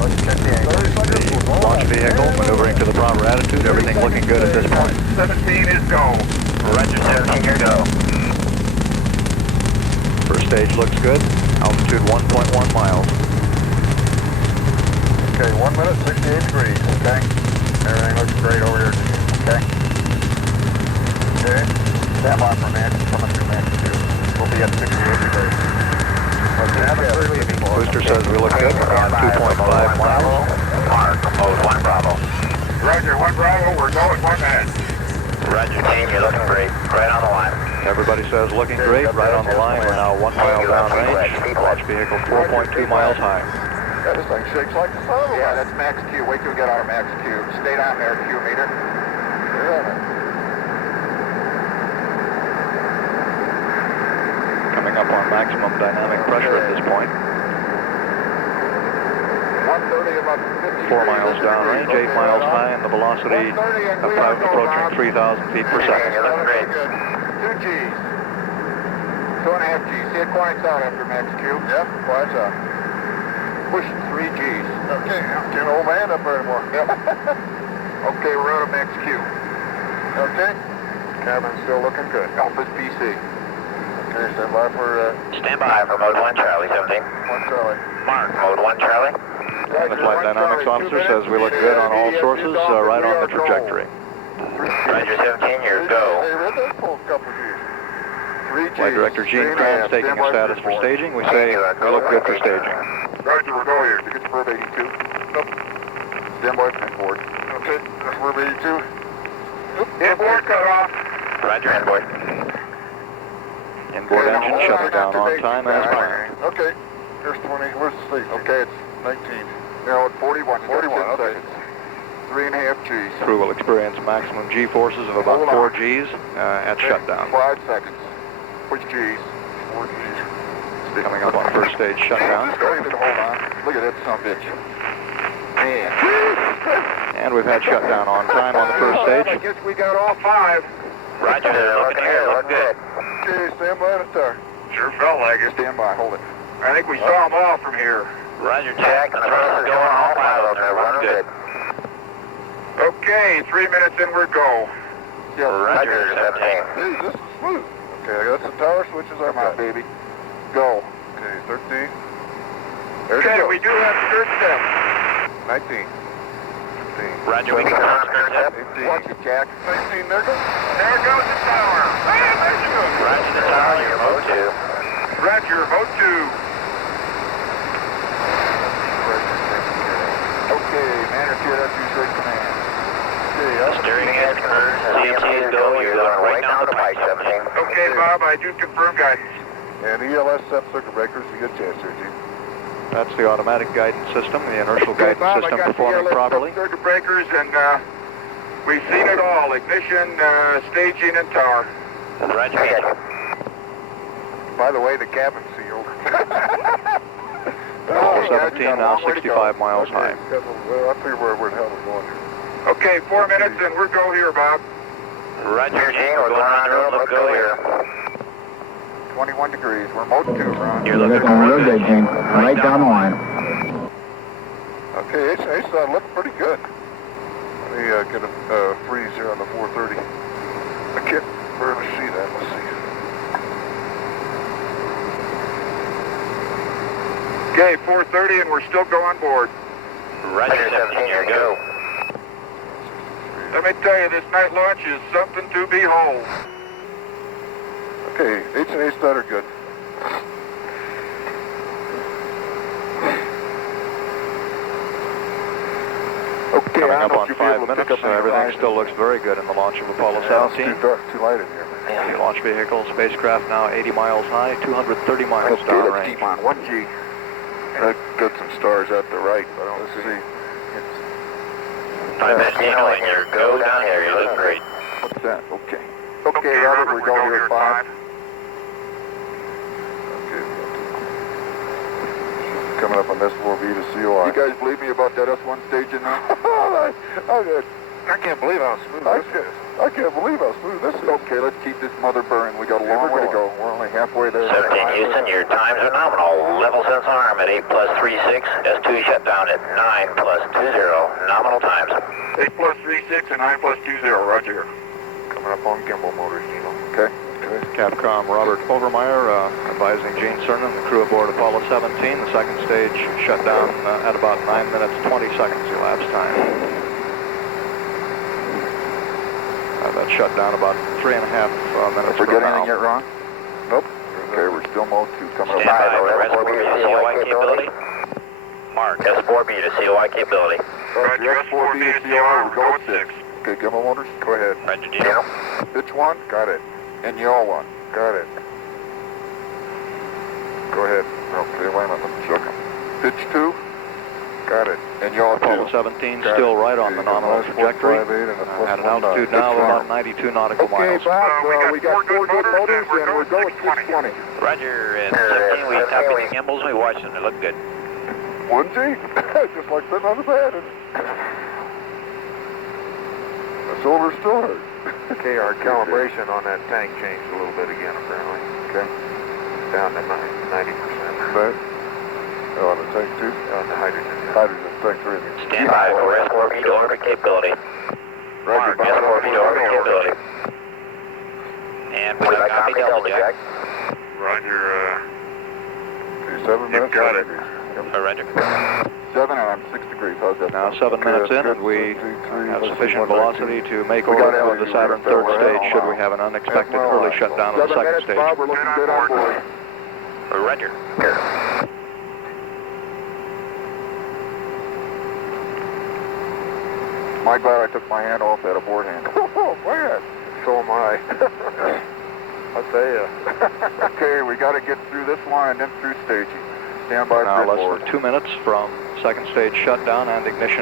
Let's check the angle. 30 seconds, we're going up. Man, oh man. 30 seconds and 17 is go. 17, your go. Okay, 1 minute, 68 degrees. Okay. Everything looks great over here to you. Okay. Okay. Stand by for max, coming through max 2. We'll be at 68 degrees. Okay, Have a free leaving. Okay. Team, stand by for mode 1 Bravo. Mark, mode 1 Bravo. Roger, 1 Bravo, we're go at 1 minute. Team, you're looking great. Right on the line. Okay, we got the RCS command. Team, you have feet wet, feet wet. Roger, feet wet. Yeah, this thing shakes like the sun. Yeah, that's max Q. Wait till we get out of max Q. Stay down there, Q meter. Yeah. Okay. 130, about 50 degrees. 50 degrees, okay, right on. 130 and we are go, Bob. Team, you're looking great. Good. 2 Gs. 2.5 Gs. See, it quiets out after max Q. Yep, quiet's out. Pushing 3 Gs. Okay, can't hold my hand up there anymore. Yep. Okay, we're out of max Q. Okay. Cabin's still looking good. Alpha's PC. Okay, stand by for Time for mode 1 Charlie, 17. 1 Charlie. Mode 1 Charlie. Roger, 1 Charlie, 2 minutes. EDS. And EDS is off and we are go. 3 Gs. Roger, 17, your go. Hey, read that full couple of G's. 3 Gs. 3.5. Stand by for inboard. Team, you are go for staging. Roger, we'll go here. Tickets for 82. Nope. Stand by for inboard. Okay, that's for 82. Inboard cut off. Man, boy. Okay, now hold on to staging tag. Okay, there's 20. Where's the station? Okay, it's 19. now at 41. 41, okay. 3.5 Gs. Hold on. Okay, 5 seconds. Which Gs? 4 G's. Jesus Christ, hold on. Look at that son of a bitch. Man. Jesus Christ. Hey, Bob, I guess we got all 5. Yeah, they're looking here, looking good. Okay, stand by the tower. Sure felt like it. Stand by, hold it. I think we saw them all from here. Jack and the first is going, all 5 of them, they're running good. Okay, 3 minutes in, we're go. See how smooth it Roger, is. 17. Hey, this is smooth. Okay, I got some tower switches. Come on, baby. Go. Okay, 13. There Okay, you go. we do have skirt step. 19. 15. You 17. confirm skirt tip? 18. Watch it, Jack. 19, there goes. Charlie, you're mode 2. Roger, mode 2. Okay, man, it's here, that's your straight command. Okay, up and Big has conversion to CMC to go, you're going right down the pike, 17. Okay, Bob, I do confirm guidance. And ELS step circuit breakers, you get a chance there, G. Okay, Bob, I got the ELS step circuit breakers, and we've seen it all. Ignition, staging, and tower. I got you. By the way, the cabin's sealed. Okay, guys, we got a long way to go. Okay, well, I'll tell you where the hell we're going here. Okay, 4 minutes, and we're go here, Bob. Here, Gene, we're going around the room, let's go here. 21 degrees. We're mode 2, Ron. Oh, real good, Gene. Right down the line. Okay, it's looking pretty good. Let me get a freeze here on the 430. I can't barely see that. Let's see. Okay, 4:30, and we're still going board. Roger, 17, here, go. Let me tell you, this night launch is something to behold. Okay, H&H starter good. Okay, I don't know if you'll be able to pick up any horizon. Yeah, it's too dark, too light in here. Yeah. Okay, let's keep on 1G. I got some stars at the right, but I don't see. Gino in here, go down here, you're looking great. What's that? Okay. Okay, Robert, we go here at 5. Okay. Coming up on S4B to COI. You guys believe me about that S1 staging now? Oh, good. I can't believe how smooth this is. I can't believe how smooth this is. Okay, let's keep this mother burning. We got a long way to go. We're only halfway there. 17 Houston, your times are nominal. Level sensor arm at 8 plus 36. S2 shut down at 9 plus 20. Nominal times. 8 plus 36 and 9 plus 20. Roger here. Coming up on gimbal motors, Gino. Okay. Okay. Forget anything yet, Ron? Nope. Okay, we're still mode 2 coming up. 5 for S4B to COI capability. S4B to COI capability. Roger, S4B to COI, we're going 6. Okay, gimbal motors. Go ahead. Gino. Pitch 1. Got it. And yaw 1. Got it. Go ahead. Okay, wait a minute, let me check them. Pitch 2. Got it. And yaw 2. Got it. Okay, you got a minus 0.58 and a plus 19. That's fine. Okay, Bob, we got 4 good motors and we're going 620. Here is 17 we. 1G? Just like sitting on the bed, isn't it? My shoulder's still hurt. Okay, our calibration on that tank changed a little bit again, apparently. Okay. Down to 90%. Right. Oh, on the tank 2? On the hydrogen. Yeah. Hydrogen, tank 3. 5 for S4B to orbit capability. Roger, Bob. S4B to orbit capability. We'd like Omni Delta check. Roger, Okay, 7 minutes. got it. Yep. 7 and I'm 6 degrees. How's that sound? Okay, that's good. 17.3, let's see, 119. We got altitude. We're going to stay We're over half a mile. Half mile high. 7 minutes, Bob. We're looking good on board. Here. My glad I took my hand off that aboard handle. Oh, man. so am I. I'll tell you. Okay, we got to get through this one and then through staging. Stand by for inboard.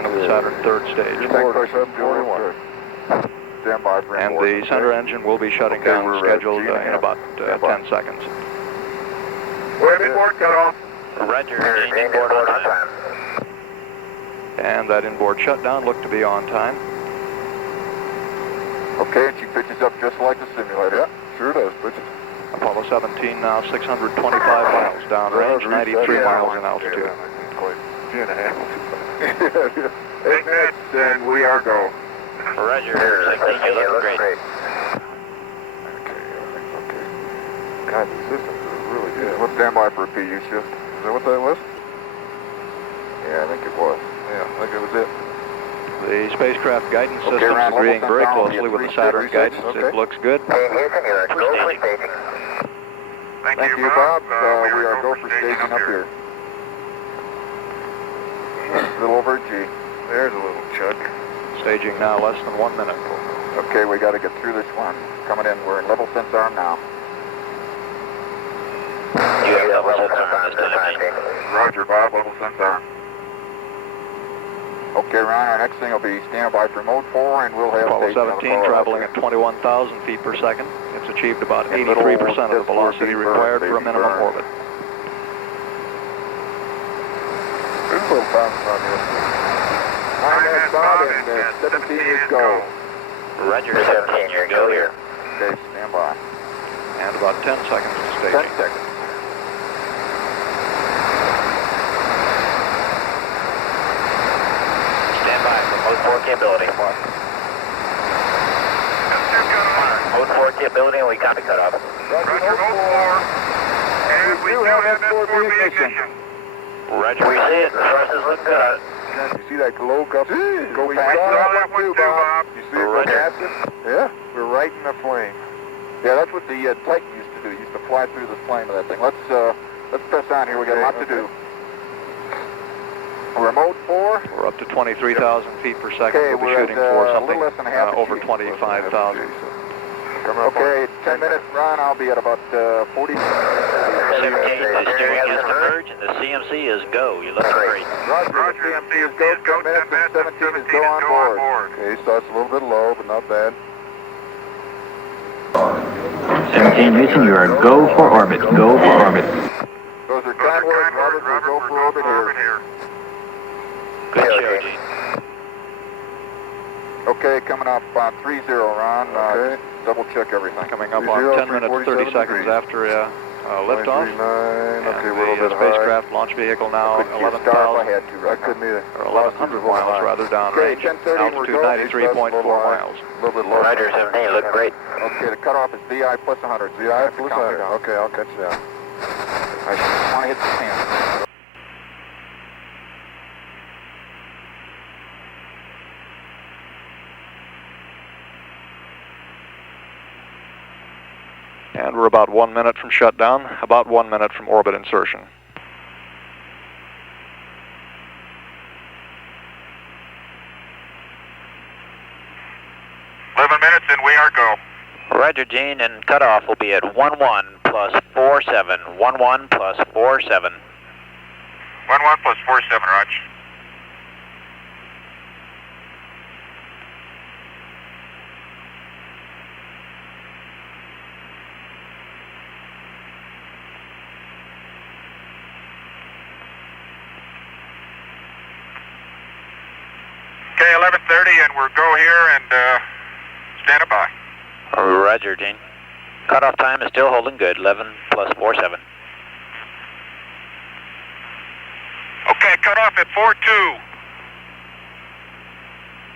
Okay. You're Tank more pressure still 741. good. Stand by for inboard. Okay. Okay, we're G and a half. Stand by. We have inboard cut off. Here, Jane inboard on time. Okay, and she pitches up just like the simulator. Yeah, sure does, bitches. Is that hard to reach, Jack? Yeah, why don't you do that? I can't quite. 2.5. 8 minutes and we are go. Here, 17, you're looking great. Okay, everything's okay. God, the systems are really good. Let's stand by for a PU shift. Is that what that was? Yeah, I think it was. Yeah, I think it was it. Okay, Ryan, level sense arm will be at 3.6. 3.6, okay. Jane Houston, you're go for staging. Thank you, Bob. We are go for staging up here. A little over G. There's a little chug. Okay, we got to get through this one. Coming in, we're in level sense arm now. You have level 10 time this time, Jane. Roger, Bob, level sense arm. Okay, Ryan, our next thing will be stand by for mode 4, and we'll have staging. I'll call it out there. And little old S4B burn, baby burn. There's a little time on here. 9 minutes, Bob, and 17 is go. You're 17, you're go here. Okay, stand by. 10 seconds. Capability. Mode 4 capability, and we got the cutoff. Roger, mode 4. And we do have S4B ignition. We see it, the thrust is looking good on it. You see that glow go past We saw that one too, Bob. You see it go past it? Yeah. We're right in the flame. Yeah, that's what the Titan used to do. Used to fly through the flame of that thing. Let's press on here. We got a lot to do. We're mode 4. Yep. Okay, we're at a little less than a half a G. Less than a half a G, so. Coming up Okay, on 10 minutes, Ron. I'll be at about 40. 17, the steering has converted. Great. Roger, the CMC is go. 10 minutes and 17 is go on board. Okay, starts a little bit low, but not bad. 17 Houston, you are go for orbit. Go for orbit. Those are kind words, Robert. We're go for orbit here. Go, Gene. Okay, coming up on 30, Ron. Okay. Double check everything. 30, 347 degrees. 23.9. Okay, we're a little bit high. I couldn't see a star if I had to I right couldn't either. Velocity is a little high. now. Okay, 10:30 and we're go. A-stop's a little high. A little bit low. Roger, 17, looks great. Okay, the cutoff is VI plus 100. VI plus 100. Okay, I'll catch you down. I just want to hit the 10. And we're about 1 minute from shutdown, about 1 minute from orbit insertion. And we are go. Roger, Gene, and cutoff will be at 11 plus 47. 11 plus 47. 11 plus 47, Rog. Okay, 11:30 and we're go here and stand by. Roger, Gene. Cutoff time is still holding good, 11 plus 47. Okay, cut off at 4-2.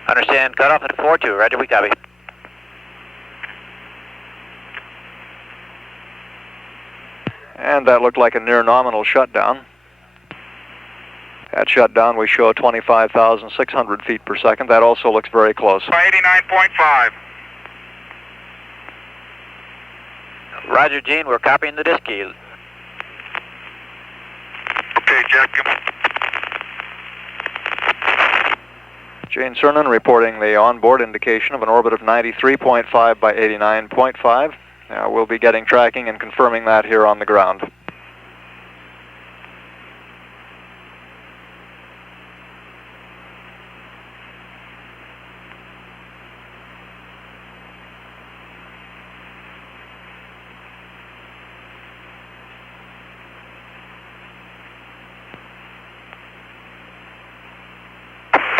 Understand, cutoff at 4-2. Roger, we copy. And that looked like a near nominal shutdown. At shutdown, we show 25,600 feet per second. That also looks very close. 89.5. Roger, Gene, we're copying the disk key. Okay, Jack. Gene Cernan reporting the onboard indication of an orbit of 93.5 by 89.5. We'll be getting tracking and confirming that here on the ground.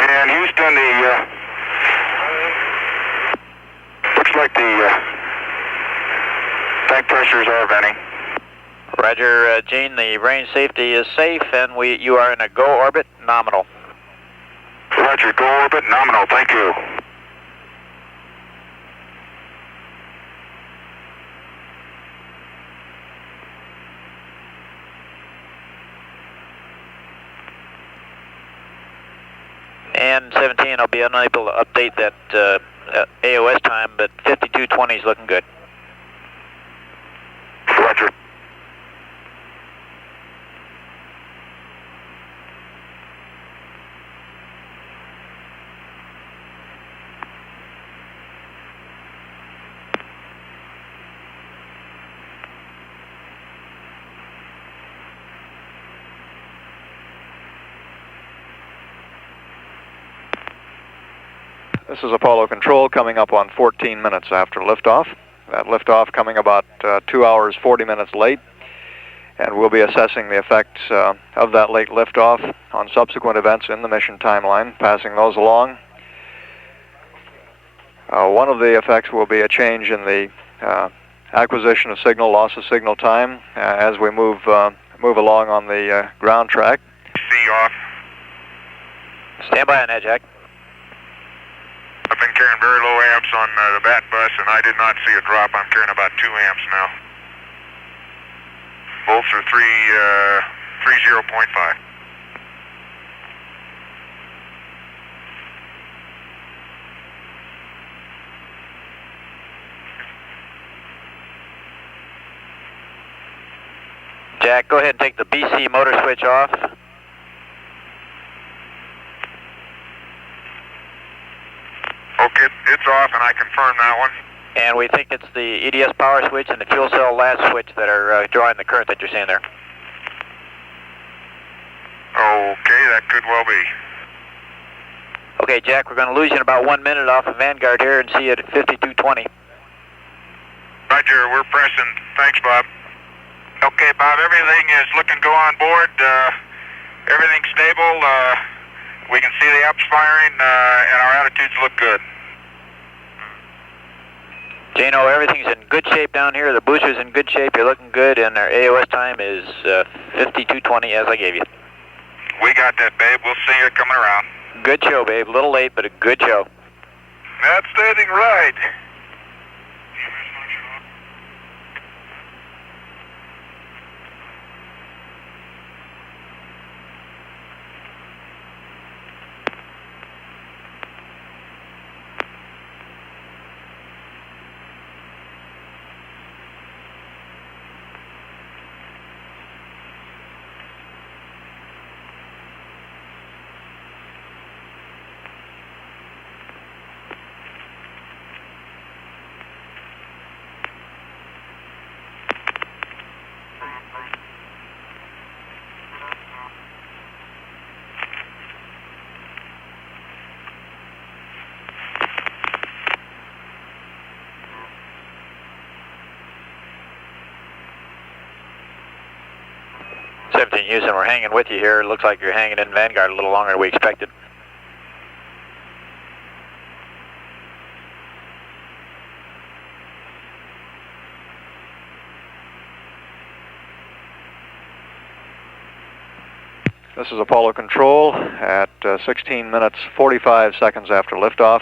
And Houston, looks like the tank pressures are venting. Roger, Gene, the range safety is safe, and you are in a go orbit nominal. Roger, go orbit nominal, thank you. And 17, I'll be unable to update that AOS time, but 52:20 is looking good. Roger. This is Apollo Control coming up on 14 minutes after liftoff. That liftoff coming about 2 hours, 40 minutes late. And we'll be assessing the effects of that late liftoff on subsequent events in the mission timeline, passing those along. One of the effects will be a change in the acquisition of signal, loss of signal time as we move along on the ground track. C off. Stand by on that, Jack. I've been carrying very low amps on the bat bus, and I did not see a drop. I'm carrying about 2 amps now. Volts are 30.5. Jack, go ahead and take the BC motor switch off. Okay, it's off, and I confirm that one. And we think it's the EDS power switch and the fuel cell latch switch that are drawing the current that you're seeing there. Okay, that could well be. Okay, Jack, we're going to lose you in about 1 minute off of Vanguard here and see you at 52:20. Roger, we're pressing. Thanks, Bob. Okay, Bob, everything is looking go on board. Everything's stable. We can see the apps firing, and our attitudes look good. Jano, everything's in good shape down here. The booster's in good shape. You're looking good, and our AOS time is 52:20 as I gave you. We got that, babe. We'll see you coming around. Good show, babe. A little late, but a good show. Outstanding ride. Houston, we're hanging with you here. It looks like you're hanging in Vanguard a little longer than we expected. This is Apollo Control at 16 minutes 45 seconds after liftoff.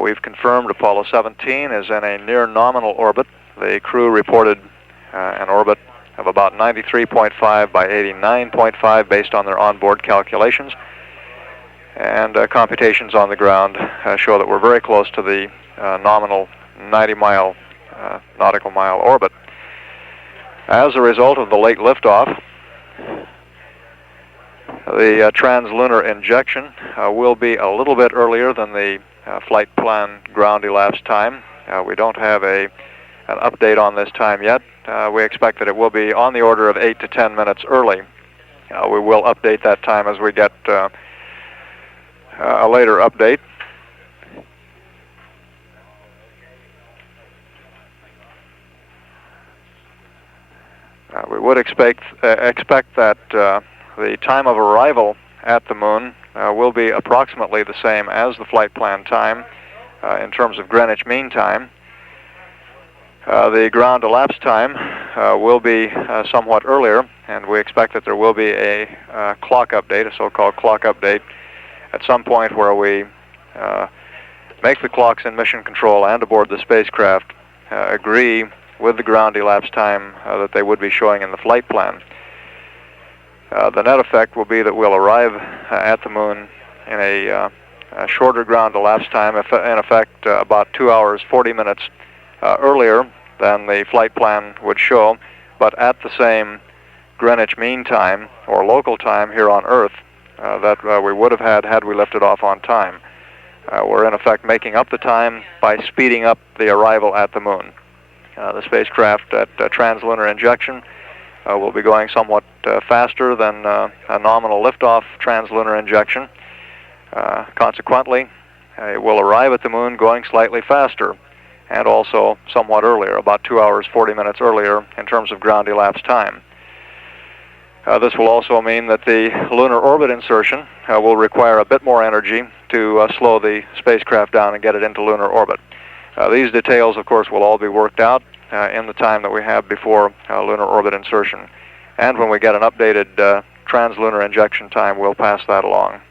We've confirmed Apollo 17 is in a near nominal orbit. The crew reported an orbit of about 93.5 by 89.5 based on their onboard calculations. And computations on the ground show that we're very close to the nominal 90-mile nautical mile orbit. As a result of the late liftoff, the translunar injection will be a little bit earlier than the flight plan ground elapse time. We don't have an update on this time yet. We expect that it will be on the order of 8 to 10 minutes early. We will update that time as we get a later update. We would expect that the time of arrival at the moon will be approximately the same as the flight plan time in terms of Greenwich Mean Time. The ground elapse time will be somewhat earlier, and we expect that there will be a clock update, a so-called clock update, at some point where we make the clocks in mission control and aboard the spacecraft agree with the ground elapse time that they would be showing in the flight plan. The net effect will be that we'll arrive at the moon in a shorter ground elapse time, in effect about 2 hours 40 minutes earlier than the flight plan would show, but at the same Greenwich Mean Time or local time here on Earth that we would have had we lifted off on time. We're in effect making up the time by speeding up the arrival at the moon. The spacecraft at translunar injection will be going somewhat faster than a nominal liftoff translunar injection. Consequently, it will arrive at the moon going slightly faster and also somewhat earlier, about 2 hours 40 minutes earlier in terms of ground elapse time. This will also mean that the lunar orbit insertion will require a bit more energy to slow the spacecraft down and get it into lunar orbit. These details, of course, will all be worked out in the time that we have before lunar orbit insertion. And when we get an updated translunar injection time, we'll pass that along.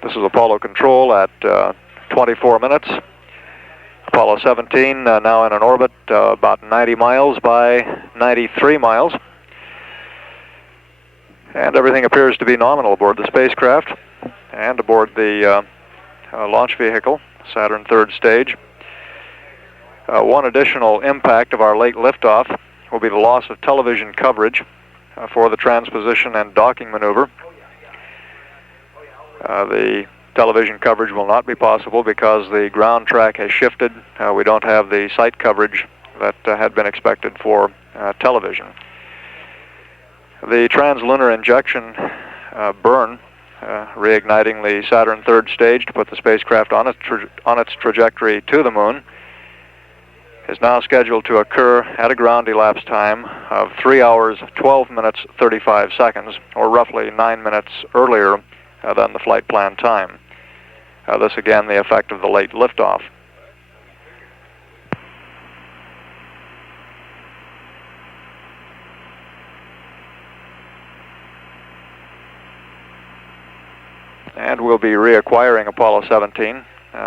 This is Apollo Control at 24 minutes. Apollo 17 now in an orbit about 90 miles by 93 miles. And everything appears to be nominal aboard the spacecraft and aboard the launch vehicle, Saturn third stage. One additional impact of our late liftoff will be the loss of television coverage for the transposition and docking maneuver. The television coverage will not be possible because the ground track has shifted. We don't have the site coverage that had been expected for television. The translunar injection burn, reigniting the Saturn third stage to put the spacecraft on its trajectory to the moon, is now scheduled to occur at a ground elapsed time of 3 hours, 12 minutes, 35 seconds, or roughly 9 minutes earlier than the flight plan time. This again the effect of the late liftoff. And we'll be reacquiring Apollo 17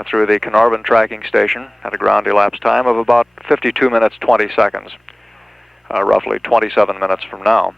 through the Caernarvon tracking station at a ground elapsed time of about 52 minutes 20 seconds, roughly 27 minutes from now.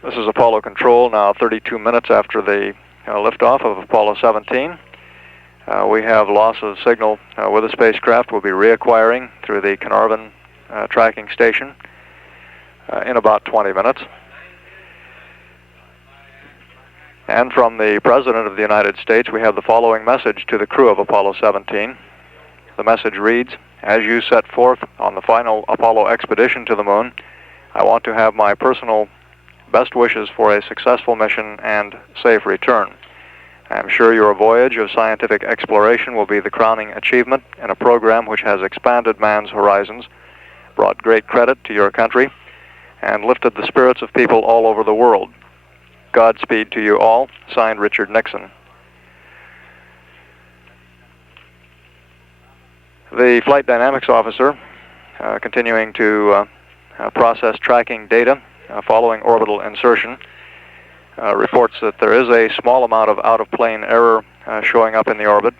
This is Apollo Control, now 32 minutes after the liftoff of Apollo 17. We have loss of signal with the spacecraft. We'll be reacquiring through the Caernarvon tracking station in about 20 minutes. And from the President of the United States, we have the following message to the crew of Apollo 17. The message reads, "As you set forth on the final Apollo expedition to the moon, I want to have my personal best wishes for a successful mission and safe return. I am sure your voyage of scientific exploration will be the crowning achievement in a program which has expanded man's horizons, brought great credit to your country, and lifted the spirits of people all over the world. Godspeed to you all." Signed, Richard Nixon. The flight dynamics officer, continuing to process tracking data following orbital insertion, reports that there is a small amount of out-of-plane error showing up in the orbit.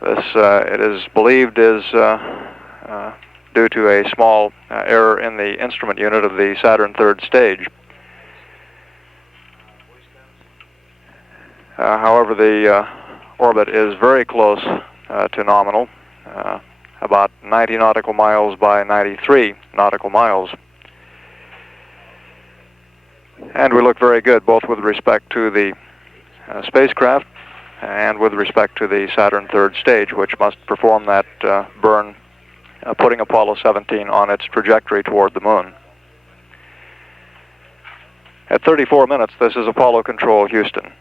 This, it is believed, is due to a small error in the instrument unit of the Saturn third stage. However, the orbit is very close to nominal, about 90 nautical miles by 93 nautical miles. And we look very good both with respect to the spacecraft and with respect to the Saturn third stage, which must perform that burn, putting Apollo 17 on its trajectory toward the moon. At 34 minutes, this is Apollo Control, Houston.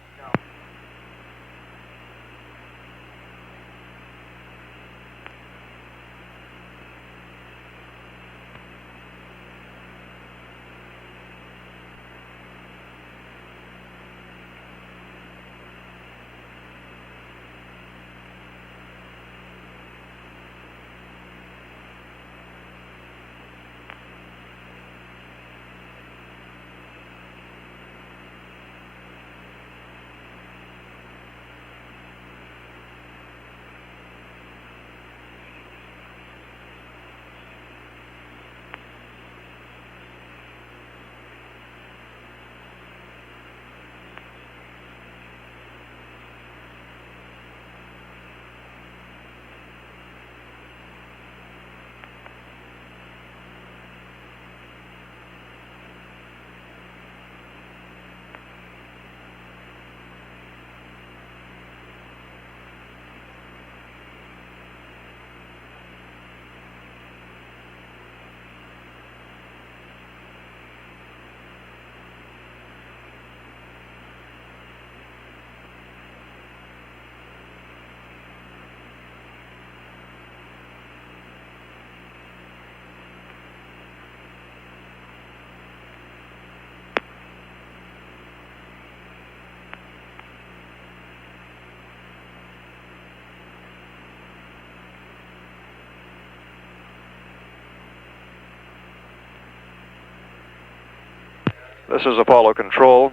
This is Apollo Control.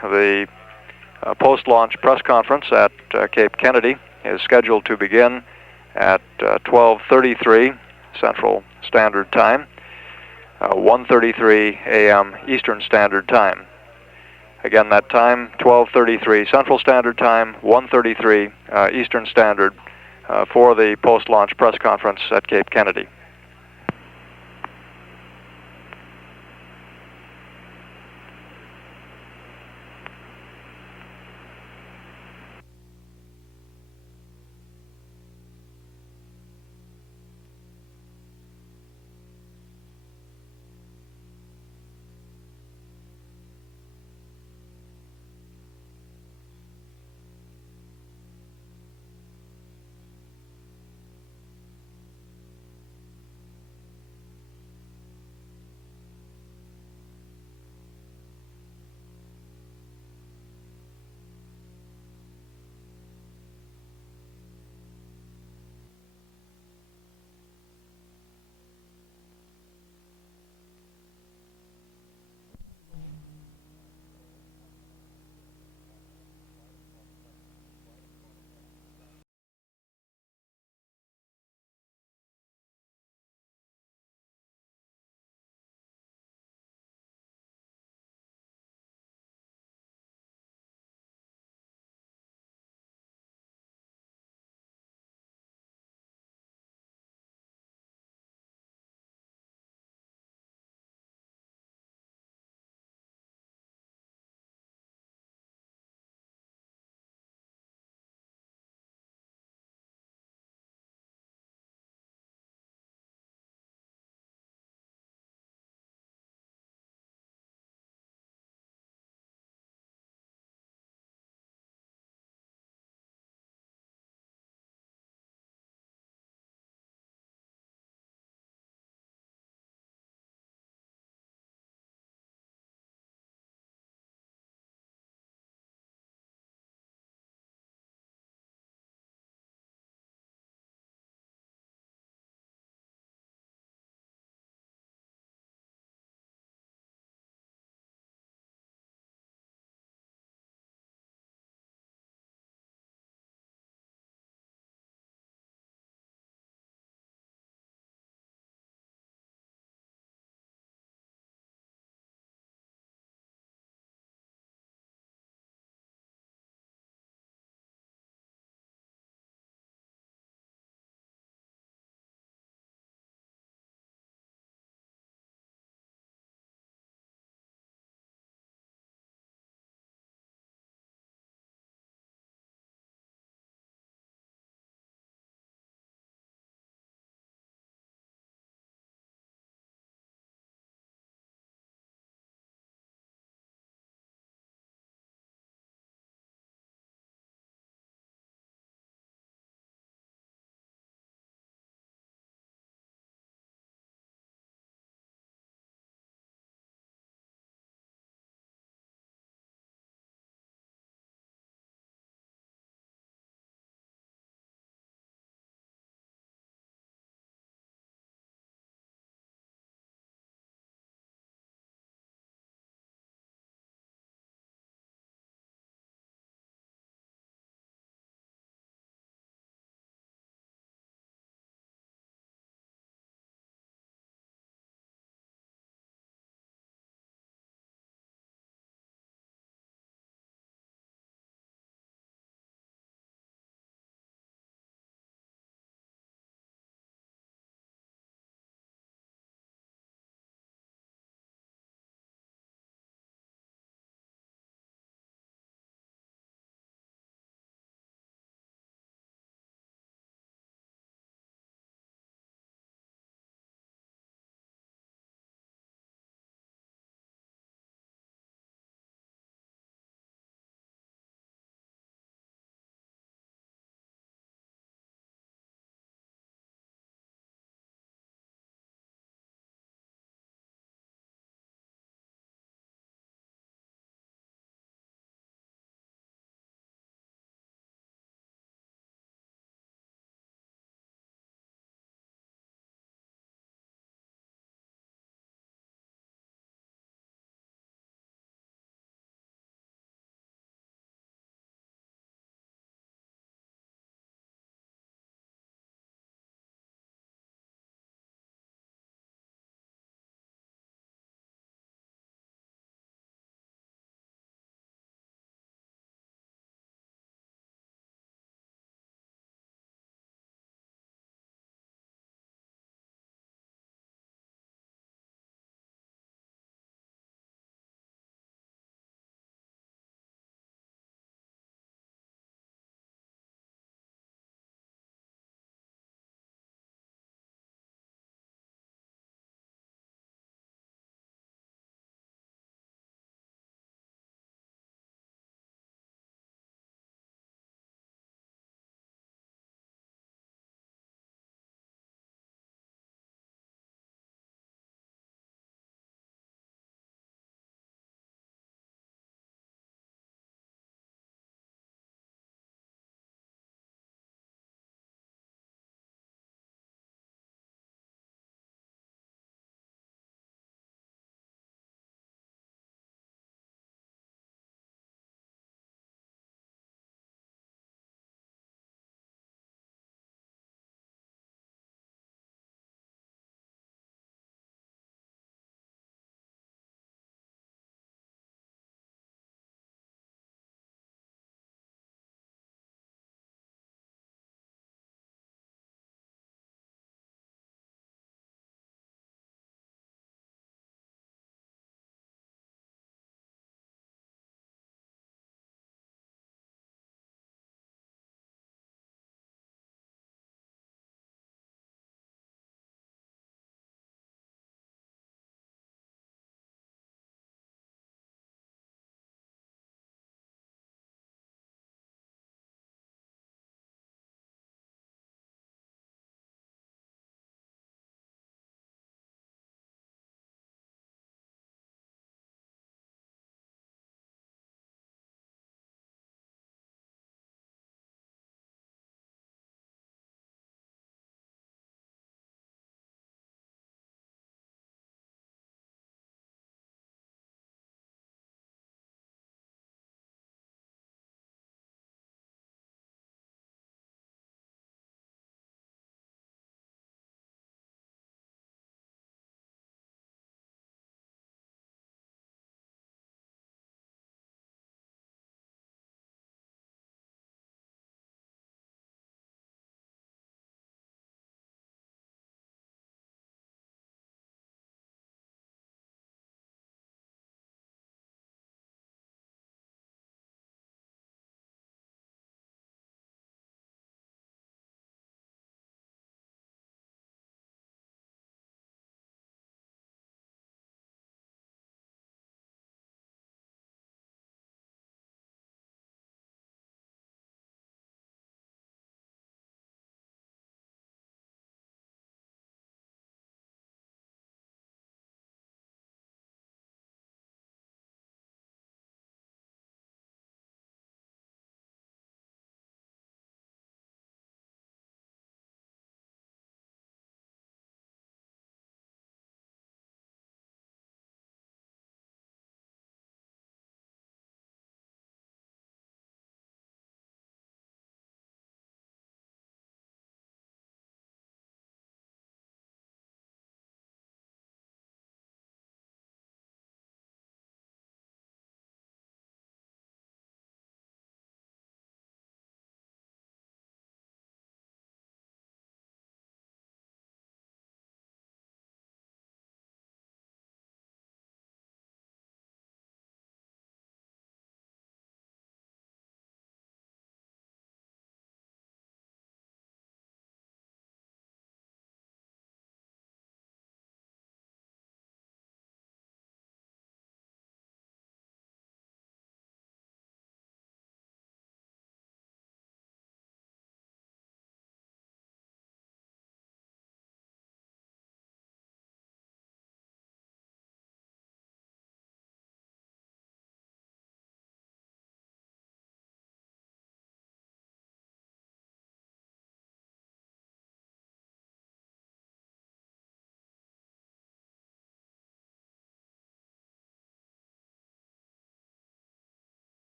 The post-launch press conference at Cape Kennedy is scheduled to begin at 12:33 Central Standard Time, 1:33 a.m. Eastern Standard Time. Again, that time, 12:33 Central Standard Time, 1:33 Eastern Standard for the post-launch press conference at Cape Kennedy.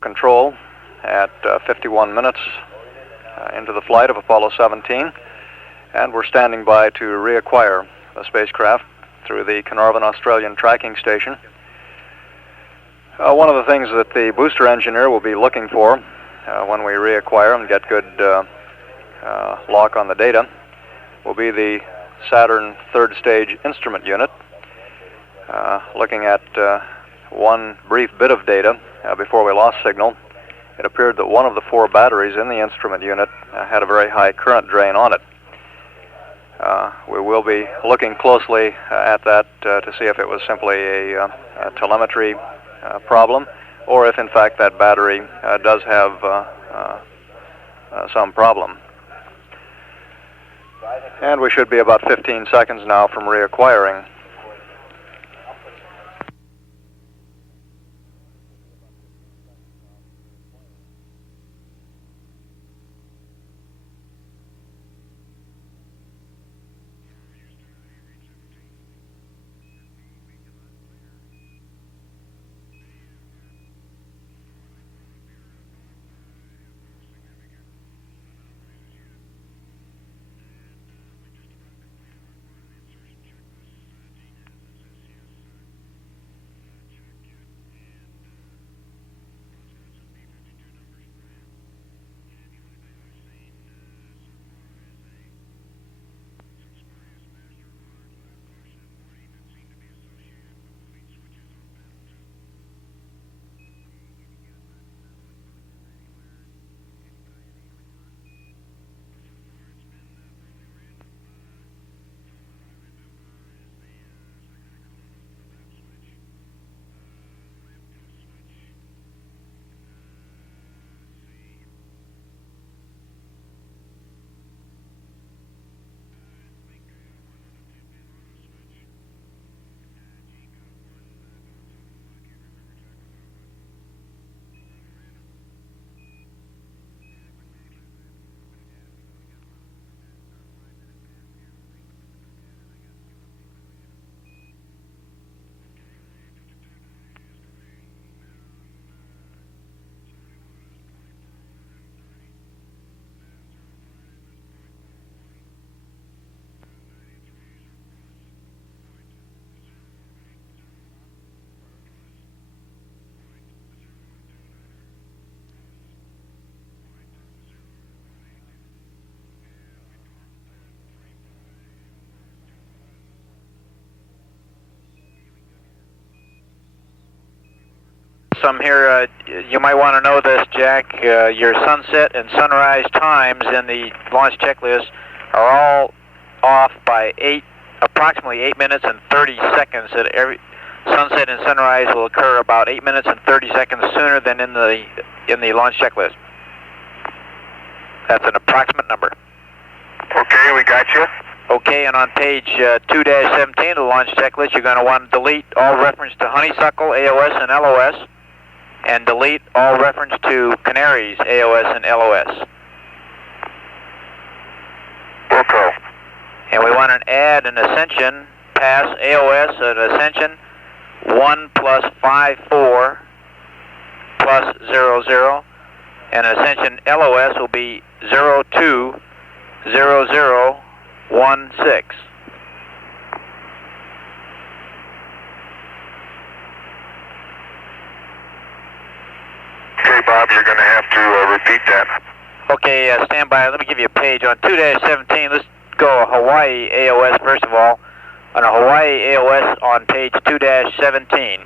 control at 51 minutes into the flight of Apollo 17, and we're standing by to reacquire the spacecraft through the Carnarvon Australian Tracking Station. One of the things that the booster engineer will be looking for when we reacquire and get good lock on the data will be the Saturn third stage instrument unit. Looking at one brief bit of data before we lost signal, it appeared that one of the 4 batteries in the instrument unit had a very high current drain on it. We will be looking closely at that to see if it was simply a telemetry problem, or if in fact that battery does have some problem. And we should be about 15 seconds now from reacquiring. Some here, you might want to know this, Jack. Your sunset and sunrise times in the launch checklist are all off by approximately 8 minutes and 30 seconds. That every sunset and sunrise will occur about 8 minutes and 30 seconds sooner than in the launch checklist. That's an approximate number. Okay, we got you. Okay, and on page 2-17 of the launch checklist, you're going to want to delete all reference to Honeysuckle, AOS, and LOS, and delete all reference to Canaries, AOS, and LOS. Okay. And we want to add an ascension, pass AOS at ascension 1 plus 5-4 plus 00, and ascension LOS will be 02 0016. Okay, Bob, you're going to have to repeat that. Okay, stand by. Let me give you a page. On 2-17, let's go Hawaii AOS first of all. On a Hawaii AOS on page 2-17,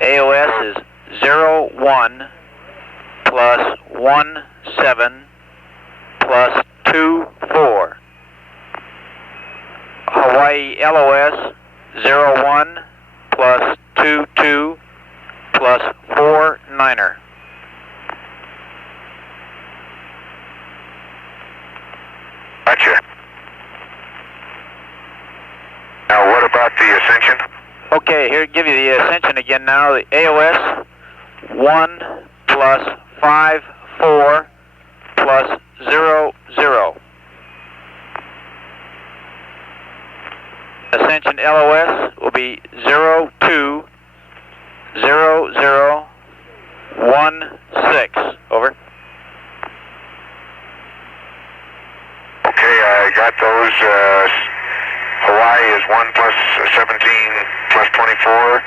AOS is 01 plus 17 plus 24. Hawaii LOS 01 plus 22 plus 49er. Gotcha. Now, what about the ascension? Okay, here, give you the ascension again now. The AOS 1 plus 5-4 plus 00. Ascension LOS will be 02 00 Over. Okay, I got those. Hawaii is 1 plus 17 plus 24,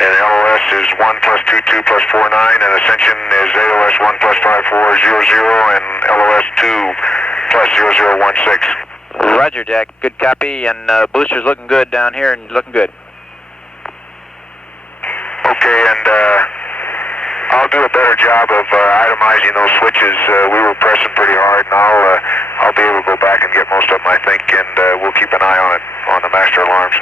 and LOS is 1 plus 22 plus 49, and Ascension is AOS 1 plus 5400, and LOS 2 plus 0016. Roger, Jack. Good copy, and booster's looking good down here, and looking good. Okay, and I'll do a better job of itemizing those switches. We were pressing pretty hard, and I'll be able to go back and get most of them, I think, and we'll keep an eye on it, on the master alarms.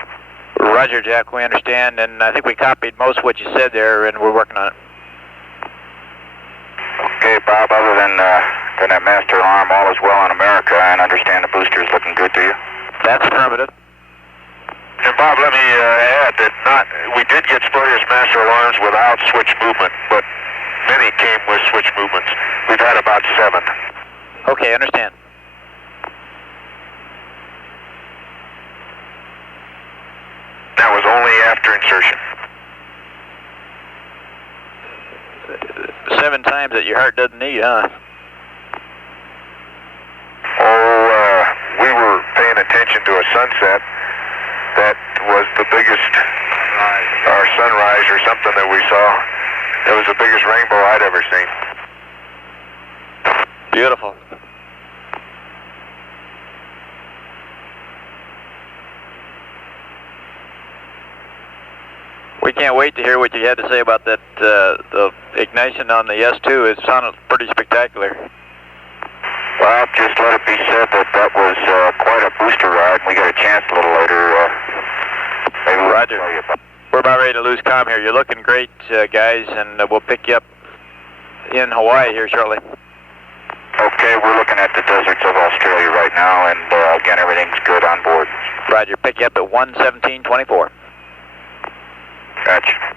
Roger, Jack. We understand, and I think we copied most of what you said there, and we're working on it. Okay, Bob, other than that master alarm, all is well in America, and understand the booster is looking good to you? That's affirmative. And Bob, let me add that we did get spurious master alarms without switch movement, but many came with switch movements. We've had about 7. Okay, understand. That was only after insertion. 7 times that your heart doesn't need, huh? We were paying attention to a sunset that was the biggest, or sunrise or something that we saw. It was the biggest rainbow I'd ever seen. Beautiful. We can't wait to hear what you had to say about that, the ignition on the S2. It sounded pretty spectacular. Well, just let it be said that was quite a booster ride, and we got a chance a little later. Maybe we'll Roger. tell you about. We're about ready to lose comm here. You're looking great, guys, and we'll pick you up in Hawaii here shortly. Okay, we're looking at the deserts of Australia right now, and again, everything's good on board. Roger. Pick you up at 1:17:24. Gotcha.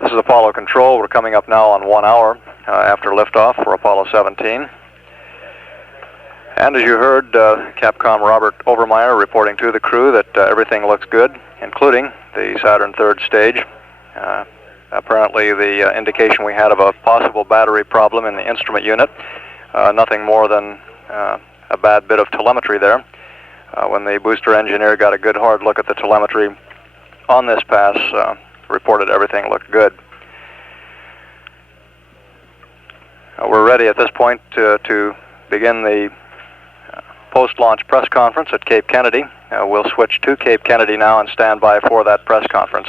This is Apollo Control. We're coming up now on 1 hour after liftoff for Apollo 17. And as you heard, Capcom Robert Overmeyer reporting to the crew that everything looks good, including the Saturn third stage. Apparently the indication we had of a possible battery problem in the instrument unit, nothing more than a bad bit of telemetry there. When the booster engineer got a good hard look at the telemetry on this pass, reported everything looked good. We're ready at this point to begin the post-launch press conference at Cape Kennedy. We'll switch to Cape Kennedy now and stand by for that press conference.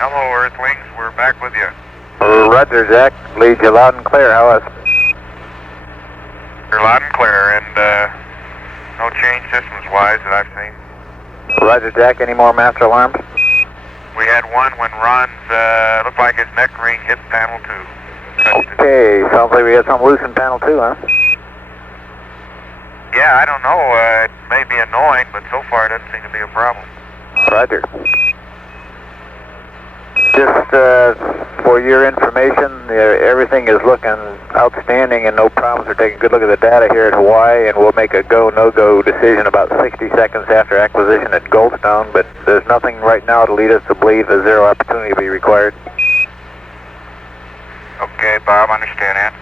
Hello, Earthlings. We're back with you. Roger, Jack. Lead you loud and clear. How is? You're loud and clear, and no change systems-wise that I've seen. Roger, Jack. Any more master alarms? We had one when Ron's, looked like his neck ring hit panel 2. Touched it. Okay, sounds like we had something loose in panel 2, huh? Yeah, I don't know. It may be annoying, but so far it doesn't seem to be a problem. Roger. Just for your information, everything is looking outstanding and no problems. We're taking a good look at the data here at Hawaii, and we'll make a go, no-go decision about 60 seconds after acquisition at Goldstone, but there's nothing right now to lead us to believe a zero opportunity will be required. Okay, Bob, understand that.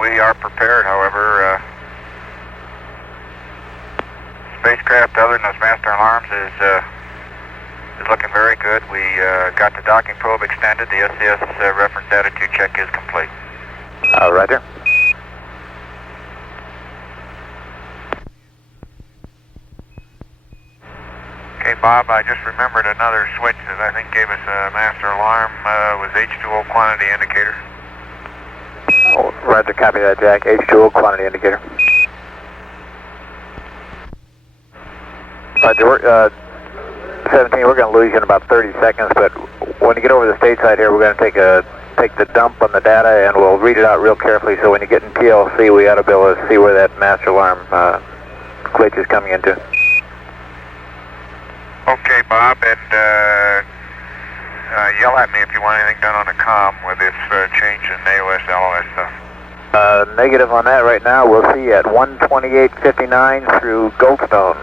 We are prepared, however. Spacecraft other than those master alarms is looking very good. We got the docking probe extended. The SCS reference attitude check is complete. Roger. Okay, Bob, I just remembered another switch that I think gave us a master alarm was H2O quantity indicator. Oh, Roger, copy that, Jack. H2O quantity indicator. Roger, 17, we're going to lose you in about 30 seconds, but when you get over the stateside here, we're going to take the dump on the data, and we'll read it out real carefully, so when you get in TLC, we ought to be able to see where that master alarm glitch is coming into. Okay, Bob, and yell at me if you want anything done on the comm with this change in AOS, LOS stuff. Negative on that right now. We'll see you at 128.59 through Goldstone.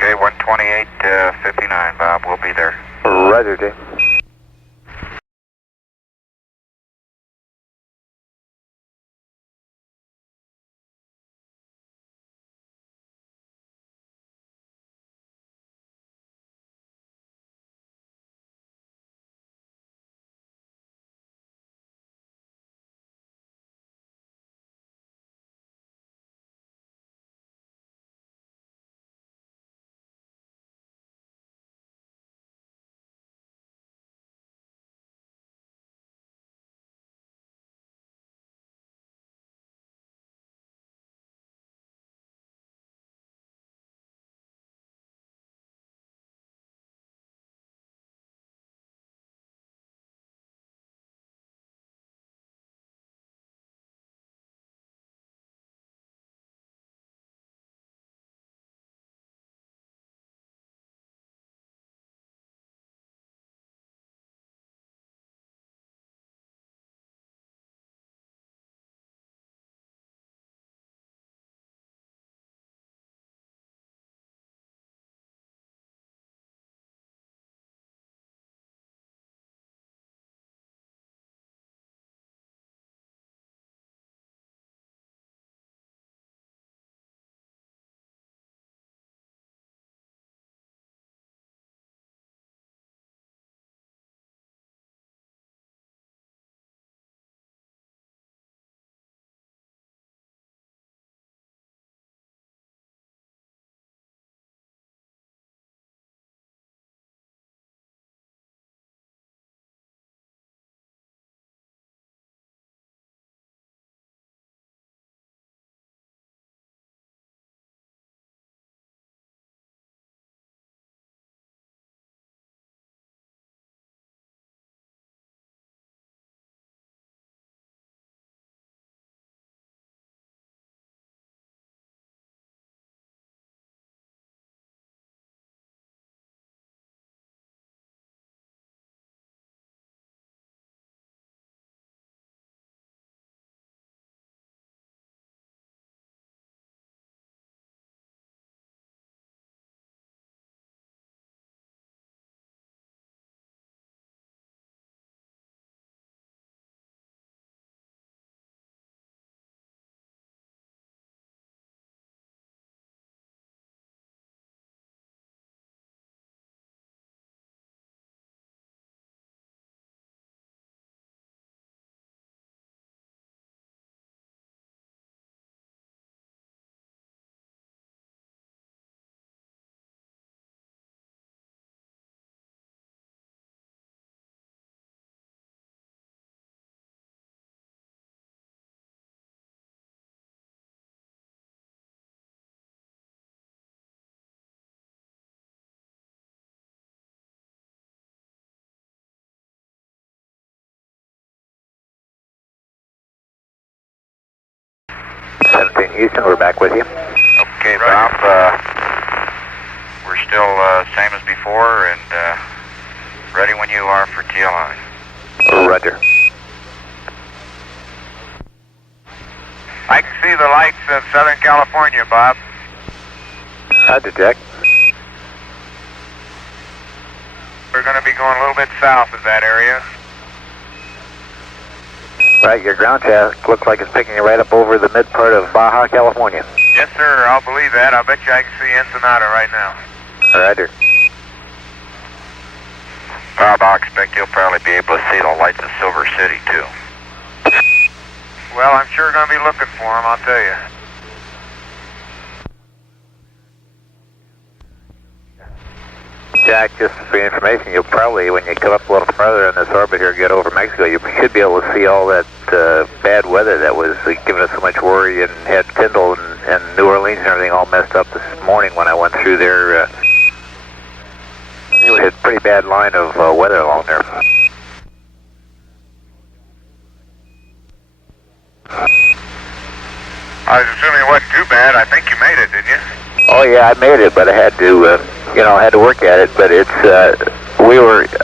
Okay, 128.59, Bob. We'll be there. Roger, Jay. Houston, we're back with you. Okay, Bob. We're still same as before, and ready when you are for TLI. Roger. I can see the lights of Southern California, Bob. Roger, Jack. We're going to be going a little bit south of that area. Right, your ground shaft looks like it's picking you right up over the mid part of Baja, California. Yes, sir. I'll believe that. I'll bet you I can see Ensenada right now. Roger. Bob, I expect you'll probably be able to see the lights of Silver City, too. Well, I'm sure going to be looking for them, I'll tell you. Jack, just for your information, you'll probably, when you come up a little further in this orbit here, get over Mexico, you should be able to see all that bad weather that was giving us so much worry and had Tyndall and New Orleans and everything all messed up this morning when I went through there. We had a pretty bad line of weather along there. I was assuming it wasn't too bad. I think you made it, didn't you? Oh yeah, I made it, but I had to, I had to work at it. But it's,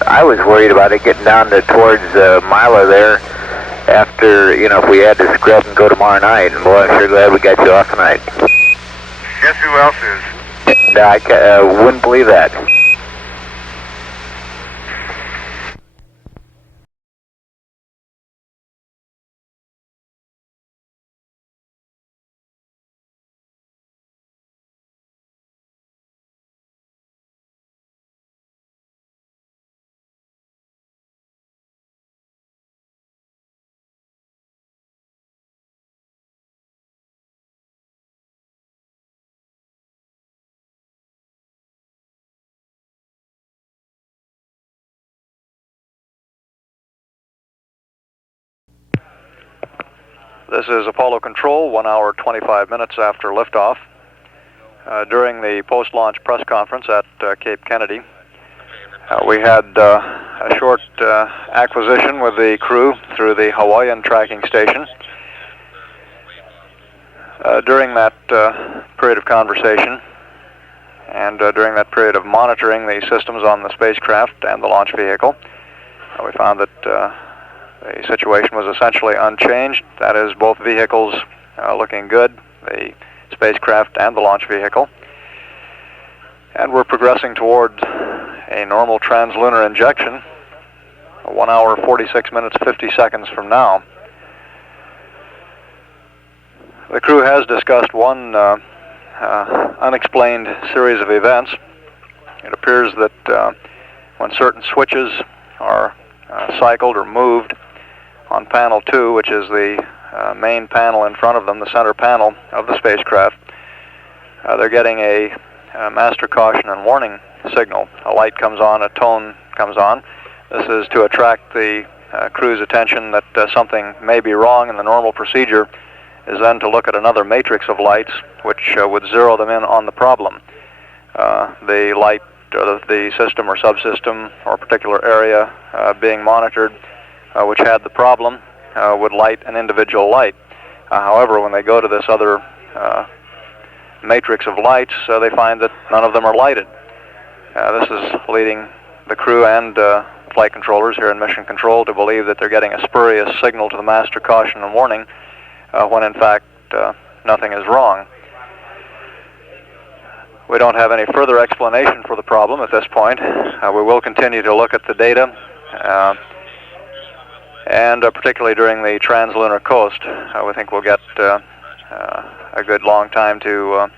I was worried about it getting down to towards Mila there after, if we had to scrub and go tomorrow night. And boy, I'm sure glad we got you off tonight. Guess who else is? And I wouldn't believe that. This is Apollo Control, 1 hour 25 minutes after liftoff. During the post-launch press conference at Cape Kennedy, we had a short acquisition with the crew through the Hawaiian tracking station. During that period of conversation and during that period of monitoring the systems on the spacecraft and the launch vehicle, we found that the situation was essentially unchanged. That is, both vehicles looking good, the spacecraft and the launch vehicle. And we're progressing toward a normal translunar injection 1 hour, 46 minutes, 50 seconds from now. The crew has discussed one unexplained series of events. It appears that when certain switches are cycled or moved on panel 2, which is the main panel in front of them, the center panel of the spacecraft, they're getting a master caution and warning signal. A light comes on, a tone comes on. This is to attract the crew's attention that something may be wrong, and the normal procedure is then to look at another matrix of lights which would zero them in on the problem. The light or the system or subsystem or particular area being monitored which had the problem would light an individual light. However, when they go to this other matrix of lights, they find that none of them are lighted. This is leading the crew and flight controllers here in Mission Control to believe that they're getting a spurious signal to the master caution and warning when in fact nothing is wrong. We don't have any further explanation for the problem at this point. We will continue to look at the data, and particularly during the translunar coast, we think we'll get a good long time to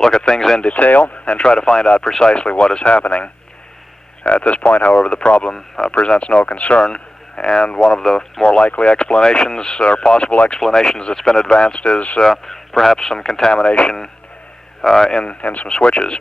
look at things in detail and try to find out precisely what is happening. At this point, however, the problem presents no concern, and one of the more likely explanations or possible explanations that's been advanced is perhaps some contamination in some switches.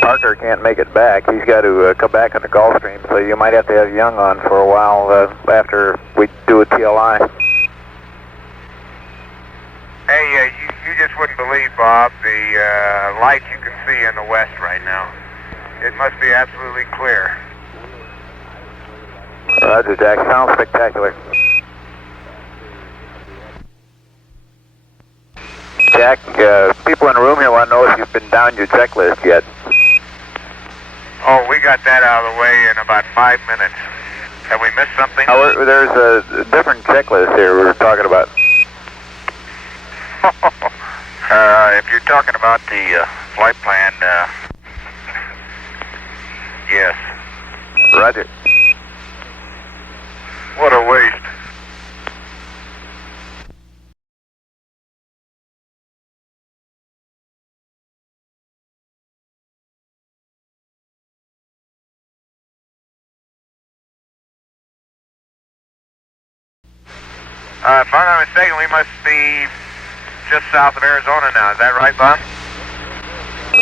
Parker can't make it back. He's got to come back on the Gulfstream, so you might have to have Young on for a while after we do a TLI. Hey, you just wouldn't believe, Bob, the lights you can see in the west right now. It must be absolutely clear. Roger, Jack. Sounds spectacular. Jack, people in the room here want to know if you've been down your checklist yet. Oh, we got that out of the way in about 5 minutes. Have we missed something? Oh, there's a different checklist here we're talking about. If you're talking about the flight plan, yes. Roger. What a waste. If I'm not mistaken, we must be just south of Arizona now. Is that right, Bob?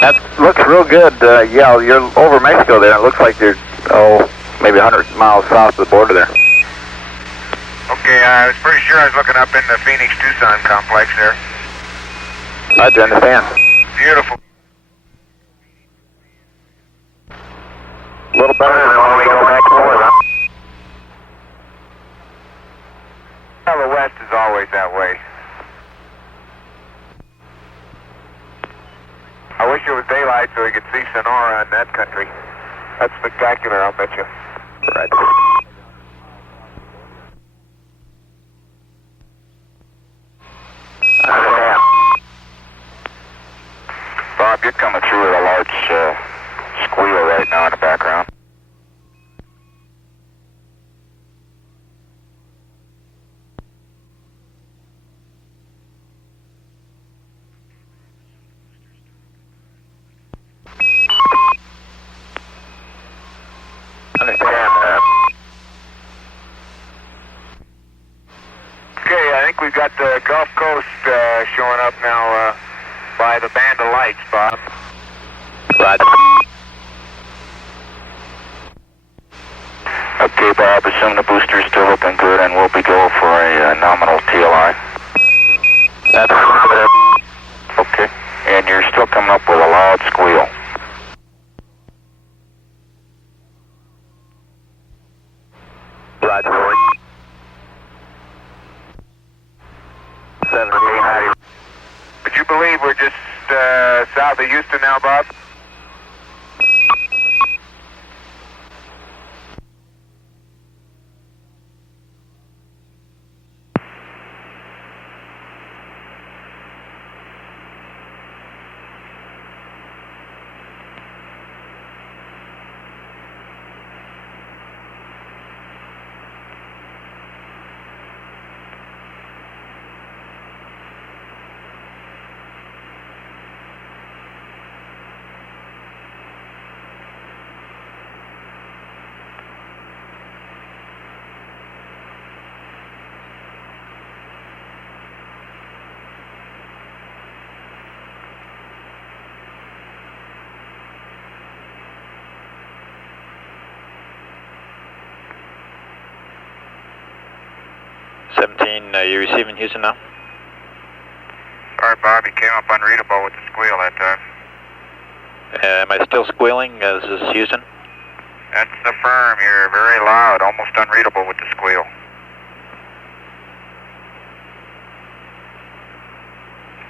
That looks real good. Yeah, you're over Mexico there. It looks like you're, maybe 100 miles south of the border there. Okay, I was pretty sure I was looking up in the Phoenix-Tucson complex there. I understand. Beautiful. A little better than when we go back north, huh? Well, the west is always that way. I wish it was daylight so we could see Sonora in that country. That's spectacular, I'll bet you. Right. Bob, you're coming through with a large squeal right now in the background. Okay, I think we've got the Gulf Coast showing up now by the band of lights, Bob. Roger. Okay, Bob, assume the booster's still looking good and we'll be go for a nominal TLI. That's positive. Okay, and you're still coming up with a loud squeal. Roger. 1790. Would you believe we're just south of Houston now, Bob? You receiving Houston now? Sorry, Bob, you came up unreadable with the squeal that time. Am I still squealing? Is this Houston? That's the firm. You're very loud, almost unreadable with the squeal.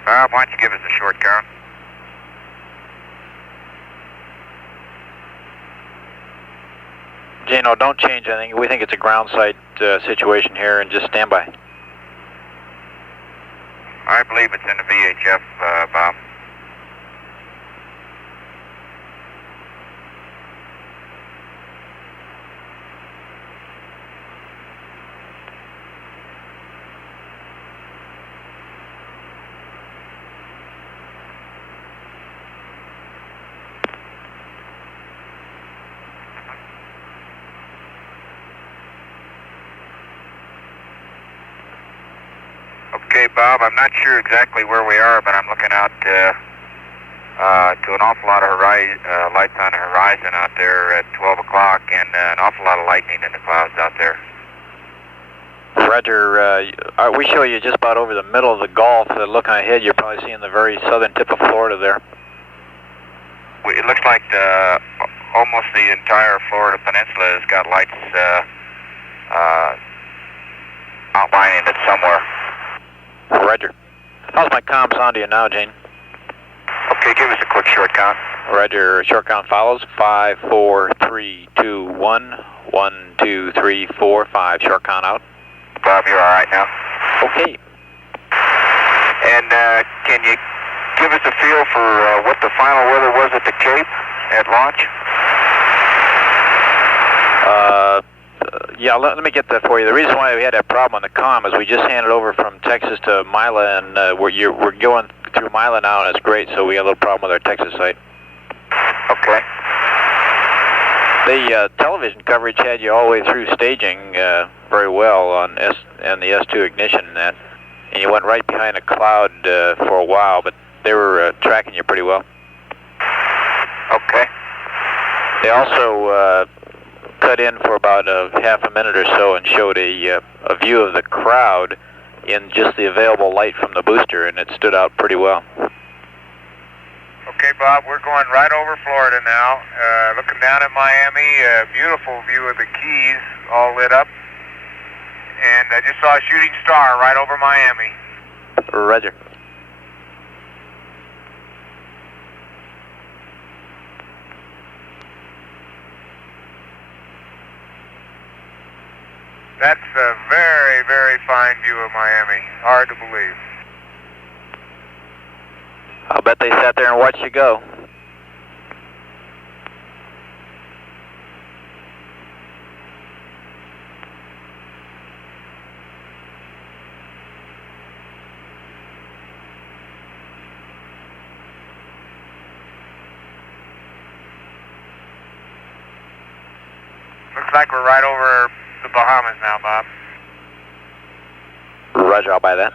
Bob, why don't you give us a short count? Gino, don't change anything. We think it's a ground site situation here, and just stand by. I believe it's in the VHF, Bob. Okay, Bob, I'm not sure exactly where we are, but I'm looking out to an awful lot of lights on the horizon out there at 12 o'clock, and an awful lot of lightning in the clouds out there. Roger. We show you just about over the middle of the Gulf. Looking ahead, you're probably seeing the very southern tip of Florida there. It looks like almost the entire Florida Peninsula has got lights outlining it somewhere. Roger. How's my comm sound to you now, Gene? Okay, give us a quick short count. Roger. Short count follows. 5, 4, 3, 2, 1. 1, 2, 3, 4, 5. Short count out. Bob, you're all right now? Okay. And can you give us a feel for what the final weather was at the Cape at launch? Yeah, let me get that for you. The reason why we had that problem on the comm is we just handed over from Texas to Mila, and we're going through Mila now, and it's great, so we had a little problem with our Texas site. Okay. The television coverage had you all the way through staging very well on the S2 ignition and you went right behind a cloud for a while, but they were tracking you pretty well. Okay. They also cut in for about half a minute or so and showed a view of the crowd in just the available light from the booster, and it stood out pretty well. Okay, Bob, we're going right over Florida now, looking down at Miami, a beautiful view of the Keys, all lit up, and I just saw a shooting star right over Miami. Roger. That's a very, very fine view of Miami. Hard to believe. I'll bet they sat there and watched you go. Looks like we're right over the Bahamas now, Bob. Roger, I'll buy that.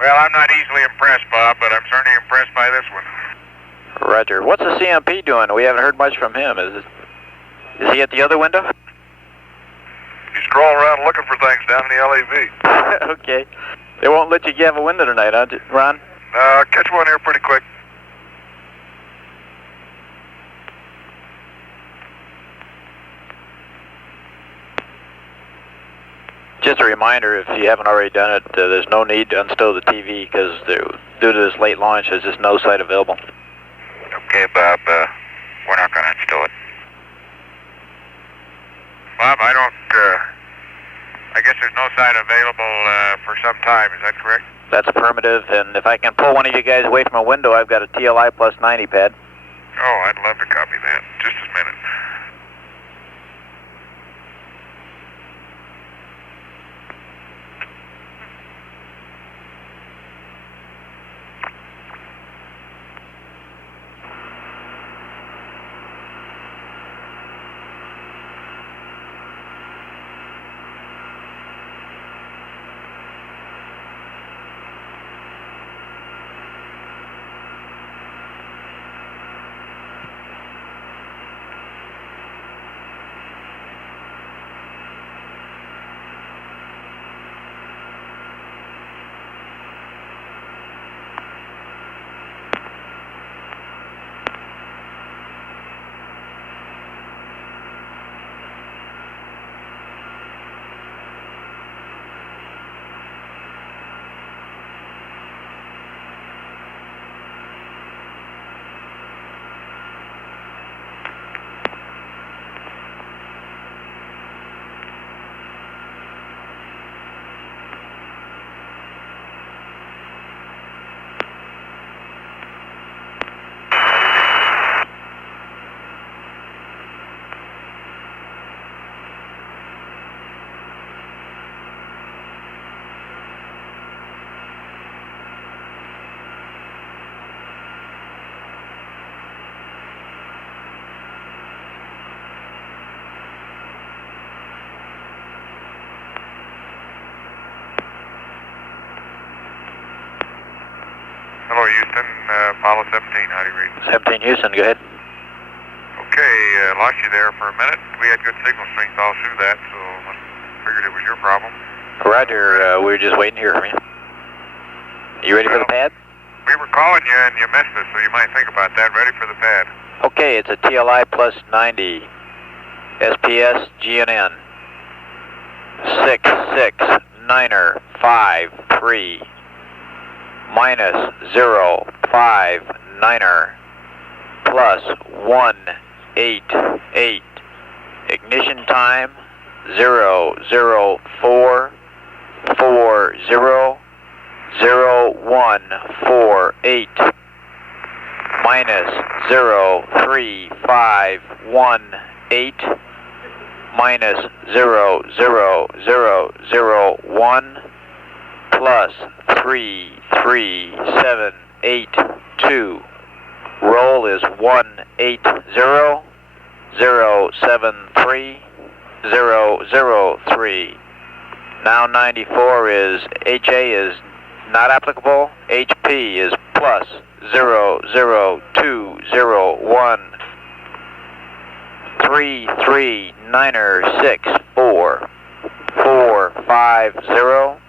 Well, I'm not easily impressed, Bob, but I'm certainly impressed by this one. Roger. What's the CMP doing? We haven't heard much from him. Is he at the other window? He's crawling around looking for things down in the LAV. Okay. They won't let you have a window tonight, huh, Ron? Catch one here pretty quick. Just a reminder, if you haven't already done it, there's no need to unstow the TV because due to this late launch, there's just no site available. Okay, Bob, we're not going to install it. Bob, I guess there's no site available for some time, is that correct? That's affirmative, and if I can pull one of you guys away from a window, I've got a TLI plus 90 pad. Oh, I'd love to copy that. Just a minute. Houston, Apollo 17, how do you read? 17 Houston, go ahead. Okay, lost you there for a minute. We had good signal strength all through that, so I figured it was your problem. Roger, we were just waiting to hear from you. You ready for the pad? We were calling you and you missed us, so you might think about that. Ready for the pad. Okay, it's a TLI plus 90. SPS GNN. 669er53 minus 059er plus 188. Ignition time 00440 0148 minus 03518 minus 00001 plus 33782. Roll is 180073 Now 94 is HA is not applicable. HP is plus 00201 339er64 450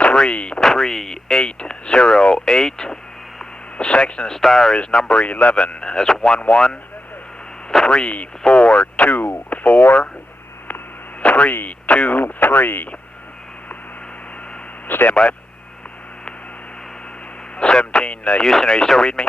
33808. Section star is number 11. That's 113424 323. Stand by. 17 Houston, are you still reading me?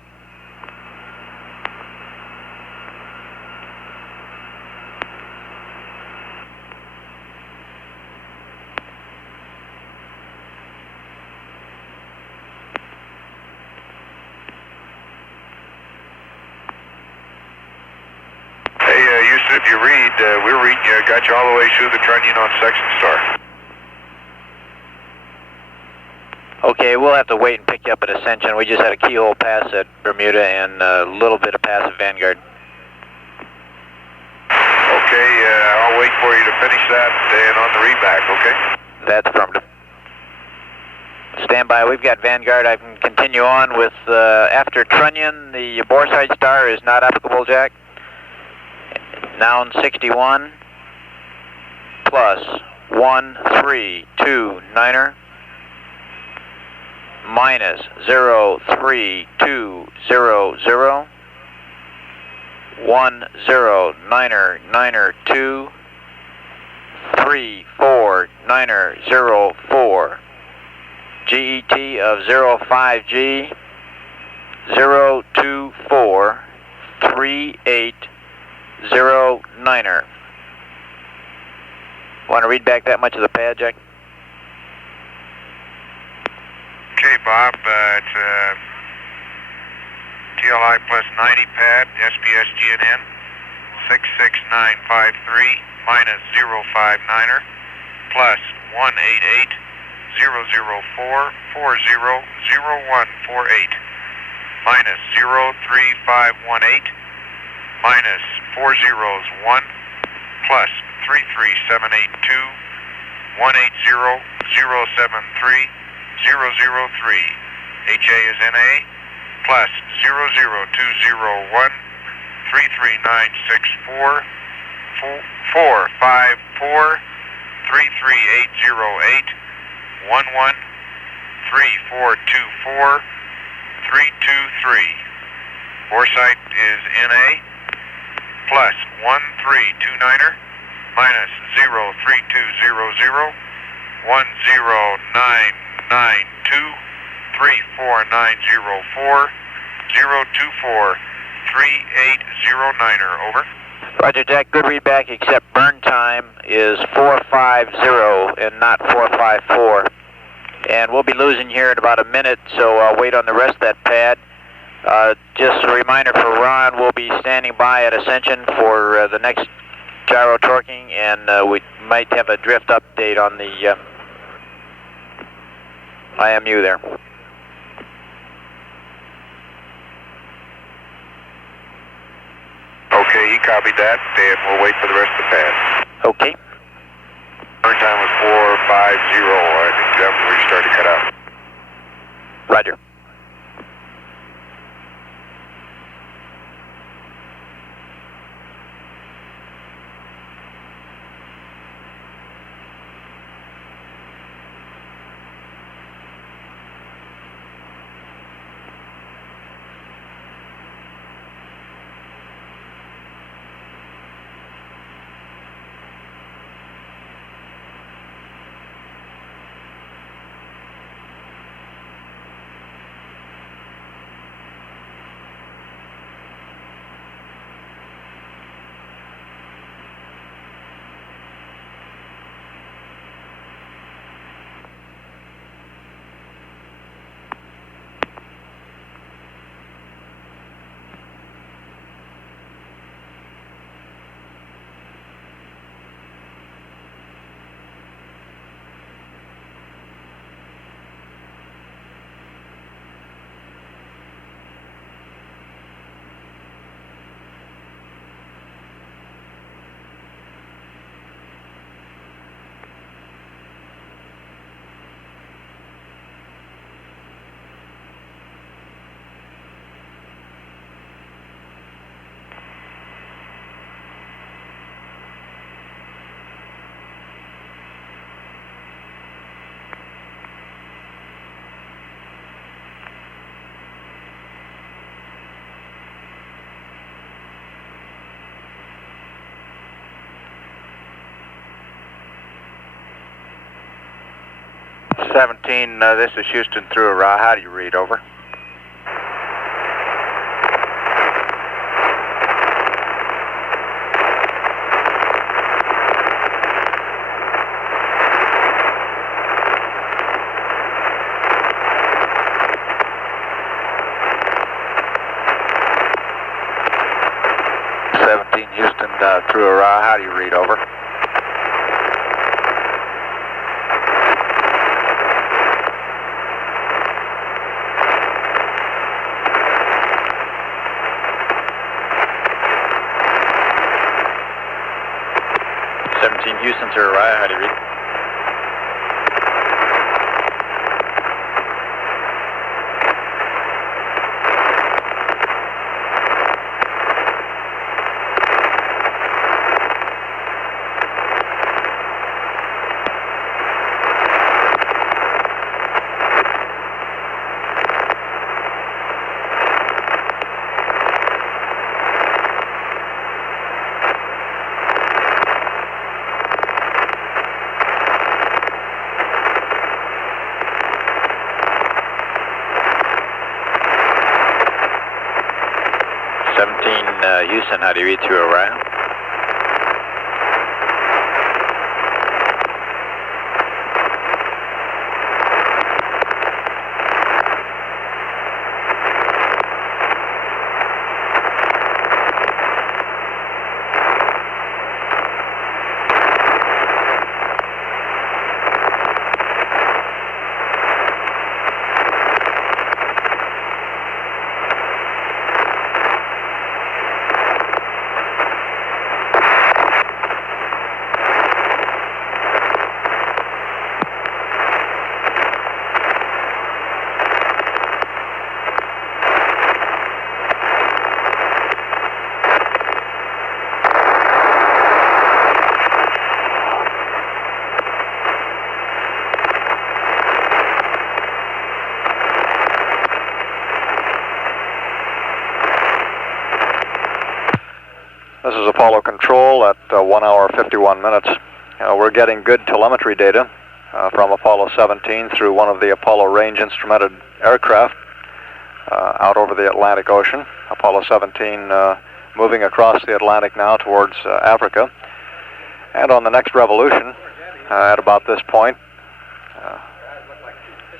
If you read, we're reading you, got you all the way through the trunnion on section star. Okay, we'll have to wait and pick you up at Ascension. We just had a keyhole pass at Bermuda and a little bit of pass at Vanguard. Okay, I'll wait for you to finish that and on the readback, okay? That's affirmative. Stand by, we've got Vanguard. I can continue on with, after trunnion, the boreside star is not applicable, Jack. Noun 61 plus 1329er minus 03200 109er92 349er04 GET of 05G 0243809er. Want to read back that much of the pad, Jack? Okay, Bob, it's TLI plus 90 pad, SPS GNN, 66953 minus 059er, plus 188 004 400148, minus 03518, minus 4 zeros 1, plus 33782, 180 073 003. HA is NA, plus 00201 33964 454 33808 11 3424 323. Boresight is NA, plus 1329er, minus 03200 10992 34904 024 3809er, over. Roger, Jack, good readback, except burn time is 450 and not 454. And we'll be losing here in about a minute, so I'll wait on the rest of that pad. Just a reminder for Ron, we'll be standing by at Ascension for the next gyro torquing, and we might have a drift update on the IMU there. Okay, he copied that, and we'll wait for the rest of the pad. Okay. Burn time was 450. I think that's where you started to cut out. Roger. 17, this is Houston through Arai. How do you read? Over. Houston through Arai. How do you read? Over. Houston through Arai. How do you read? Houston, how do you read through Arai? This is Apollo Control at 1 hour 51 minutes. We're getting good telemetry data from Apollo 17 through one of the Apollo range instrumented aircraft out over the Atlantic Ocean. Apollo 17 moving across the Atlantic now towards Africa. And on the next revolution, at about this point,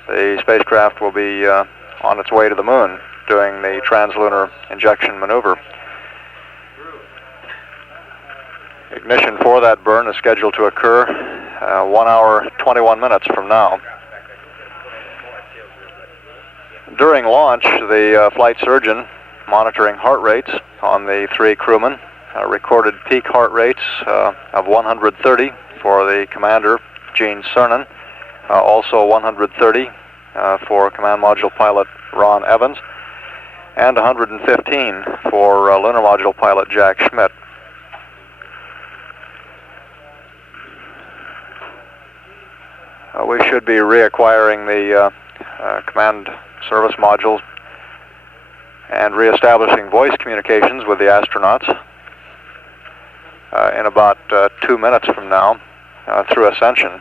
the spacecraft will be on its way to the moon doing the translunar injection maneuver. Ignition for that burn is scheduled to occur 1 hour 21 minutes from now. During launch, the flight surgeon monitoring heart rates on the 3 crewmen recorded peak heart rates of 130 for the commander, Gene Cernan, also 130 for command module pilot Ron Evans, and 115 for lunar module pilot Jack Schmitt. We should be reacquiring the command service modules and reestablishing voice communications with the astronauts in about 2 minutes from now through Ascension.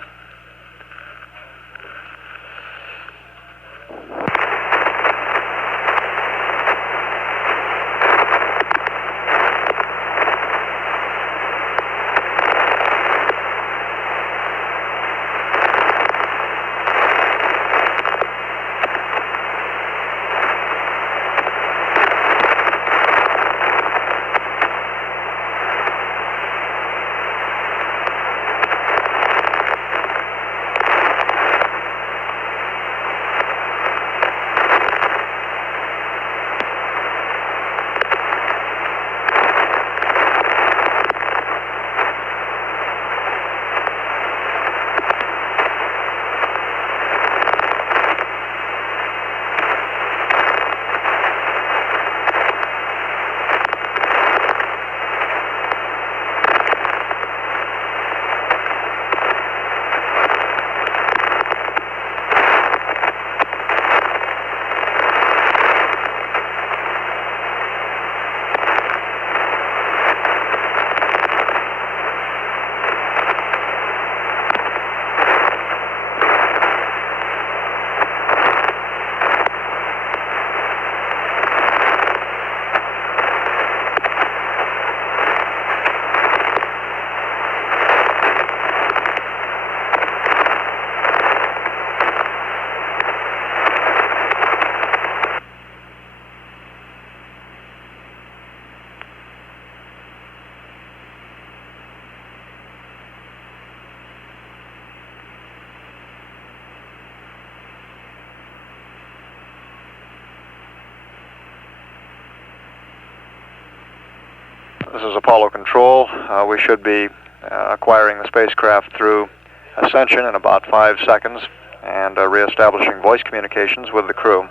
This is Apollo Control. We should be acquiring the spacecraft through ascension in about 5 seconds and reestablishing voice communications with the crew.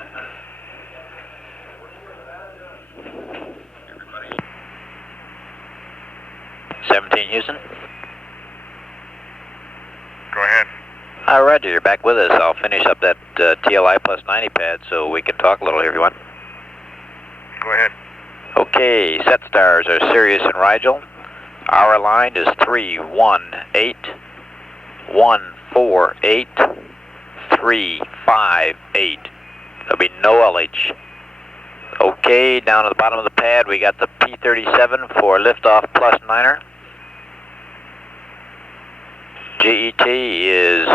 Houston. Go ahead. Hi, Roger, you're back with us. I'll finish up that TLI plus 90 pad so we can talk a little here if you want. Go ahead. Okay, set stars are Sirius and Rigel. Our line is 318, 148, 358. There'll be no LH. Okay, down at the bottom of the pad we got the P-37 for liftoff plus 9er. GET is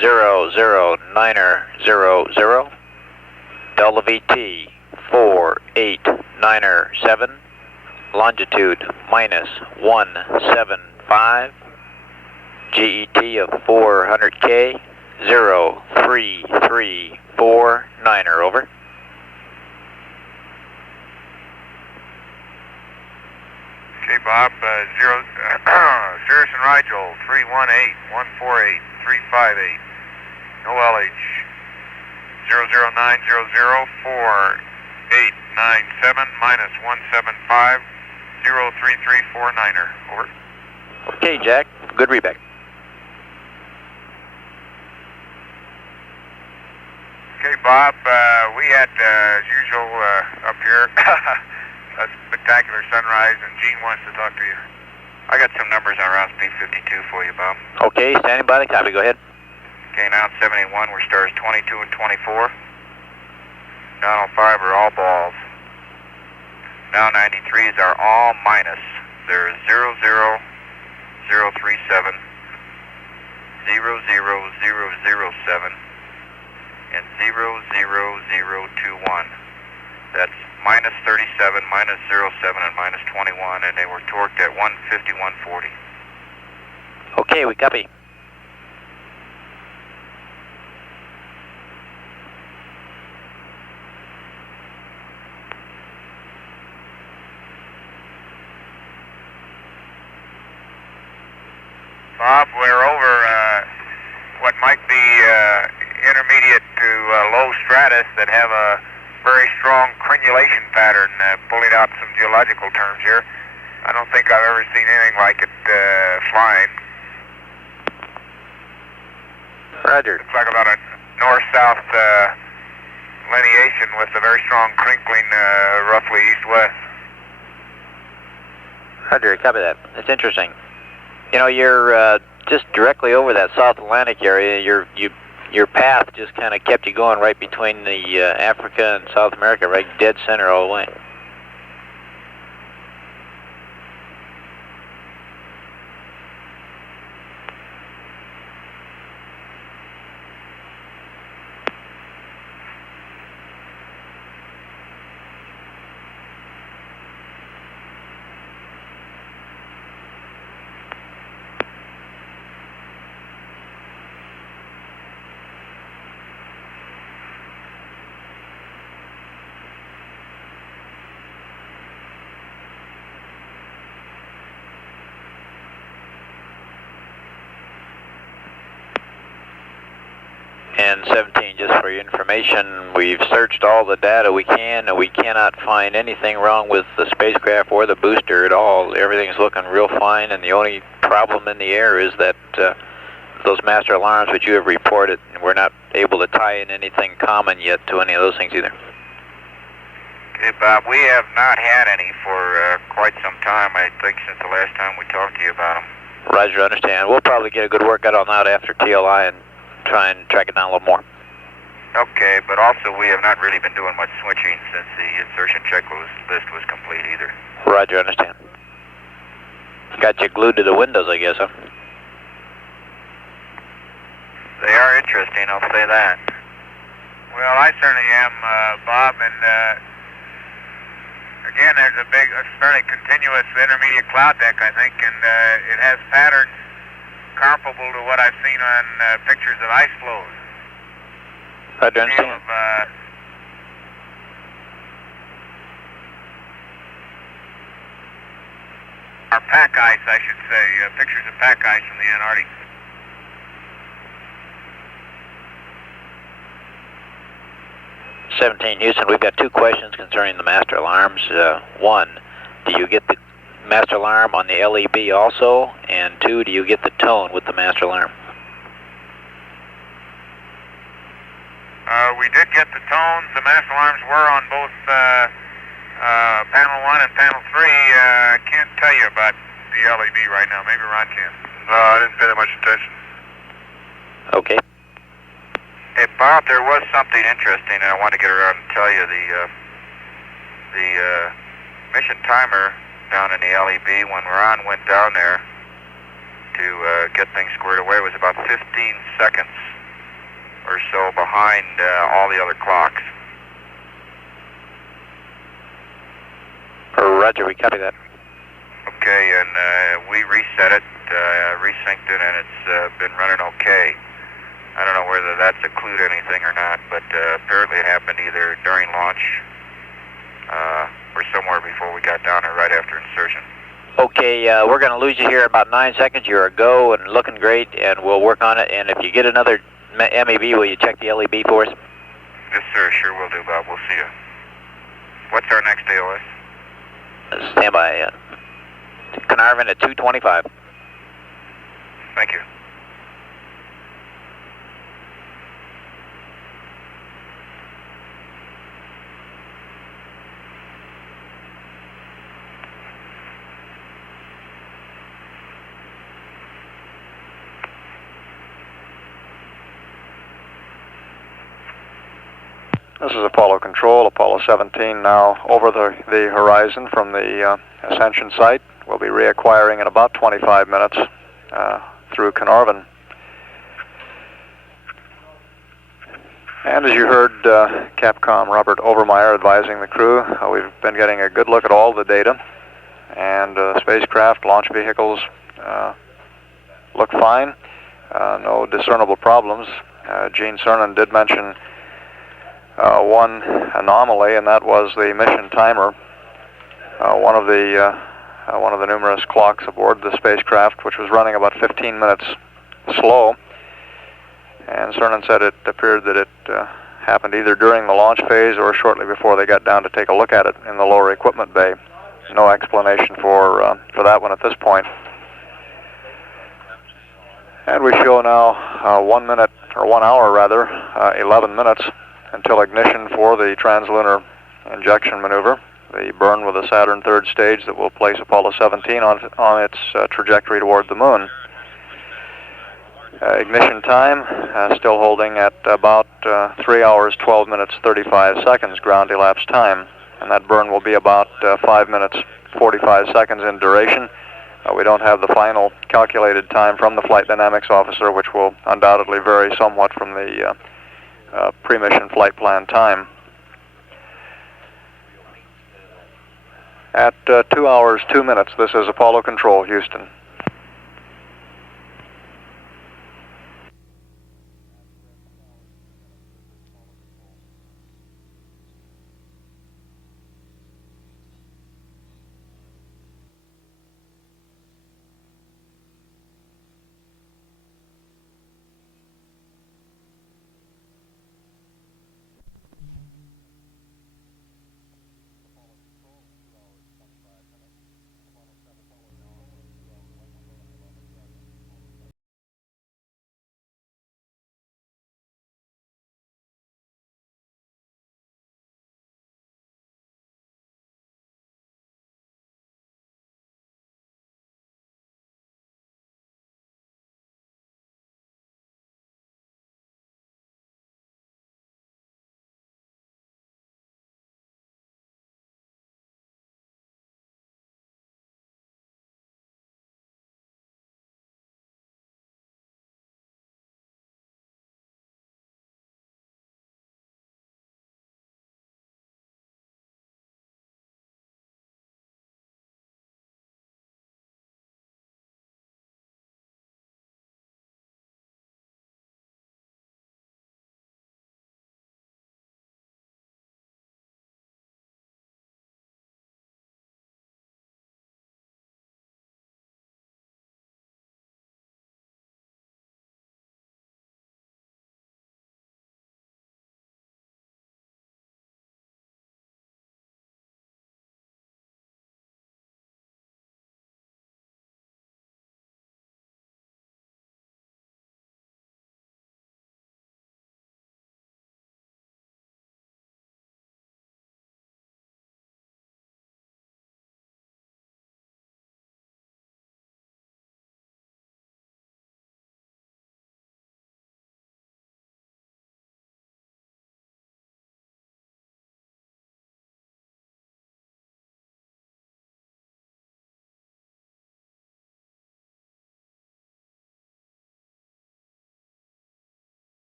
009000. Delta VT 48907. Longitude minus 175. GET of 400K 03349er, over. Okay, Bob, Sirius and Rigel, 318, 148, 358. No LH. 00900, 4897, minus 175, 03349er, over. Okay, Jack, good readback. Okay, Bob, we had, as usual, up here, a spectacular sunrise, and Gene wants to talk to you. I got some numbers on Rouse P52 for you, Bob. Okay, standing by the copy, go ahead. Okay, now it's 71, we're stars 22 and 24. Now 05 are all balls. Now 93s are all minus. They're 00037, 00007, and 00021. That's minus 37, minus 07, and minus 21, and they were torqued at 151.40. Okay, we copy. Bob, we're over what might be intermediate to low stratus that have a very strong crenulation pattern, pulling out some geological terms here. I don't think I've ever seen anything like it flying. Roger. Looks like about a north-south lineation with a very strong crinkling, roughly east-west. Roger, copy that. It's interesting. You know, you're just directly over that South Atlantic area. Your path just kind of kept you going right between the Africa and South America, right dead center all the way. And 17, just for your information, we've searched all the data we can, and we cannot find anything wrong with the spacecraft or the booster at all. Everything's looking real fine, and the only problem in the air is that those master alarms which you have reported, we're not able to tie in anything common yet to any of those things either. Okay, Bob, we have not had any for quite some time, I think, since the last time we talked to you about them. Roger, understand. We'll probably get a good workout on that after TLI and try and track it down a little more. Okay, but also we have not really been doing much switching since the insertion checklist was complete either. Roger, understand. Got you glued to the windows, I guess, huh? They are interesting, I'll say that. Well, I certainly am, Bob, and again, there's a fairly continuous intermediate cloud deck, I think, and it has patterns comparable to what I've seen on pictures of ice flows. I don't understand. Or pack ice, I should say. Pictures of pack ice from the Antarctic. Houston, we've got two questions concerning the master alarms. One, do you get the master alarm on the LEB also? And two, do you get the tone with the master alarm? We did get the tones. The master alarms were on both panel 1 and panel 3. I can't tell you about the LEB right now. Maybe Ron can. No, I didn't pay that much attention. Okay. Hey, Bob, there was something interesting, and I want to get around and tell you. The mission timer down in the LEB, when Ron went down there to get things squared away, was about 15 seconds or so behind all the other clocks. Roger, we copy that. Okay, and we reset it, resynced it, and it's been running okay. I don't know whether that's a clue to anything or not, but apparently it happened either during launch or somewhere before we got down there right after insertion. Okay, we're going to lose you here in about 9 seconds. You're a go and looking great, and we'll work on it. And if you get another MEV, will you check the LEB for us? Yes, sir. Sure will do, Bob. We'll see you. What's our next AOS? Stand by. Carnarvon at 225. Thank you. This is Apollo Control, Apollo 17 now over the horizon from the ascension site. We'll be reacquiring in about 25 minutes through Carnarvon. And as you heard Capcom Robert Overmeyer advising the crew, we've been getting a good look at all the data, and spacecraft, launch vehicles look fine. No discernible problems. Gene Cernan did mention one anomaly, and that was the mission timer. One of the numerous clocks aboard the spacecraft, which was running about 15 minutes slow. And Cernan said it appeared that it happened either during the launch phase or shortly before they got down to take a look at it in the lower equipment bay. No explanation for that one at this point. And we show now 1 minute, or 1 hour rather, 11 minutes until ignition for the translunar injection maneuver, the burn with the Saturn third stage that will place Apollo 17 on its trajectory toward the moon. Ignition time still holding at about 3 hours, 12 minutes, 35 seconds ground elapsed time, and that burn will be about 5 minutes, 45 seconds in duration. We don't have the final calculated time from the flight dynamics officer, which will undoubtedly vary somewhat from the pre-mission flight plan time. At 2 hours, 2 minutes, this is Apollo Control, Houston.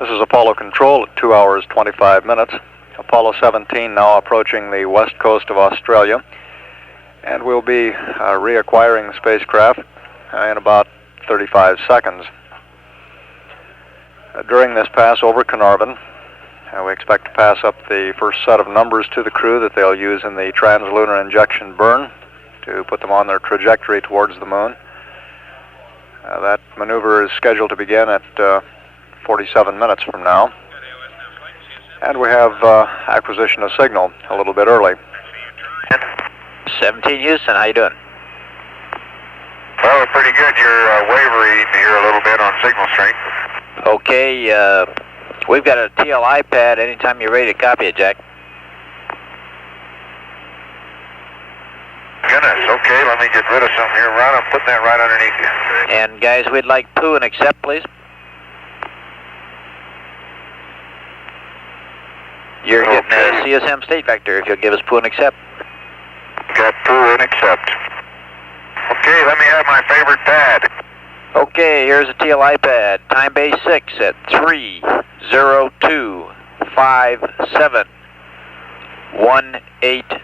This is Apollo Control at 2 hours 25 minutes. Apollo 17 now approaching the west coast of Australia, and we'll be reacquiring the spacecraft in about 35 seconds. During this pass over Carnarvon, we expect to pass up the first set of numbers to the crew that they'll use in the translunar injection burn to put them on their trajectory towards the moon. That maneuver is scheduled to begin at 47 minutes from now. And we have acquisition of signal a little bit early. 17 Houston, how you doing? Well, pretty good. You're wavering here a little bit on signal strength. Okay, we've got a TLI pad anytime you're ready to copy it, Jack. Goodness, okay, let me get rid of something here. Ron, I'm putting that right underneath you. And guys, we'd like poo and accept, please. You're getting a CSM state vector if you'll give us poo and accept. Got poo and accept. Okay, let me have my favorite pad. Okay, here's a TLI pad. Time base 6 at 30257 180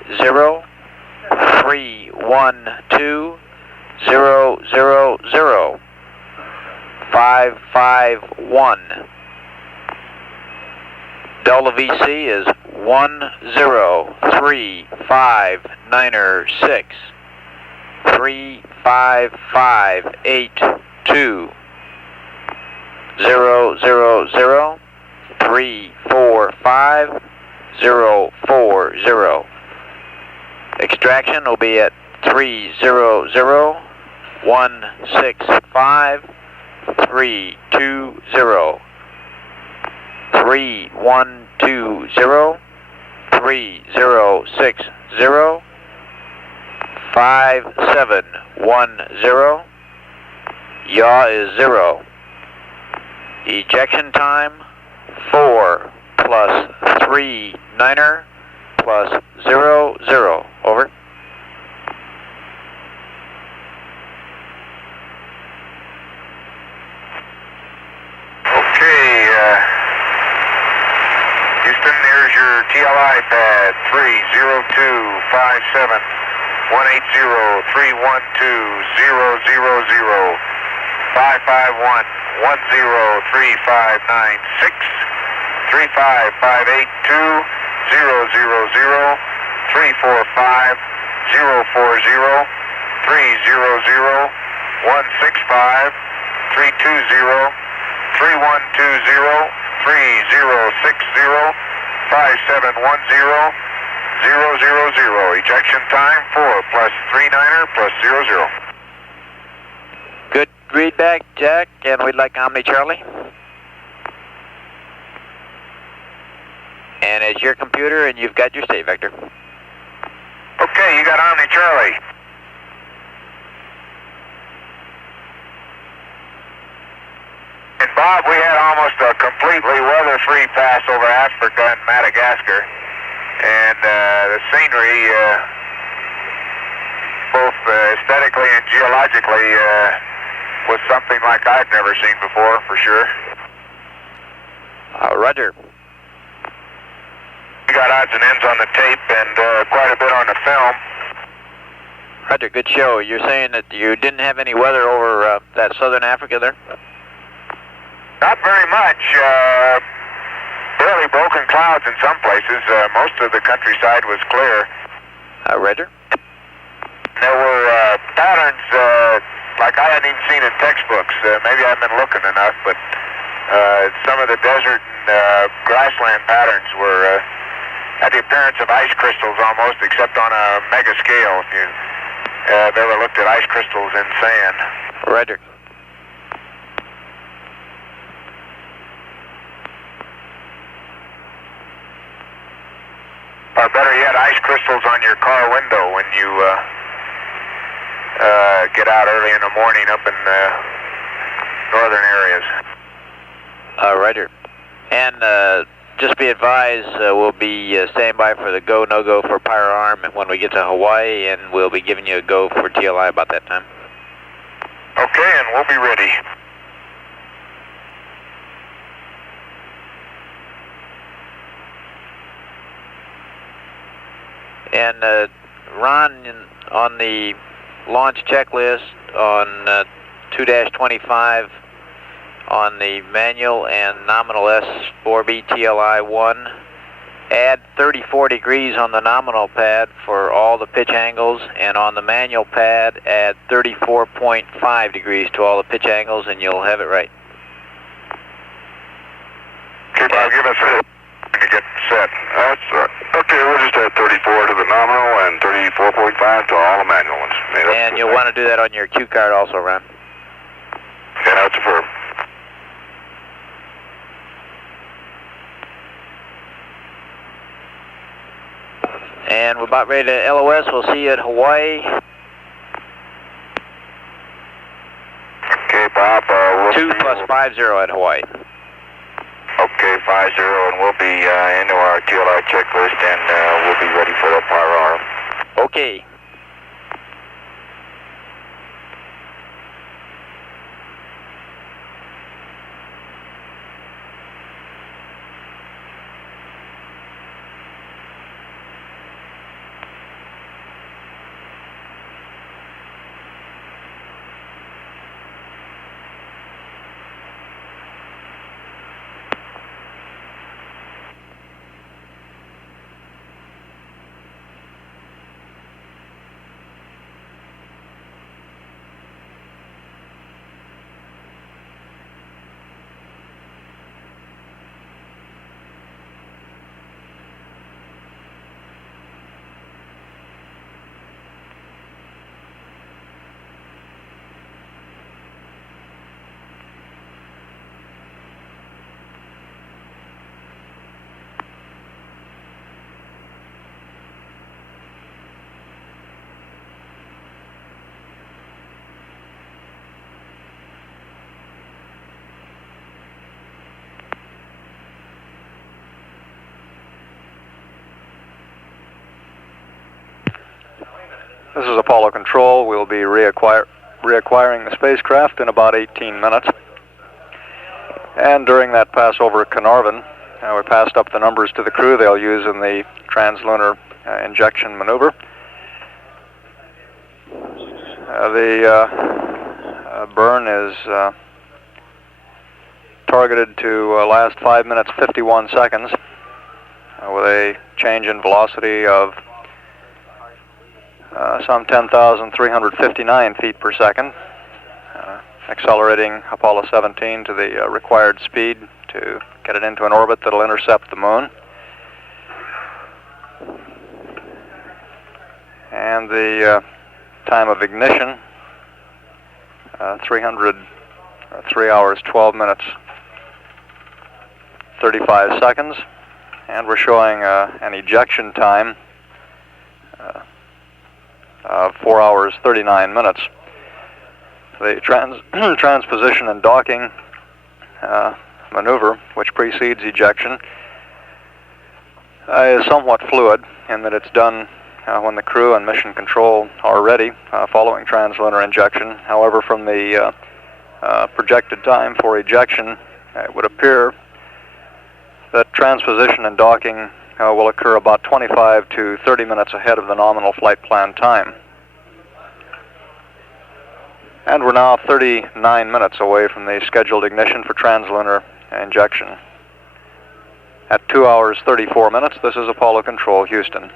312 000 551. Delta VC is 1035996 35582 000 345 040. Extraction will be at 300-165-320. 3120-3060-5710. Yaw is 0. Ejection time 4 plus 3 9er plus 0 0. Over. Houston, there's your TLI pad, 30257 180 312 000 551 103596 35582 000 345 040 300 165 320 3120 3060 5710 000. Ejection time 4 plus 3 9er plus 00. Good read back, Jack, and we'd like Omni Charlie. And it's your computer, and you've got your state vector. Okay, you got Omni Charlie. And Bob, we had almost a completely weather-free pass over Africa and Madagascar. And the scenery, both aesthetically and geologically, was something like I've never seen before, for sure. Roger. We got odds and ends on the tape and quite a bit on the film. Roger, good show. You're saying that you didn't have any weather over that southern Africa there? Not very much. Barely broken clouds in some places. Most of the countryside was clear. Roger. There were patterns like I hadn't even seen in textbooks. Maybe I haven't been looking enough, but some of the desert and grassland patterns were had the appearance of ice crystals almost, except on a mega scale. If you ever looked at ice crystals in sand. Roger. Or better yet, ice crystals on your car window when you get out early in the morning up in northern areas. Roger. And just be advised, we'll be standing by for the go, no-go for Pyro Arm when we get to Hawaii, and we'll be giving you a go for TLI about that time. Okay, and we'll be ready. And Ron, on the launch checklist on 2-25 on the manual and nominal S4B TLI-1, add 34 degrees on the nominal pad for all the pitch angles, and on the manual pad add 34.5 degrees to all the pitch angles, and you'll have it right. Okay, Bob, give us a to get set. Okay, we'll just add 34 to the nominal and 34.5 to all the manual ones. And you'll want to do that on your cue card also, Ron. Yeah, that's affirm. And we're about ready to LOS. We'll see you at Hawaii. Okay, Bob, we'll 2 plus 50 at Hawaii. Okay, 50, and we'll be into our TLI checklist, and we'll be ready for the power arm. Okay. This is Apollo Control. We'll be reacquiring the spacecraft in about 18 minutes. And during that pass over Carnarvon, we passed up the numbers to the crew they'll use in the translunar injection maneuver. The burn is targeted to last 5 minutes 51 seconds with a change in velocity of some 10,359 feet per second, accelerating Apollo 17 to the required speed to get it into an orbit that'll intercept the moon. And the time of ignition, 3 hours, 12 minutes, 35 seconds. And we're showing an ejection time of 4 hours, 39 minutes. The transposition and docking maneuver, which precedes ejection, is somewhat fluid in that it's done when the crew and mission control are ready following translunar injection. However, from the projected time for ejection, it would appear that transposition and docking will occur about 25 to 30 minutes ahead of the nominal flight plan time. And we're now 39 minutes away from the scheduled ignition for translunar injection. At 2 hours, 34 minutes, this is Apollo Control, Houston.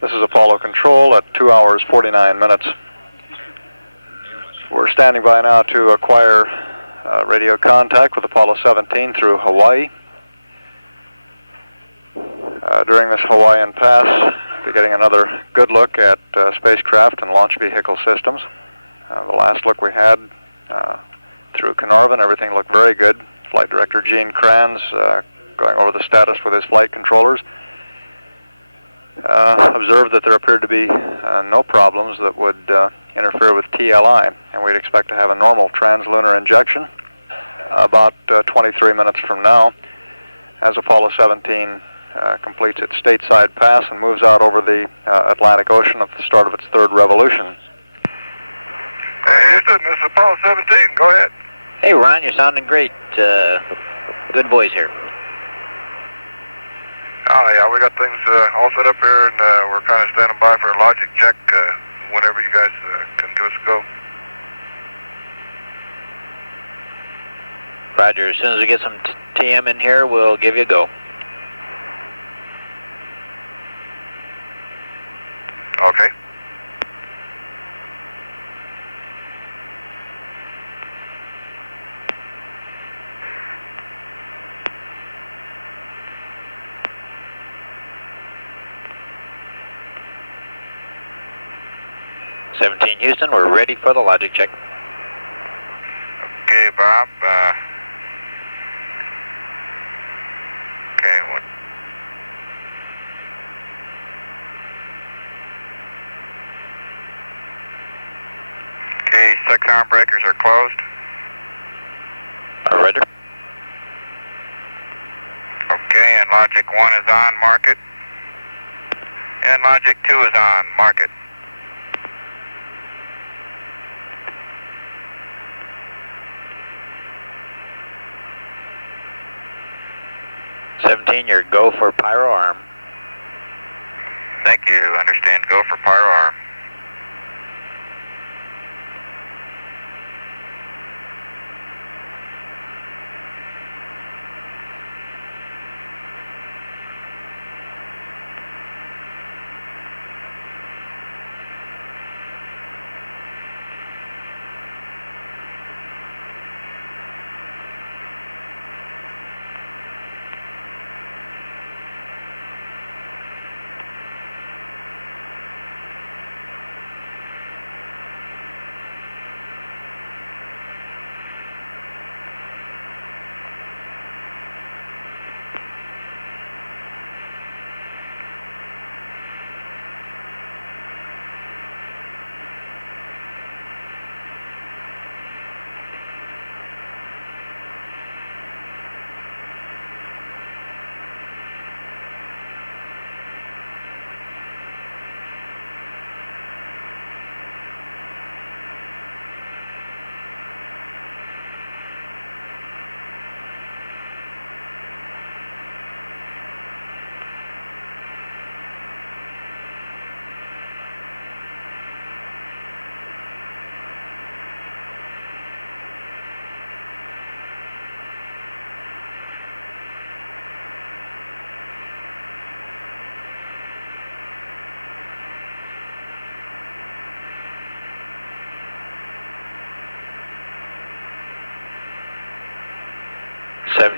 This is Apollo Control at 2 hours 49 minutes. We're standing by now to acquire radio contact with Apollo 17 through Hawaii. During this Hawaiian pass, we're getting another good look at spacecraft and launch vehicle systems. The last look we had through Caernarvon, everything looked very good. Flight Director Gene Kranz going over the status with his flight controllers. Observed that there appeared to be no problems that would interfere with TLI, and we'd expect to have a normal translunar injection about 23 minutes from now as Apollo 17 completes its stateside pass and moves out over the Atlantic Ocean at the start of its third revolution. Houston, this is Apollo 17. Go ahead. Hey, Ron, you're sounding great. Good voice here. Oh, yeah, we got things all set up here, and we're kind of standing by for a logic check whenever you guys can give us a go. Roger. As soon as we get some TM in here, we'll give you a go. Okay. Houston, we're ready for the logic check. Okay, Bob. Okay, what? Okay, 6 arm breakers are closed. Roger. Okay, and logic 1 is on, mark it. And logic 2 is on, mark it. Your go for pyro arm. Thank you. Understand. Go for pyro arm.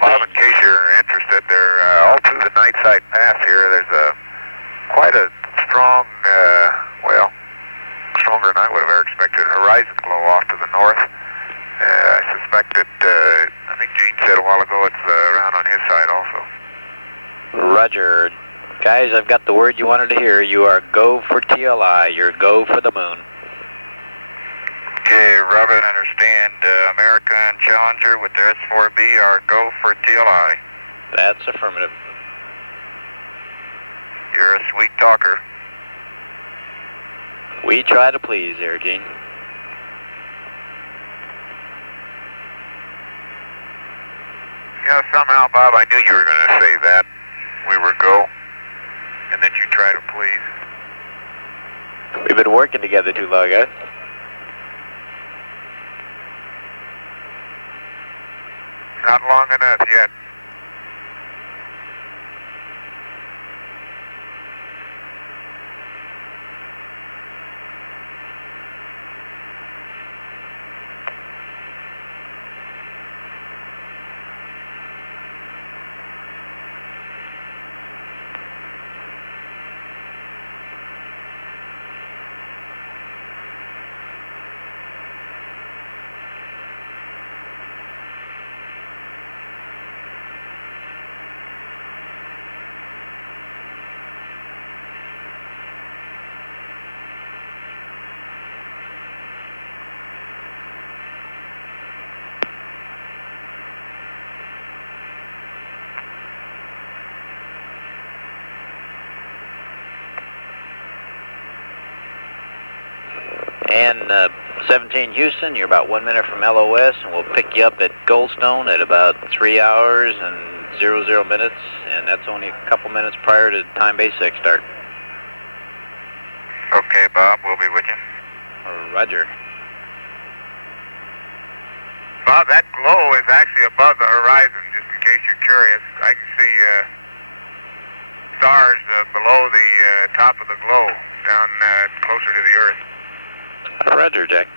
Bob, in case you're interested, they're all through the night side pass here. There's quite a strong, well, stronger than I would have ever expected, horizon glow off to the north. I suspect that, I think Gene said a while ago, it's around on his side also. Roger. Guys, I've got the word you wanted to hear. You are go for TLI. You're go for the moon. Okay, Robert, understand. America and Challenger with their S4B are go for TLI. That's affirmative. You're a sweet talker. We try to please there, Gene. You know, somehow, Bob, I knew you were going to say that. We were go, and that you try to please. We've been working together too long, huh? Not long enough yet. again, 17 Houston, you're about 1 minute from LOS, and we'll pick you up at Goldstone at about 3 hours and 00 minutes, and that's only a couple minutes prior to time base 6 start. Okay, Bob, we'll be with you. Roger. Bob, that glow is actually above the horizon, just in case you're curious. I can see stars below the top of the glow, down closer to the Earth. Roger, Jack.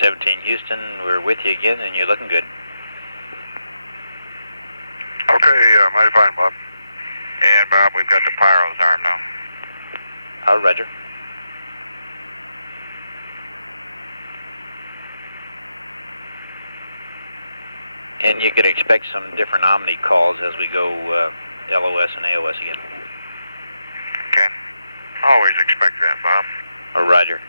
17 Houston, we're with you again, and you're looking good. Okay, mighty fine, Bob. And Bob, we've got the pyros armed now. Roger. And you could expect some different Omni calls as we go LOS and AOS again. Okay. Always expect that, Bob. Roger.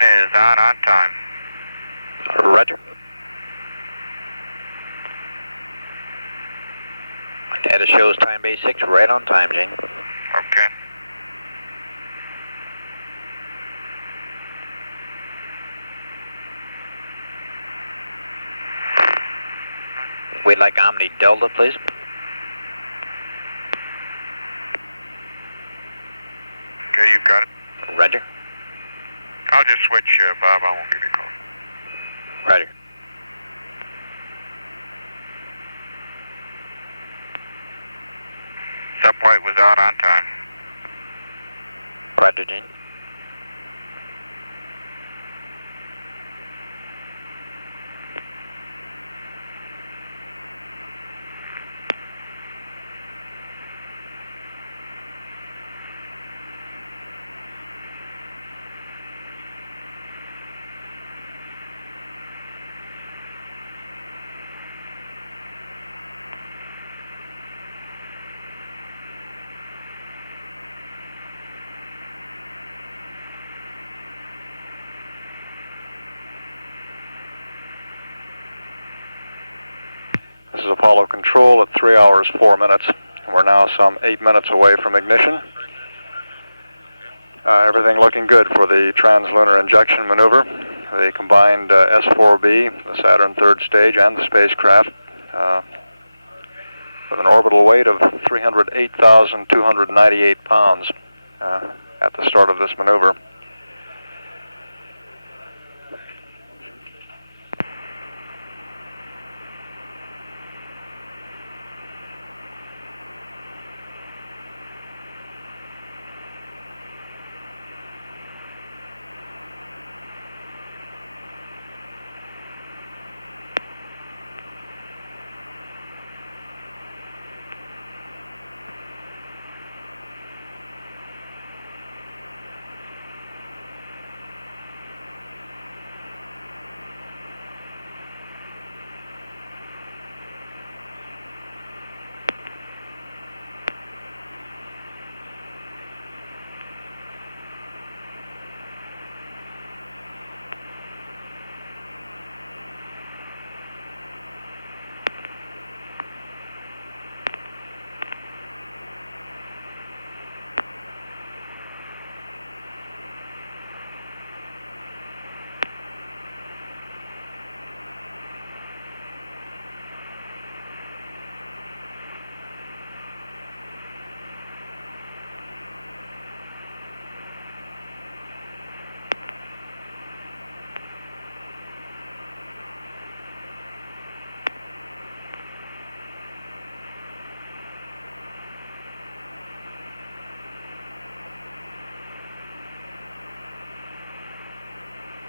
Is on time. Roger. Data shows time base 6, right on time, Jane. Okay. We'd like Omni Delta, please. Okay, you've got it. Roger. I'll just switch, Bob. I won't give you a call. Roger. Subflight was out on time. Roger, Jane. This is Apollo Control at 3 hours 4 minutes. And we're now some 8 minutes away from ignition. Everything looking good for the translunar injection maneuver. The combined S4B, the Saturn third stage, and the spacecraft with an orbital weight of 308,298 pounds at the start of this maneuver.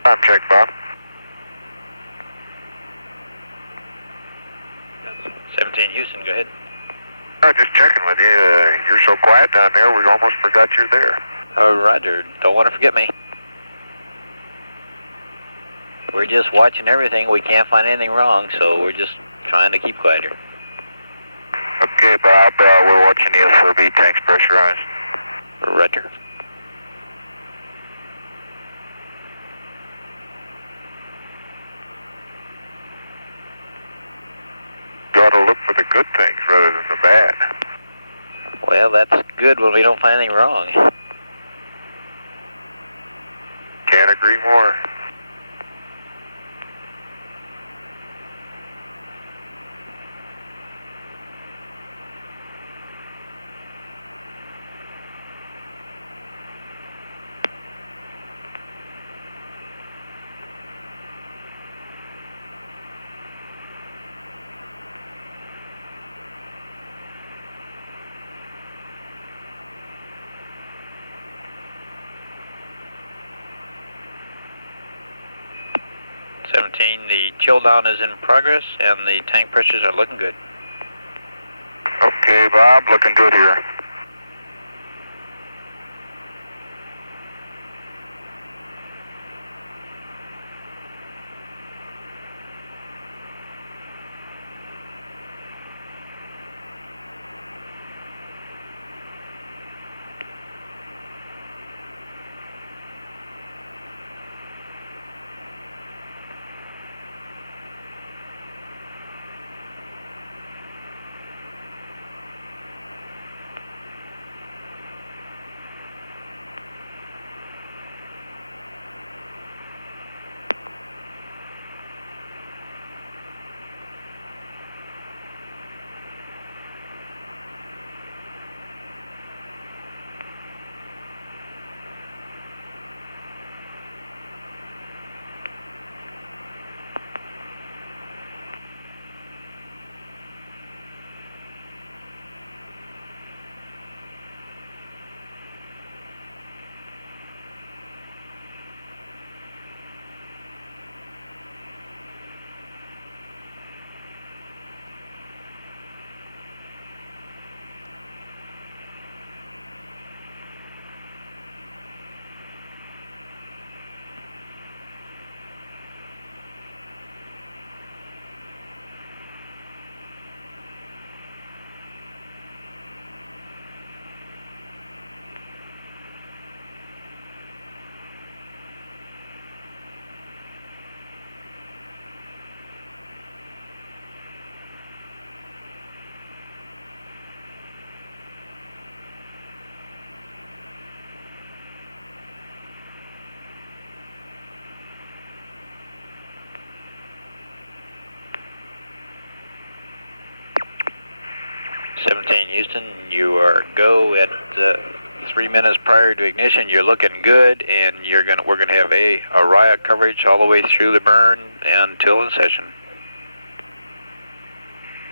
Time check, Bob. 17 Houston, go ahead. Just checking with you. You're so quiet down there, we almost forgot you're there. Oh, Roger. Don't want to forget me. We're just watching everything. We can't find anything wrong, so we're just trying to keep quiet here. Okay, Bob, we're watching the S4B tanks pressurized. Roger. You ought to look for the good things rather than the bad. Well, that's good when we don't find anything wrong. Can't agree more. The chill down is in progress and the tank pressures are looking good. Okay, Bob, looking good here. Houston, you are go at 3 minutes prior to ignition. You're looking good, and we're gonna have a riot coverage all the way through the burn until in session.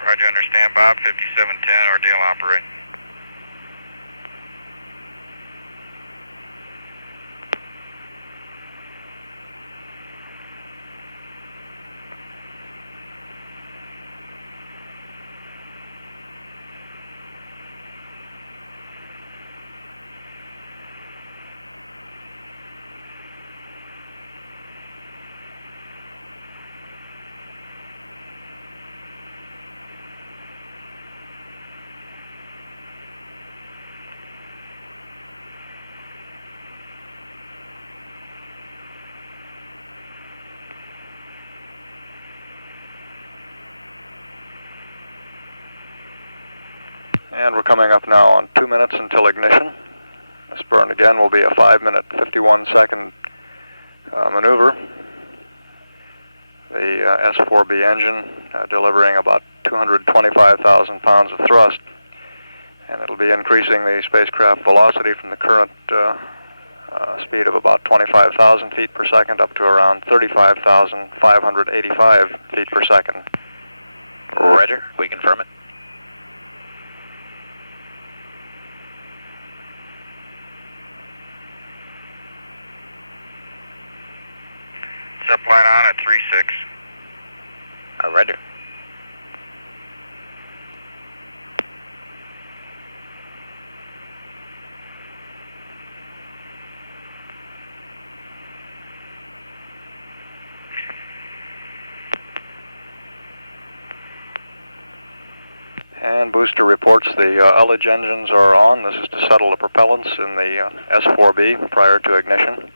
Roger, understand, Bob. 5710, ordeal operating. And we're coming up now on 2 minutes until ignition. This burn again will be a 5-minute, 51-second maneuver. The S4B engine delivering about 225,000 pounds of thrust, and it'll be increasing the spacecraft velocity from the current speed of about 25,000 feet per second up to around 35,585 feet per second. Roger, we confirm it. Subline on at 3-6. Roger. And booster reports the ullage engines are on. This is to settle the propellants in the S4B prior to ignition.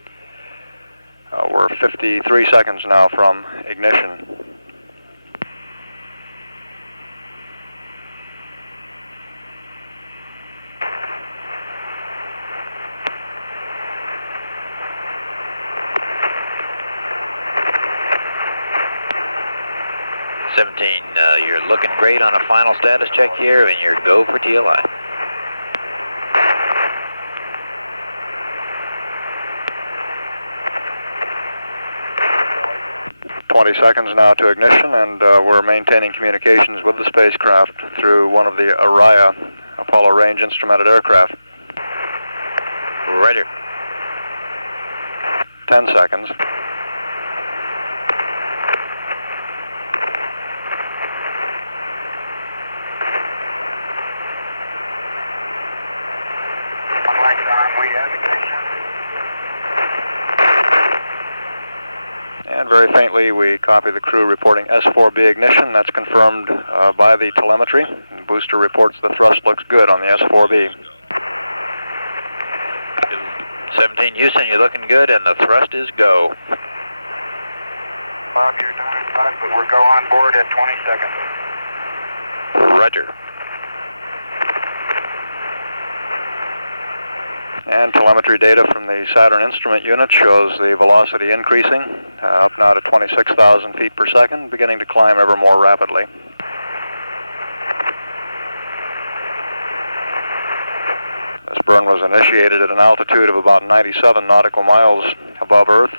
We're 53 seconds now from ignition. You're looking great on a final status check here, and you're go for TLI. 20 seconds now to ignition, and we're maintaining communications with the spacecraft through one of the Araya Apollo range instrumented aircraft. Roger. 10 seconds. And very faintly, we copy the crew reporting S4B ignition. That's confirmed by the telemetry. The booster reports the thrust looks good on the S4B. 17 Houston, you're looking good, and the thrust is go. Bob, you're done at 5, but we're go on board at 20 seconds. Roger. And telemetry data from the Saturn instrument unit shows the velocity increasing, up now to 26,000 feet per second, beginning to climb ever more rapidly. This burn was initiated at an altitude of about 97 nautical miles above Earth.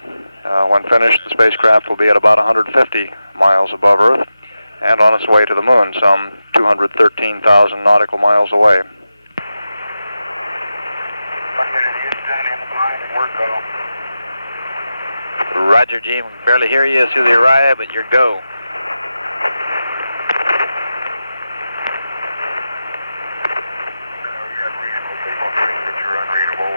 When finished, the spacecraft will be at about 150 miles above Earth and on its way to the moon, some 213,000 nautical miles away. Roger, Gene. We can barely hear you through the Araya, but you're go. We got reasonable people think that you're unreadable.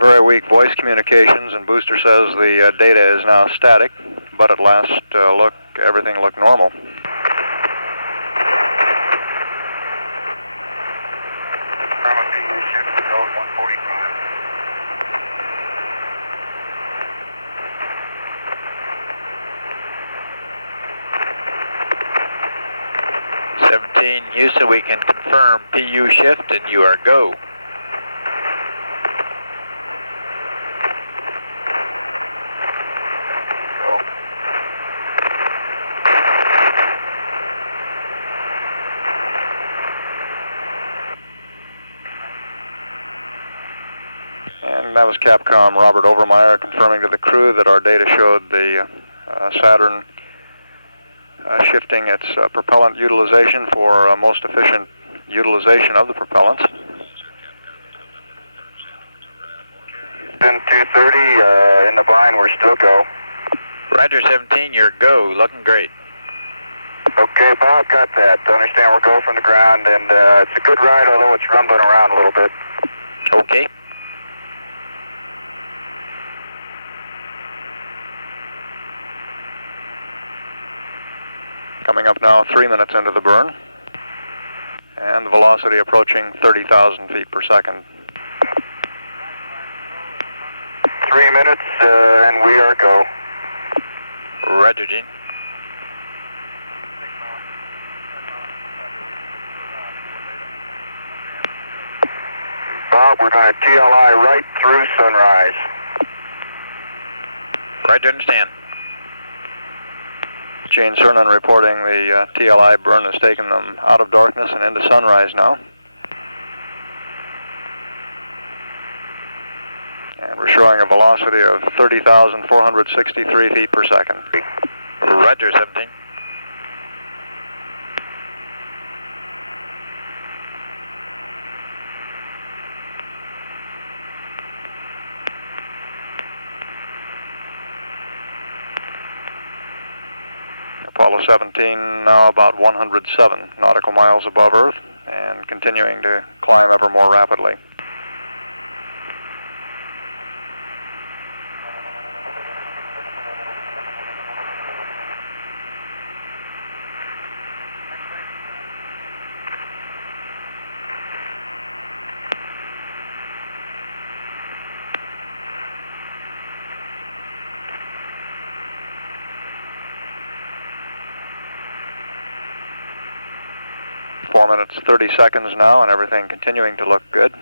Very weak voice communications, and booster says the data is now static, but at last look, everything looked normal. Code 145. 17 Houston, we can confirm PU shift, and you are go. And that was Capcom Robert Overmeyer confirming to the crew that our data showed the Saturn shifting its propellant utilization for most efficient utilization of the propellants. Then 230 in the blind, we're still go. Roger, 17, you're go. Looking great. Okay, Bob, got that. Understand we're go from the ground, and it's a good ride, although it's rumbling around a little bit. Okay. Coming up now 3 minutes into the burn, and the velocity approaching 30,000 feet per second. 3 minutes, and we are go. Roger, Gene. Bob, we're going to TLI right through sunrise. Roger, understand. Gene Cernan reporting the TLI burn has taken them out of darkness and into sunrise now. And we're showing a velocity of 30,463 feet per second. Roger, 17. Apollo 17 now about 107 nautical miles above Earth and continuing to climb ever more rapidly. Four minutes, 30 seconds now, and everything continuing to look good.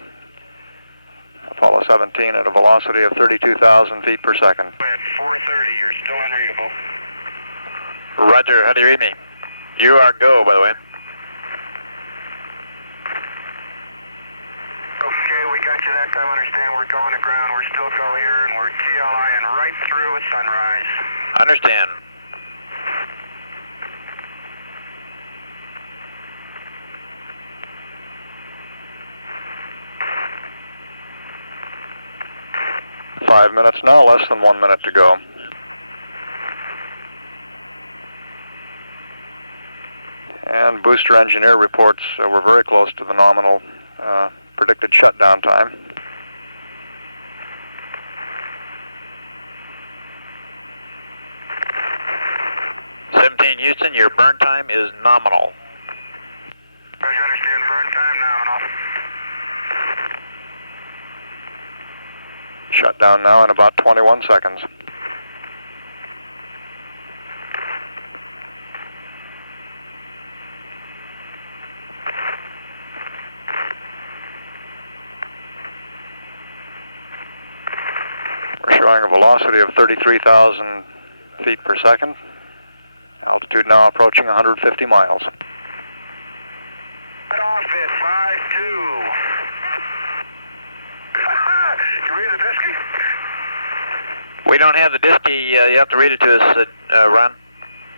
Apollo 17 at a velocity of 32,000 feet per second. At 4:30, you're still unreadable. Roger, how do you read me? You are go, by the way. Okay, we got you that time. Understand we're going to ground. We're still go here, and we're TLI and right through at sunrise. Understand. Five minutes now, less than 1 minute to go. And booster engineer reports we're very close to the nominal predicted shutdown time. Houston, your burn time is nominal. Roger, understand burn time nominal. Shutdown now in about 21 seconds. We're showing a velocity of 33,000 feet per second. Altitude now approaching 150 miles. Get off at 5-2. You read the disky? We don't have the disky. You have to read it to us, Ron.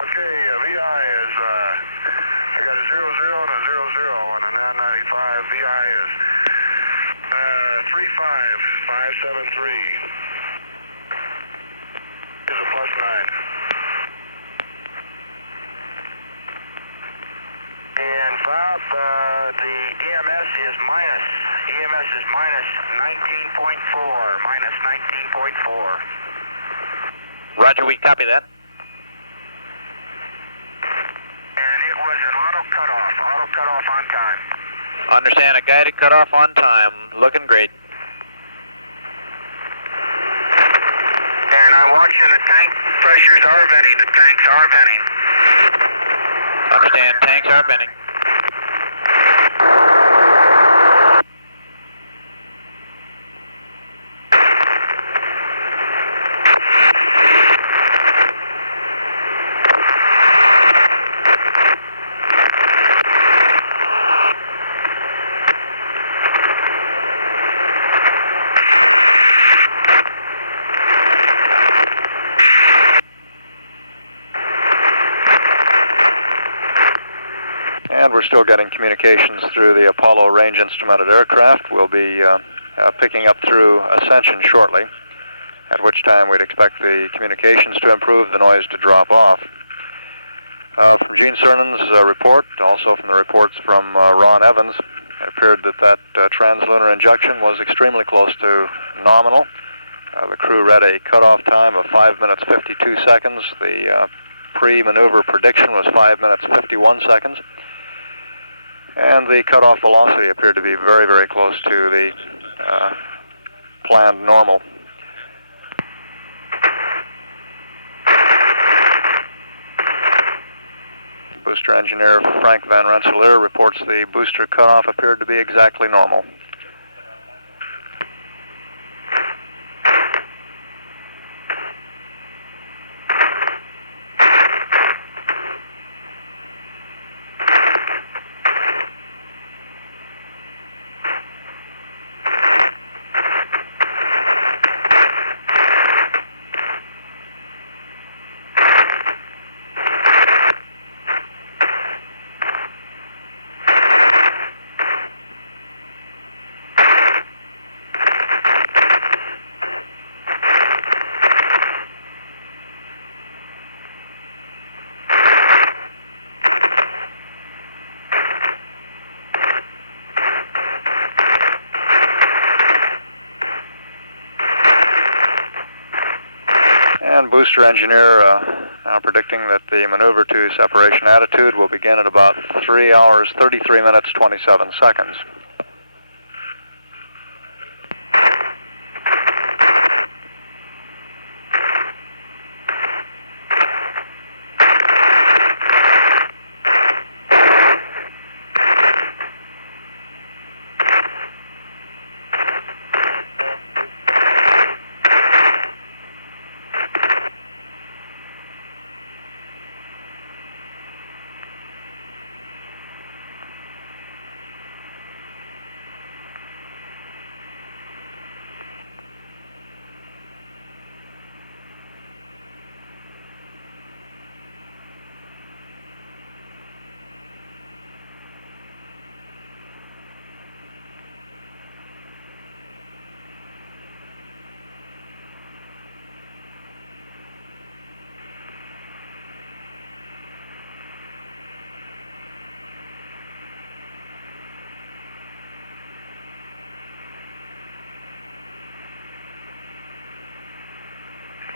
Okay, VI is, I got a 00 and a 00 on a 995. VI is 35573. Is a +9. And Bob, the EMS is minus 19.4, minus 19.4. Roger, we copy that. And it was an auto cutoff on time. Understand, a guided cutoff on time. Looking great. And I'm watching the tank pressures are venting, the tanks are venting. Understand, tanks are venting. And we're still getting communications through the Apollo range instrumented aircraft. We'll be picking up through Ascension shortly, at which time we'd expect the communications to improve, the noise to drop off. From Gene Cernan's report, also from the reports from Ron Evans, it appeared that translunar injection was extremely close to nominal. The crew read a cutoff time of 5 minutes 52 seconds. The pre-maneuver prediction was 5 minutes 51 seconds. And the cutoff velocity appeared to be very, very close to the planned normal. Booster engineer Frank Van Rensselaer reports the booster cutoff appeared to be exactly normal. booster engineer predicting that the maneuver to separation attitude will begin at about 3 hours, 33 minutes, 27 seconds.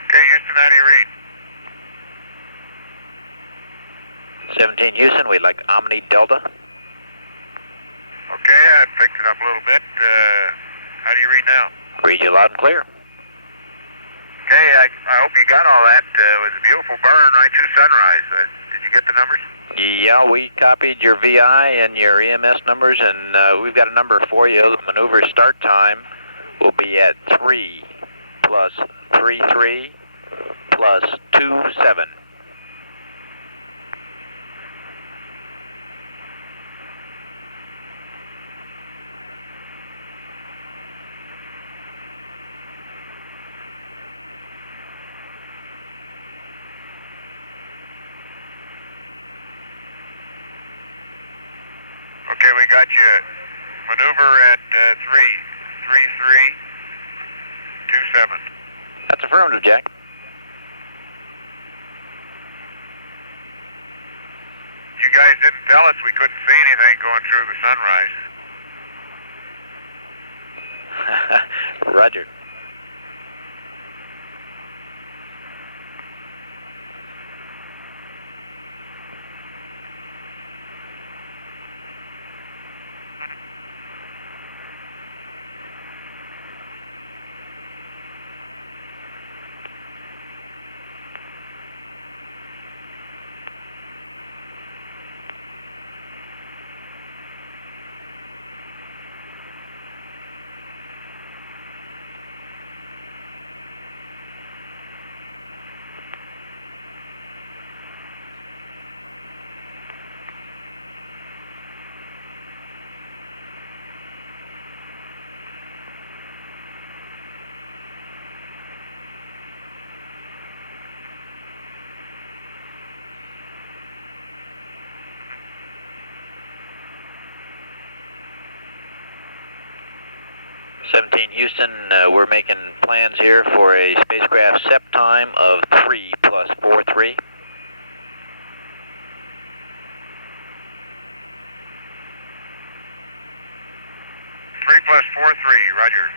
Okay, Houston, how do you read? 17 Houston, we'd like Omni Delta. Okay, I picked it up a little bit. How do you read now? Read you loud and clear. Okay, I hope you got all that. It was a beautiful burn right through sunrise. Did you get the numbers? Yeah, we copied your VI and your EMS numbers, and we've got a number for you. The maneuver start time will be at 3 plus 33 plus 27. Okay, we got you. Maneuver at 33327. That's affirmative, Jack. You guys didn't tell us we couldn't see anything going through the sunrise. Roger. Houston, we're making plans here for a spacecraft SEP time of 3 plus 43. 3 plus 43, roger.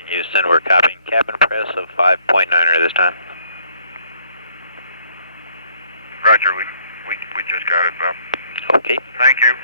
17 Houston, we're copying cabin press of 5.9er this time. Roger, we just got it, Bob. Okay. Thank you.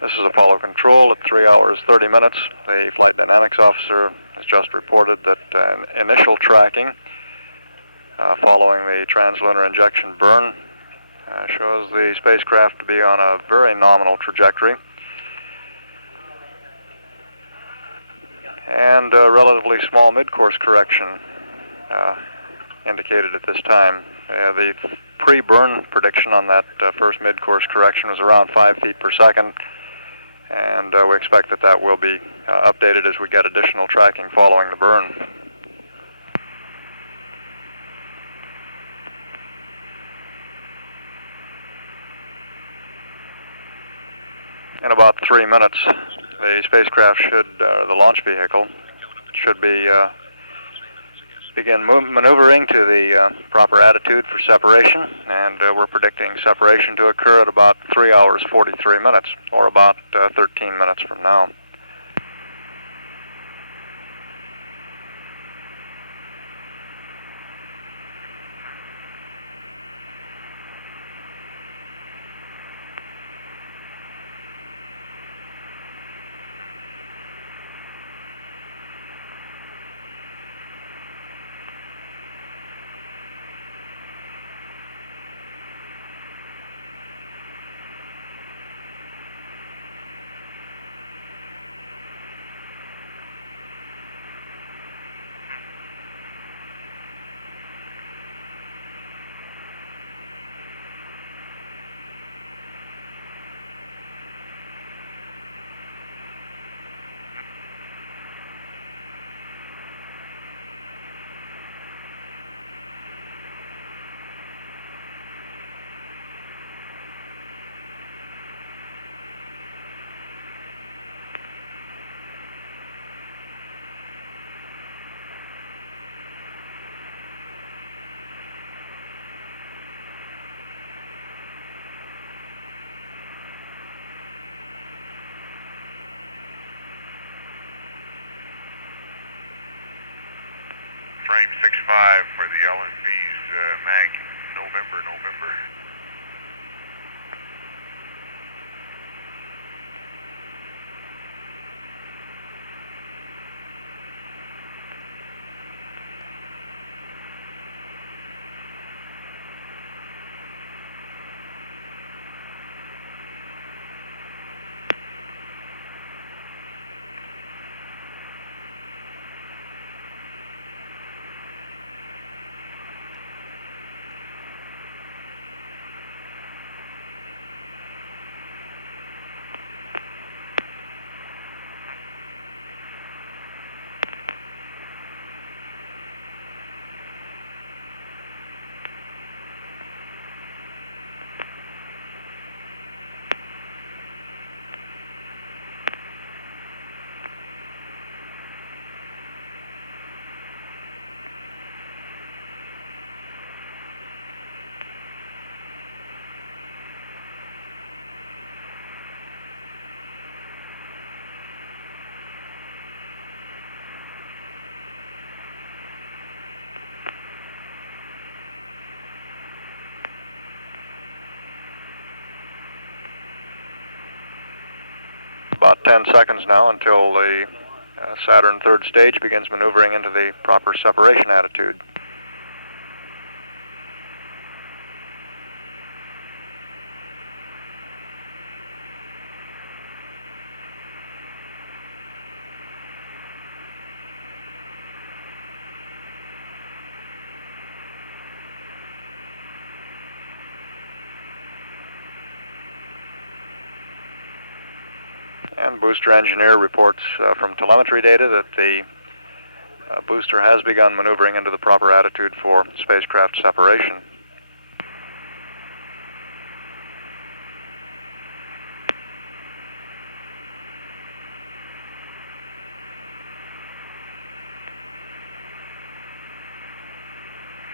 This is Apollo Control at 3 hours 30 minutes. The flight dynamics officer has just reported that initial tracking following the translunar injection burn shows the spacecraft to be on a very nominal trajectory and a relatively small mid-course correction indicated at this time. The pre-burn prediction on that first mid-course correction was around 5 feet per second, and we expect that that will be updated as we get additional tracking following the burn. In about 3 minutes, the spacecraft the launch vehicle should be begin maneuvering to the proper attitude for separation, and we're predicting separation to occur at about 3 hours 43 minutes, or about 13 minutes from now. Frame 65 for the LNV's MAG November. about 10 seconds now until the Saturn third stage begins maneuvering into the proper separation attitude. And booster engineer reports from telemetry data that the booster has begun maneuvering into the proper attitude for spacecraft separation.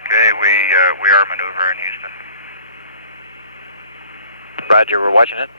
Okay, we are maneuvering, Houston. Roger, we're watching it.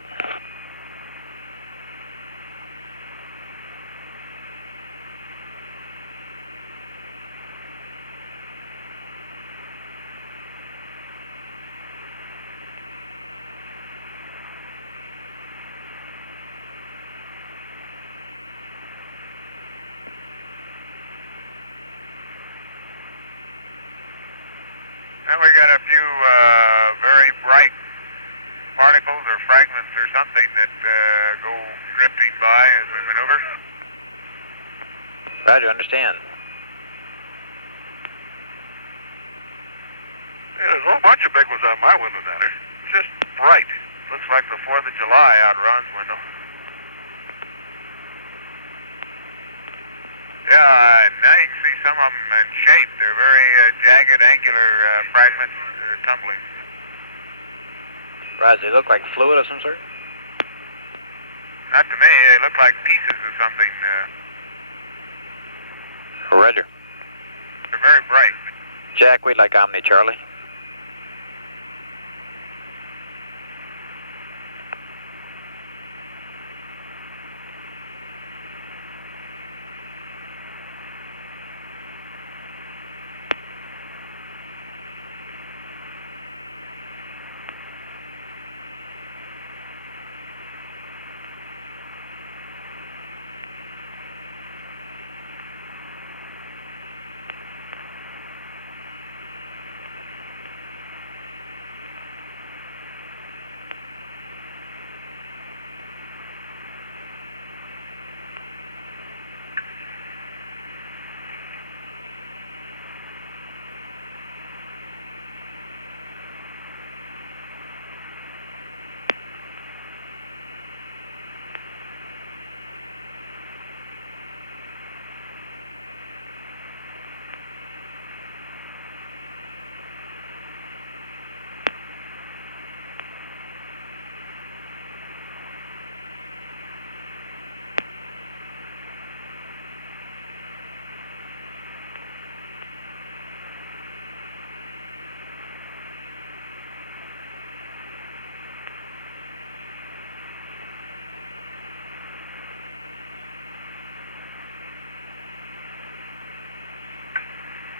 And we got a few very bright particles or fragments or something that go drifting by as we maneuver. Roger, understand. Yeah, there's a whole bunch of big ones on my window down there. Just bright. Looks like the 4th of July out Ron's window. Yeah, now you can see some of them in shape. They're very jagged, angular fragments that are tumbling. Roger, they look like fluid of some sort? Not to me. They look like pieces of something. Roger. They're very bright. Jack, we'd like Omni Charlie.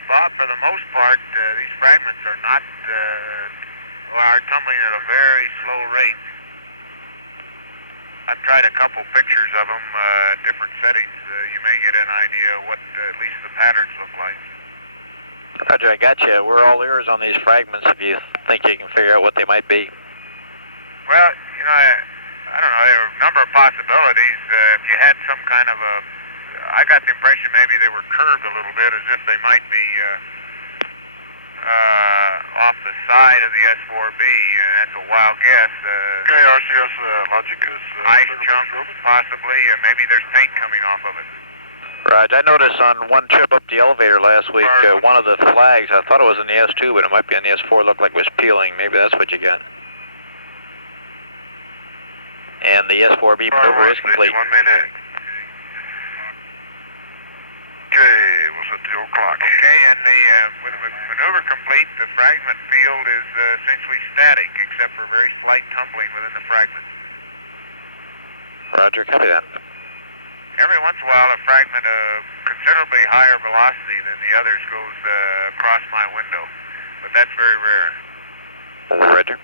Bob, for the most part, these fragments are not, are tumbling at a very slow rate. I've tried a couple pictures of them, different settings. You may get an idea of what at least the patterns look like. Roger, I got you. We're all ears on these fragments if you think you can figure out what they might be. Well, you know, I don't know. There are a number of possibilities. If you had some kind of a, I got the impression maybe they were curved a little bit, as if they might be off the side of the S4B. That's a wild guess. Okay, RCS logic is... ice chunks, possibly. Maybe there's paint coming off of it. Right, I noticed on one trip up the elevator last week, one of the flags, I thought it was in the S2, but it might be on the S4, looked like it was peeling. Maybe that's what you got. And the S4B maneuver is complete. 1 minute. Okay, we'll set the o'clock. Okay, and with the maneuver complete, the fragment field is essentially static, except for very slight tumbling within the fragments. Roger, copy that. Every once in a while, a fragment of considerably higher velocity than the others goes across my window, but that's very rare. Roger.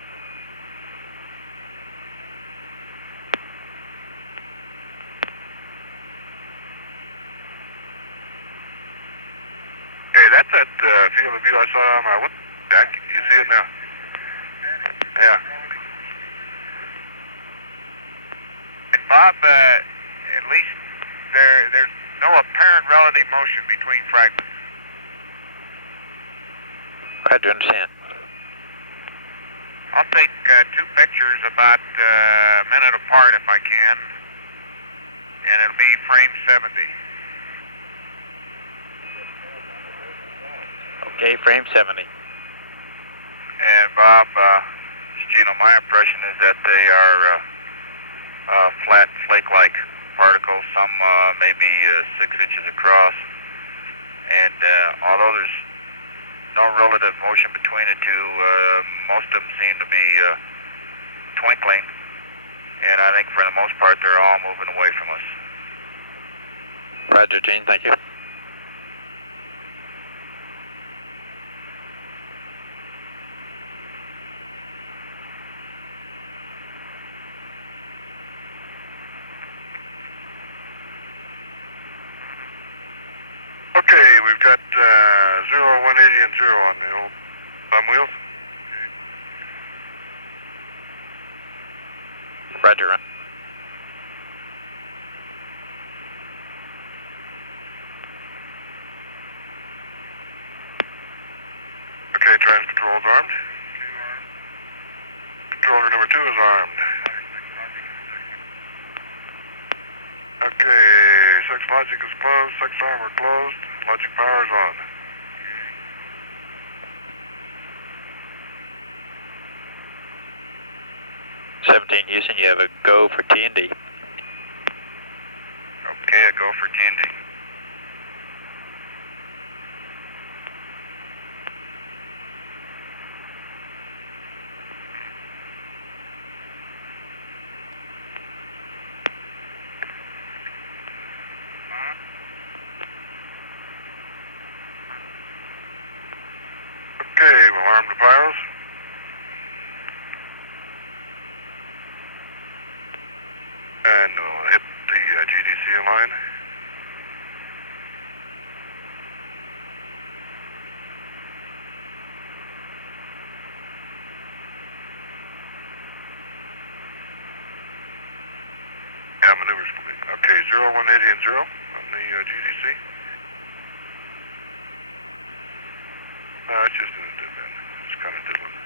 that's that field of view I saw on my window deck. You see it now? Yeah. And Bob, at least there's no apparent relative motion between fragments. Roger, understand. I'll take two pictures about a minute apart if I can, and it'll be frame 70. Okay, frame 70. And Bob, Gino, my impression is that they are flat flake-like particles, some maybe 6 inches across, and although there's no relative motion between the two, most of them seem to be twinkling, and I think for the most part they're all moving away from us. Roger, Gene, thank you. Okay, we've got 0, 180, and 0 on the old thumb wheels. Roger. Okay, trans control's armed. Controller number 2 is armed. Okay, sex logic is closed, sex armor closed, logic power is on. Houston, you have a go for T&D. Okay, a go for T&D. Okay, we'll arm the pyros. And we'll hit the GDC line. Yeah, maneuver's complete. Okay, 0, 180, and 0 on the GDC. It's just in a dip in. It's kind of diddling.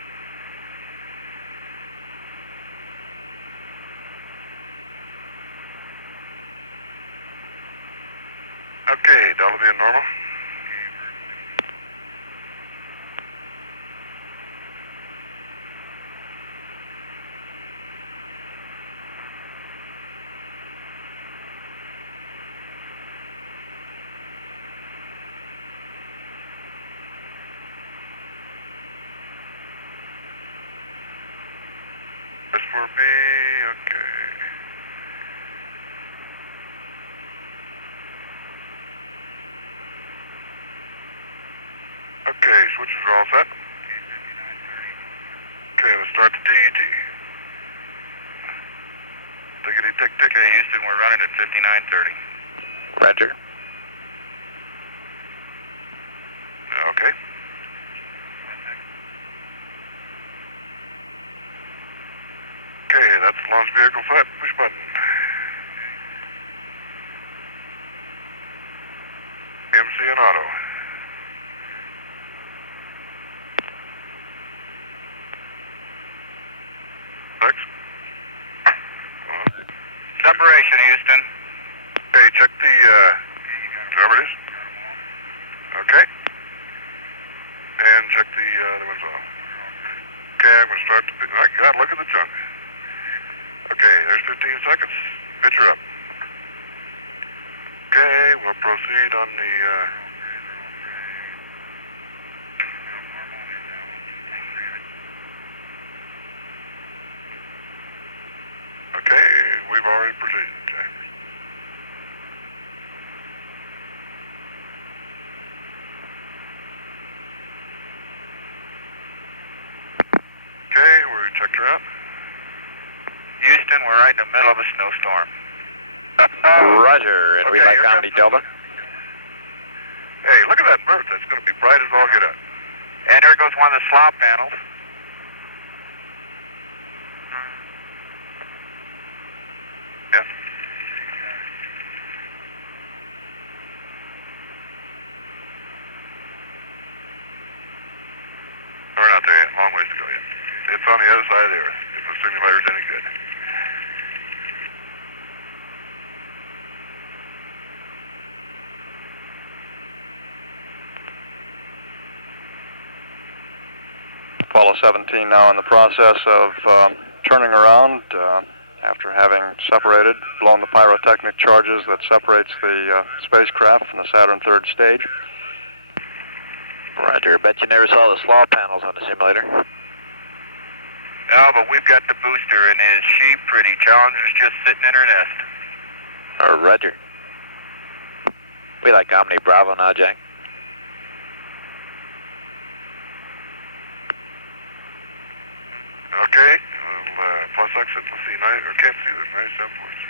Okay, that'll be a normal. S4B, okay. Okay, switches are all set. Okay, let's start the DET. Tickety tick tick. Okay, Houston, we're running at 5930. Roger. Okay. Okay, that's the launch vehicle set. Push button. MC and auto. Next. Separation, Houston. Okay, check the, whoever it is. Okay. And check the other ones off. Okay, I'm going to start the, my God, look at the junk. Okay, there's 15 seconds. Picture up. Okay, we'll proceed on the, okay, we've already proceeded. Okay. Okay, we checked her out. Houston, we're right in the middle of a snowstorm. Roger, and we Okay, like here Comedy comes Delta. Hey, look at that mirth. That's going to be bright as all get up. And there goes one of the slop panels. Yeah. We're not there yet. Long ways to go yet. It's on the other side of the Earth, if the simulator's any good. Apollo 17 now in the process of turning around after having separated, blown the pyrotechnic charges that separates the spacecraft from the Saturn III stage. Roger. Bet you never saw the slaw panels on the simulator. No, but we've got the booster, and is she pretty? Challenger's just sitting in her nest. Roger. We like Omni Bravo now, Jack. Okay. Plus exit. Let's see. Nice. I can't see the nice influence.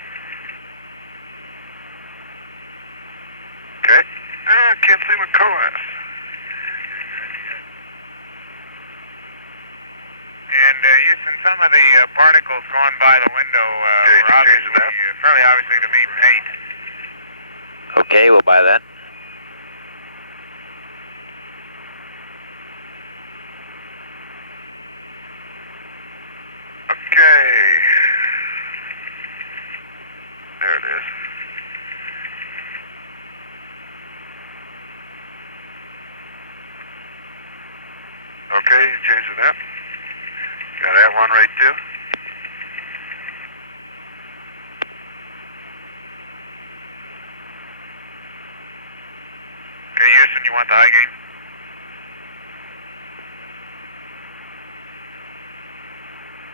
Okay. Can't see my coas. And Houston, some of the particles going by the window Okay, were obviously, that? fairly obviously to be paint. Okay, we'll buy that. Okay. There it is. Okay, you changed it up. Got that one right too. Okay, Houston, you want the high gain?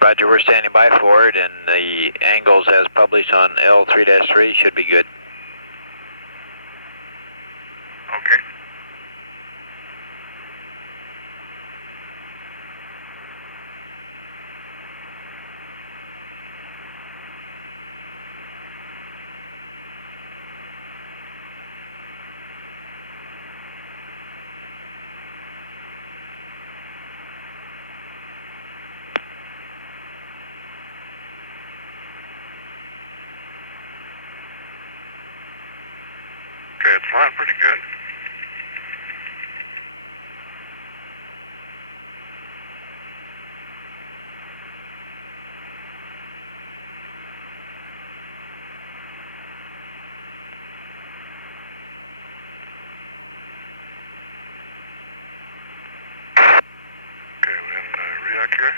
Roger, we're standing by for it, and the angles as published on L3-3 should be good. Okay. Okay, it's flying pretty good. Okay, we're in REAC here.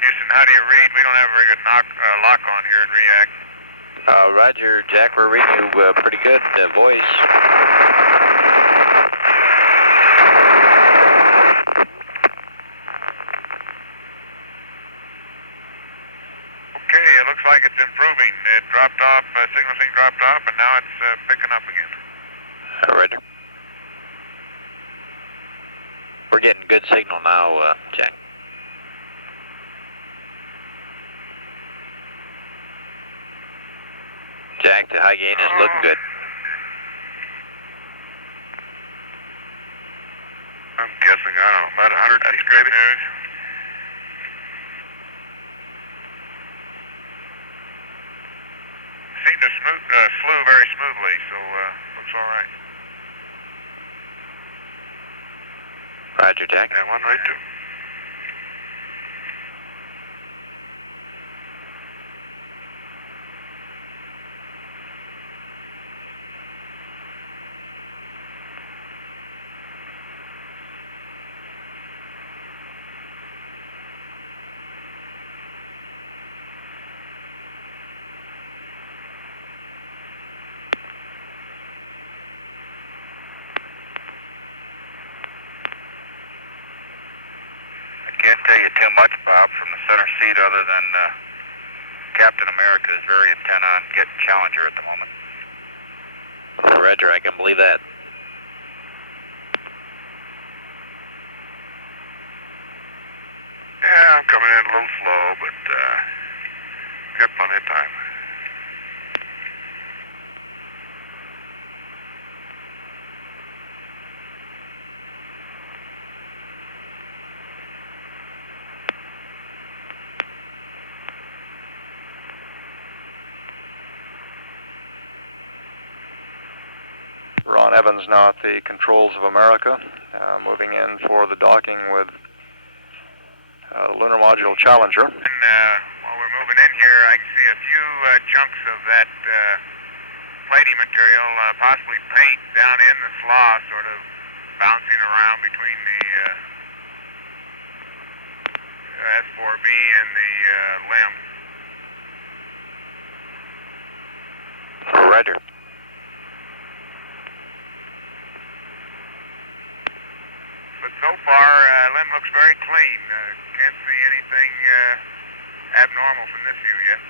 Houston, how do you read? We don't have a very good lock on here in REAC. Roger, Jack, we're reading you pretty good voice. Okay, it looks like it's improving. It dropped off, signal sync dropped off, and now it's picking up again. Roger. We're getting good signal now, Jack. Jack, the high gain is looking good. I'm guessing, I don't know, about 100 That's feet good maybe. news. Seemed to slew very smoothly, so looks all right. Roger, Jack. And one right too. Can't tell you too much, Bob, from the center seat other than Captain America is very intent on getting Challenger at the moment. Roger, I can believe that. Yeah, I'm coming in a little slow, but got plenty of time. Ron Evans now at the controls of America, moving in for the docking with the Lunar Module Challenger. And while we're moving in here, I can see a few chunks of that plating material, possibly paint, down in the slaw, sort of bouncing around between the S4B and the limb. Roger. But so far, limb looks very clean. Can't see anything abnormal from this view yet.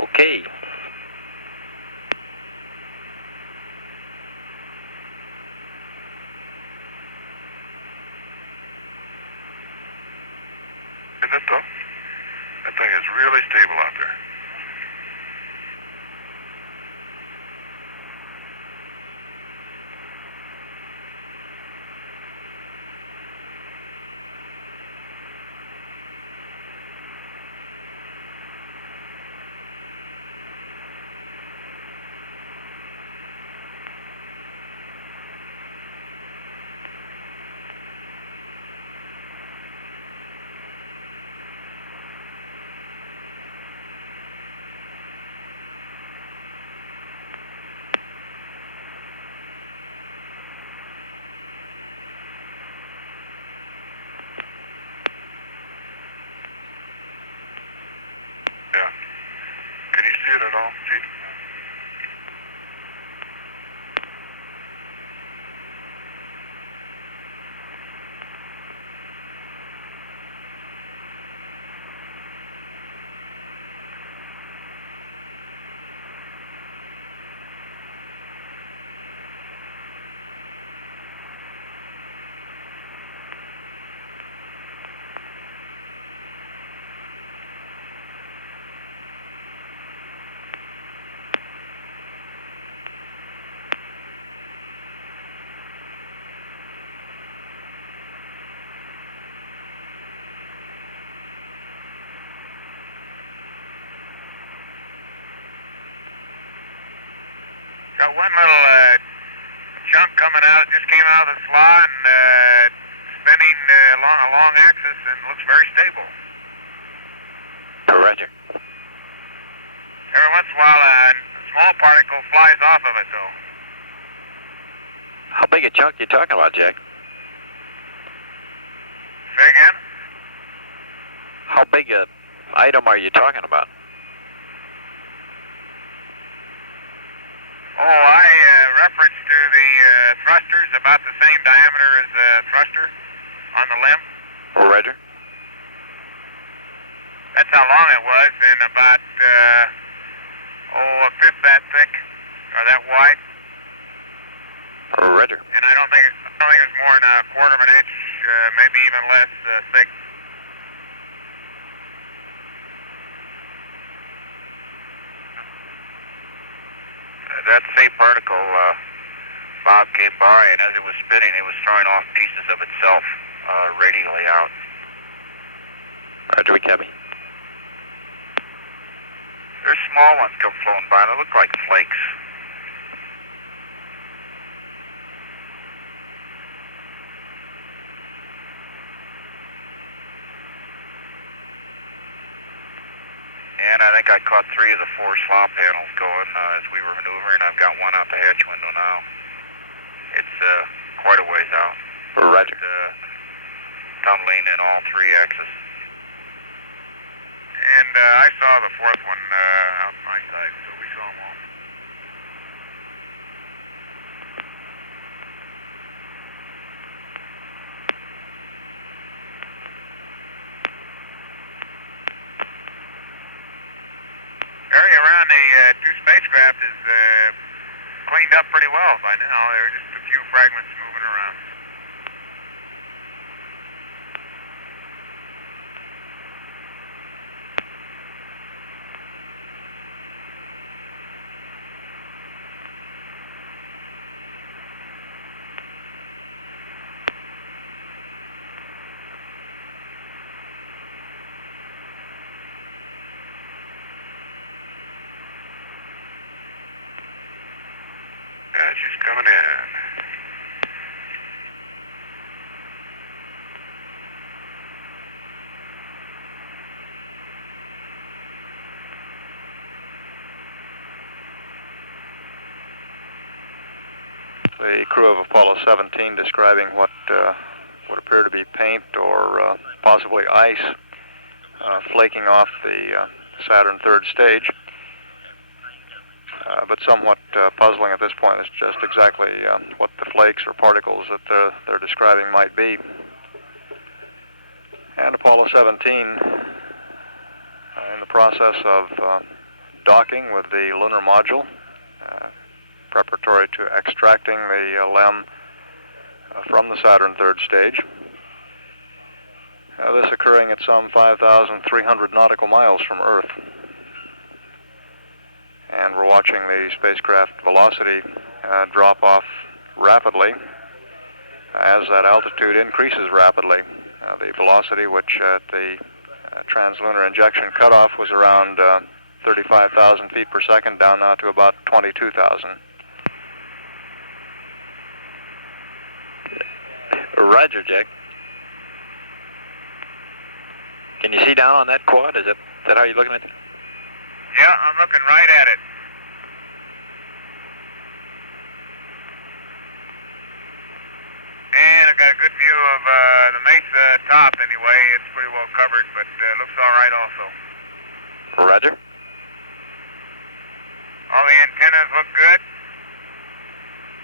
Okay. Isn't it though? That thing is really stable out there. Yeah. Can you see it at all, Chief? Got one little chunk coming out. It just came out of the slaw and spinning along a long axis and looks very stable. Roger. Every once in a while, a small particle flies off of it, though. How big a chunk you talking about, Jack? Say again? How big a item are you talking about? Oh, I reference to the thrusters, about the same diameter as the thruster on the limb. Roger. That's how long it was, and about a fifth that thick, or that wide. Roger. And I don't think it's more than a quarter of an inch, maybe even less thick. That same particle, Bob came by, and as it was spinning, it was throwing off pieces of itself radially out. Roger, we copy. There's small ones come floating by, and they look like flakes. And I think I caught 3 of the 4 slop panels going as we were maneuvering. I've got one out the hatch window now. It's quite a ways out. Roger. Tumbling in all 3 axes. And I saw the 4th one out my side, so we saw them all. Area around on the two spacecraft is cleaned up pretty well by now. There are just a few fragments moving around. Yeah, she's coming in. The crew of Apollo 17 describing what would appear to be paint or possibly ice flaking off the Saturn third stage. But somewhat puzzling at this point is just exactly what the flakes or particles that they're describing might be. And Apollo 17 in the process of docking with the lunar module, preparatory to extracting the LEM from the Saturn third stage. This occurring at some 5,300 nautical miles from Earth. And we're watching the spacecraft velocity drop off rapidly as that altitude increases rapidly. The velocity, which at the translunar injection cutoff was around 35,000 feet per second, down now to about 22,000. Roger, Jack. Can you see down on that quad? Is that how you're looking at it? Yeah, I'm looking right at it. And I got a good view of the Mesa top anyway. It's pretty well covered, but looks all right also. Roger. All the antennas look good.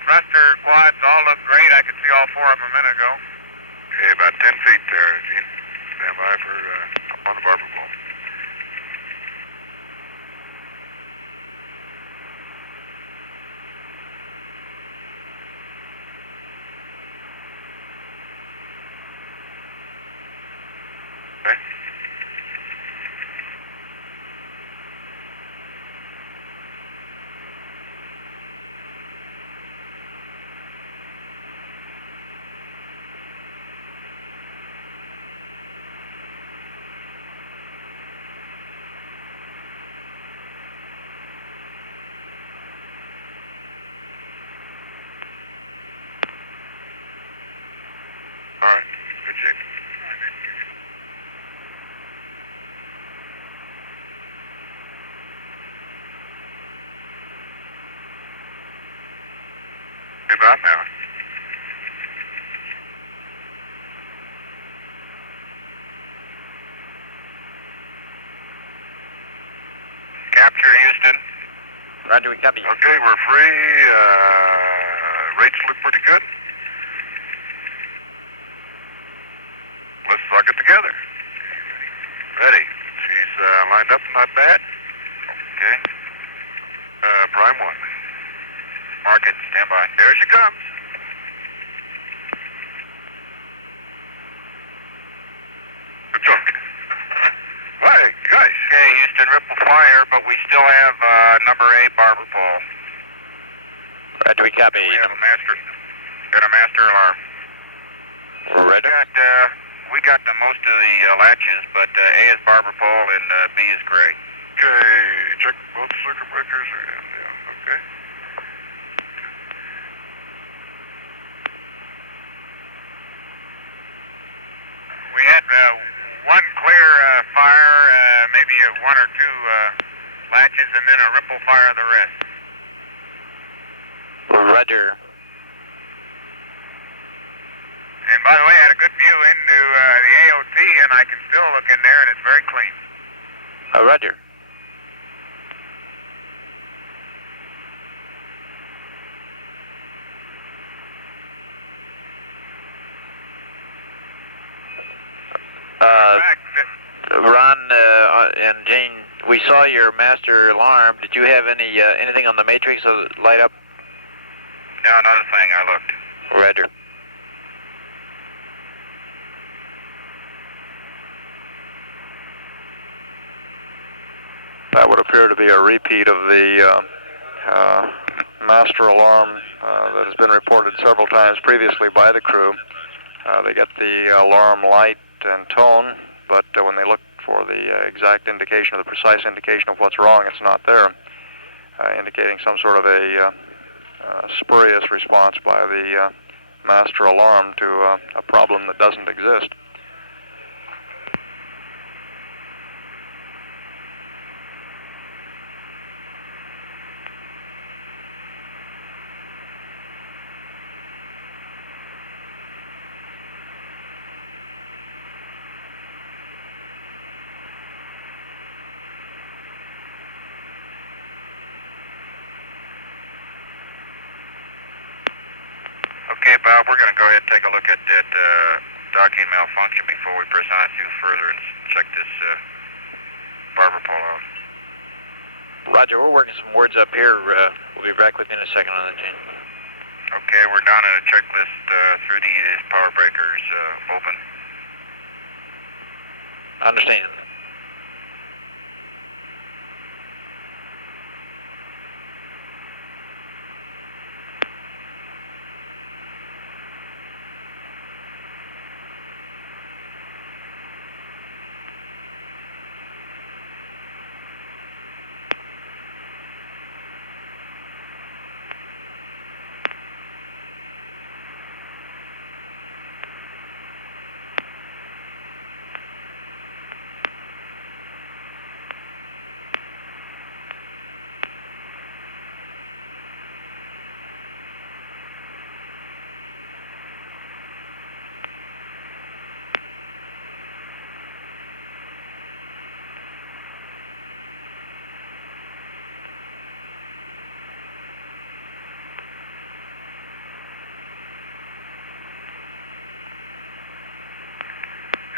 Thruster quads all look great. I could see all four of them a minute ago. Okay, about 10 feet there, Gene. Stand by for on the barber pole. Okay. All right, good shape. About now. Capture, Houston. Roger, we copy. Okay, we're free. Rates look pretty good. Let's suck it together. Ready. She's lined up, not bad. Okay. Prime 1. Mark it. Stand by. There she comes. Good talk. Hi, guys. Okay, Houston, ripple fire, but we still have number 8 barber pole. Roger, we copy. We have a master alarm. Roger. We got the most of the latches, but A is barber pole and B is gray. Okay, check both circuit breakers. Yeah, okay. We had one clear fire, maybe one or two latches, and then a ripple fire of the rest. Roger. And by the way, I had a good view into the AOT, and I can still look in there, and it's very clean. Roger. Ron and Jane We saw your master alarm. Did you have anything on the matrix light up? No, not a thing. I looked. Roger. That would appear to be a repeat of the master alarm that has been reported several times previously by the crew. They get the alarm light and tone, but when they look for the exact indication, or the precise indication of what's wrong, it's not there, indicating some sort of a spurious response by the master alarm to a problem that doesn't exist. Okay, Bob, we're going to go ahead and take a look at that docking malfunction before we press on to further and check this barber pole out. Roger, we're working some words up here. We'll be back within a second on the chain. Okay, we're down in a checklist through these power breakers open. Understand.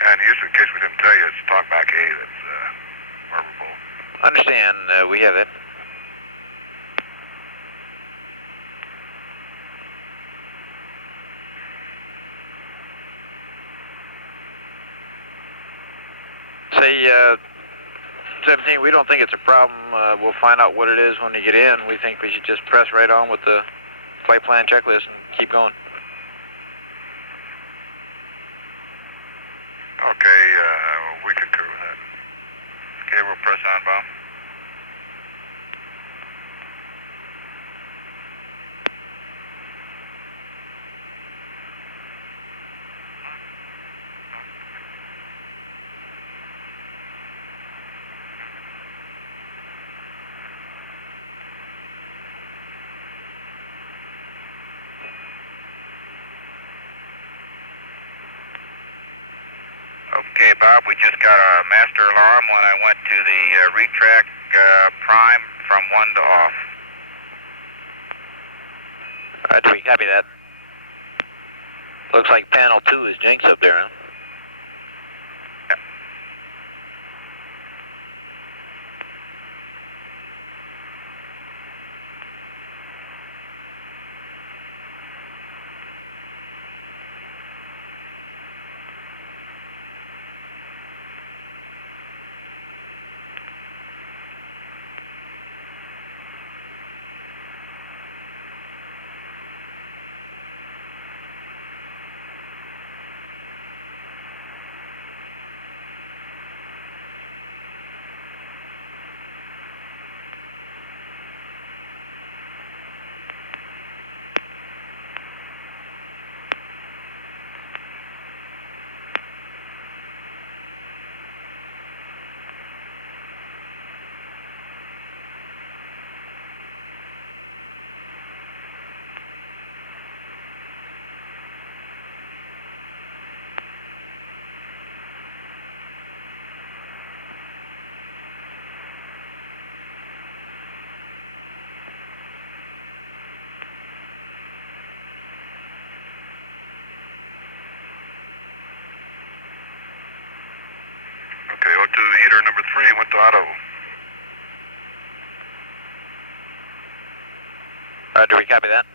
And Houston, in case we didn't tell you, it's talkback A, that's barber pole. Understand, we have it. Say, 17, we don't think it's a problem. We'll find out what it is when we get in. We think we should just press right on with the flight plan checklist and keep going. Okay, we concur with that. Okay, we'll press on, Bob. Okay, Bob, we just got a master alarm when I went to the retract prime from 1 to off. Roger, we copy that. Looks like panel 2 is Jinx up there, huh? Okay, went to heater number 3, went to auto. Do we copy that?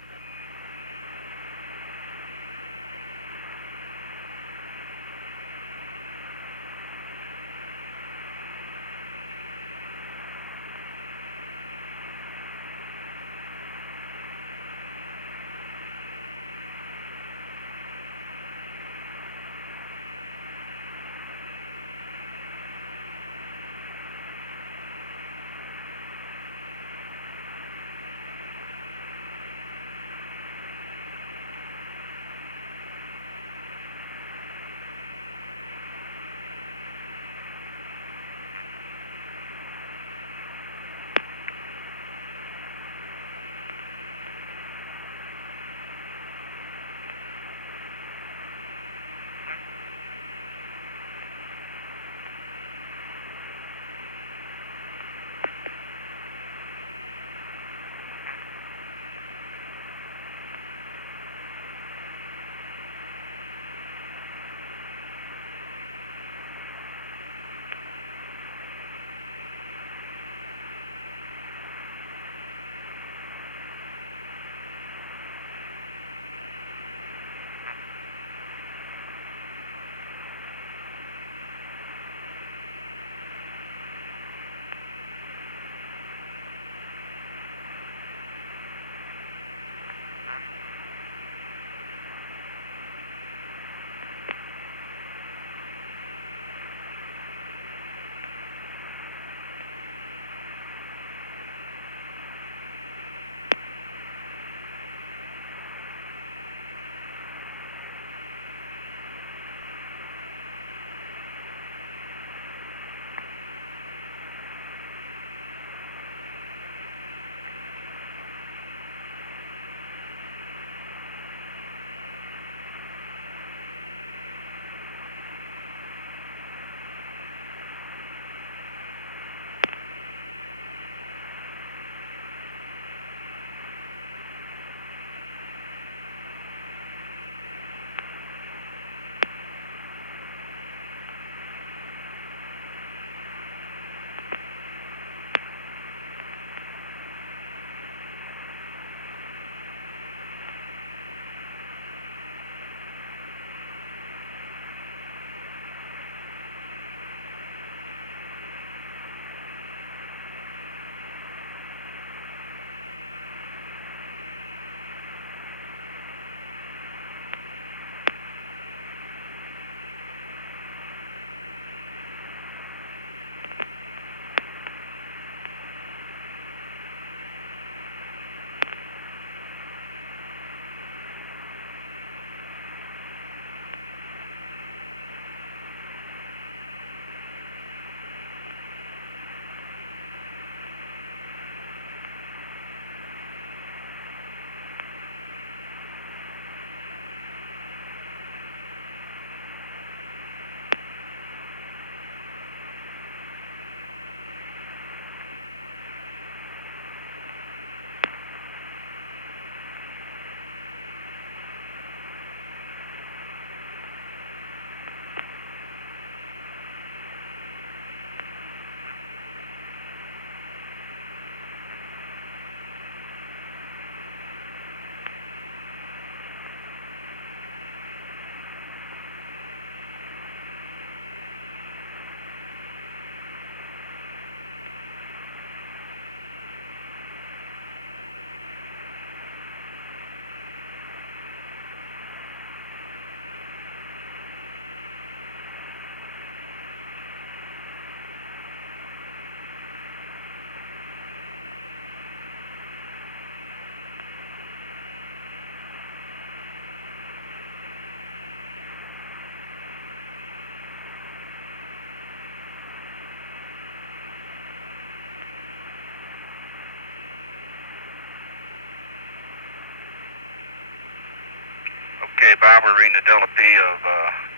Okay, Bob, we're reading a delta P of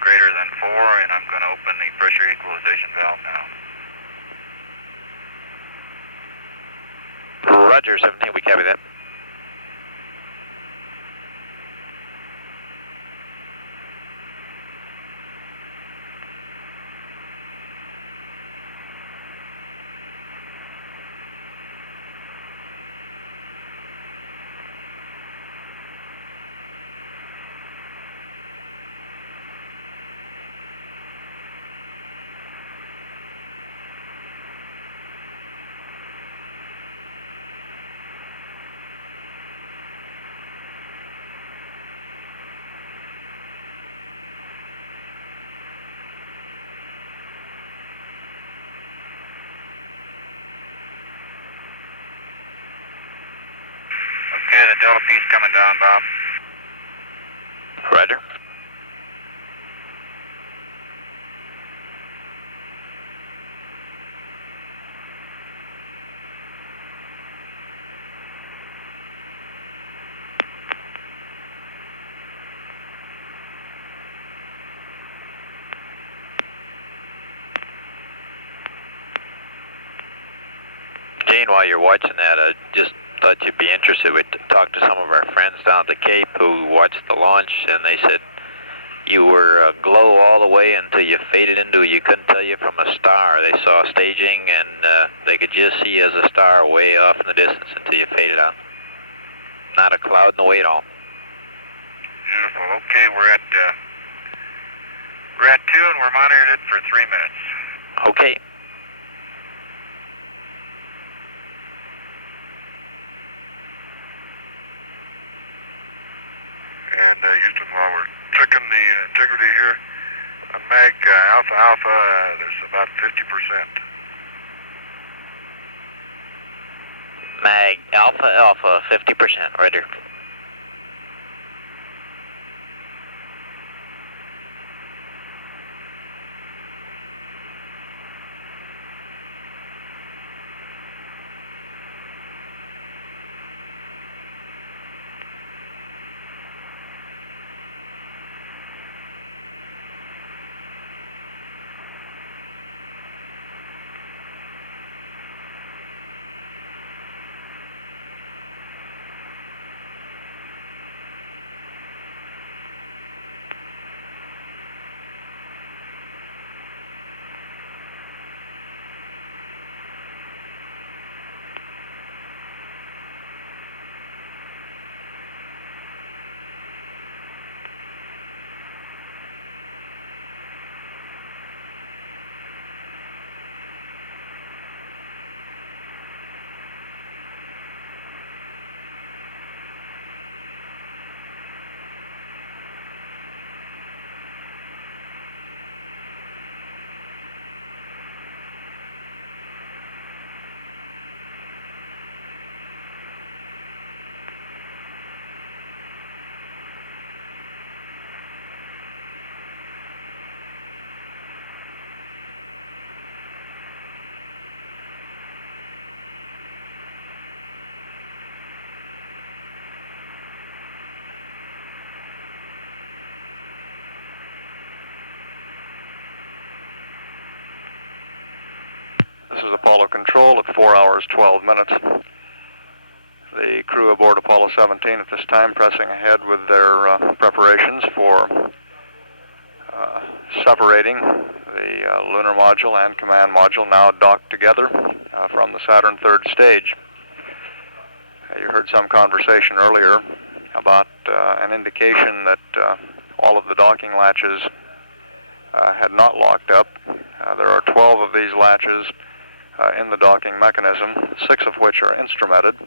greater than 4, and I'm going to open the pressure equalization valve now. Roger, 17, we copy that. Yeah, the Delta P's coming down, Bob. Roger. Gene, while you're watching that, I just thought you'd be interested. We talked to some of our friends down at the Cape who watched the launch, and they said you were aglow all the way until you faded into, you couldn't tell you from a star. They saw staging, and they could just see you as a star way off in the distance until you faded out. Not a cloud in the way at all. Beautiful. Okay, we're at 2, and we're monitoring it for 3 minutes. Okay. And Houston, while we're checking the integrity here, on MAG Alpha Alpha, there's about 50%. MAG Alpha Alpha, 50%, right here. This is Apollo Control at 4 hours 12 minutes. The crew aboard Apollo 17 at this time pressing ahead with their preparations for separating the lunar module and command module, now docked together from the Saturn third stage. You heard some conversation earlier about an indication that all of the docking latches had not locked up. There are 12 of these latches in the docking mechanism, 6 of which are instrumented.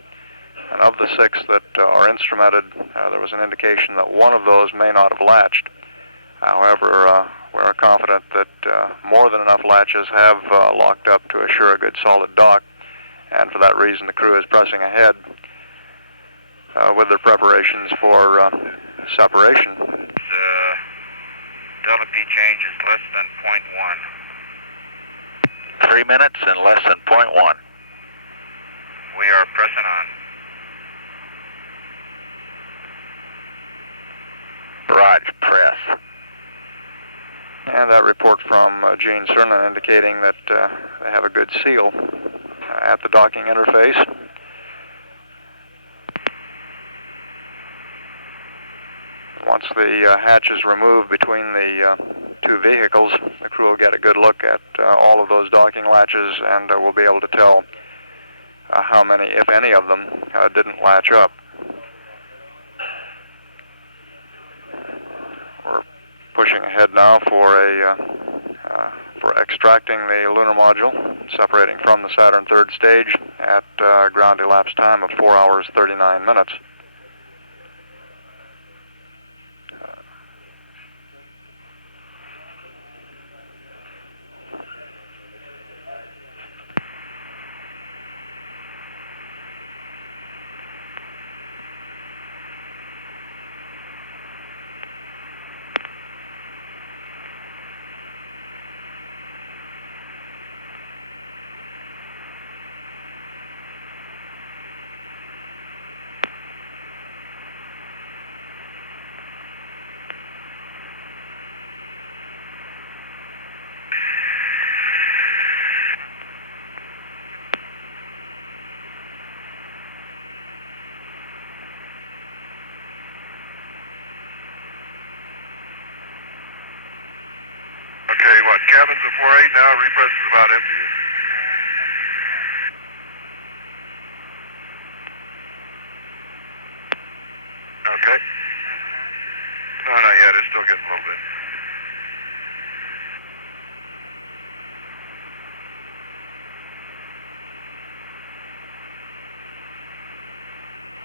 And of the 6 that are instrumented, there was an indication that one of those may not have latched. However, we are confident that more than enough latches have locked up to assure a good solid dock, and for that reason the crew is pressing ahead with their preparations for separation. Delta P change is less than 0.1. 3 minutes and less than 0.1. We are pressing on. Roger, press. And that report from Gene Cernan indicating that they have a good seal at the docking interface. Once the hatch is removed between the 2 vehicles, the crew will get a good look at all of those docking latches, and we'll be able to tell how many, if any of them, didn't latch up. We're pushing ahead now for extracting the lunar module, separating from the Saturn third stage at ground elapsed time of 4 hours 39 minutes. 248 now, repress is about empty. Okay. No, not yet, it's still getting a little bit.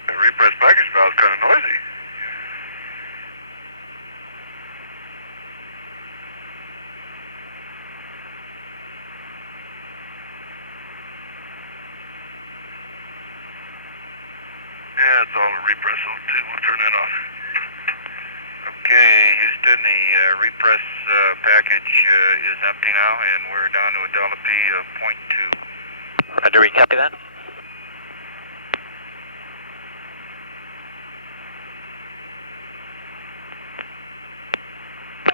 The repress package valve's kind of noisy. Yeah, it's all the repress will do. We'll turn that off. Okay, Houston, the repress package is empty now, and we're down to a delta P of 0.2. Roger, we copy that?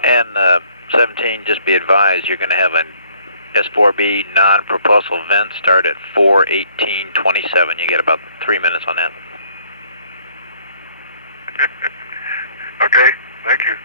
And 17, just be advised, you're going to have an S4B non-propulsive vent start at 4:18:27. You get about 3 minutes on that. Okay, thank you.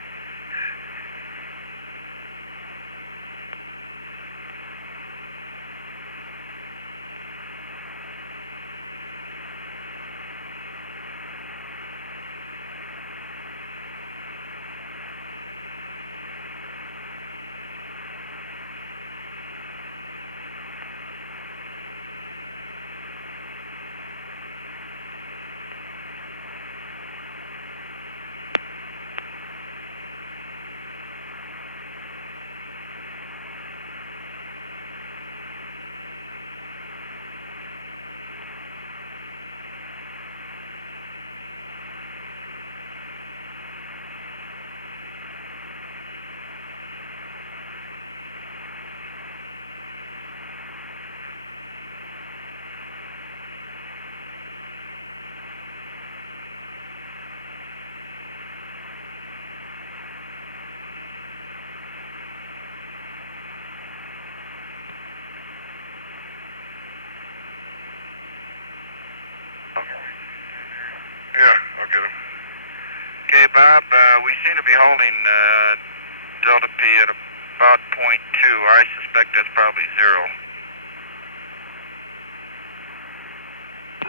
Yeah, I'll get him. Okay, Bob, we seem to be holding delta P at about 0.2. I suspect that's probably 0.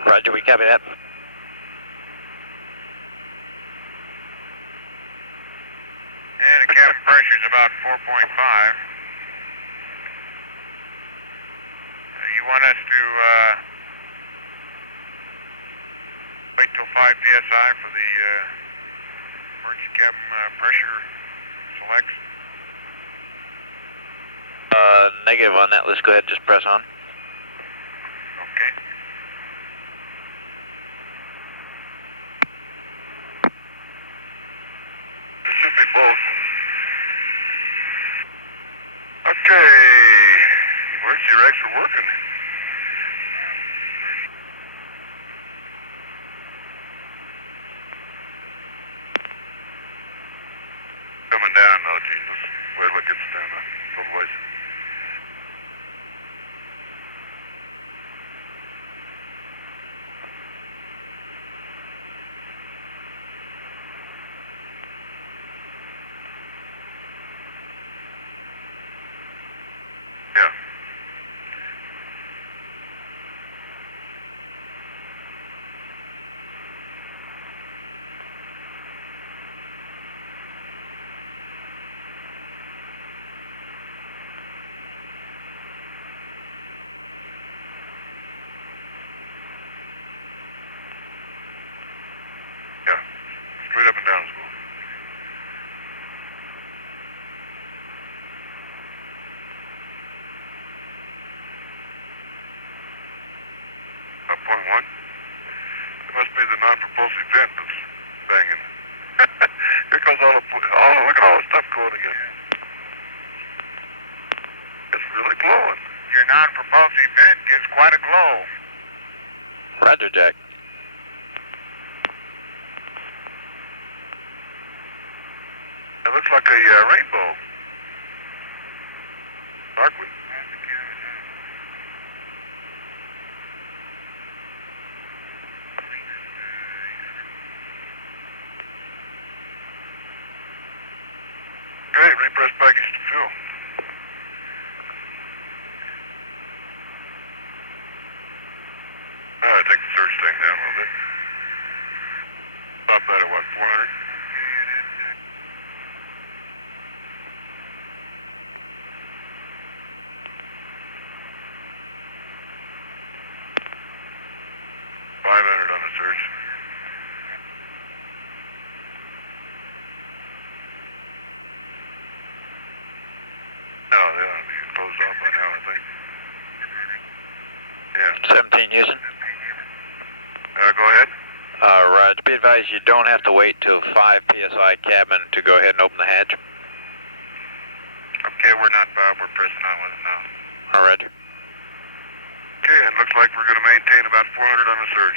Roger, we copy that. And the cabin pressure is about 4.5. You want us to wait till 5 psi for the emergency cabin pressure selects? Negative on that. Let's go ahead and just press on. Okay. This should be both. Okay. Emergency racks are working. Coming down though, Jesus. Wait till it gets down a little ways. Yeah. Yeah. Straight up and down is cool. About 0.1. It must be the non-propulsive vent that's banging. Here comes all the, look at all the stuff going again. It's really glowing. Your non-propulsive vent gives quite a glow. Roger, Jack. It looks like a rainbow. Dark one. Okay, repress package to fill. 500 on the search. No, they ought to be closed off by now, I think. Yeah. 17 Houston. Go ahead. Roger. Be advised you don't have to wait till 5 PSI cabin to go ahead and open the hatch. Okay, we're not, Bob. We're pressing on with it now. All right. Okay, and looks like we're going to maintain about 400 on the surge.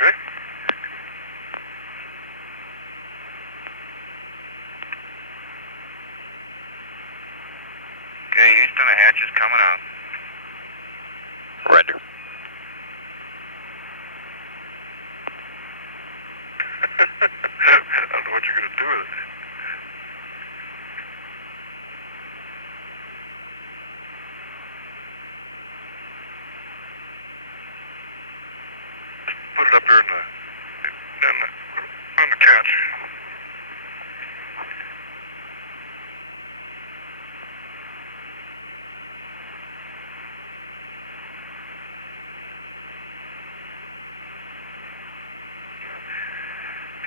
Okay. Okay, Houston, the hatch is coming out. Roger. I don't know what you're going to do with it. Put it up here on the couch.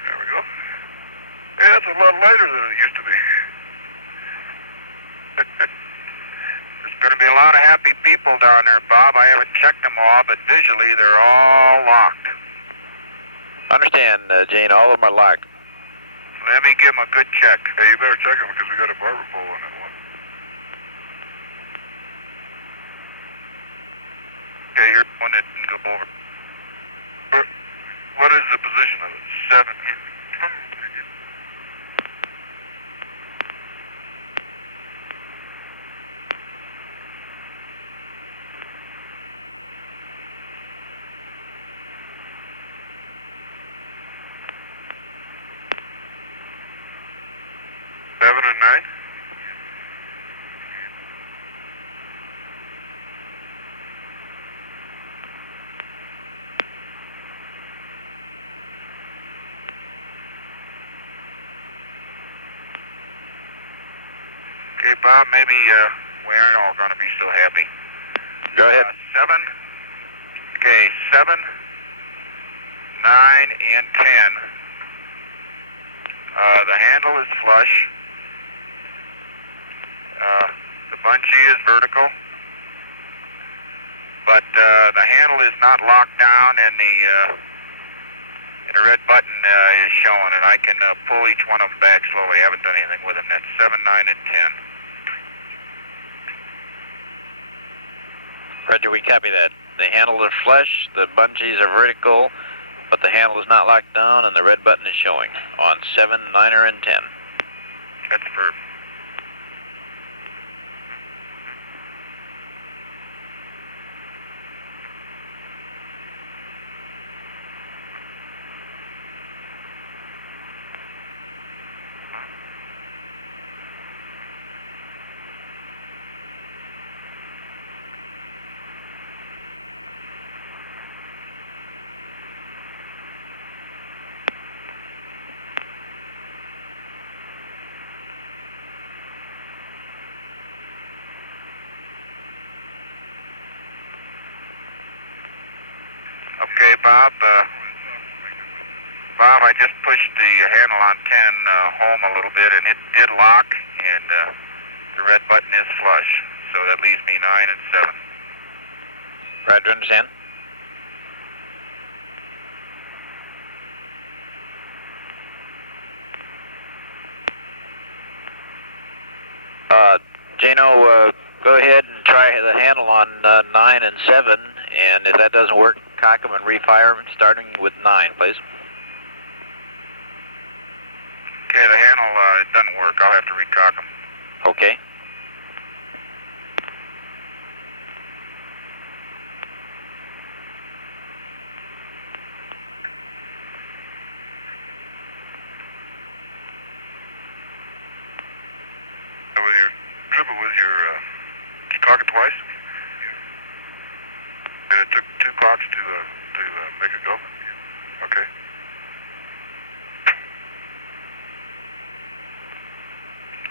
There we go. Yeah, it's a lot lighter than it used to be. There's going to be a lot of happy people down there, Bob. I haven't checked them all, but visually they're all locked. Understand, Gene, all of them are locked. Let me give them a good check. Hey, you better check them because we got a barber pole on that one. Okay, here's one that didn't go over. What is the position of it? 7. Seven and 9. Okay, Bob, maybe we aren't all going to be so happy. Go ahead. 7. Okay, 7, 9, and 10. The handle is flush. The bungee is vertical. But the handle is not locked down, and the red button is showing, and I can pull each one of them back slowly. I haven't done anything with them. That's 7, 9, and 10. Roger, we copy that. The handle is flush, the bungees are vertical, but the handle is not locked down, and the red button is showing on 7, 9er, and 10. That's for... Okay, Bob. Bob, I just pushed the handle on 10 home a little bit, and it did lock, and the red button is flush. So that leaves me 9 and 7. Roger, understand? Jano, go ahead and try the handle on 9 and 7, and if that doesn't work, cock them and refire them, starting with 9, please. Okay, the handle it doesn't work. I'll have to recock them. Okay. your triple was your clock it twice? And it took 2 clocks to make it go? Okay.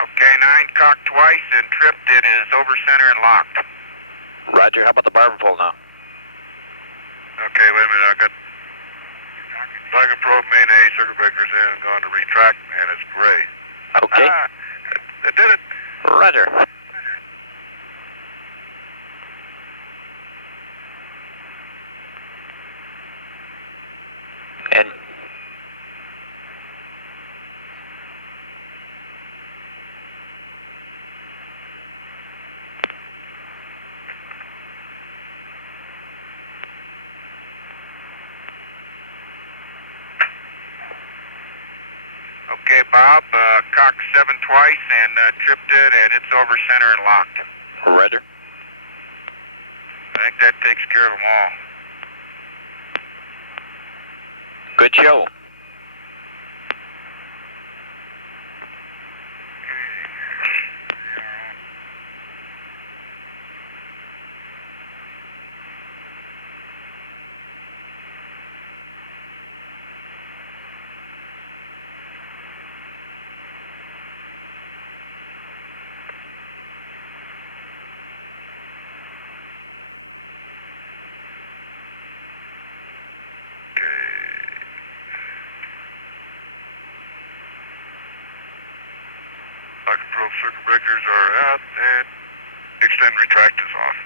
Okay, 9 cocked twice and tripped. It is over center and locked. Roger. How about the barber pole now? Okay, wait a minute. I got rocket probe main A circuit breakers in and gone to retract, and it's gray. Okay. That did it. Roger. And Okay, Bob, cocked 7 twice and tripped it, and it's over center and locked. Roger. I think that takes care of them all. Good show. Rocket probe circuit breakers are out, and extend retract is off.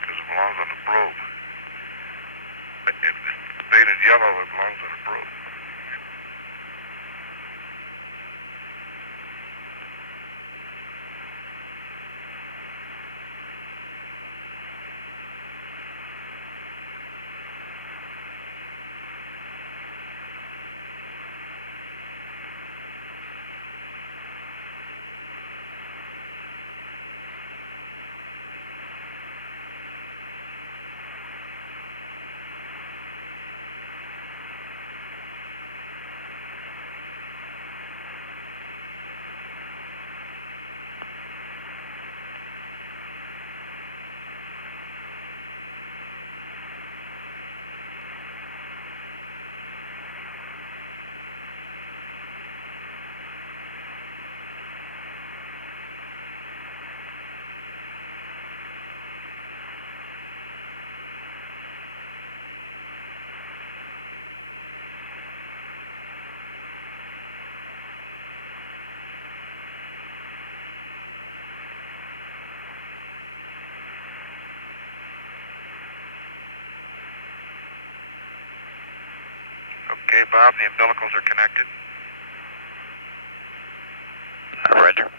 Because it belongs on the probe. If it's faded yellow, it belongs on the probe. Okay, Bob, the umbilicals are connected. Roger.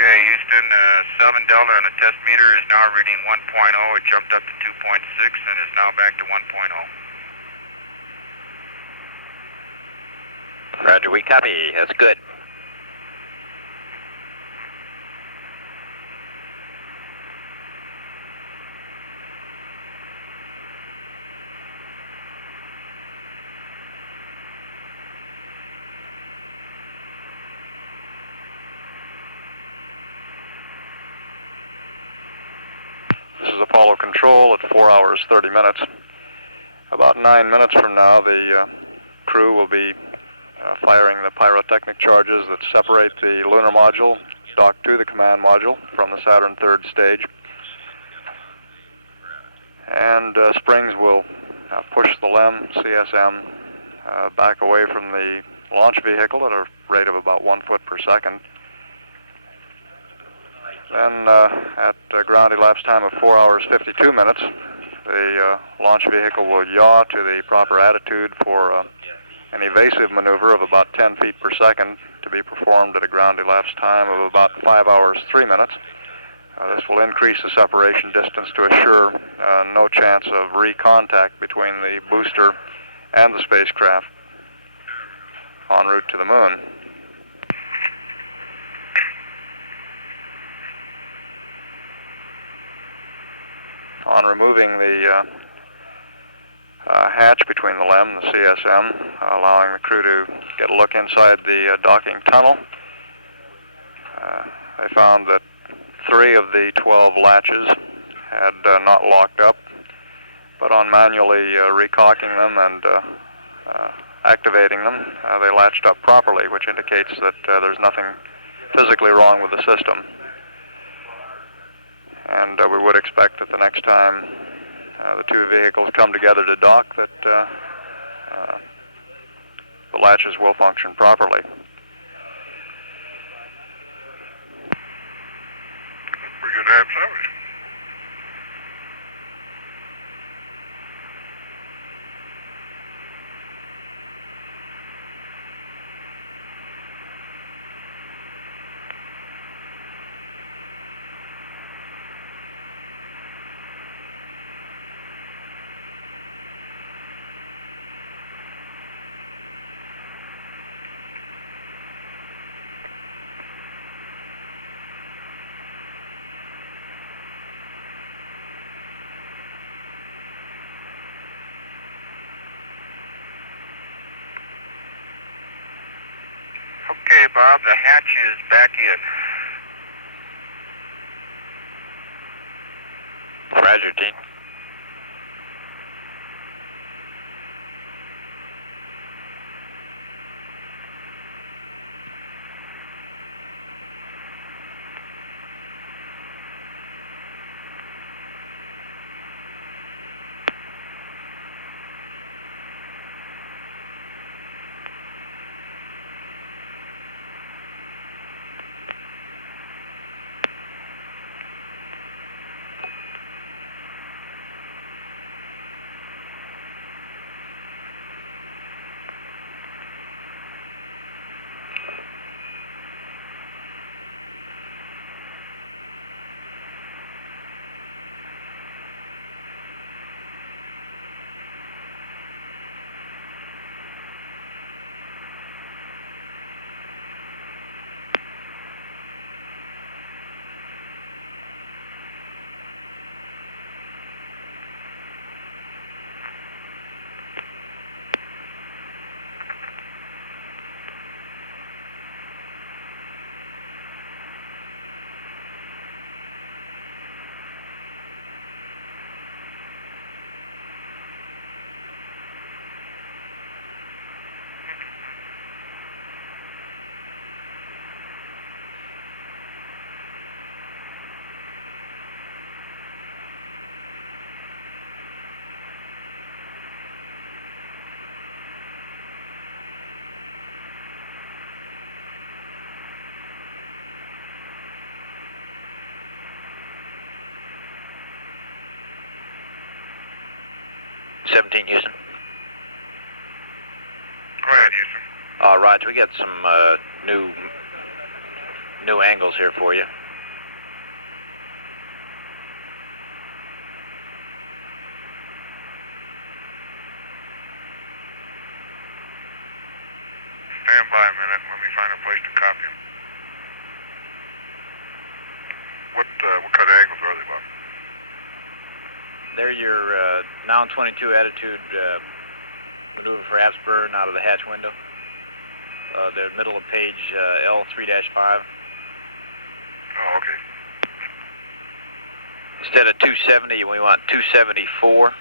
Okay, Houston, Southern Delta on the test meter is now reading 1.0. It jumped up to 2.6 and is now back to 1.0. Roger, we copy. That's good. This is Apollo Control at 4 hours 30 minutes. About 9 minutes from now, the crew will be firing the pyrotechnic charges that separate the lunar module docked to the command module from the Saturn III stage. And springs will push the LEM CSM back away from the launch vehicle at a rate of about 1 foot per second. Then at ground elapsed time of 4 hours 52 minutes, the launch vehicle will yaw to the proper attitude for an evasive maneuver of about 10 feet per second to be performed at a ground elapsed time of about 5 hours 3 minutes. This will increase the separation distance to assure no chance of recontact between the booster and the spacecraft en route to the moon. On removing the hatch between the LEM and the CSM, allowing the crew to get a look inside the docking tunnel, they found that 3 of the 12 latches had not locked up, but on manually recocking them and activating them, they latched up properly, which indicates that there's nothing physically wrong with the system. And we would expect that the next time the 2 vehicles come together to dock that the latches will function properly. Pretty good to have salvage. Okay, Bob, the hatch is back in. Roger, Dean. Houston. Go ahead, Houston. Roger, we got some new angles here for you. Stand by a minute. Let me find a place to copy them. What kind of angles are they, Bob? They're your Noun 22 attitude maneuver for aft burn out of the hatch window. The middle of page L3-5. Oh, okay. Instead of 270, we want 274.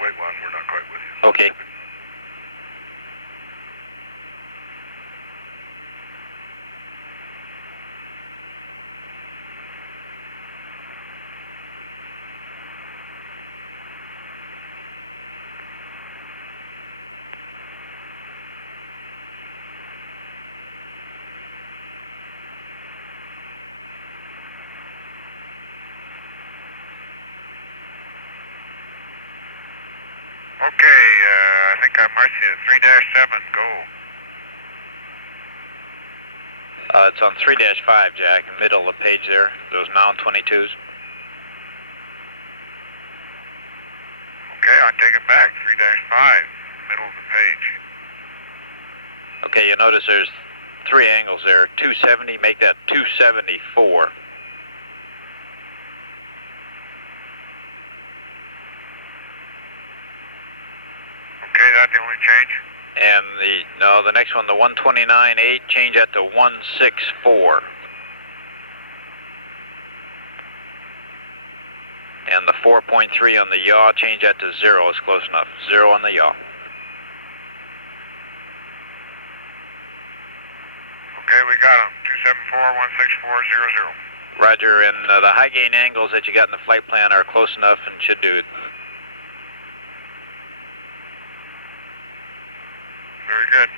Wait one, we're not quite with you. Okay. Okay, I think I marked you 3-7, go. It's on 3-5, Jack, in the middle of the page there, those Mound 22s. Okay, I take it back, 3-5, middle of the page. Okay, you notice there's 3 angles there, 270, make that 274. Okay, that the only change? And the next one, the 129.8, change that to 164. And the 4.3 on the yaw, change that to 0, it's close enough. 0 on the yaw. Okay, we got them. 274-164-00. Roger, and the high gain angles that you got in the flight plan are close enough and should do it. Very good.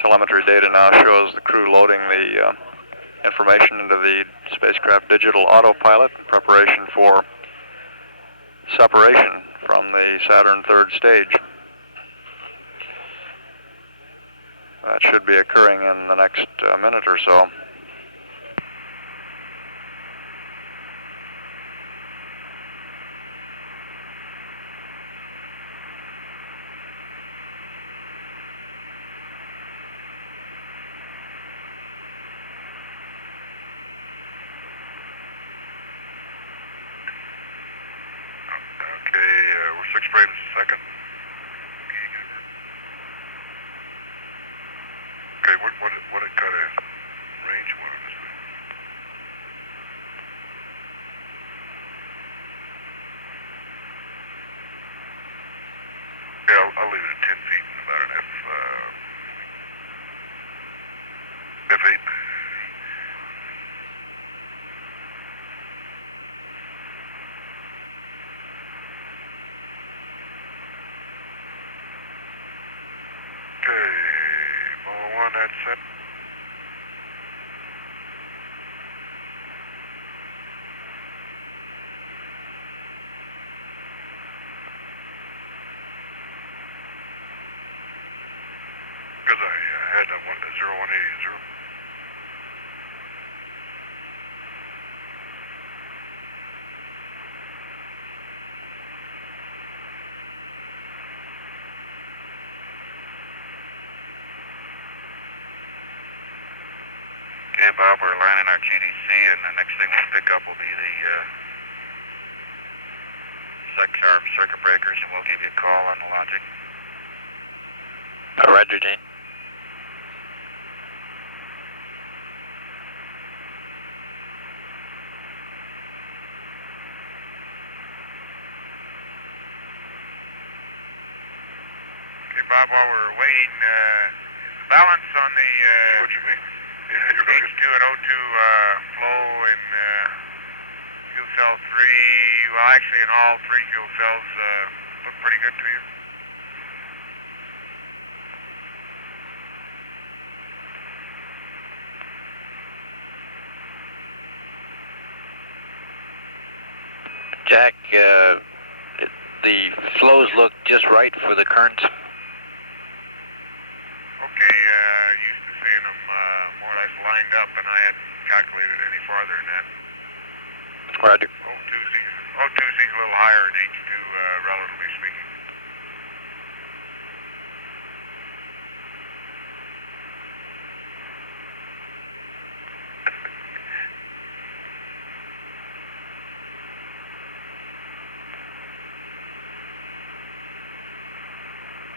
Telemetry data now shows the crew loading the information into the spacecraft digital autopilot in preparation for separation from the Saturn third stage. That should be occurring in the next minute or so. Okay, we're 6 frames a second. Okay, what kind of range you want on this thing? Yeah, I'll leave it at 10 feet and about an F8. Okay, Apollo 1, that's set. user. Okay, Bob, we're lining our GDC, and the next thing we'll pick up will be the SecArm circuit breakers, and we'll give you a call on the logic. Roger, Jane. Okay, Bob, while we're waiting, is the balance on the What you mean? Yeah, you're H2 looking. and O2 flow in fuel cell 3, well, actually in all 3 fuel cells, look pretty good to you? Jack, the flows look just right for the current. Okay, used to seeing them more or less lined up, and I hadn't calculated any farther than that. Roger. O2 seems a little higher in H2, relatively speaking.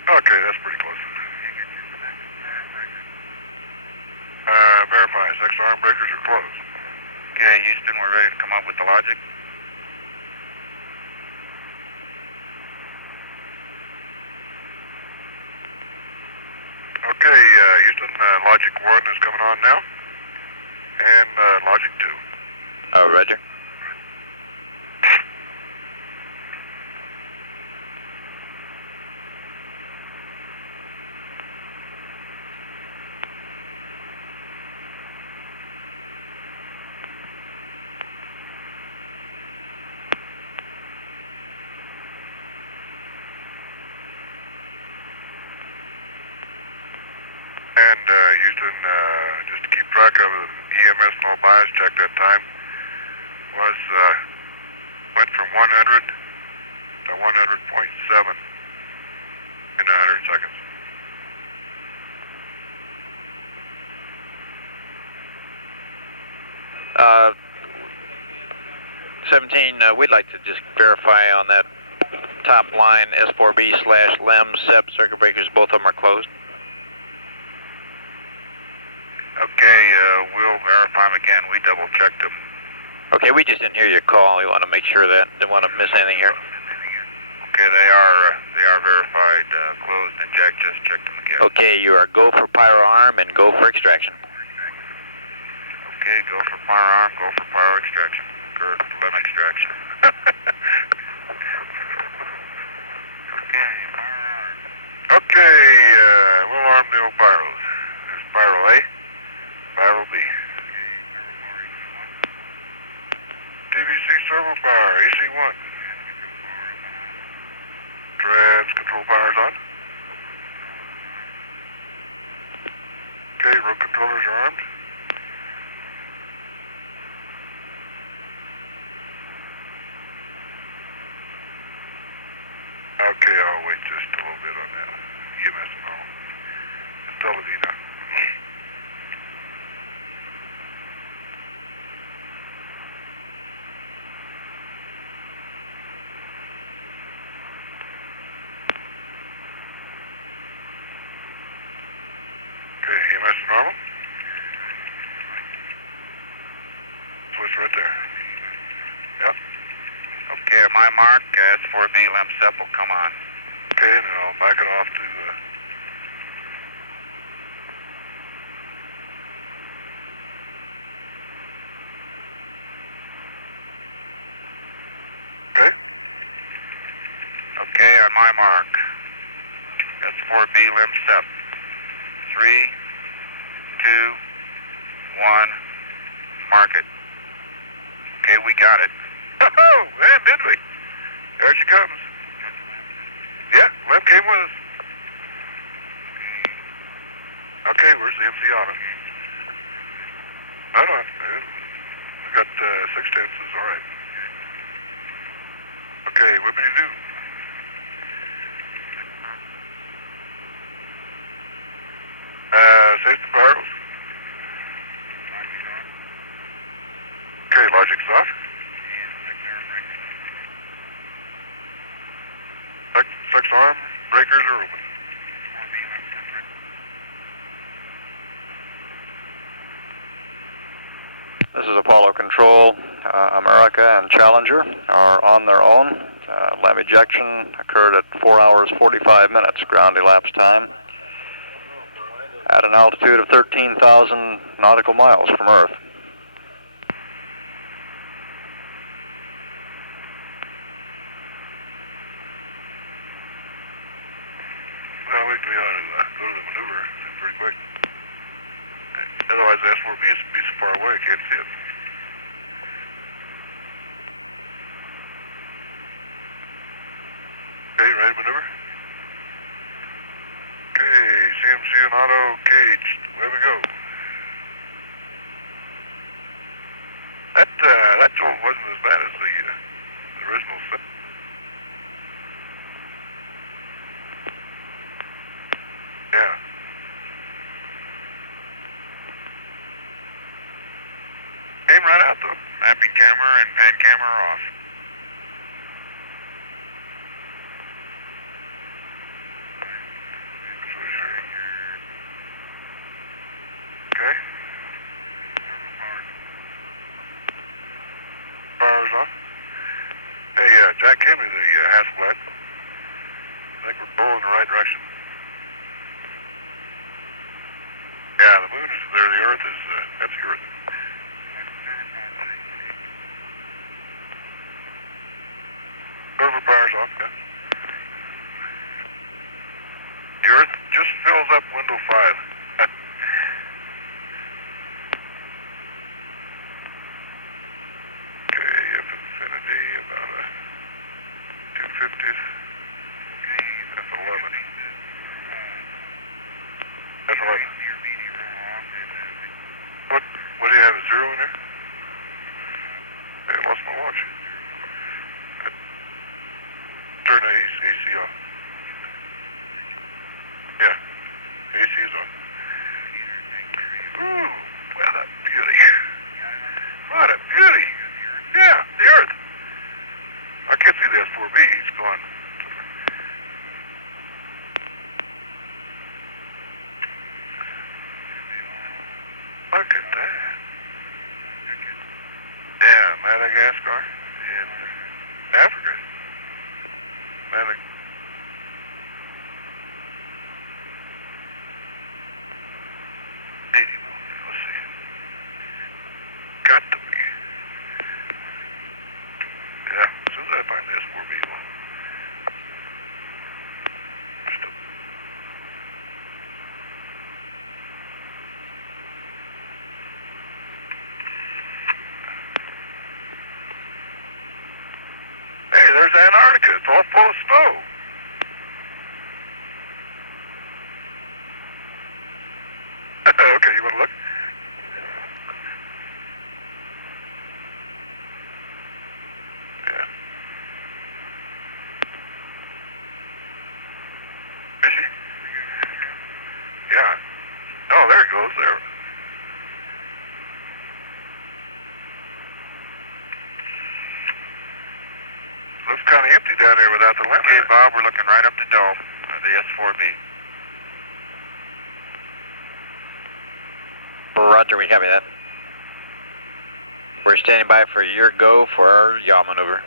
Okay, that's pretty close. Verify, SecArm breakers are closed. Okay, Houston, we're ready to come up with the logic. Okay, Houston, logic 1 is coming on now. And logic 2. Roger. And Houston, just to keep track of it, EMS no bias check that time was, went from 100 to 100.7 in 100 seconds. 17, we'd like to just verify on that top line, S4B/LEM, SEB circuit breakers, both of them are closed. Okay, we'll verify them again. We double checked them. Okay, we just didn't hear your call. We want to make sure that, didn't want to miss anything here. Okay, they are verified, closed, and Jack just checked them again. Okay, you are go for pyro arm and go for extraction. Okay, go for pyro arm, go for pyro extraction, or LEM extraction. Okay, pyro arm. Okay, we'll arm the old pyros. There's pyro A, pyro B. TVC servo power, AC1. Trans control power's on. Okay, road controllers are armed. Okay, I'll wait just a little bit on that. EMS and all. Just tell Adina. Okay, EMS is normal. Switch right there. Yep. Okay, at my mark, S4B LEM SEP will come on. Okay, and then I'll back it off to okay. Okay, on my mark, S4B LEM SEP. 3, 2, 1, mark it. Okay, we got it. Oh, man, did we? There she comes. Yeah, Lem came with us. Okay, where's the MC on it? No, no. We got 6 tenths, all right. Okay, what do you do? Safety spirals. Okay, logic's off. Flex arm breakers are open. This is Apollo Control. America and Challenger are on their own. LEM ejection occurred at 4 hours 45 minutes ground elapsed time at an altitude of 13,000 nautical miles from Earth. Well, we ought to go to the maneuver pretty quick. Otherwise, the S4B is so far away, I can't see it. Okay, ready to maneuver? Okay, CMC and auto caged. Where we go? That jolt wasn't as bad as the original set. Yeah. Came right out though. Mapping camera and pad camera are off. Okay. Power's off. Hey, Jack, hand me the Hasselblad. I think we're pulling in the right direction. Yeah, the moon is there. The Earth is, that's the Earth. Server power's off, yeah. The Earth just fills up window 5. Okay, F-infinity about a 250. That's 11. That's 11. What do you have, a 0 in there? Hey, I lost my watch. Turn the AC off. Yeah, AC is on. Ooh, what a beauty. What a beauty. Yeah, the Earth. I can't see the S4B, he's gone. Look at that. Yeah, Madagascar and Africa. Madagascar. Let's see. Got to be. Yeah, as soon as I find the S4B one. Hey, there's Antarctica. It's all full of snow. Okay, you want to look? Yeah. Is she? Yeah. Oh, there it goes. There. Looks kind of empty down there without the lamp. Okay, Bob, we're looking right up the dome of the S4B. Roger, we copy that. We're standing by for your go for our yaw maneuver.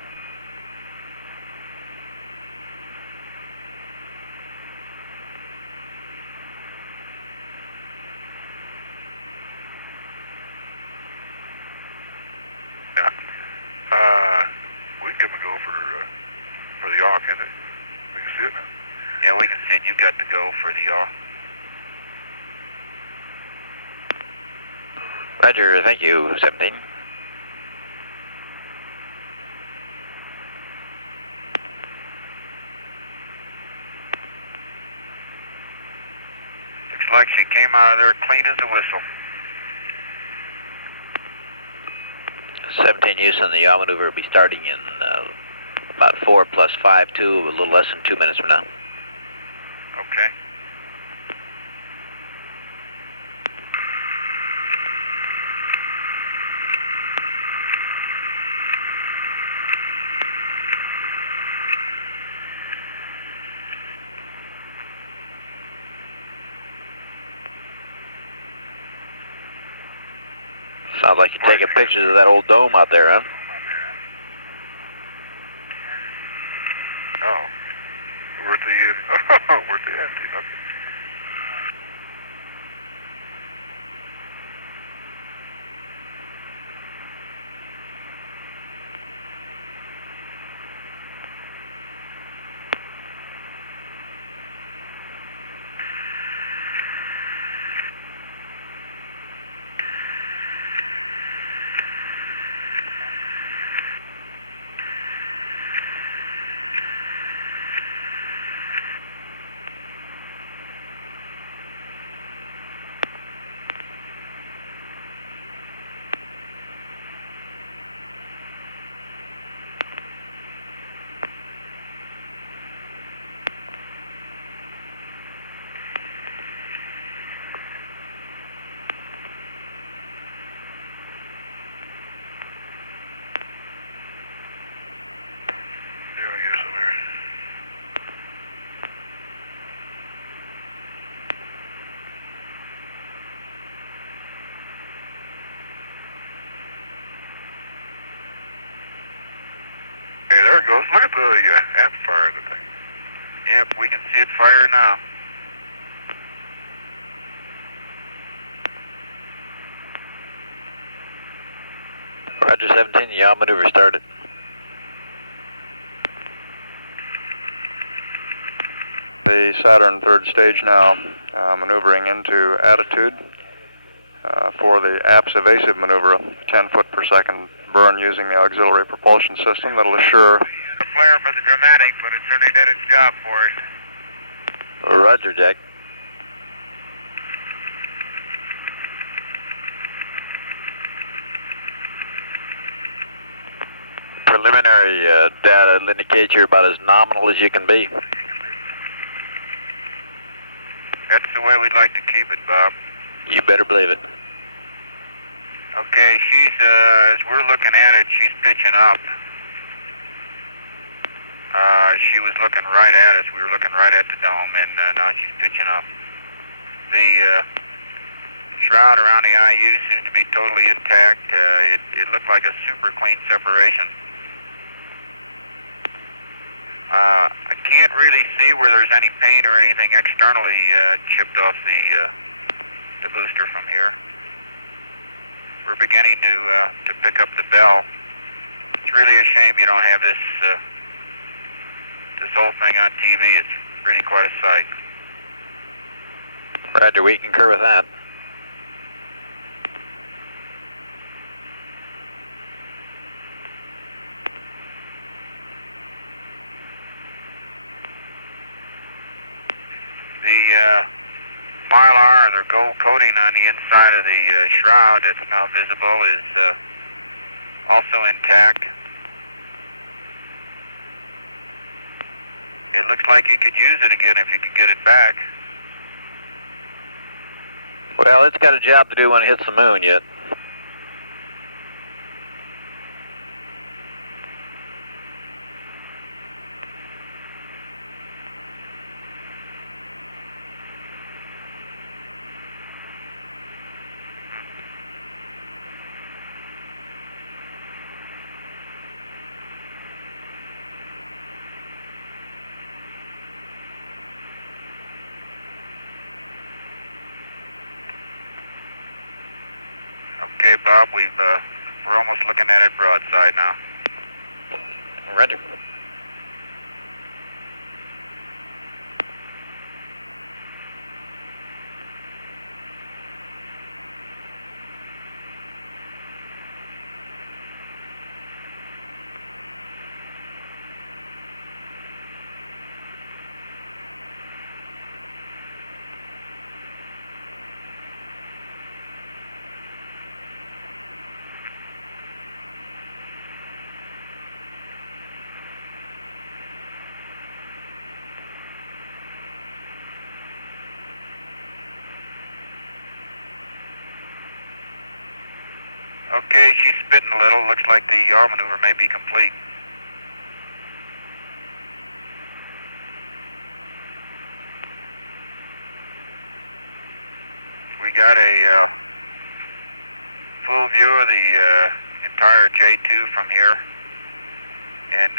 Yeah. We can give him a go for the yaw, can't we? We can see it now. Yeah, we can see it. You got to go for the yaw. Roger, thank you, 17. Looks like she came out of there clean as a whistle. 17 Houston, the yaw maneuver will be starting in about 4 plus 5, 2, a little less than 2 minutes from now. Okay. Sounds like you're taking pictures of that old dome out there, huh? Oh, worth the empty. Okay. There we go, somewhere. Hey, there it goes. Look at the amplifier of the thing. Yep, we can see it fire now. Roger 17, the yaw maneuver started. The Saturn third stage now maneuvering into attitude for the APS evasive maneuver, 10 foot per second burn using the auxiliary propulsion system that'll assure. The flare for the dramatic, but it certainly did its job for us. Roger, Jack. Preliminary data will indicate you're about as nominal as you can be. That's the way we'd like to keep it, Bob. You better believe it. Okay, she's, as we're looking at it, she's pitching up. She was looking right at us. We were looking right at the dome, and now she's pitching up. The shroud around the IU seems to be totally intact. It looked like a super clean separation. I can't really see where there's any paint or anything externally chipped off the booster from here. We're beginning to pick up the bell. It's really a shame you don't have this whole thing on TV. It's really quite a sight. Roger, we concur with that. The mylar, or the gold coating on the inside of the shroud that's now visible is also intact. It looks like you could use it again if you could get it back. Well, it's got a job to do when it hits the moon yet. Okay, Bob, we're almost looking at it broadside now. Roger. Okay, she's spitting a little. Looks like the yaw maneuver may be complete. We got a full view of the entire J2 from here. And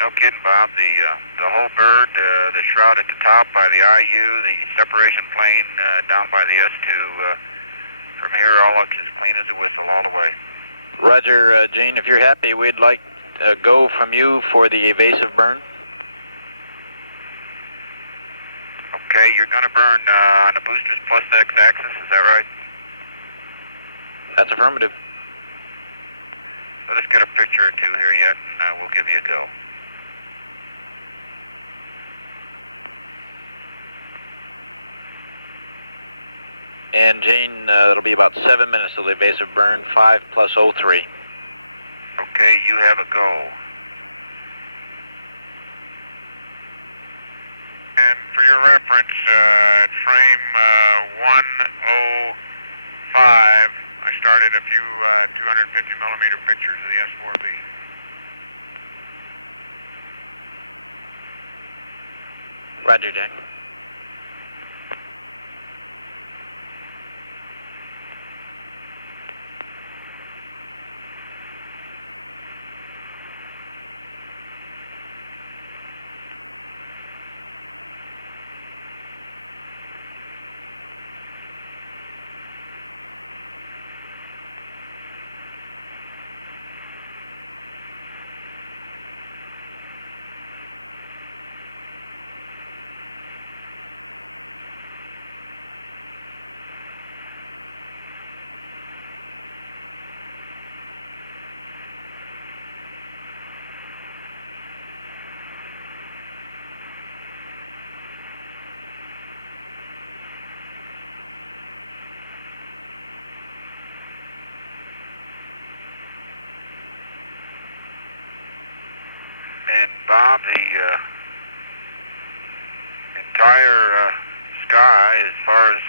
no kidding, Bob, the whole bird, the shroud at the top by the IU, the separation plane down by the S2, from here all looks as clean as a whistle all the way. Roger, Gene, if you're happy, we'd like a go from you for the evasive burn. Okay, you're going to burn on the boosters plus x-axis, is that right? That's affirmative. Let us get a picture or two here yet, and we'll give you a go. And Gene, it'll be about 7 minutes till the evasive burn, 5 plus 03. Okay, you have a go. And for your reference, at frame 105, I started a few 250 millimeter pictures of the S4B. Roger, Jack. And Bob, the entire sky, as far as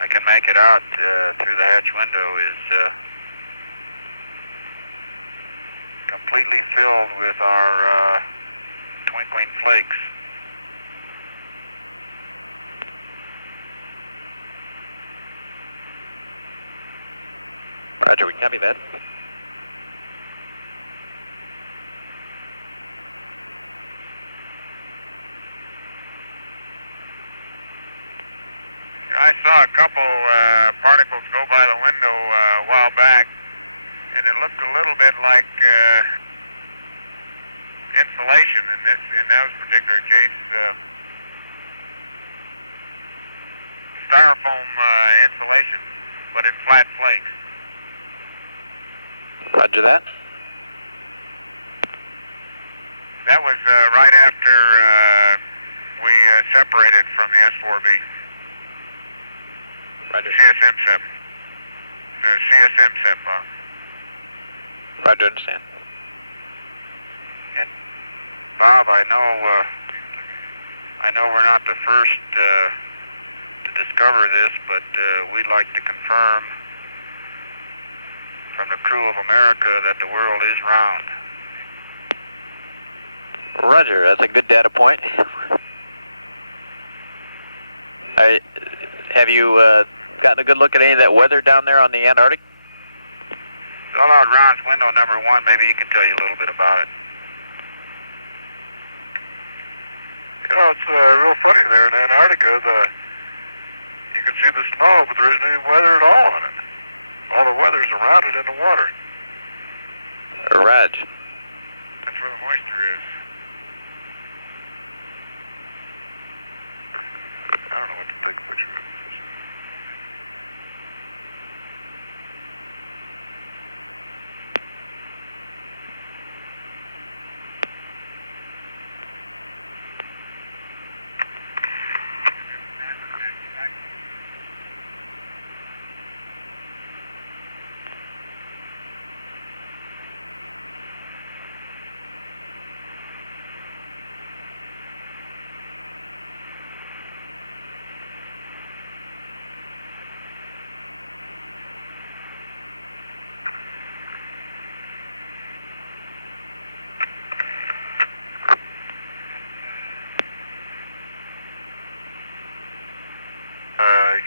I can make it out through the hatch window, is completely filled with our twinkling flakes. Roger, we copy that. I saw a couple particles go by the window a while back, and it looked a little bit like insulation in that particular case. Styrofoam insulation, but in flat flakes. Roger that. That was right after we separated from the S4B. Roger. CSM SEP. CSM SEP, Bob. Roger, understand. And Bob, I know we're not the first to discover this, but we'd like to confirm from the crew of America that the world is round. Roger, that's a good data point. Have you gotten a good look at any of that weather down there on the Antarctic? All-out rounds window number 1, maybe he can tell you a little bit about it. You know, it's real funny there in Antarctica. You can see the snow, but there isn't any weather at all on it. All the weather's around it in the water. Raj. That's where the moisture is. I don't know what to take a picture of.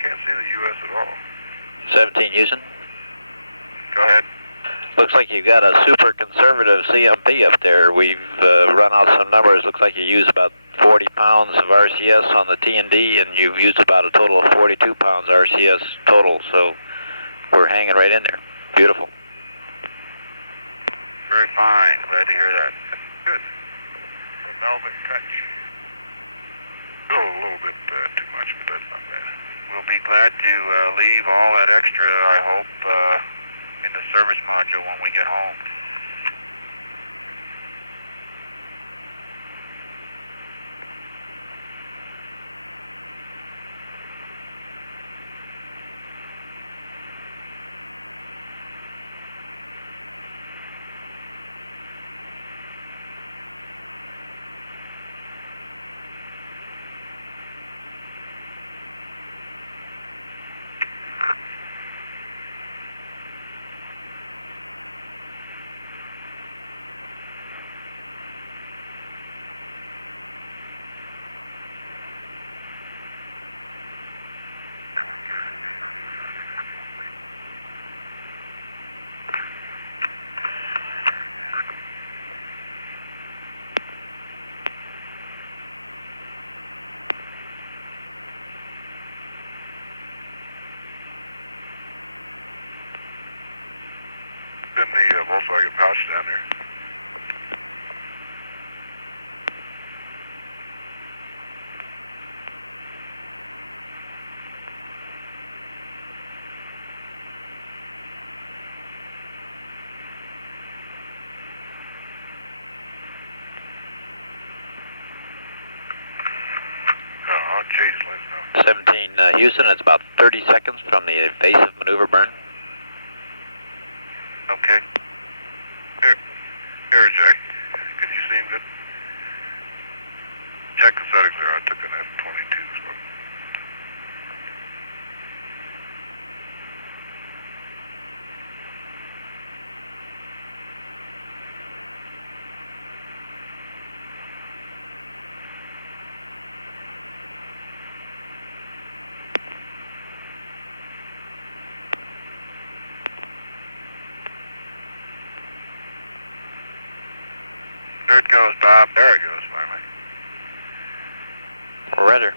can't see the U.S. at all. 17 Houston. Go ahead. Looks like you've got a super conservative CMP up there. We've run out some numbers. Looks like you use about 40 pounds of RCS on the T&D, and you've used about a total of 42 pounds RCS total. So we're hanging right in there. Beautiful. Very fine. Glad to hear that. Good. The velvet touch. Still a little bit too much, but that's not bad. We'll be glad to leave all that extra, I hope, in the service module when we get home. In the Volkswagen pouch down there. I'll chase Lens now. 17 Houston, it's about 30 seconds from the evasive maneuver burn. Okay. Here, Jack. Can you see him good? Check the settings there. I took an F-22, so. There it goes, Bob. There it goes, finally. Rudder.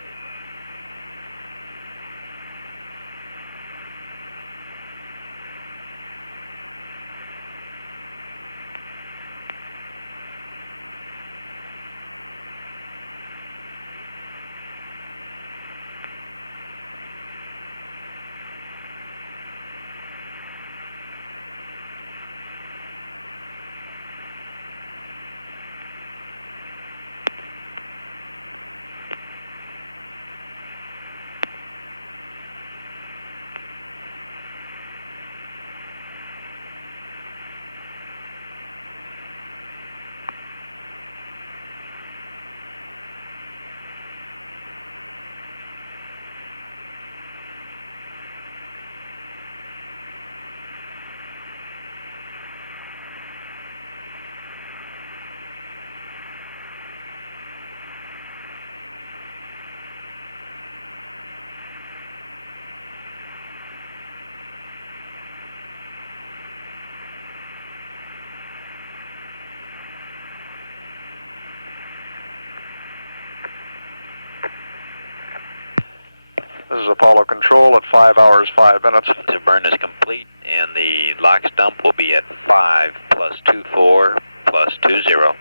This is Apollo Control at 5 hours, 5 minutes. The burn is complete, and the LOX dump will be at 5 plus 24 plus 20. Okay,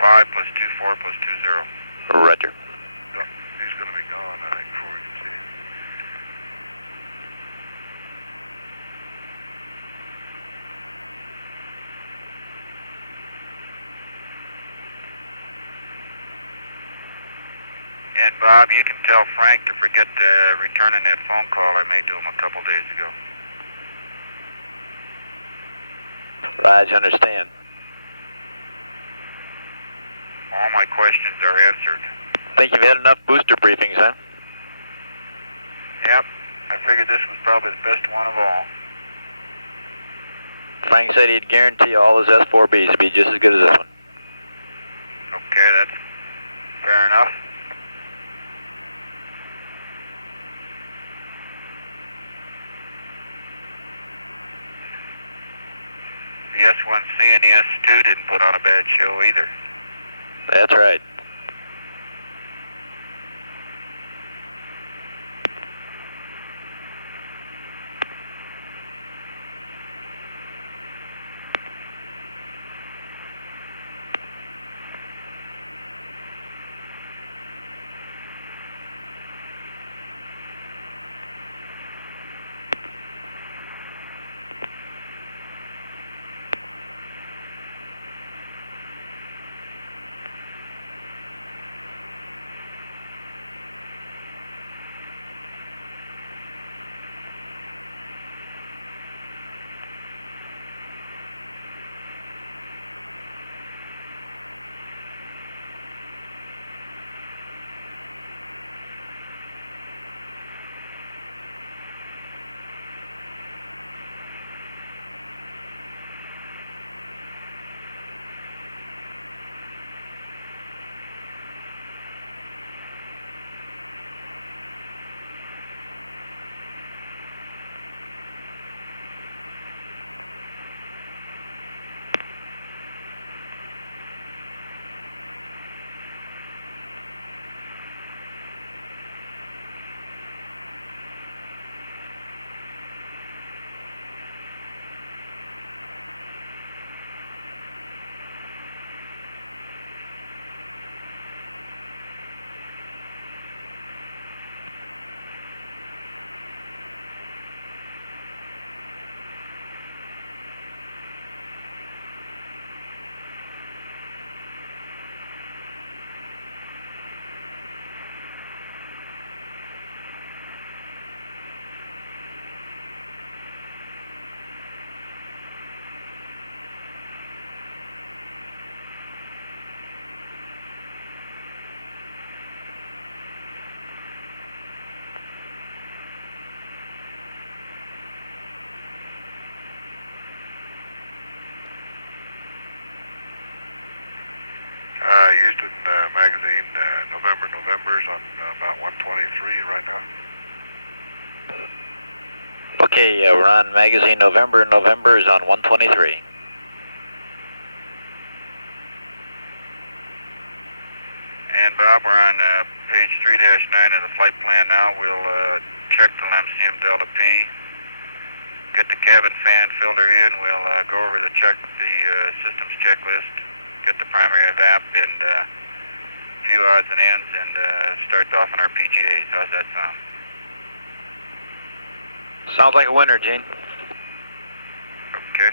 5 plus 24 plus 20. Roger. He's going to be gone, I think, before we can see him. And Bob, you can tell Frank to forget returning that phone call I made to him a couple days ago. Raj, understand. All my questions are answered. Think you've had enough booster briefings, huh? Yep, I figured this was probably the best one of all. Frank said he'd guarantee all his S4Bs to be just as good as this one. Okay, that's fair enough. S1C and the S2 didn't put on a bad show either. That's right. Houston magazine, November's on about 123 right now. Okay, we're on magazine November is on 123. And Bob, we're on page 3-9 of the flight plan now. We'll check the Lemcium Delta P, get the cabin fan filter in. We'll go over the systems checklist, get the primary evap and a few odds and ends, and start off on our PGAs. How's that sound? Sounds like a winner, Gene. Okay.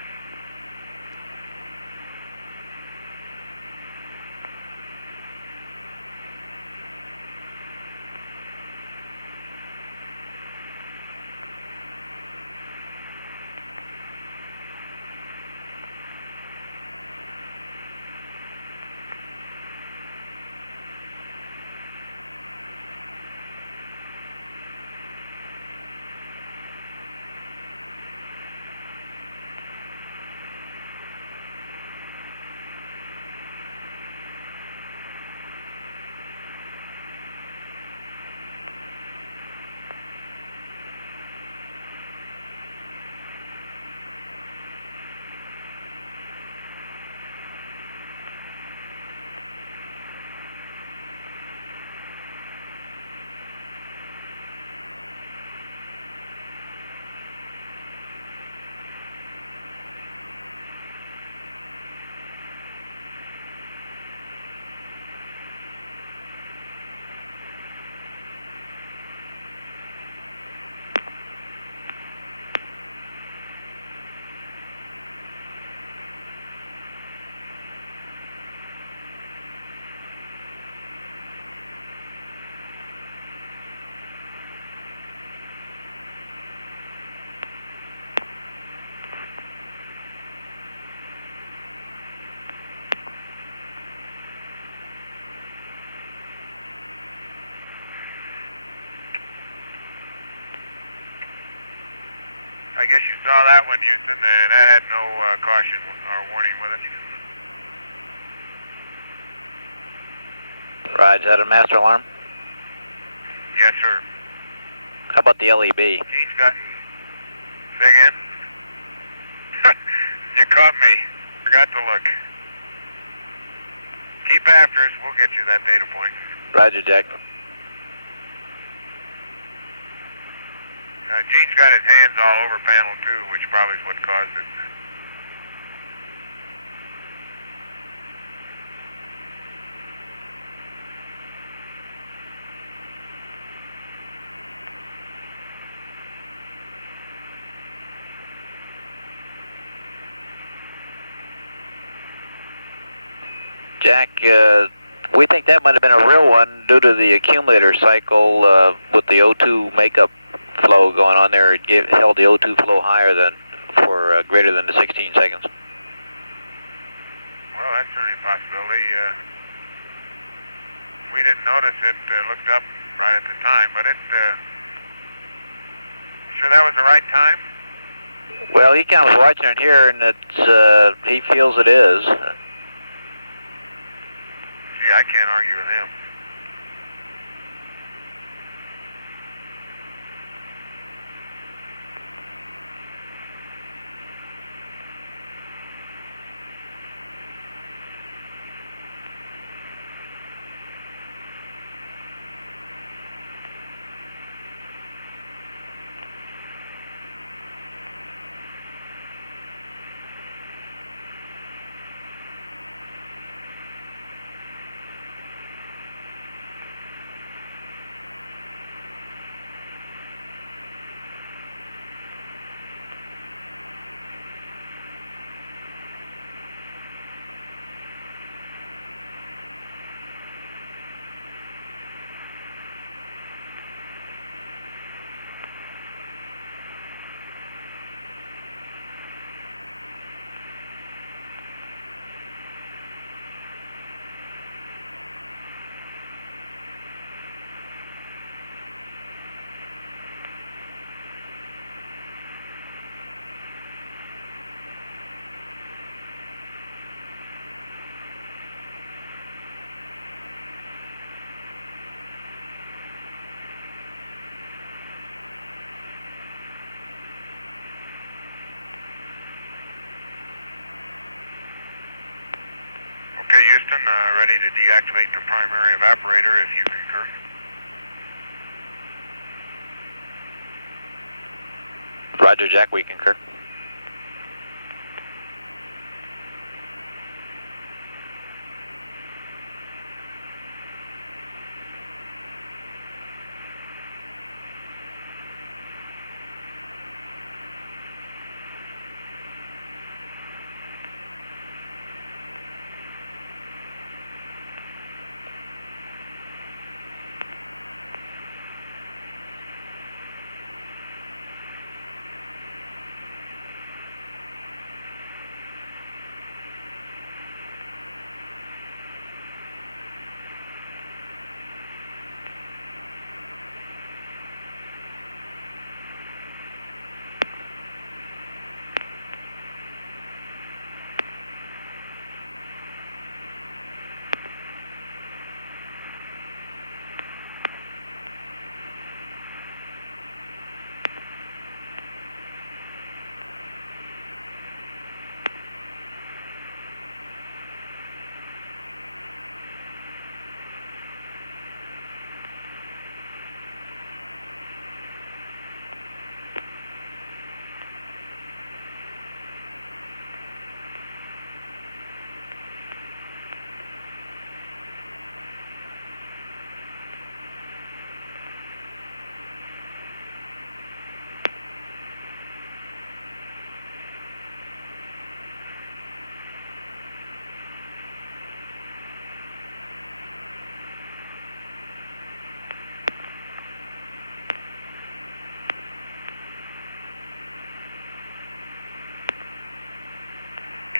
I guess you saw that one, Houston, and that had no caution or warning with it. Right, is that a master alarm? Yes, sir. How about the LEB? Gene's got... Say again? you caught me. Forgot to look. Keep after us. We'll get you that data point. Roger, Jack. Gene's got his hands all over panel 2, which probably is what caused it. Jack, we think that might have been a real one due to the accumulator cycle with the O2 makeup flow going on there. It held the O2 flow higher than for greater than the 16 seconds. Well, that's certainly a possibility. We didn't notice it, looked up right at the time, but sure that was the right time? Well, he kind of was watching it here, and he feels it is. Gee, I can't argue with him. Okay, Houston, ready to deactivate the primary evaporator if you concur. Roger, Jack, we concur.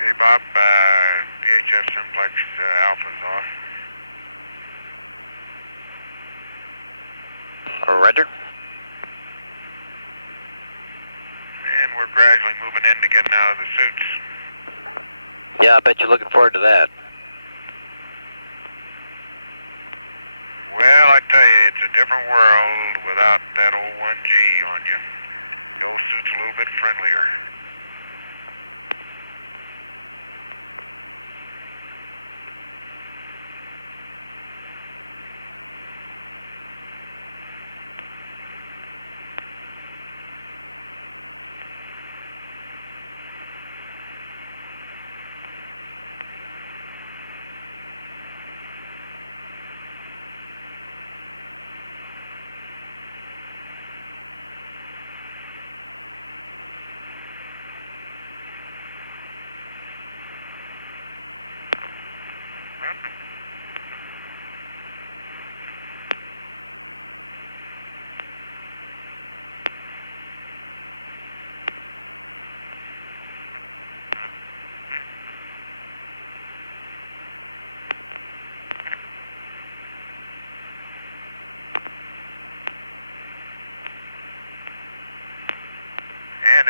Okay, Bob, VHF simplex alpha's off. Roger. And we're gradually moving in to getting out of the suits. Yeah, I bet you're looking forward to that. Well, I tell you, it's a different world without that old 1G on you. The old suit's a little bit friendlier.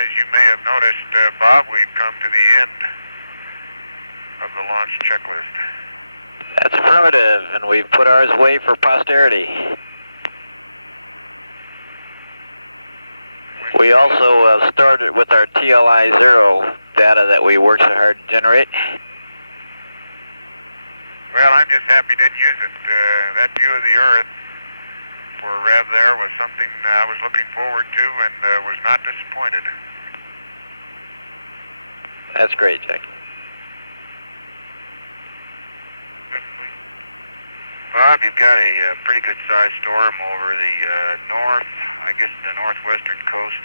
as you may have noticed, Bob, we've come to the end of the launch checklist. That's affirmative, and we've put ours away for posterity. We also started with our TLI-0 data that we worked so hard to generate. Well, I'm just happy didn't use it. That view of the Earth for Rev there was something I was looking forward to and was not disappointed. That's great, Jack. Bob, you've got a pretty good sized storm over the the northwestern coast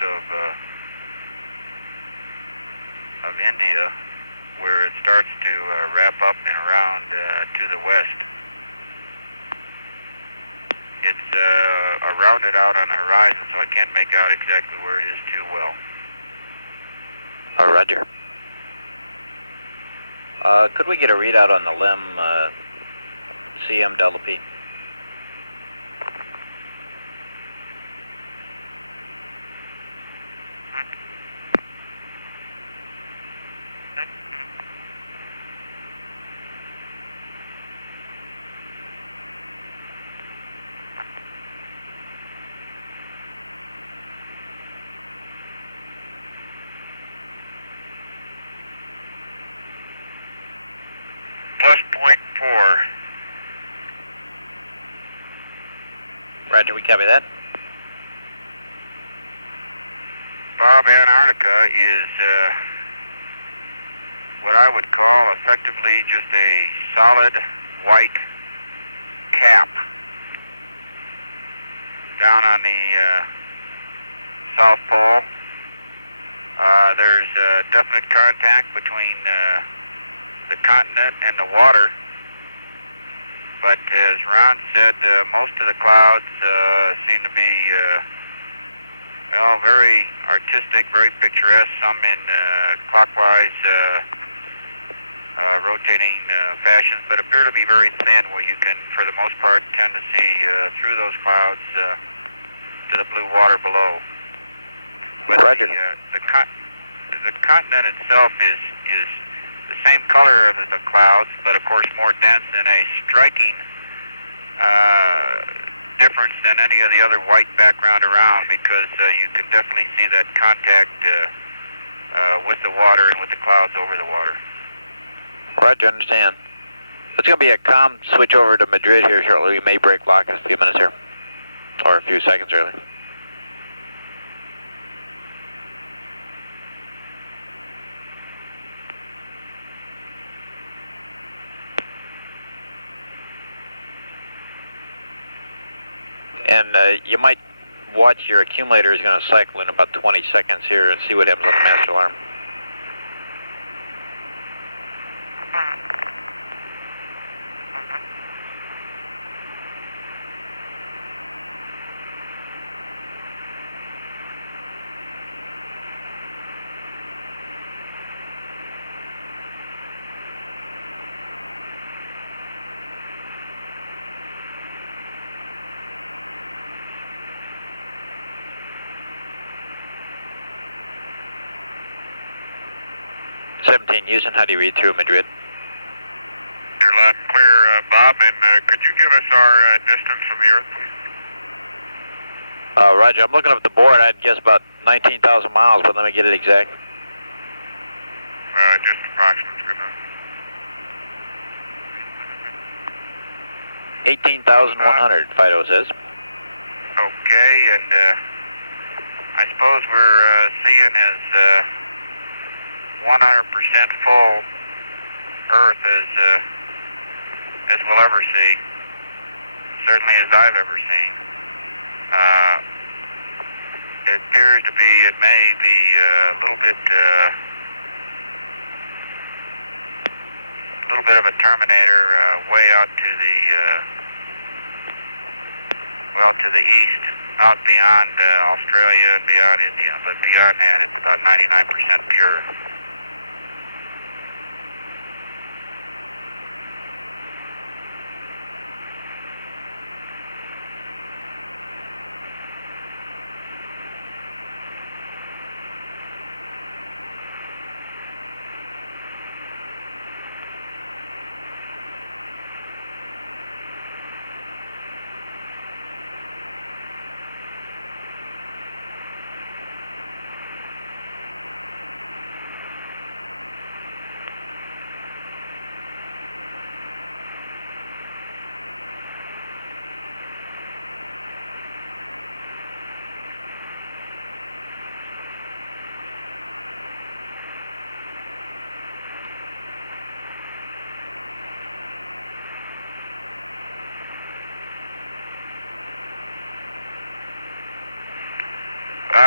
of India, where it starts to wrap up and around to the west. It's rounded out on the horizon, so I can't make out exactly where it is too well. Oh, roger. Could we get a readout on the LEM CM Delta P? Plus 0.4. Roger, we copy that. Bob, Antarctica is what I would call effectively just a solid white cap down on the South Pole. There's definite contact between the continent and the water, but as Ron said, most of the clouds seem to be very artistic, very picturesque, some in clockwise rotating fashions, but appear to be very thin, where you can, for the most part, tend to see through those clouds to the blue water below. But Roger. The continent itself is the same color as the clouds, but of course more dense, and a striking difference than any of the other white background around, because you can definitely see that contact with the water and with the clouds over the water. Roger, understand. It's going to be a comm switch over to Madrid here shortly. We may break lock in a few minutes here, or a few seconds really. And you might watch your accumulator is going to cycle in about 20 seconds here and see what happens on the master alarm. Houston, how do you read through Madrid? You're loud and clear, Bob, and could you give us our distance from the Earth, please? Roger, I'm looking up at the board. I'd guess about 19,000 miles, but let me get it exact. Just approximate's good enough. 18,100, Fido says. Okay, and I suppose we're seeing as 100% full Earth as we'll ever see, certainly as I've ever seen. It appears to be, it may be a little bit of a terminator way out to the east, out beyond Australia and beyond India, but beyond that it's about 99% pure.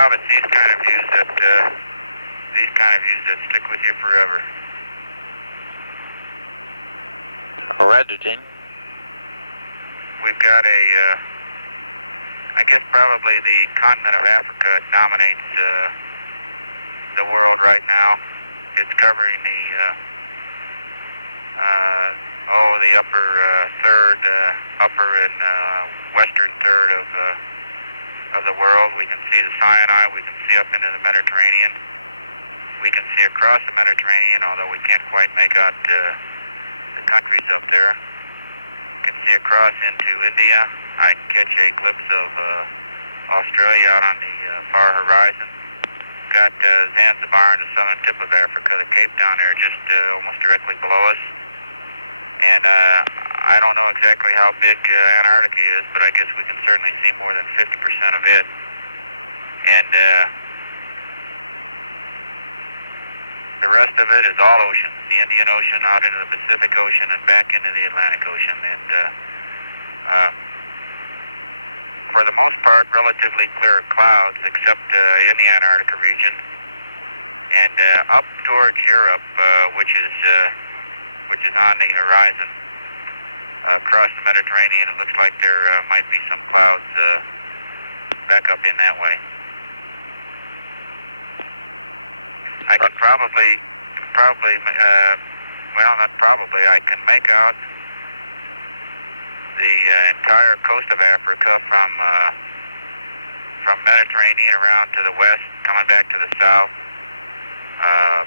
Yeah, but these kind of views that stick with you forever. Roger, Gene. We've got I guess probably the continent of Africa dominates the world right now. It's covering the upper third, upper and western third of the world. We can see the Sinai. We can see up into the Mediterranean. We can see across the Mediterranean, although we can't quite make out the countries up there. We can see across into India. I can catch a glimpse of Australia out on the far horizon. Got Zanzibar in the southern tip of Africa, the Cape down there just almost directly below us. And I don't know exactly how big Antarctica is, but I guess we can certainly see more than 50% of it. And the rest of it is all oceans. The Indian Ocean out into the Pacific Ocean and back into the Atlantic Ocean. And for the most part, relatively clear clouds, except in the Antarctica region. And up towards Europe, which is on the horizon, across the Mediterranean, it looks like there might be some clouds back up in that way. I can I can make out the entire coast of Africa from Mediterranean around to the west, coming back to the south,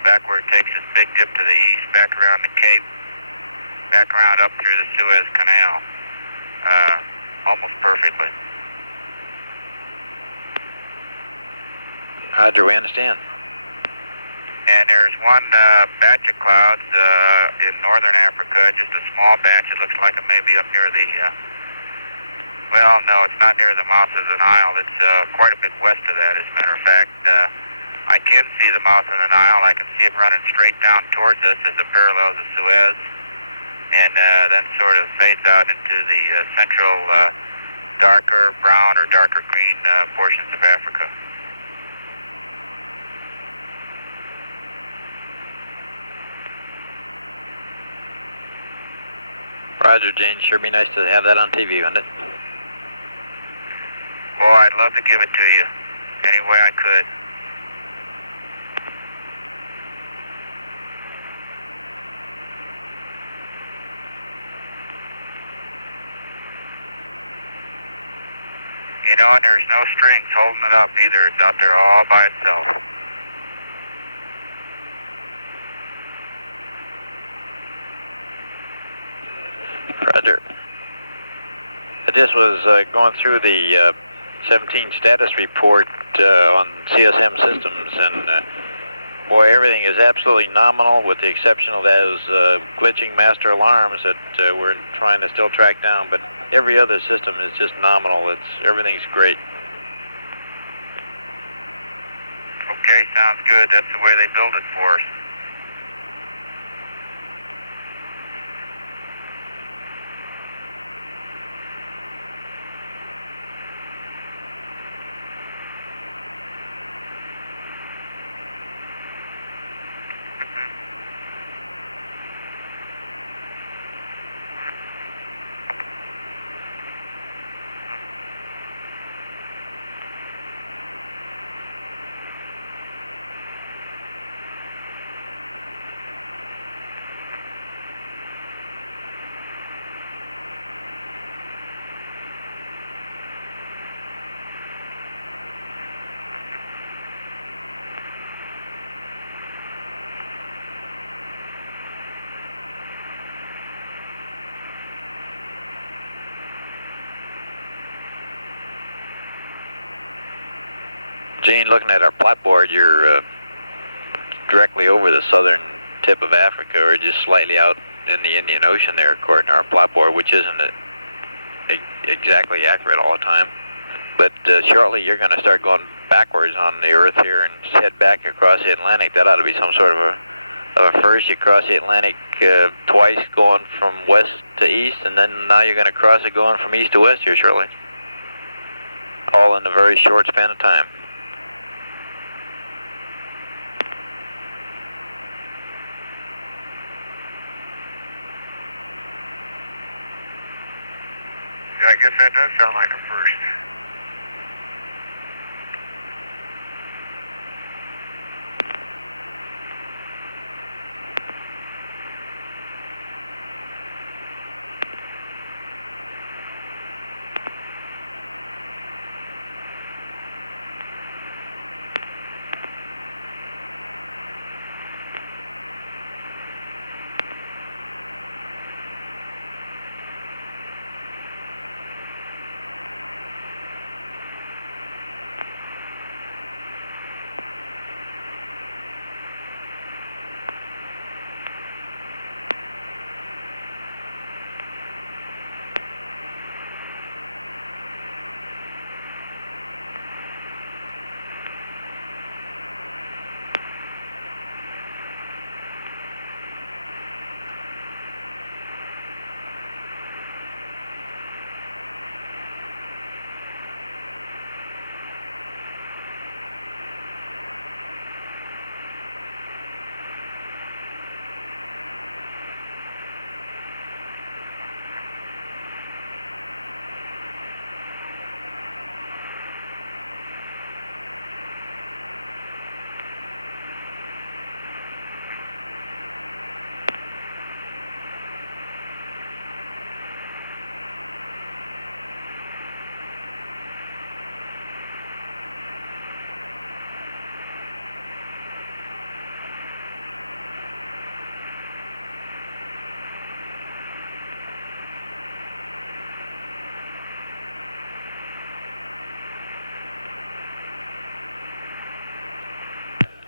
back where it takes this big dip to the east, back around the Cape, back around up through the Suez Canal, almost perfectly. Roger, we understand. And there's one batch of clouds in northern Africa, just a small batch. It looks like it may be up near the, well, no, it's not near the mouth of the Nile. It's quite a bit west of that, as a matter of fact. I can see the mouth of the Nile. I can see it running straight down towards us as it parallels the Suez, and then sort of fades out into the central darker brown or darker green portions of Africa. Roger, Gene. Sure be nice to have that on TV, wouldn't it? Well, I'd love to give it to you any way I could. You know, and there's no strings holding it up either. It's out there all by itself. Roger. I just was going through the 17 status report on CSM systems, and boy, everything is absolutely nominal with the exception of those glitching master alarms that we're trying to still track down, but every other system is just nominal. Everything's great. Okay, sounds good. That's the way they build it for us. Gene, looking at our platboard, you're directly over the southern tip of Africa, or just slightly out in the Indian Ocean there, according to our platboard, which isn't exactly accurate all the time. But shortly you're going to start going backwards on the Earth here and head back across the Atlantic. That ought to be some sort of a first. You cross the Atlantic twice going from west to east, and then now you're going to cross it going from east to west here shortly. All in a very short span of time. Yeah, I guess that does sound like a first.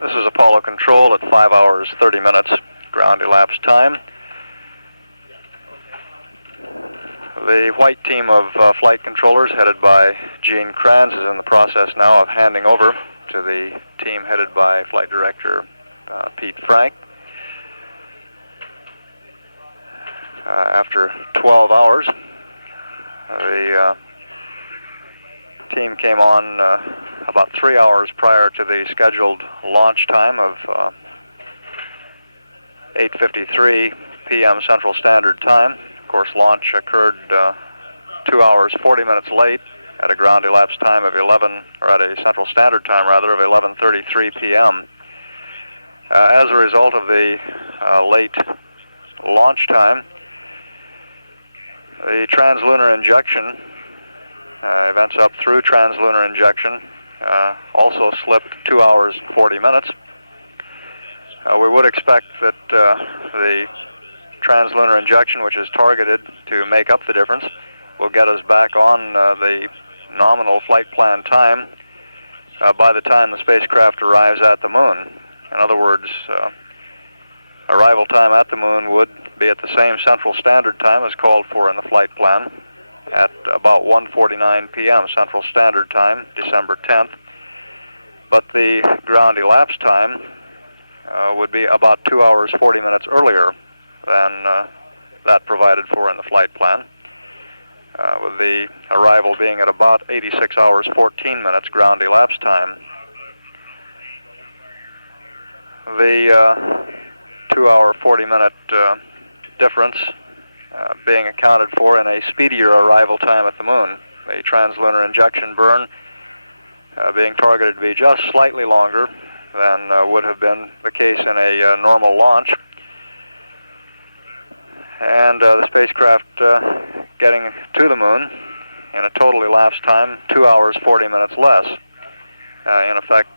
This is Apollo Control at 5 hours 30 minutes ground elapsed time. The white team of flight controllers headed by Gene Kranz is in the process now of handing over to the team headed by Flight Director Pete Frank. After 12 hours, the team came on about 3 hours prior to the scheduled launch time of 8:53 p.m. Central Standard Time. Of course, launch occurred 2 hours 40 minutes late at a ground elapsed time of at a Central Standard Time rather of 11:33 p.m. As a result of the late launch time, the translunar injection events up through translunar injection also slipped 2 hours and 40 minutes. We would expect that the translunar injection, which is targeted to make up the difference, will get us back on the nominal flight plan time by the time the spacecraft arrives at the moon. In other words, arrival time at the moon would be at the same Central Standard Time as called for in the flight plan at about 1:49 p.m. Central Standard Time, December 10th. But the ground elapsed time would be about 2 hours 40 minutes earlier than that provided for in the flight plan, with the arrival being at about 86 hours 14 minutes ground elapsed time. The 2 hour 40 minute difference being accounted for in a speedier arrival time at the moon. The translunar injection burn being targeted to be just slightly longer than would have been the case in a normal launch. And the spacecraft getting to the moon in a total elapsed time 2 hours 40 minutes less, in effect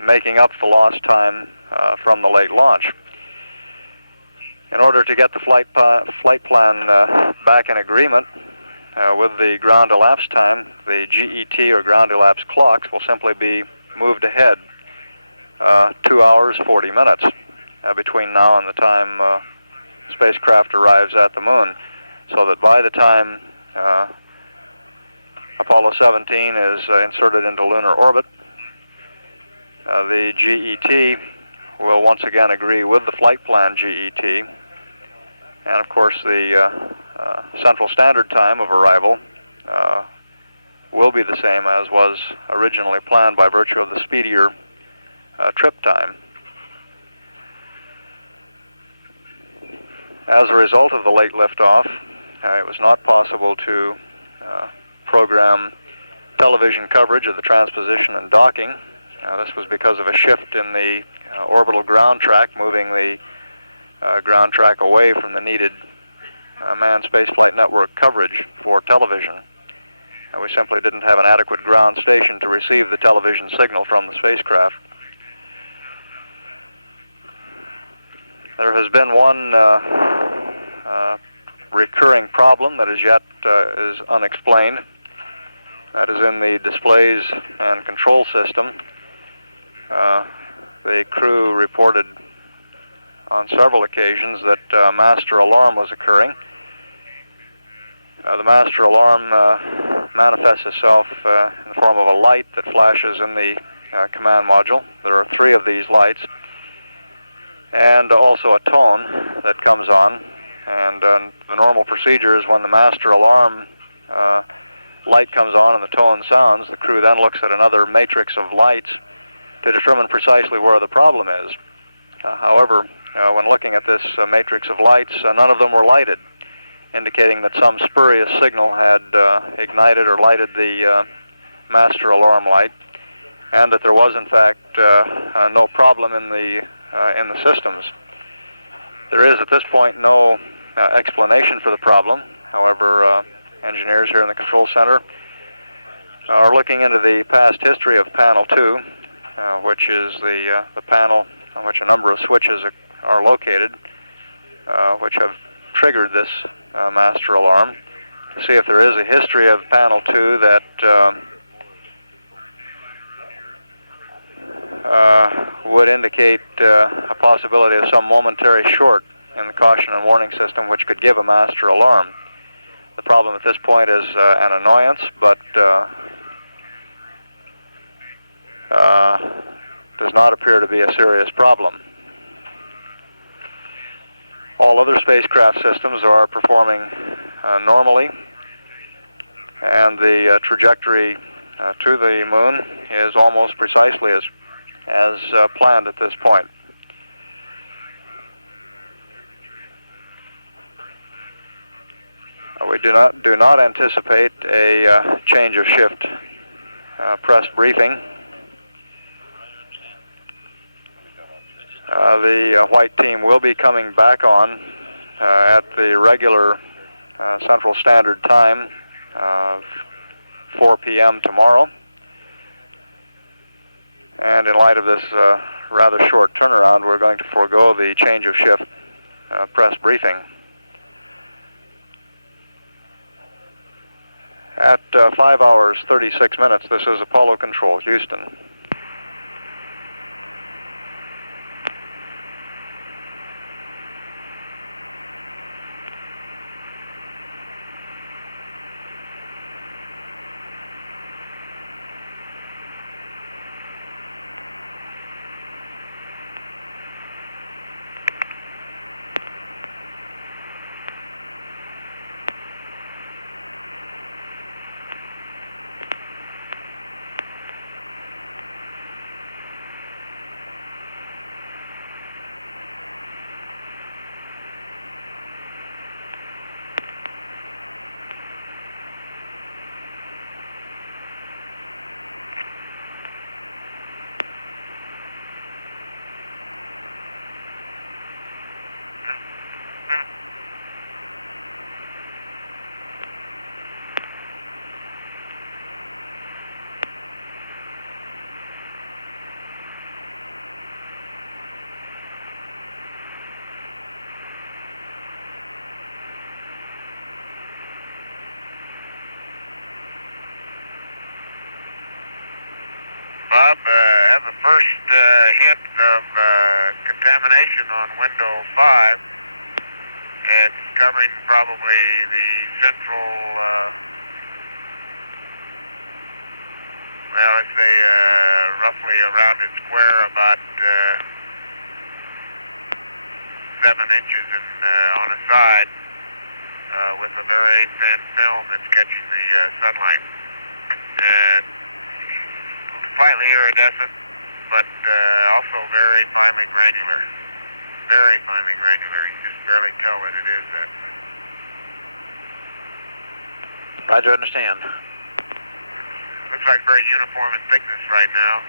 making up the lost time from the late launch. In order to get the flight plan back in agreement with the ground elapsed time, the GET or ground elapsed clocks will simply be moved ahead 2 hours 40 minutes between now and the time spacecraft arrives at the moon, so that by the time Apollo 17 is inserted into lunar orbit, the GET will once again agree with the flight plan GET, and of course the Central Standard Time of arrival will be the same as was originally planned by virtue of the speedier trip time. As a result of the late liftoff, it was not possible to program television coverage of the transposition and docking. This was because of a shift in the orbital ground track, moving the ground track away from the needed manned spaceflight network coverage for television. We simply didn't have an adequate ground station to receive the television signal from the spacecraft. There has been one recurring problem that as yet is unexplained. That is in the displays and control system. The crew reported on several occasions that master alarm was occurring. The master alarm manifests itself in the form of a light that flashes in the command module. There are 3 of these lights, and also a tone that comes on. And the normal procedure is when the master alarm light comes on and the tone sounds, the crew then looks at another matrix of lights to determine precisely where the problem is. However, when looking at this matrix of lights, none of them were lighted, indicating that some spurious signal had ignited or lighted the master alarm light, and that there was in fact no problem in the systems. There is at this point no explanation for the problem. However, engineers here in the control center are looking into the past history of panel 2, which is the panel on which a number of switches are located, which have triggered this master alarm, to see if there is a history of panel 2 that would indicate a possibility of some momentary short in the caution and warning system which could give a master alarm. The problem at this point is an annoyance, but does not appear to be a serious problem. All other spacecraft systems are performing normally, and the trajectory to the moon is almost precisely as planned at this point. We do not anticipate a change of shift press briefing. The white team will be coming back on at the regular Central Standard Time of 4 p.m. tomorrow. And in light of this rather short turnaround, we're going to forego the change of shift press briefing. At 5 hours 36 minutes, this is Apollo Control, Houston. Bob, have the first hint of contamination on window 5. It's covering probably the central, well, let's say roughly a rounded square about 7 inches on a side with a very thin film that's catching the sunlight. And slightly iridescent, but also very finely granular. Very finely granular. You just barely tell that it is that. Roger, understand. Looks like very uniform in thickness right now.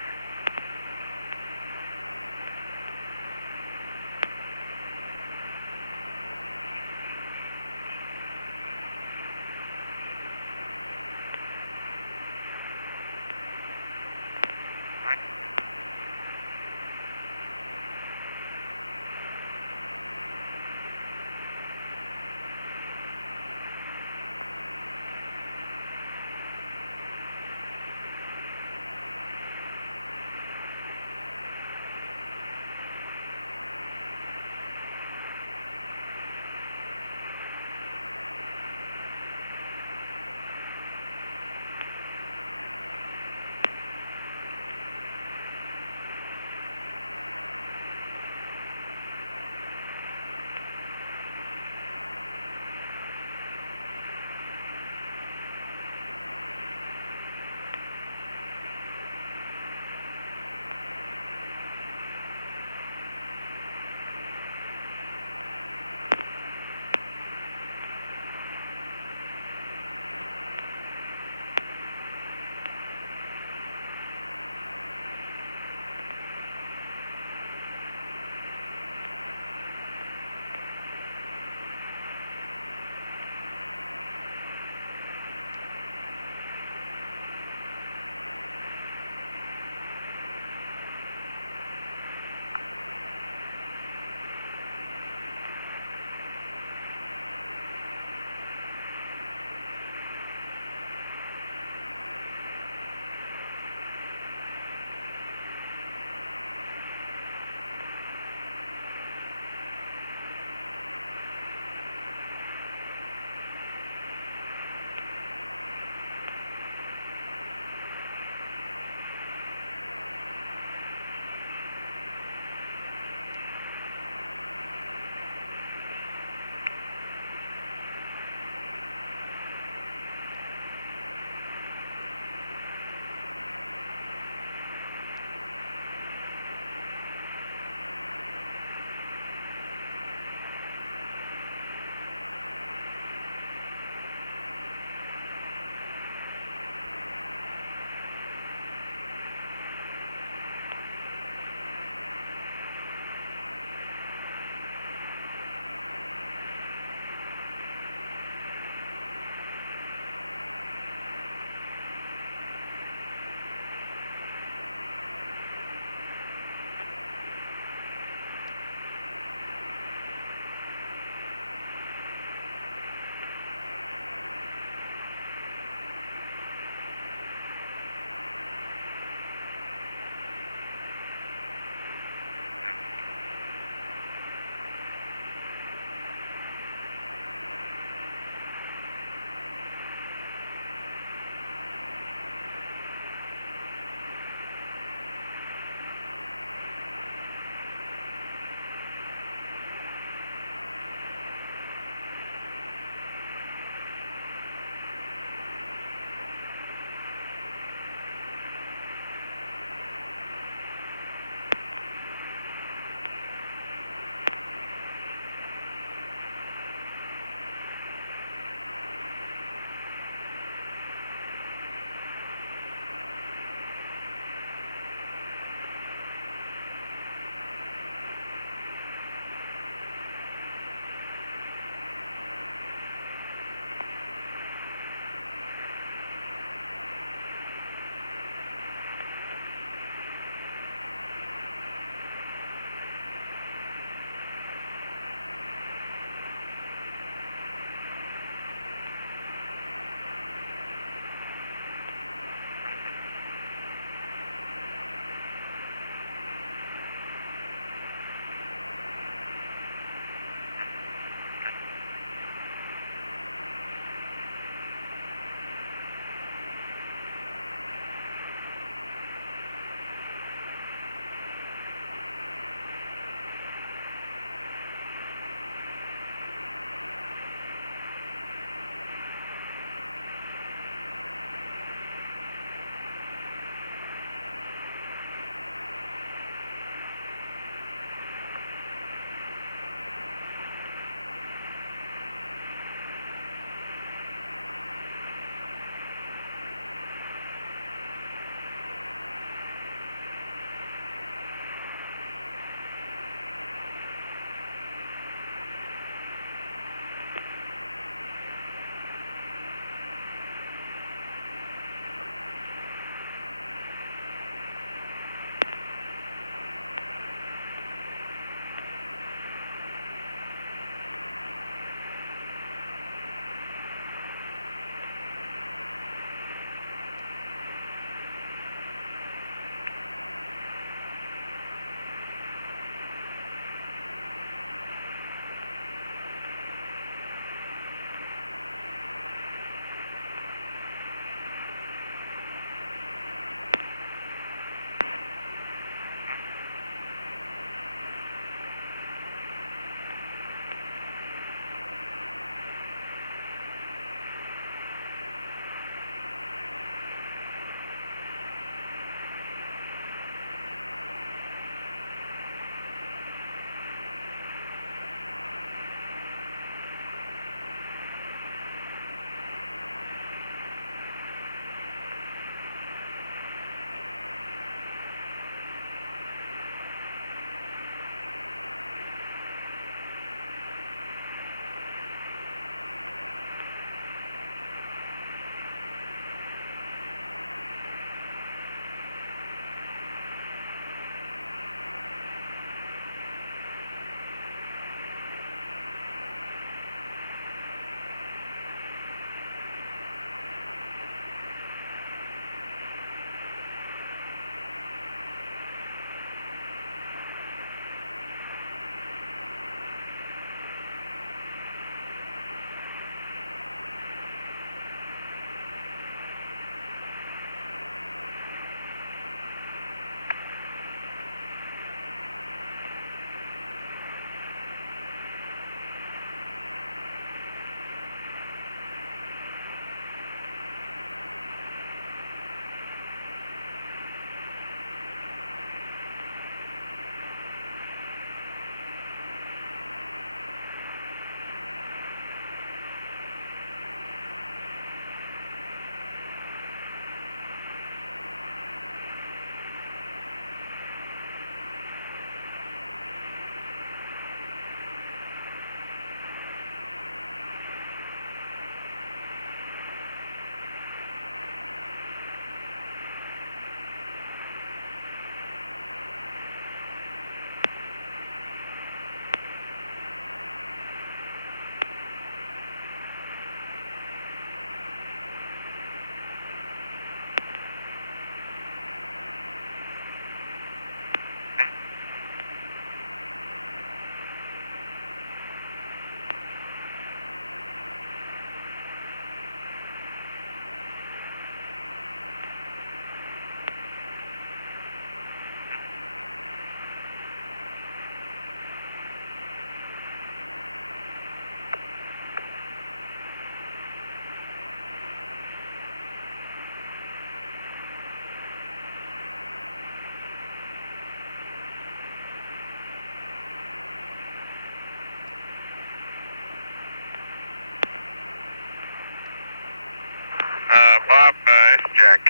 Bob, this is Jack.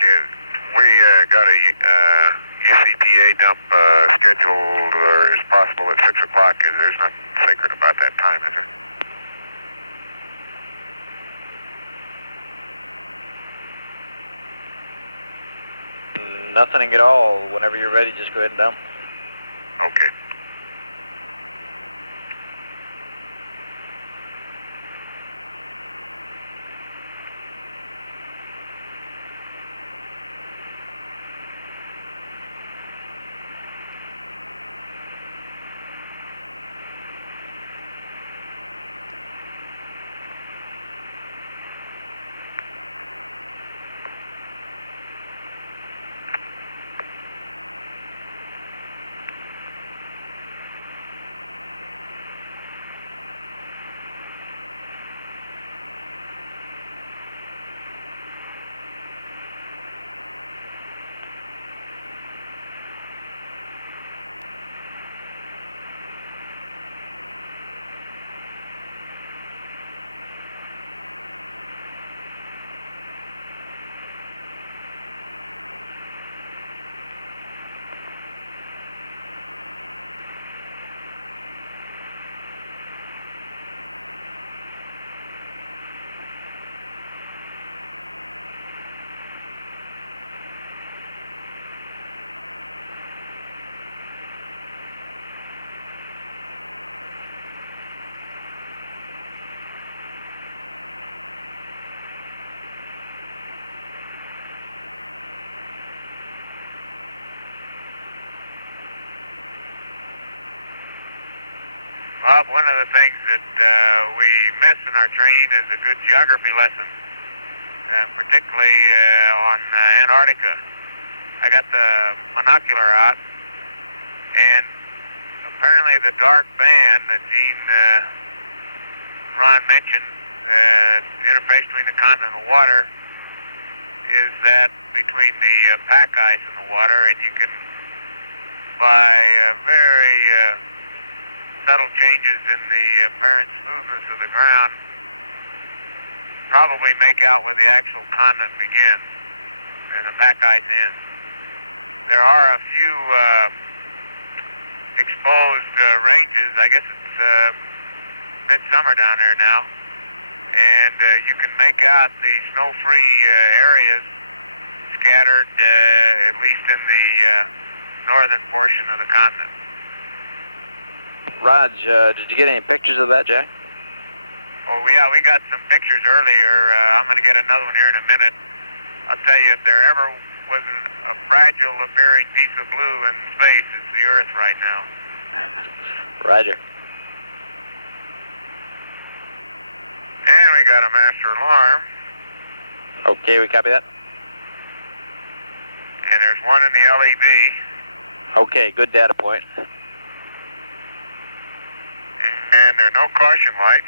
We got a UCPA dump scheduled, or is possible at 6 o'clock. There's nothing sacred about that time, is there? Nothing at all. Whenever you're ready, just go ahead and dump. Okay. Bob, one of the things that we miss in our training is a good geography lesson, particularly on Antarctica. I got the monocular out, and apparently the dark band that Gene Ron mentioned, interface between the continental water, is that between the pack ice and the water, and you can, by very subtle changes in the apparent smoothness of the ground, probably make out where the actual continent begins and the pack ice ends. There are a few exposed ranges. I guess it's midsummer down there now, and you can make out the snow-free areas scattered at least in the northern portion of the continent. Raj, did you get any pictures of that, Jack? Oh, yeah, we got some pictures earlier. I'm going to get another one here in a minute. I'll tell you, if there ever was a fragile appearing piece of blue in space, it's the Earth right now. Roger. And we got a master alarm. Okay, we copy that. And there's one in the LED. Okay, good data point. And there are no caution lights.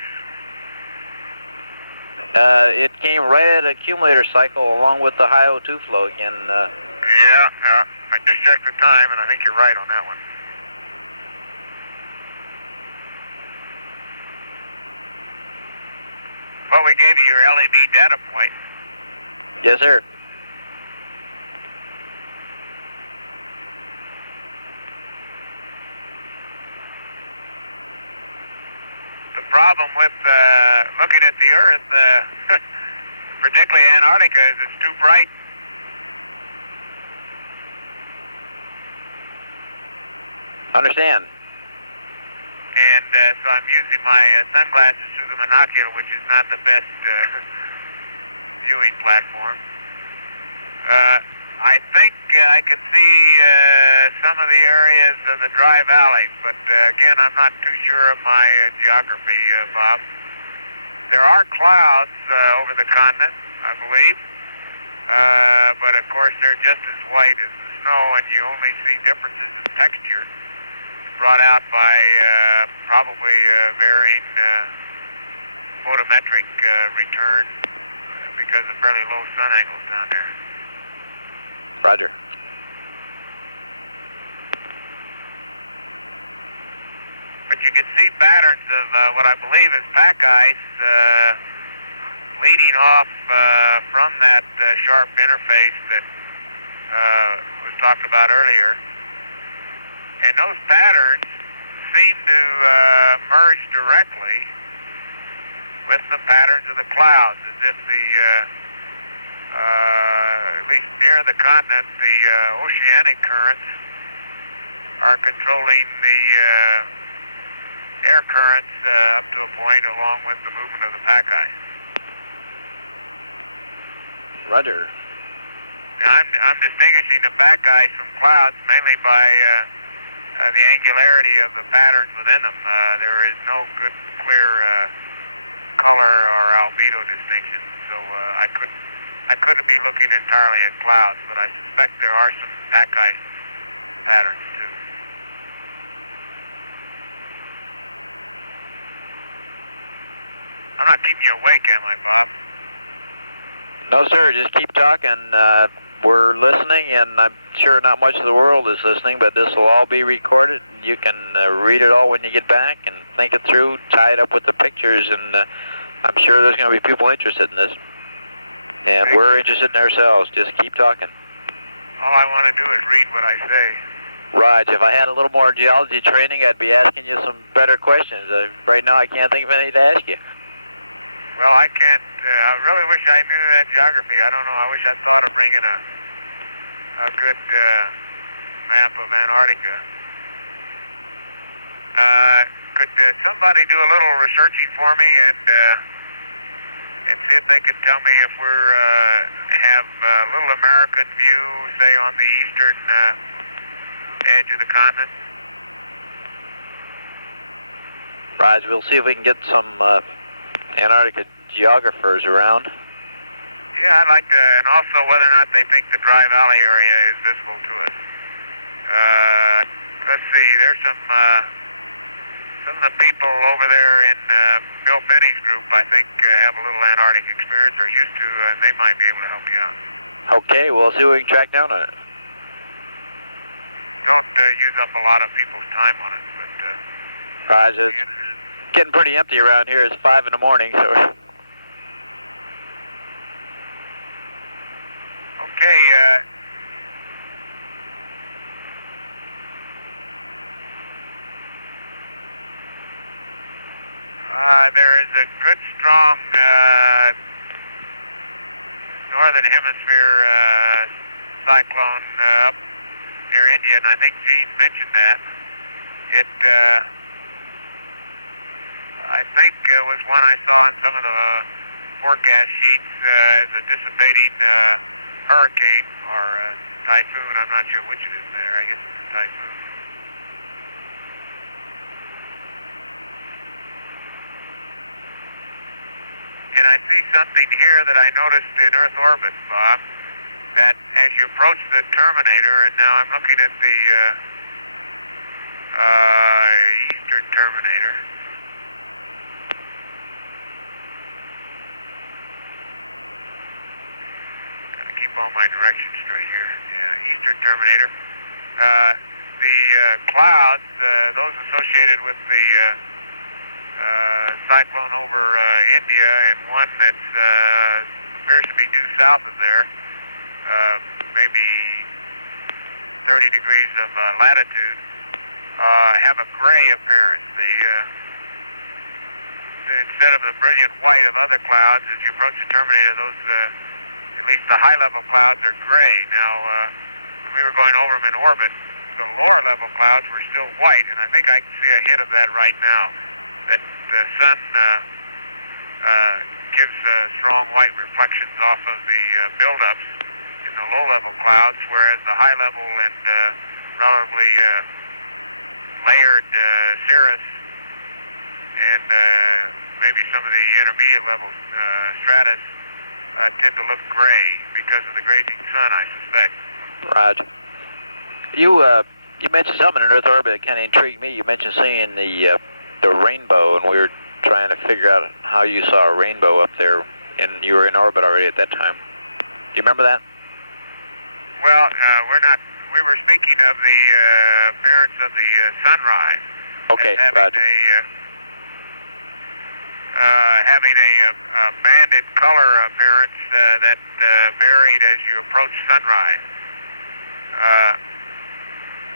It came right at accumulator cycle along with the high O2 flow again. Yeah, I just checked the time, and I think you're right on that one. Well, we gave you your LEB data point. Yes, sir. The problem with looking at the Earth, particularly Antarctica, is it's too bright. Understand. And so I'm using my sunglasses through the monocular, which is not the best viewing platform. I think I can see some of the areas of the dry valleys, but again, I'm not too sure of my geography, Bob. There are clouds over the continent, I believe, but of course they're just as white as the snow, and you only see differences in texture brought out by probably varying photometric return because of fairly low sun angles down there. Roger. But you can see patterns of what I believe is pack ice leading off from that sharp interface that was talked about earlier. And those patterns seem to merge directly with the patterns of the clouds, as if the, at least near the continent, the oceanic currents are controlling the air currents up to a point, along with the movement of the pack ice. Roger. Now, I'm distinguishing the pack ice from clouds mainly by the angularity of the patterns within them. There is no good, clear color or albedo distinction, so I couldn't be looking entirely at clouds, but I suspect there are some pack ice patterns too. I'm not keeping you awake, am I, Bob? No, sir. Just keep talking. We're listening, and I'm sure not much of the world is listening, but this will all be recorded. You can read it all when you get back and think it through, tie it up with the pictures, and I'm sure there's going to be people interested in this. And we're interested in ourselves. Just keep talking. All I want to do is read what I say. Raj, if I had a little more geology training, I'd be asking you some better questions. Right now, I can't think of any to ask you. Well, I can't. I really wish I knew that geography. I don't know. I wish I'd thought of bringing a good map of Antarctica. Could somebody do a little researching for me and see if they could tell me if we're have a little American view, say on the eastern edge of the continent? Raj, we'll see if we can get some Antarctica geographers around. Yeah, I'd like to, and also whether or not they think the Dry Valley area is visible to us. Let's see, there's some of the people over there in Bill Benny's group, I think, have a little Antarctic experience, or used to, and they might be able to help you out. Okay, we'll see what we can track down on it. Don't use up a lot of people's time on it, but... Raj, it's getting pretty empty around here. It's 5 in the morning, so... Okay, there is a good, strong northern hemisphere cyclone up near India, and I think Gene mentioned that. It, I think, was one I saw in some of the forecast sheets as a dissipating hurricane or typhoon. I'm not sure which it is there. I guess it's a typhoon. And I see something here that I noticed in Earth orbit, Bob, that as you approach the terminator, and now I'm looking at the eastern terminator. Gotta keep all my directions straight here. Yeah, eastern terminator. The clouds, those associated with the cyclone over India, and one that appears to be due south of there, maybe 30 degrees of latitude, have a gray appearance. Instead of the brilliant white of other clouds, as you approach the terminator, those, at least the high-level clouds, are gray. Now, when we were going over them in orbit, the lower-level clouds were still white, and I think I can see a hint of that right now. That the sun gives strong white reflections off of the buildups in the low-level clouds, whereas the high-level and relatively layered cirrus and maybe some of the intermediate level stratus tend to look gray because of the grazing sun, I suspect. Roger. You mentioned something in Earth orbit that kind of intrigued me. You mentioned seeing the rainbow, and we were trying to figure out how you saw a rainbow up there, and you were in orbit already at that time. Do you remember that? Well, we were speaking of the appearance of the sunrise. Okay, as having Roger. having a banded color appearance that varied as you approach sunrise.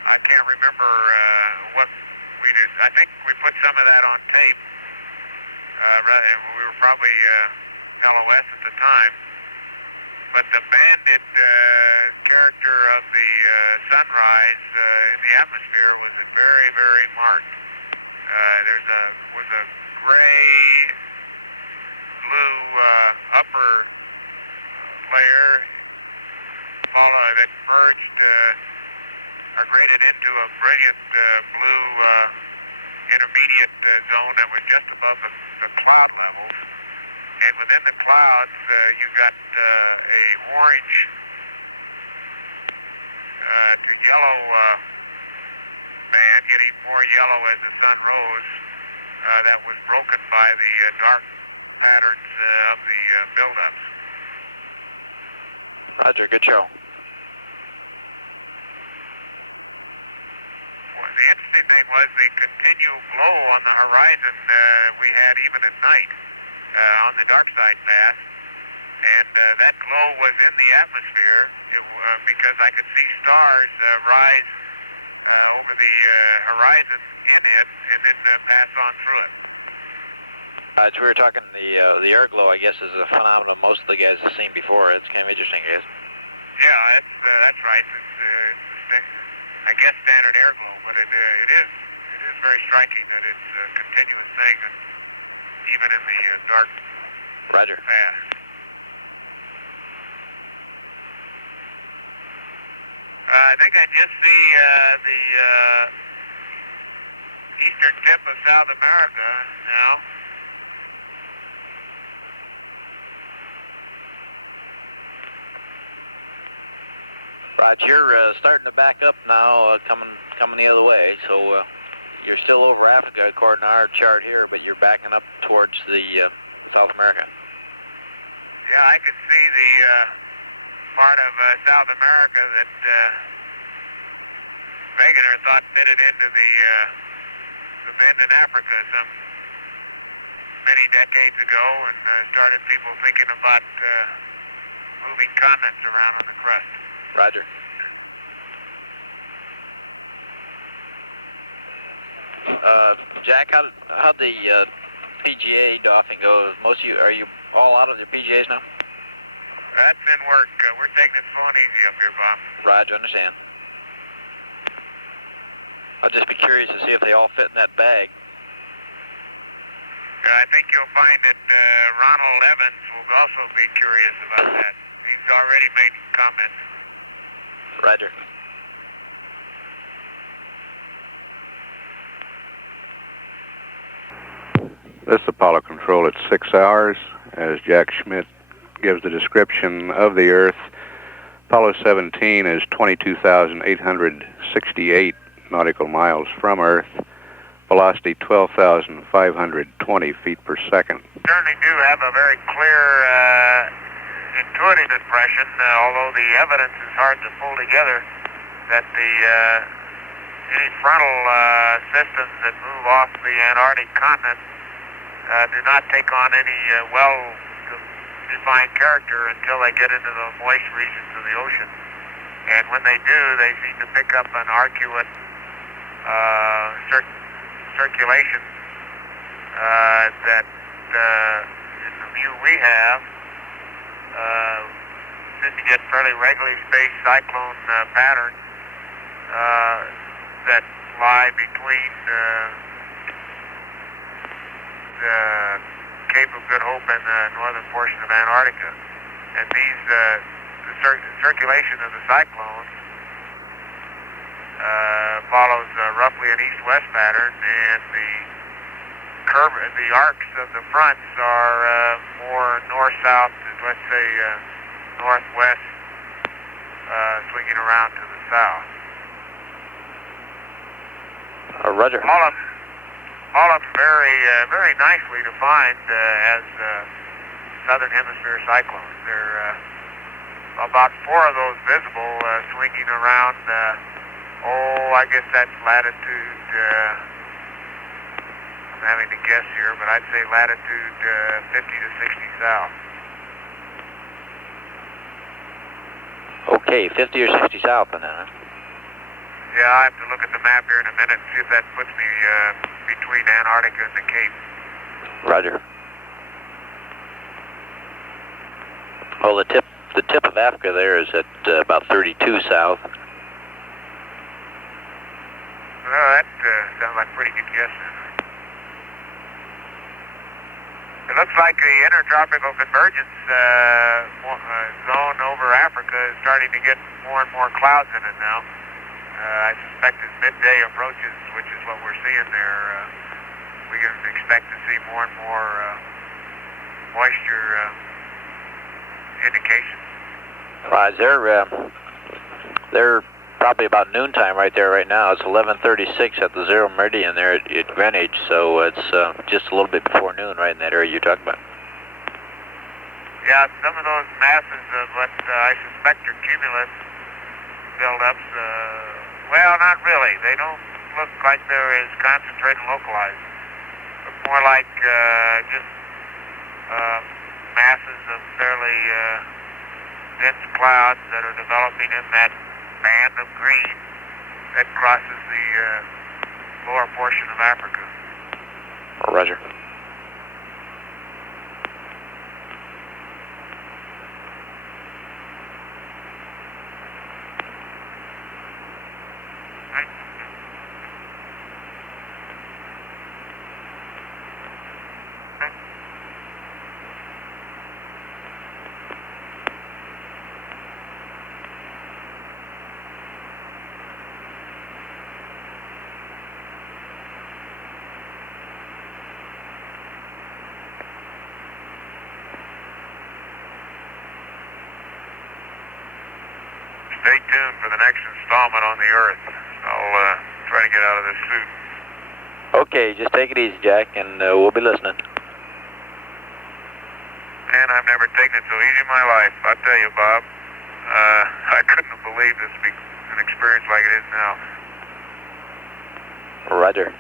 I can't remember what we did. I think we put some of that on tape. And we were probably LOS at the time. But the banded character of the sunrise in the atmosphere was very, very marked. There was a gray, blue upper layer that merged or graded into a brilliant blue intermediate zone that was just above the cloud levels. And within the clouds, you got a orange to yellow band, getting more yellow as the sun rose, that was broken by the dark patterns of the buildups. Roger, good show. Well, the interesting thing was the continual glow on the horizon we had even at night on the dark side path. And that glow was in the atmosphere because I could see stars rise over the horizon in it and then pass on through it. As we were talking, the air glow, I guess, is a phenomenon most of the guys have seen before. It's kind of interesting, I guess. Yeah, that's right. It's I guess standard air glow, but it is very striking that it's a continuous thing, and even in the dark Roger. path. I think I just see the eastern tip of South America now. Roger, you're starting to back up now, coming the other way, so you're still over Africa according to our chart here, but you're backing up towards the South America. Yeah, I can see the part of South America that Wegener thought fitted into the bend in Africa some many decades ago, and started people thinking about moving continents around on the crust. Roger. Jack, how'd the PGA doffing go? Most of you, are you all out of your PGAs now? That's in work. We're taking it slow and easy up here, Bob. Roger, understand. I'll just be curious to see if they all fit in that bag. I think you'll find that Ronald Evans will also be curious about that. He's already made comments. Roger. This is Apollo Control at 6 hours, as Jack Schmidt gives the description of the Earth. Apollo 17 is 22,868 nautical miles from Earth, velocity 12,520 feet per second. Certainly do have a very clear intuitive impression, although the evidence is hard to pull together, that any frontal systems that move off the Antarctic continent do not take on any well-defined character until they get into the moist regions of the ocean. And when they do, they seem to pick up an arcuate circulation that, in the view we have, seem to get fairly regularly spaced cyclone patterns that lie between the Cape of Good Hope and the northern portion of Antarctica. And these, the circulation of the cyclones follows roughly an east-west pattern, and the arcs of the fronts are more north-south, let's say northwest, swinging around to the south. Roger. All of them very nicely defined as southern hemisphere cyclones. There are about 4 of those visible, swinging around. I guess that's latitude I'm having to guess here, but I'd say latitude 50 to 60 south. Okay, 50 or 60 south then, huh? Yeah, I have to look at the map here in a minute and see if that puts me between Antarctica and the Cape. Roger. Well, the tip of Africa there is at about 32 south. Well, that sounds like a pretty good guess. It looks like the intertropical convergence zone over Africa is starting to get more and more clouds in it now. I suspect as midday approaches, which is what we're seeing there, we can expect to see more and more moisture indications. Right, they're probably about noontime right there right now. It's 11:36 at the zero meridian there at Greenwich, so it's just a little bit before noon right in that area you're talking about. Yeah, some of those masses of what I suspect are cumulus buildups, well, not really. They don't look like they're as concentrated and localized, but more like just masses of fairly dense clouds that are developing in that band of green that crosses the lower portion of Africa. Roger. Stay tuned for the next installment on the Earth. I'll try to get out of this suit. Okay, just take it easy, Jack, and we'll be listening. Man, I've never taken it so easy in my life. I'll tell you, Bob. I couldn't have believed this would be an experience like it is now. Roger.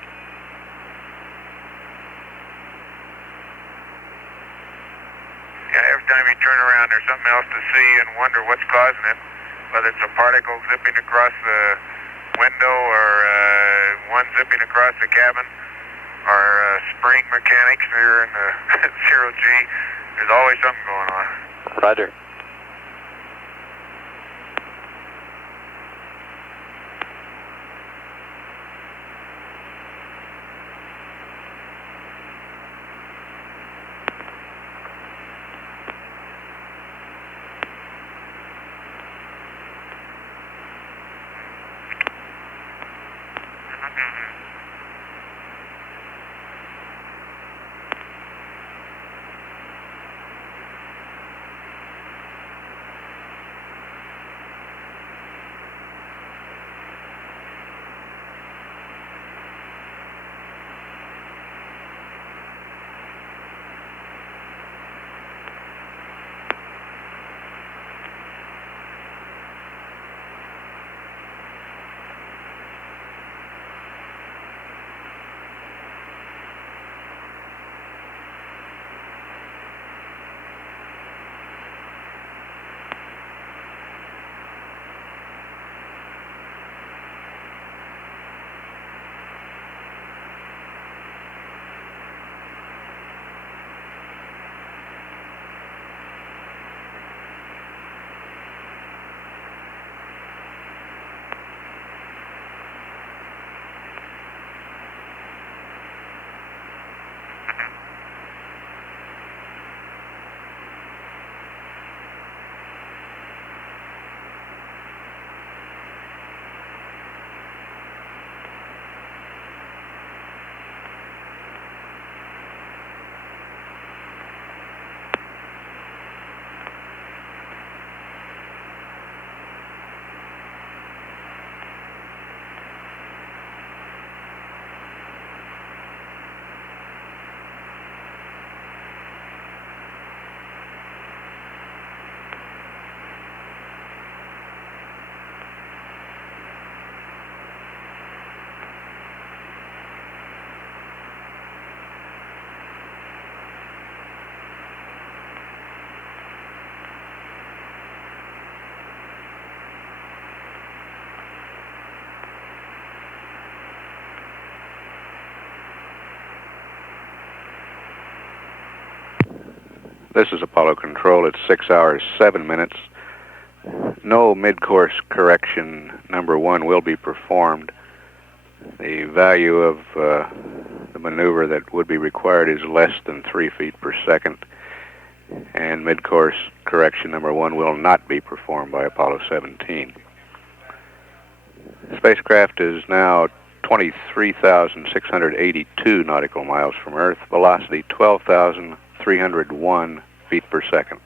Yeah, every time you turn around, there's something else to see and wonder what's causing it. Whether it's a particle zipping across the window or one zipping across the cabin or spring mechanics here in the zero-G. There's always something going on. Roger. This is Apollo Control. It's 6 hours, 7 minutes. No mid-course correction number 1 will be performed. The value of the maneuver that would be required is less than 3 feet per second. And mid-course correction number 1 will not be performed by Apollo 17. The spacecraft is now 23,682 nautical miles from Earth, velocity 12,301 feet per second.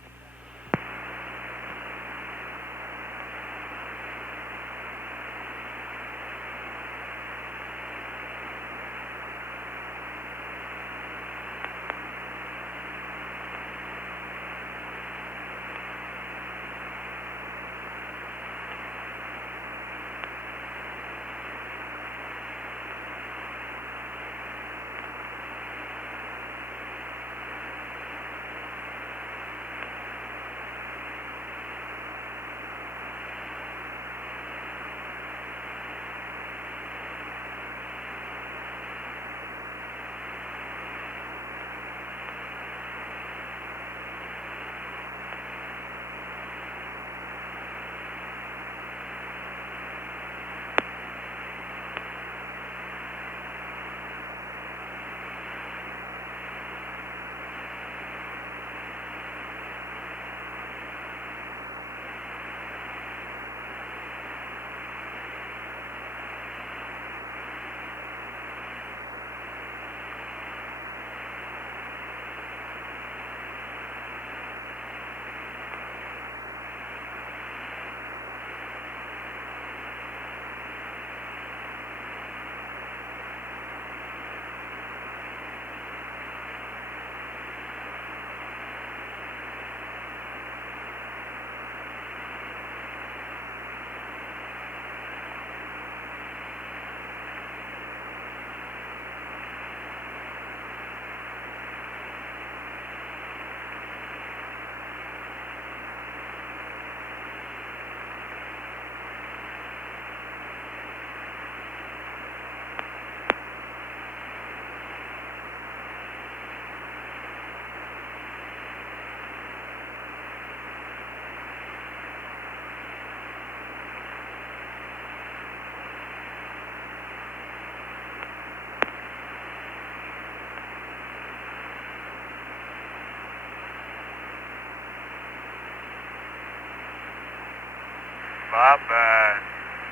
Bob,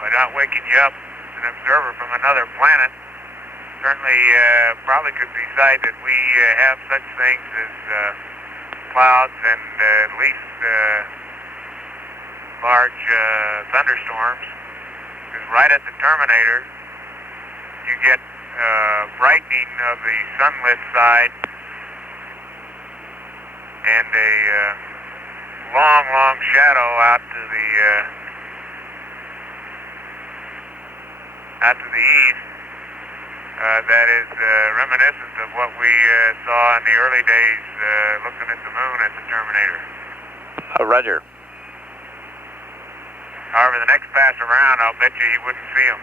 by not waking you up, an observer from another planet certainly probably could decide that we have such things as clouds and at least large thunderstorms. Because right at the terminator, you get brightening of the sunlit side and a long shadow out to the east that is reminiscent of what we saw in the early days looking at the moon at the terminator. Roger. However, the next pass around, I'll bet you wouldn't see them.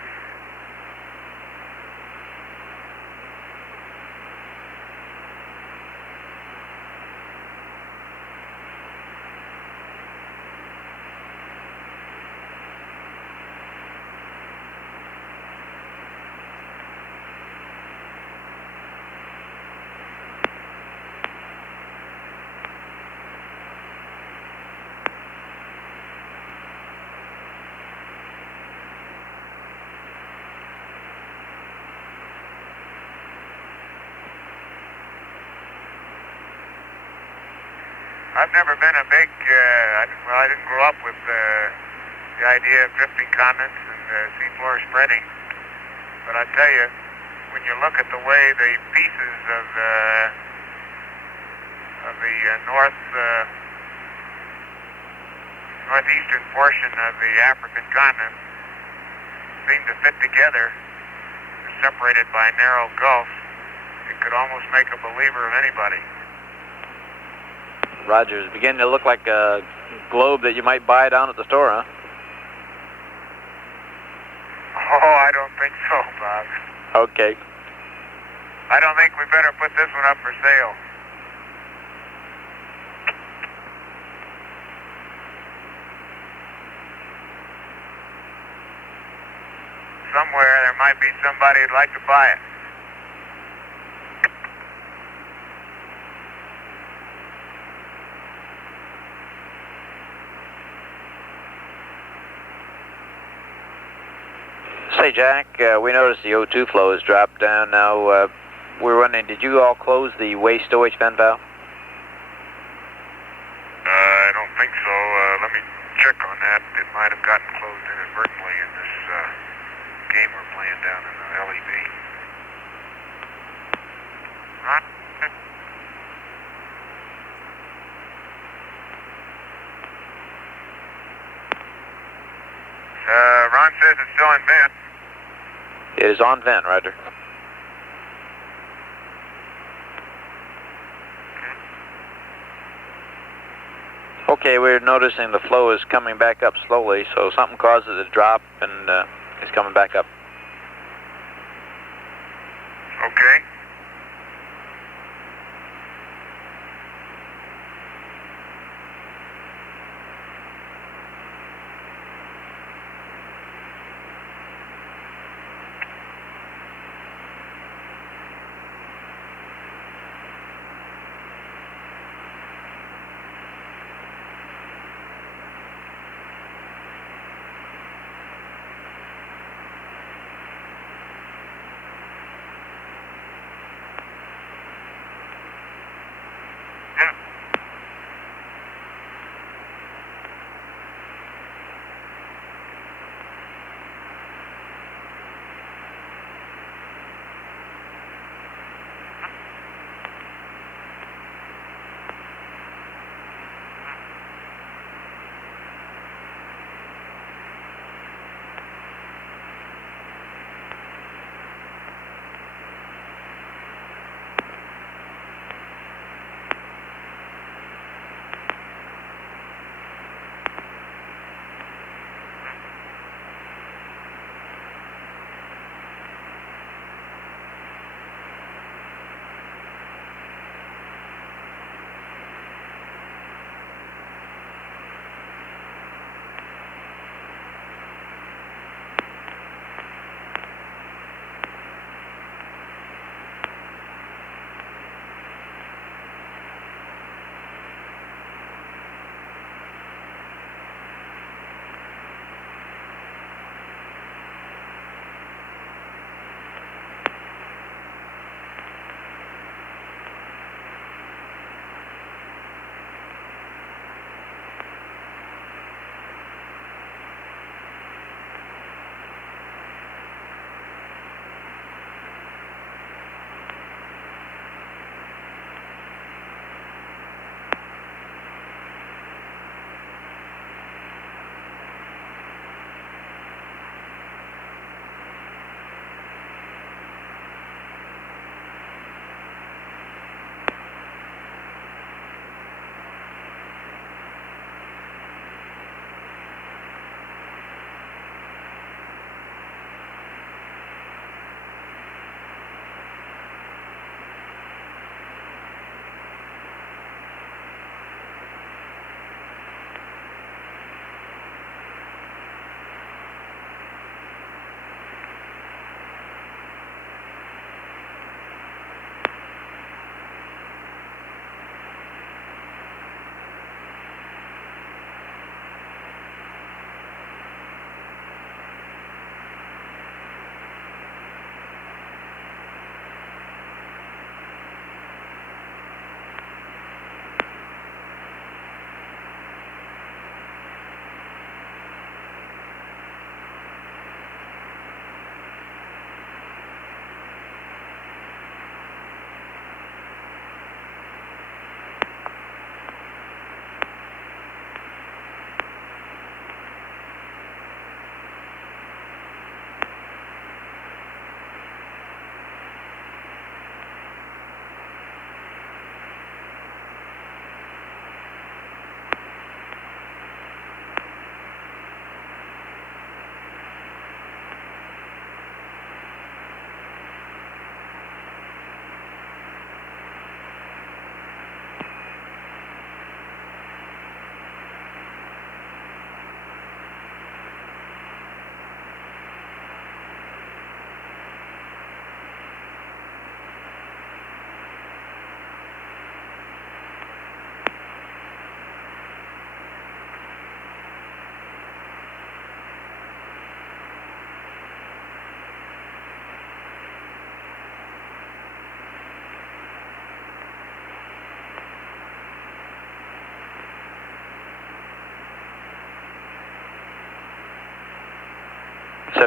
I've never been a big, I didn't grow up with the idea of drifting continents and seafloor spreading. But I tell you, when you look at the way the pieces of the northeastern portion of the African continent seem to fit together, separated by narrow gulfs, it could almost make a believer of anybody. Roger, it's beginning to look like a globe that you might buy down at the store, huh? Oh, I don't think so, Bob. Okay. I don't think we better put this one up for sale. somewhere. There might be somebody who'd like to buy it. Say, Jack, we noticed the O2 flow has dropped down now. We're wondering, did you all close the waste OH vent valve? I don't think so. Let me check on that. It might have gotten closed inadvertently in this game we're playing down in the LEV. Ron says it's still in vent. It is on vent, Roger. Okay, we're noticing the flow is coming back up slowly, so something causes it to drop and it's coming back up. Okay.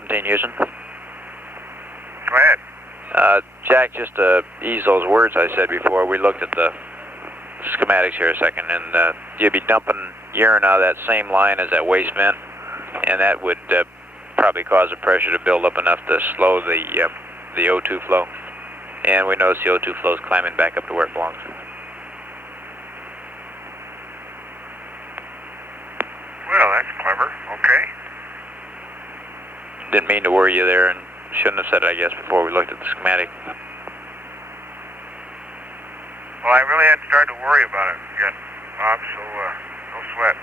17 Houston. Go ahead. Jack, just to ease those words I said before, we looked at the schematics here a second, and you'd be dumping urine out of that same line as that waste vent, and that would probably cause the pressure to build up enough to slow the O2 flow. And we notice the O2 flow is climbing back up to where it belongs. Well, that's clever. Okay. Didn't mean to worry you there, and shouldn't have said it, I guess, before we looked at the schematic. Well, I really hadn't started to worry about it yet, Bob, so no sweat.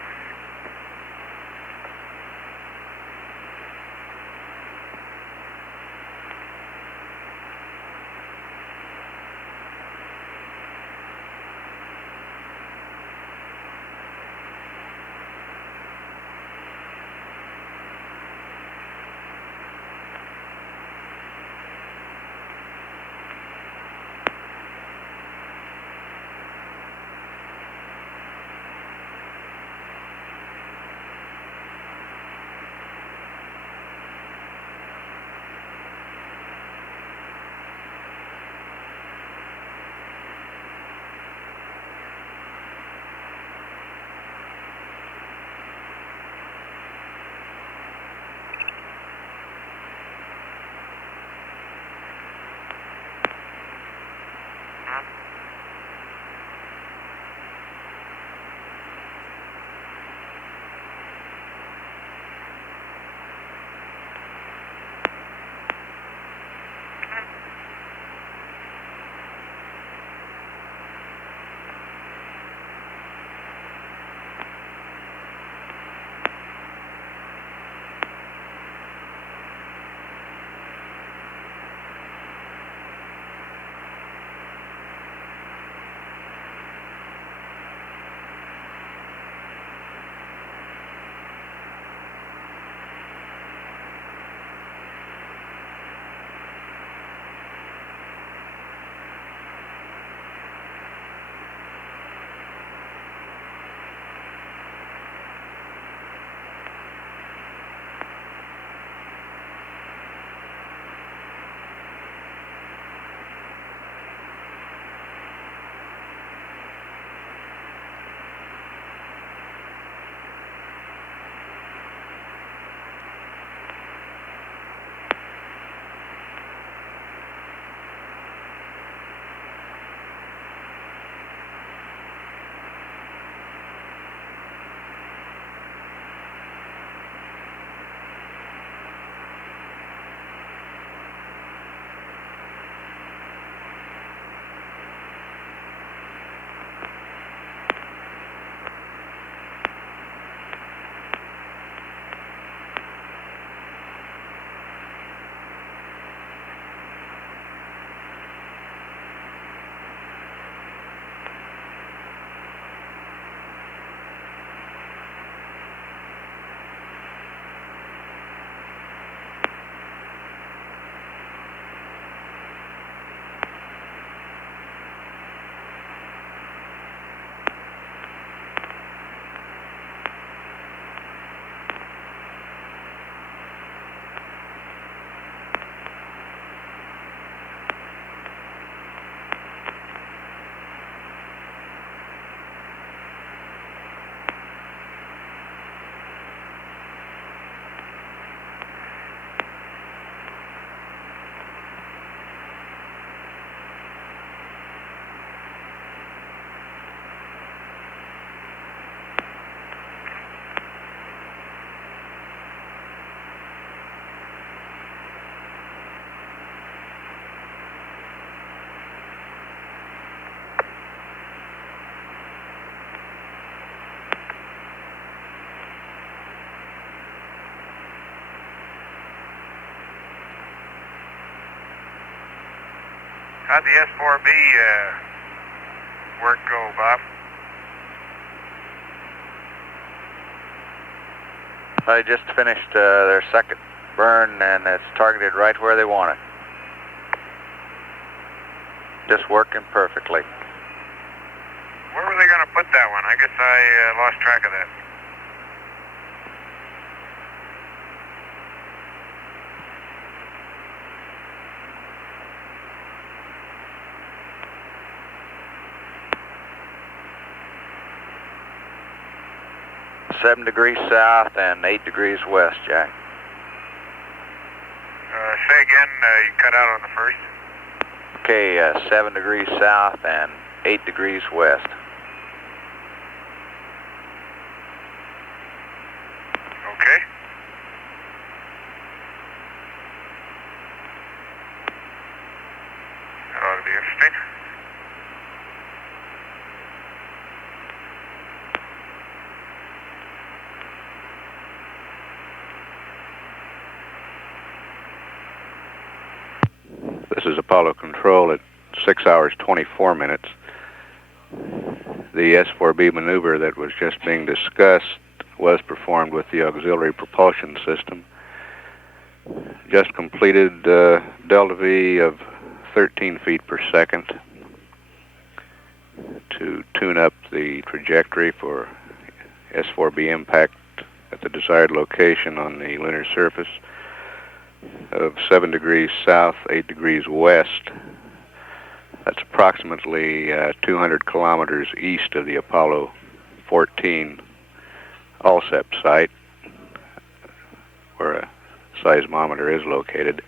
How'd the S4B work go, Bob? They just finished their second burn, and it's targeted right where they want it. Just working perfectly. Where were they going to put that one? I guess I lost track of that. 7 degrees south and 8 degrees west, Jack. Say again, you cut out on the first. Okay, 7 degrees south and 8 degrees west. Okay. That ought to be interesting. This is Apollo Control at 6 hours 24 minutes. The S-4B maneuver that was just being discussed was performed with the auxiliary propulsion system. Just completed delta V of 13 feet per second to tune up the trajectory for S-4B impact at the desired location on the lunar surface of 7 degrees south, 8 degrees west. That's approximately 200 kilometers east of the Apollo 14 ALSEP site, where a seismometer is located.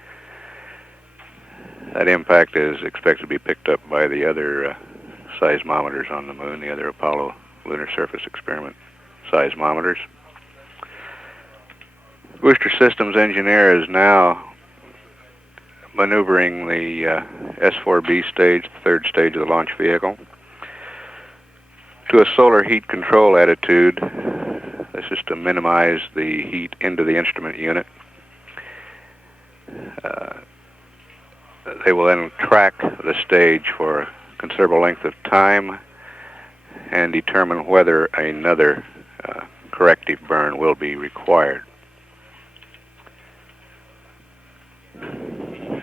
That impact is expected to be picked up by the other seismometers on the moon, the other Apollo Lunar Surface Experiment seismometers. Booster Systems engineer is now maneuvering the S-4B stage, the third stage of the launch vehicle, to a solar heat control attitude. This is to minimize the heat into the instrument unit. They will then track the stage for a considerable length of time and determine whether another corrective burn will be required.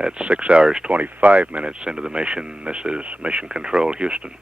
At 6 hours 25 minutes into the mission, this is Mission Control, Houston.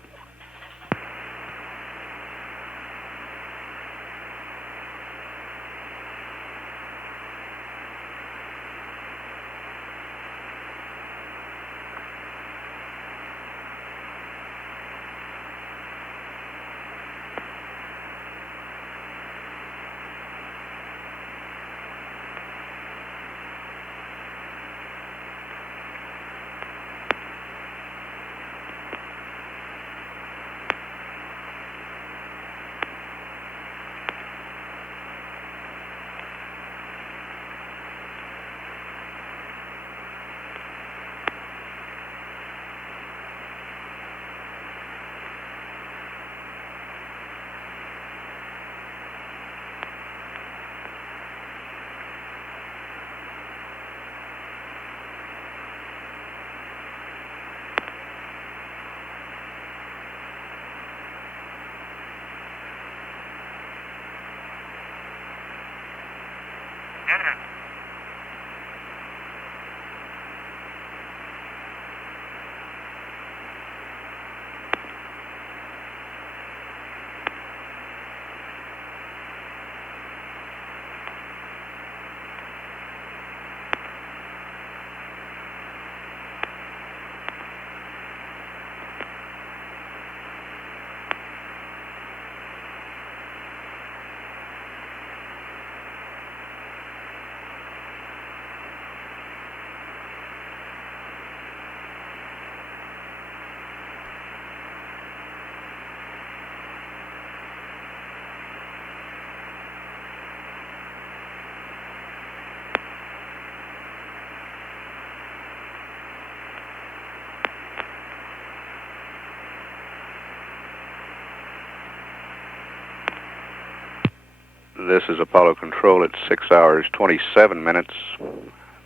This is Apollo Control at 6 hours 27 minutes.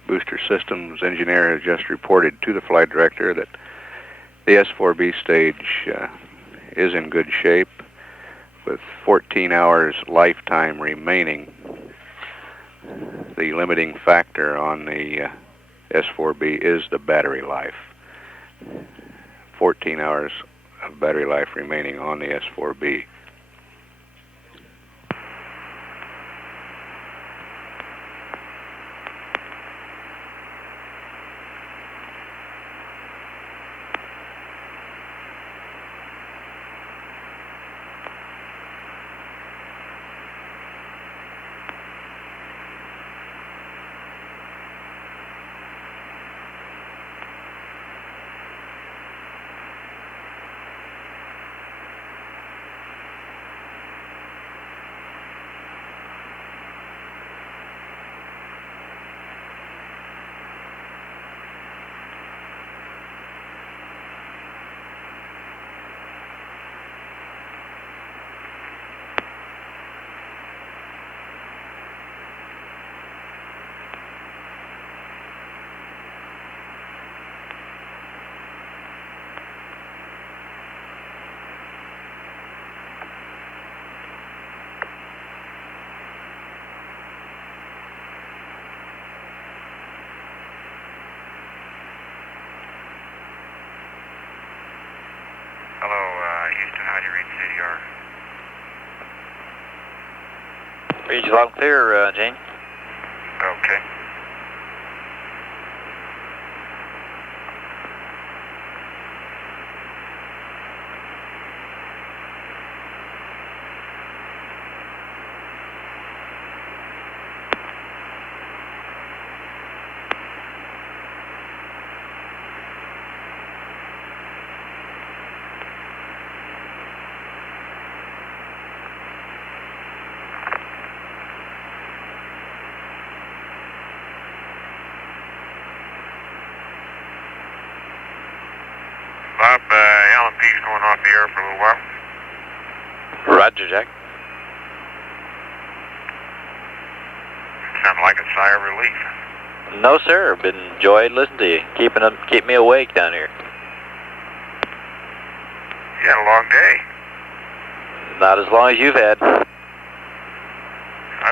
Booster Systems engineer has just reported to the flight director that the S-4B stage is in good shape with 14 hours lifetime remaining. The limiting factor on the S-4B is the battery life. 14 hours of battery life remaining on the S-4B. Hello, Houston, how do you read CDR? Read you loud and clear, Gene. Okay. Bob, LMP's going off the air for a little while. Roger, Jack. Sounded like a sigh of relief. No, sir. Been enjoying listening to you. Keep me awake down here. You had a long day. Not as long as you've had. I've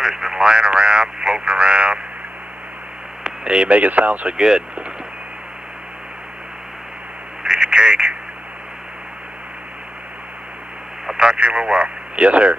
just been lying around, floating around. Hey, you make it sound so good. Piece of cake. I'll talk to you in a little while. Yes, sir.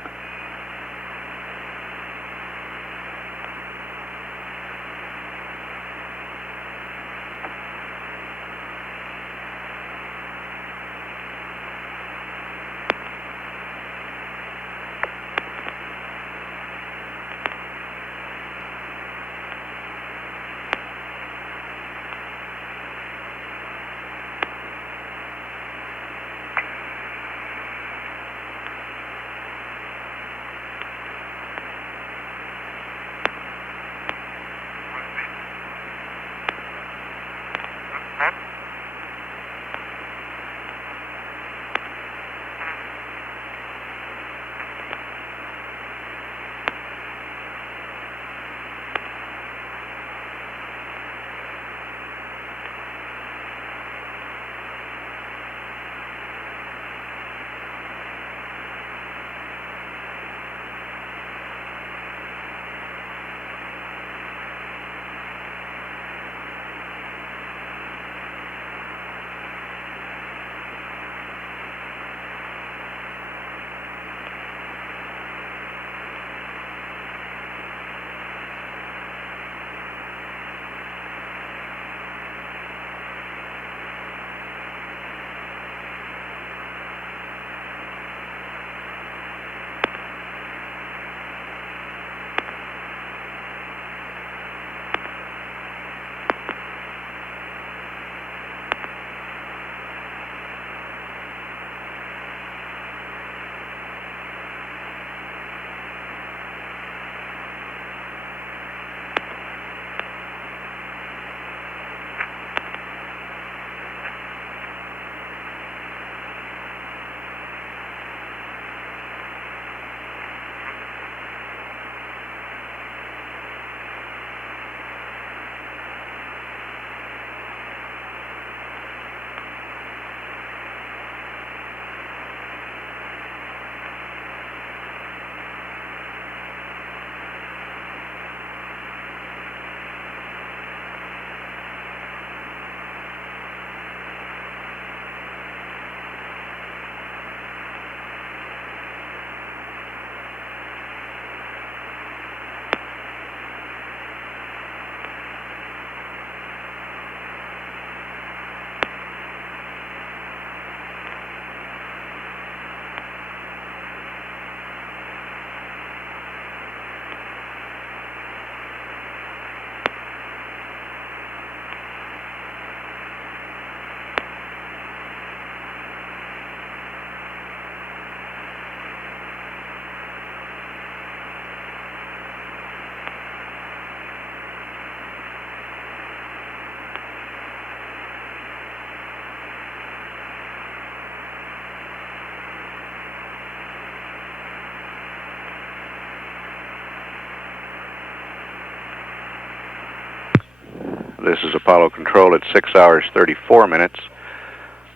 This is Apollo Control at 6 hours 34 minutes.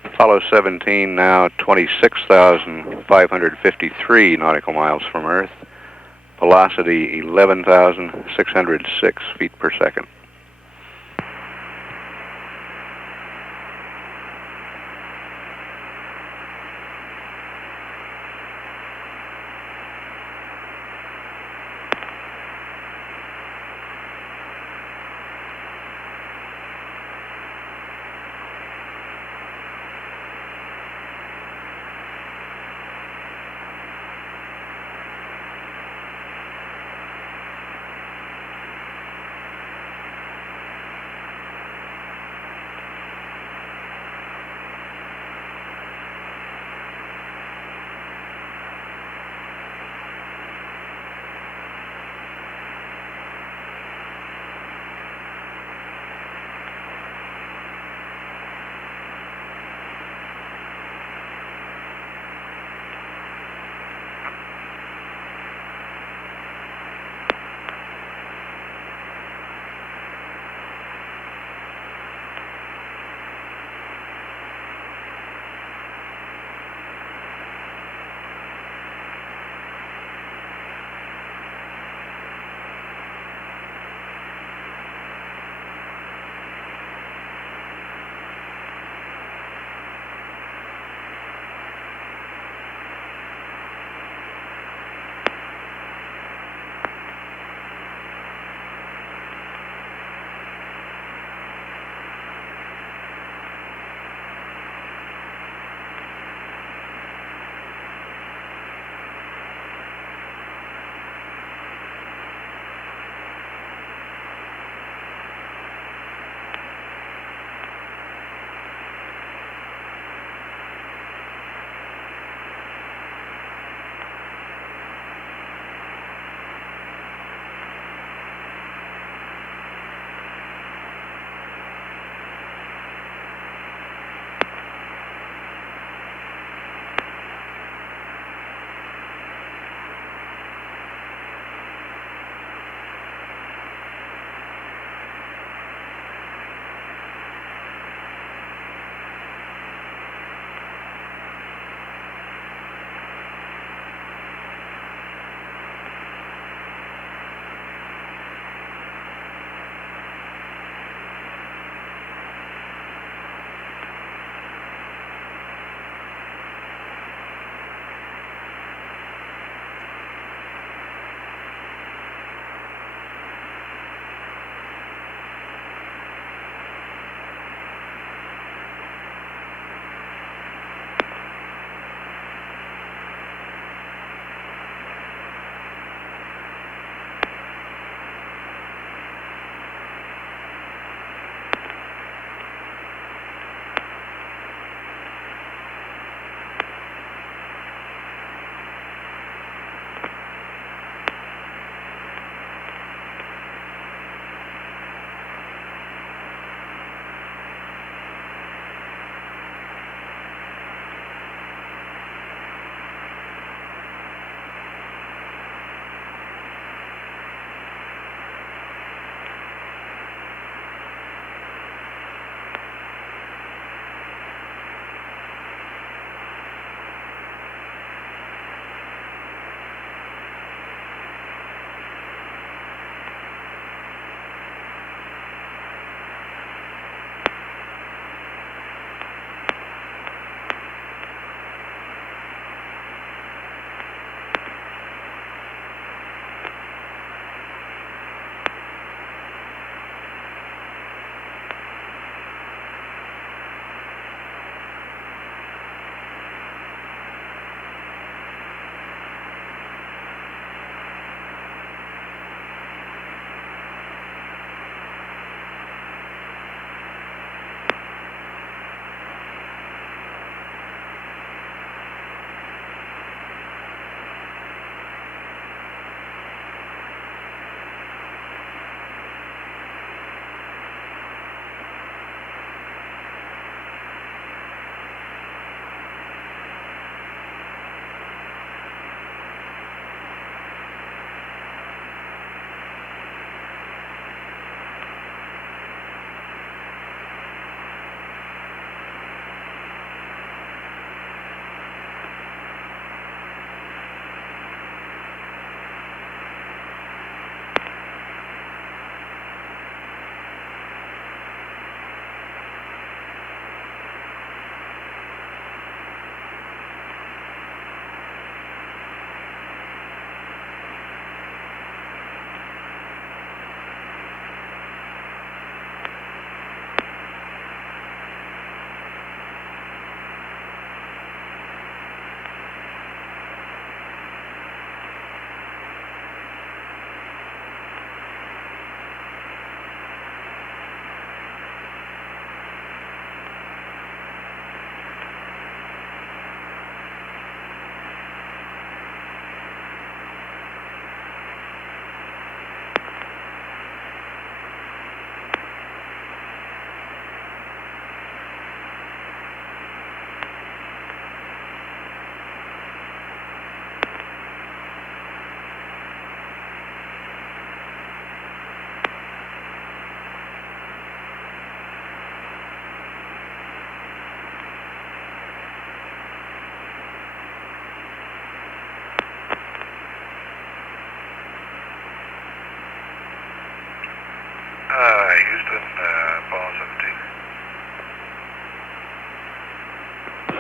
Apollo 17 now 26,553 nautical miles from Earth. Velocity 11,606 feet per second.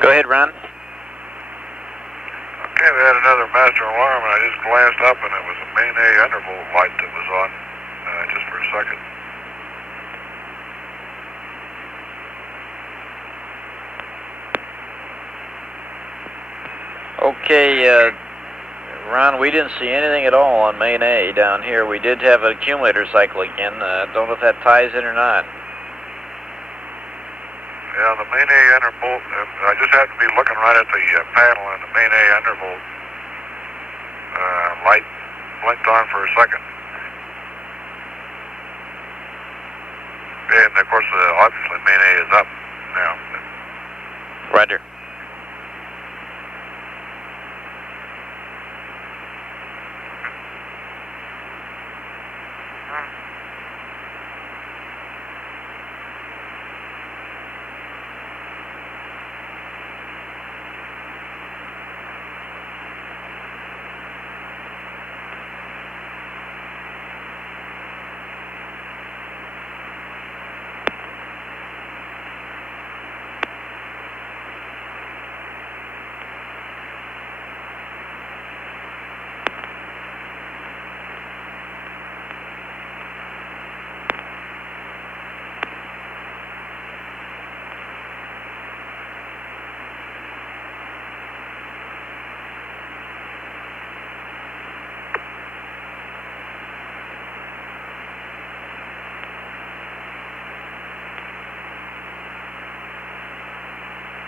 Go ahead, Ron. Okay, we had another master alarm, and I just glanced up, and it was a main A undervolt light that was on just for a second. Okay, Ron, we didn't see anything at all on main A down here. We did have an accumulator cycle again. Don't know if that ties in or not. Yeah, the main A undervolt, I just happened to be looking right at the panel, and the main A undervolt light blinked on for a second. And of course, obviously main A is up now. Roger.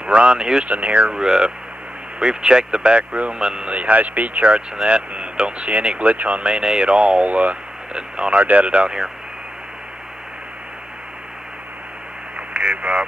Ron Houston here. We've checked the back room and the high-speed charts and that, and don't see any glitch on main A at all on our data down here. Okay, Bob.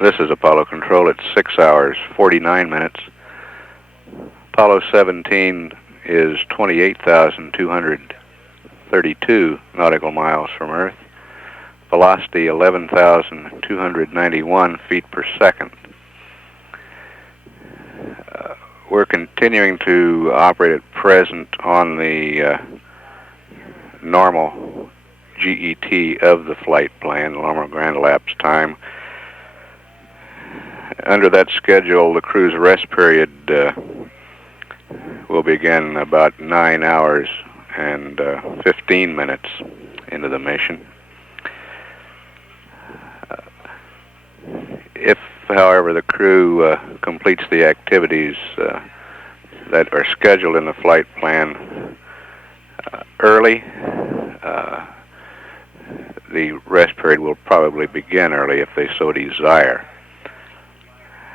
This is Apollo Control. It's 6 hours, 49 minutes. Apollo 17 is 28,232 nautical miles from Earth. Velocity 11,291 feet per second. We're continuing to operate at present on the normal GET of the flight plan, normal ground elapsed time. Under that schedule, the crew's rest period will begin about 9 hours and 15 minutes into the mission. If, however, the crew completes the activities that are scheduled in the flight plan early, the rest period will probably begin early if they so desire.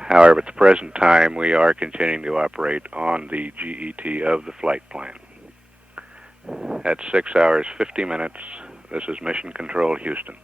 However, at the present time, we are continuing to operate on the GET of the flight plan. At 6 hours, 50 minutes, this is Mission Control, Houston.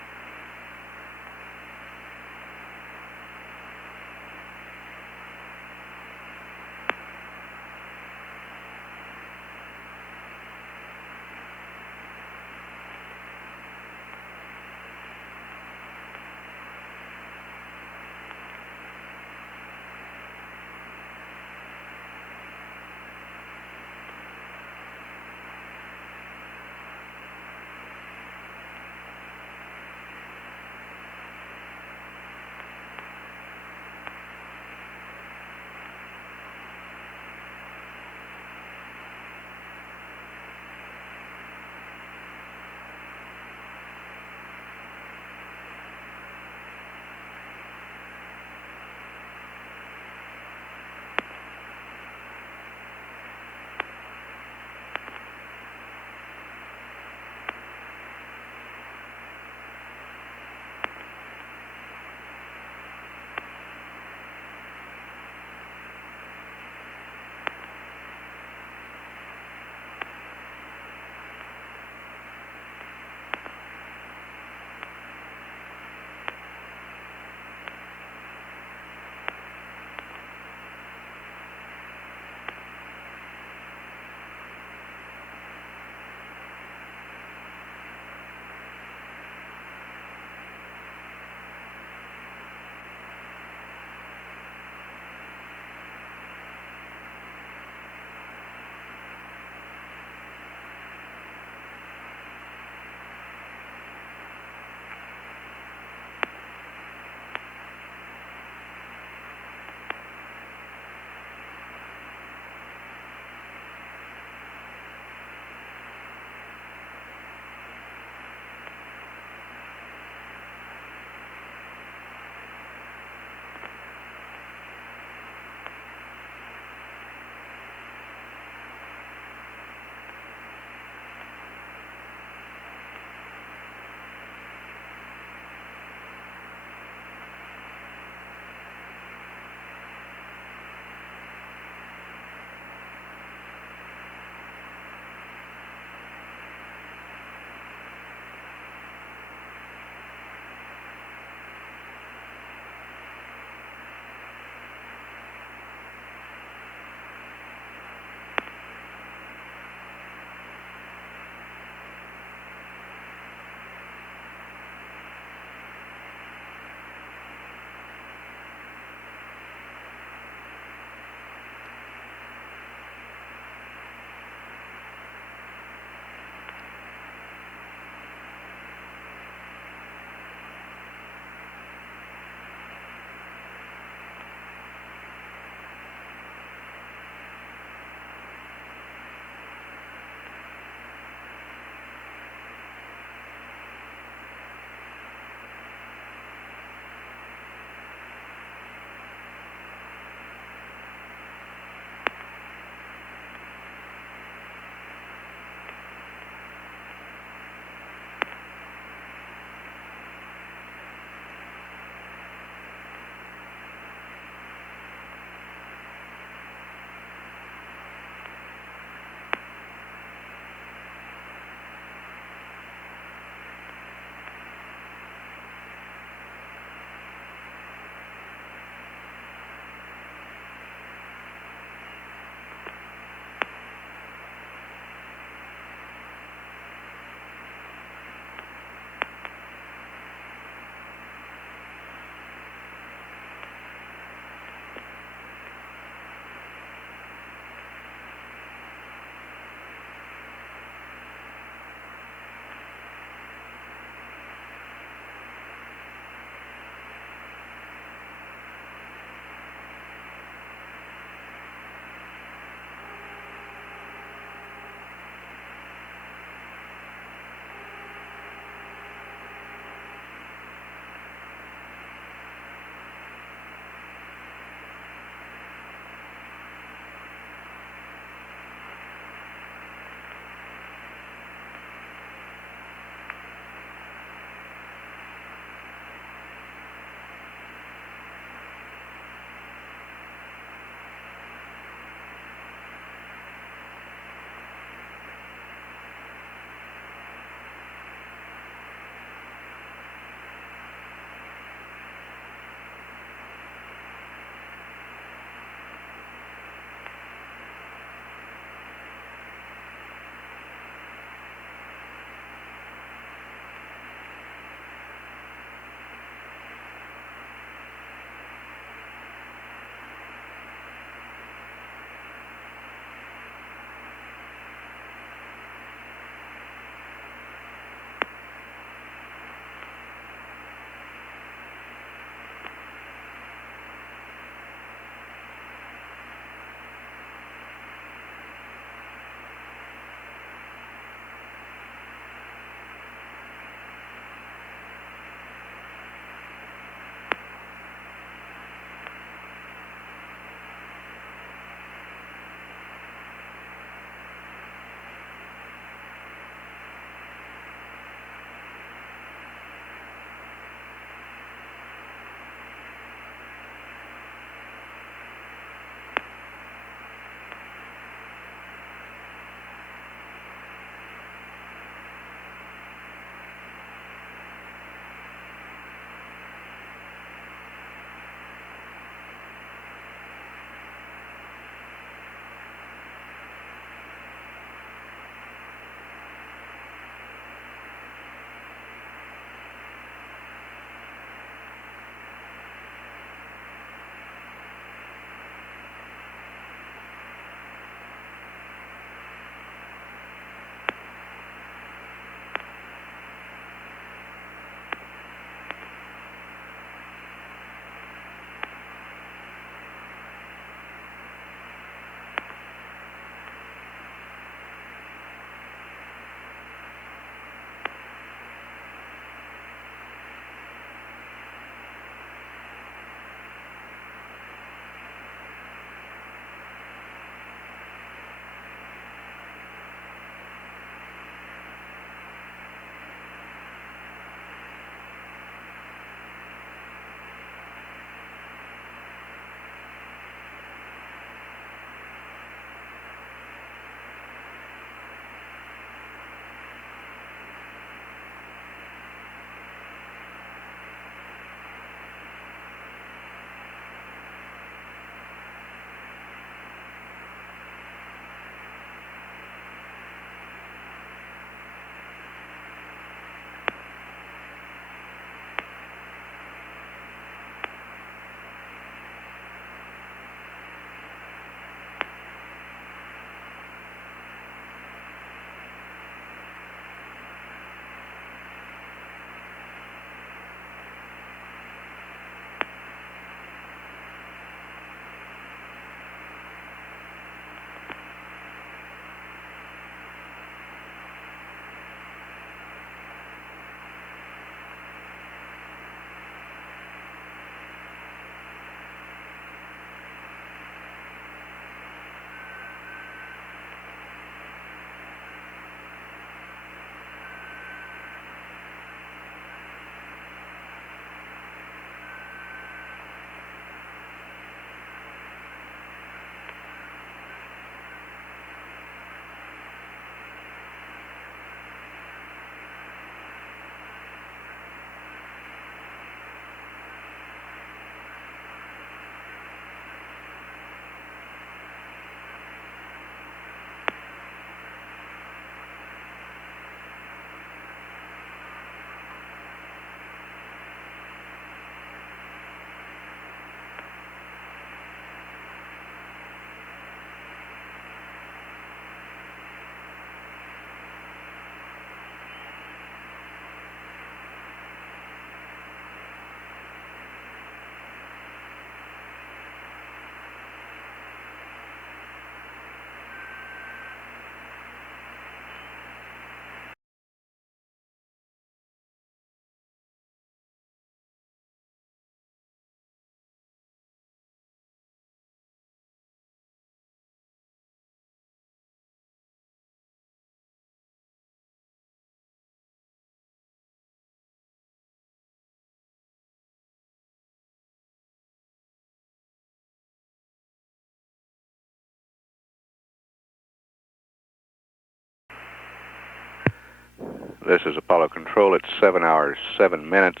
This is Apollo Control. It's 7 hours, 7 minutes.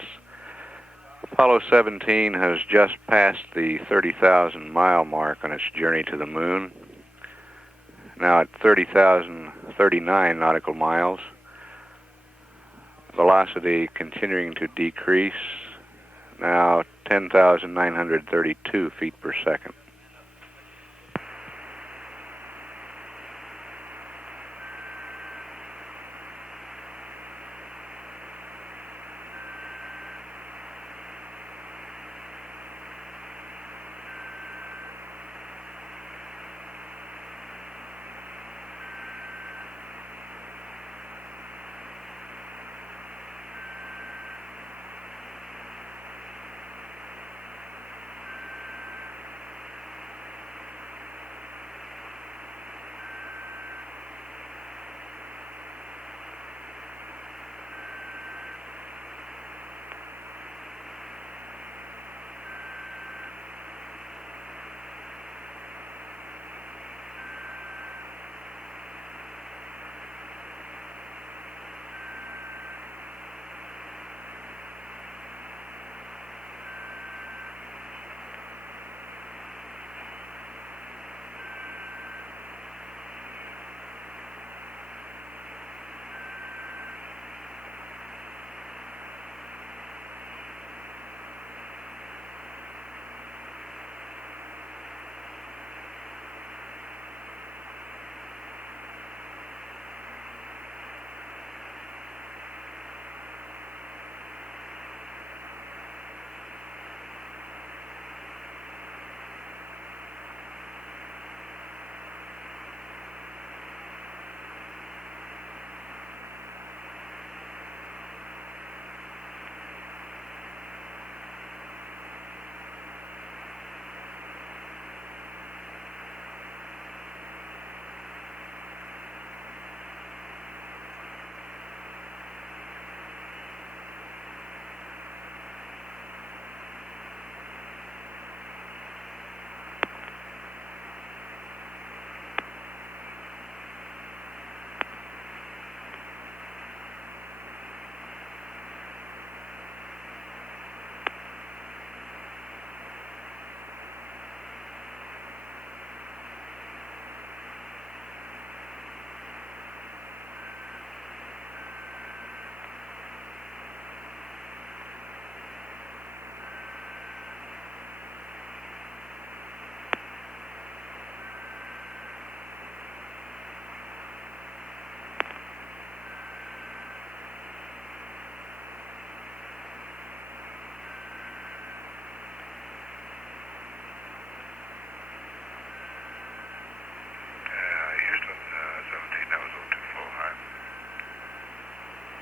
Apollo 17 has just passed the 30,000-mile mark on its journey to the moon. Now at 30,039 nautical miles. Velocity continuing to decrease. Now 10,932 feet per second.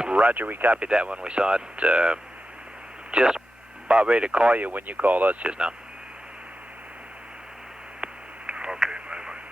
Roger, we copied that one. We saw it. Just about ready to call you when you called us just now. Okay, bye-bye.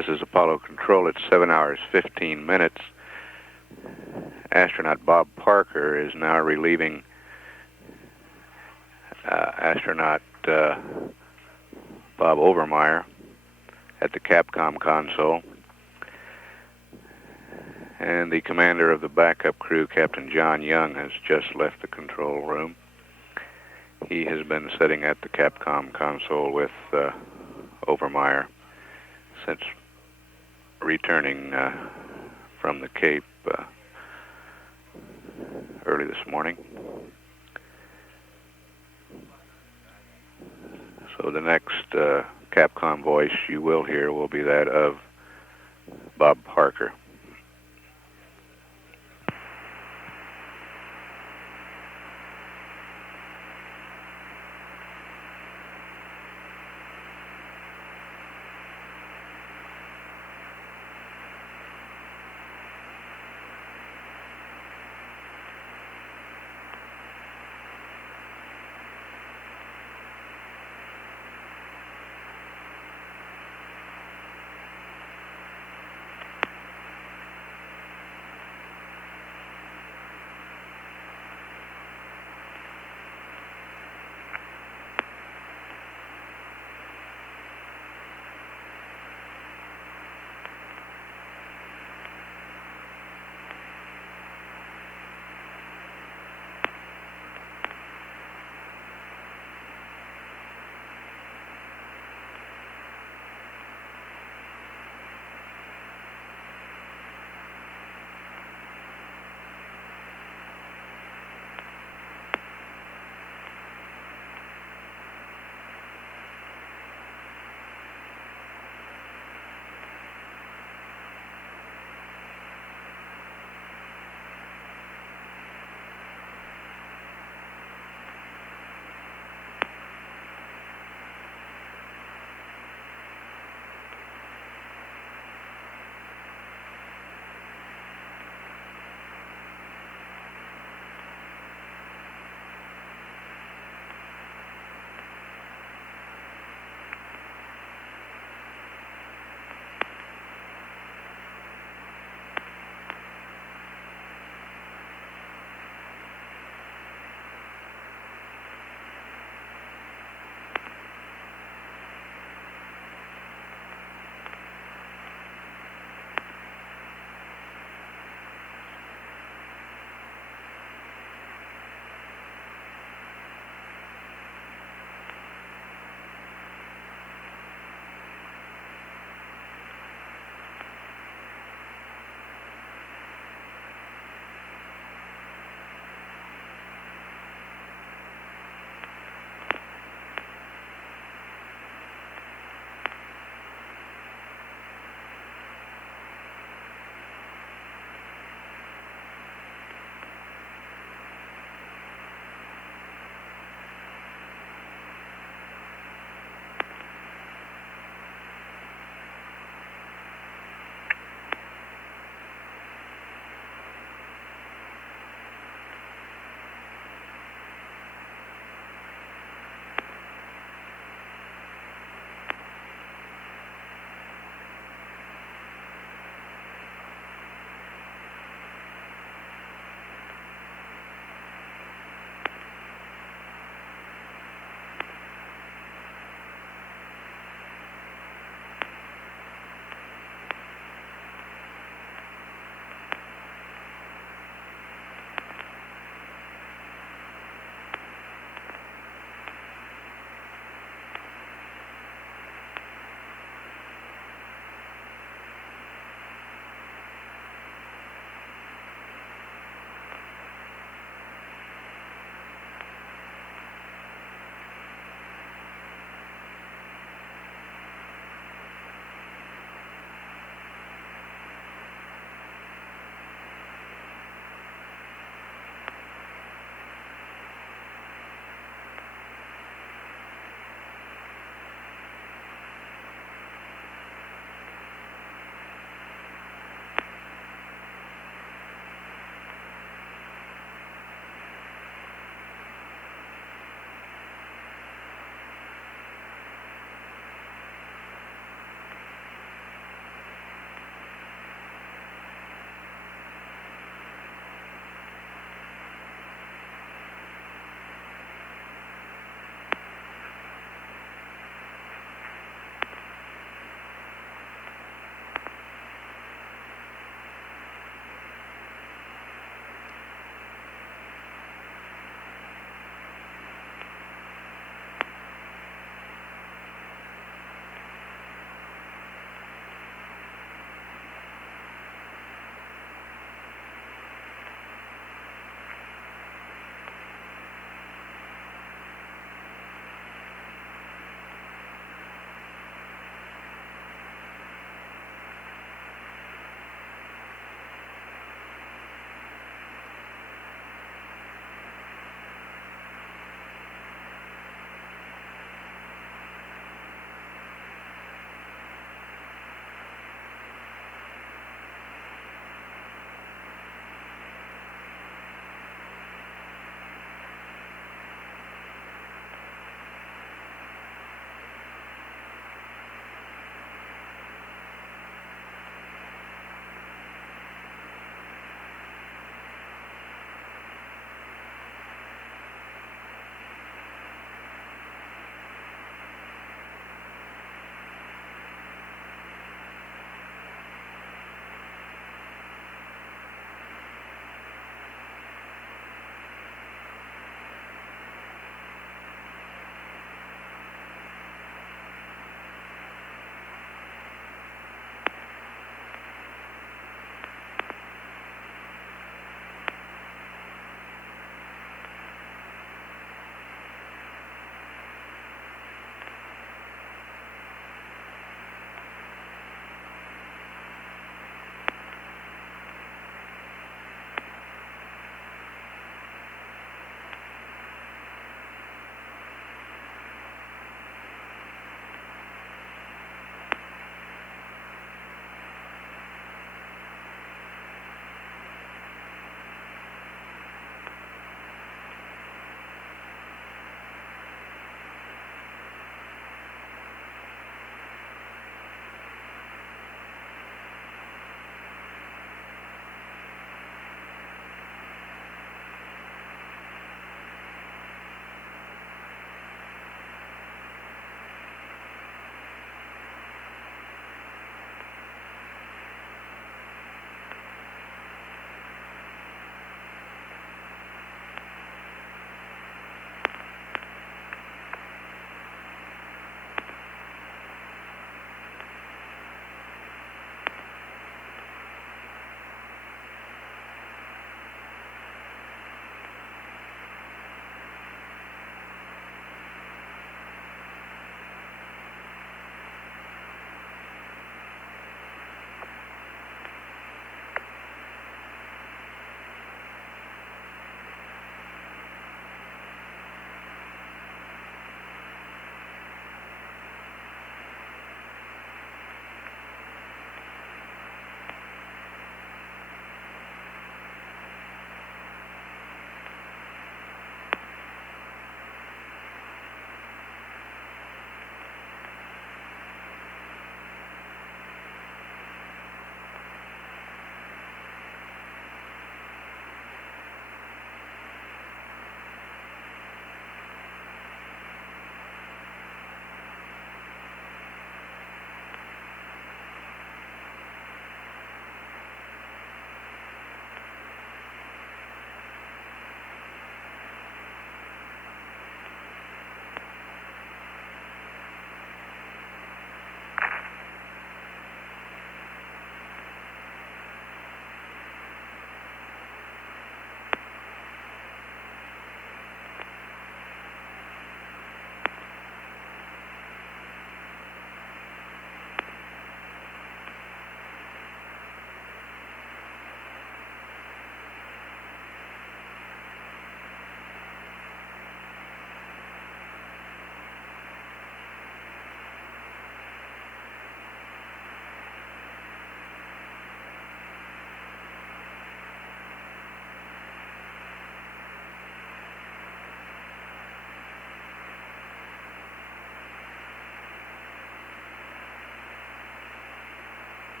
This is Apollo Control. It's 7 hours, 15 minutes. Astronaut Bob Parker is now relieving astronaut Bob Overmeyer at the Capcom console. And the commander of the backup crew, Captain John Young, has just left the control room. He has been sitting at the Capcom console with Overmeyer since returning from the Cape early this morning. So the next Capcom voice you will hear will be that of Bob Parker.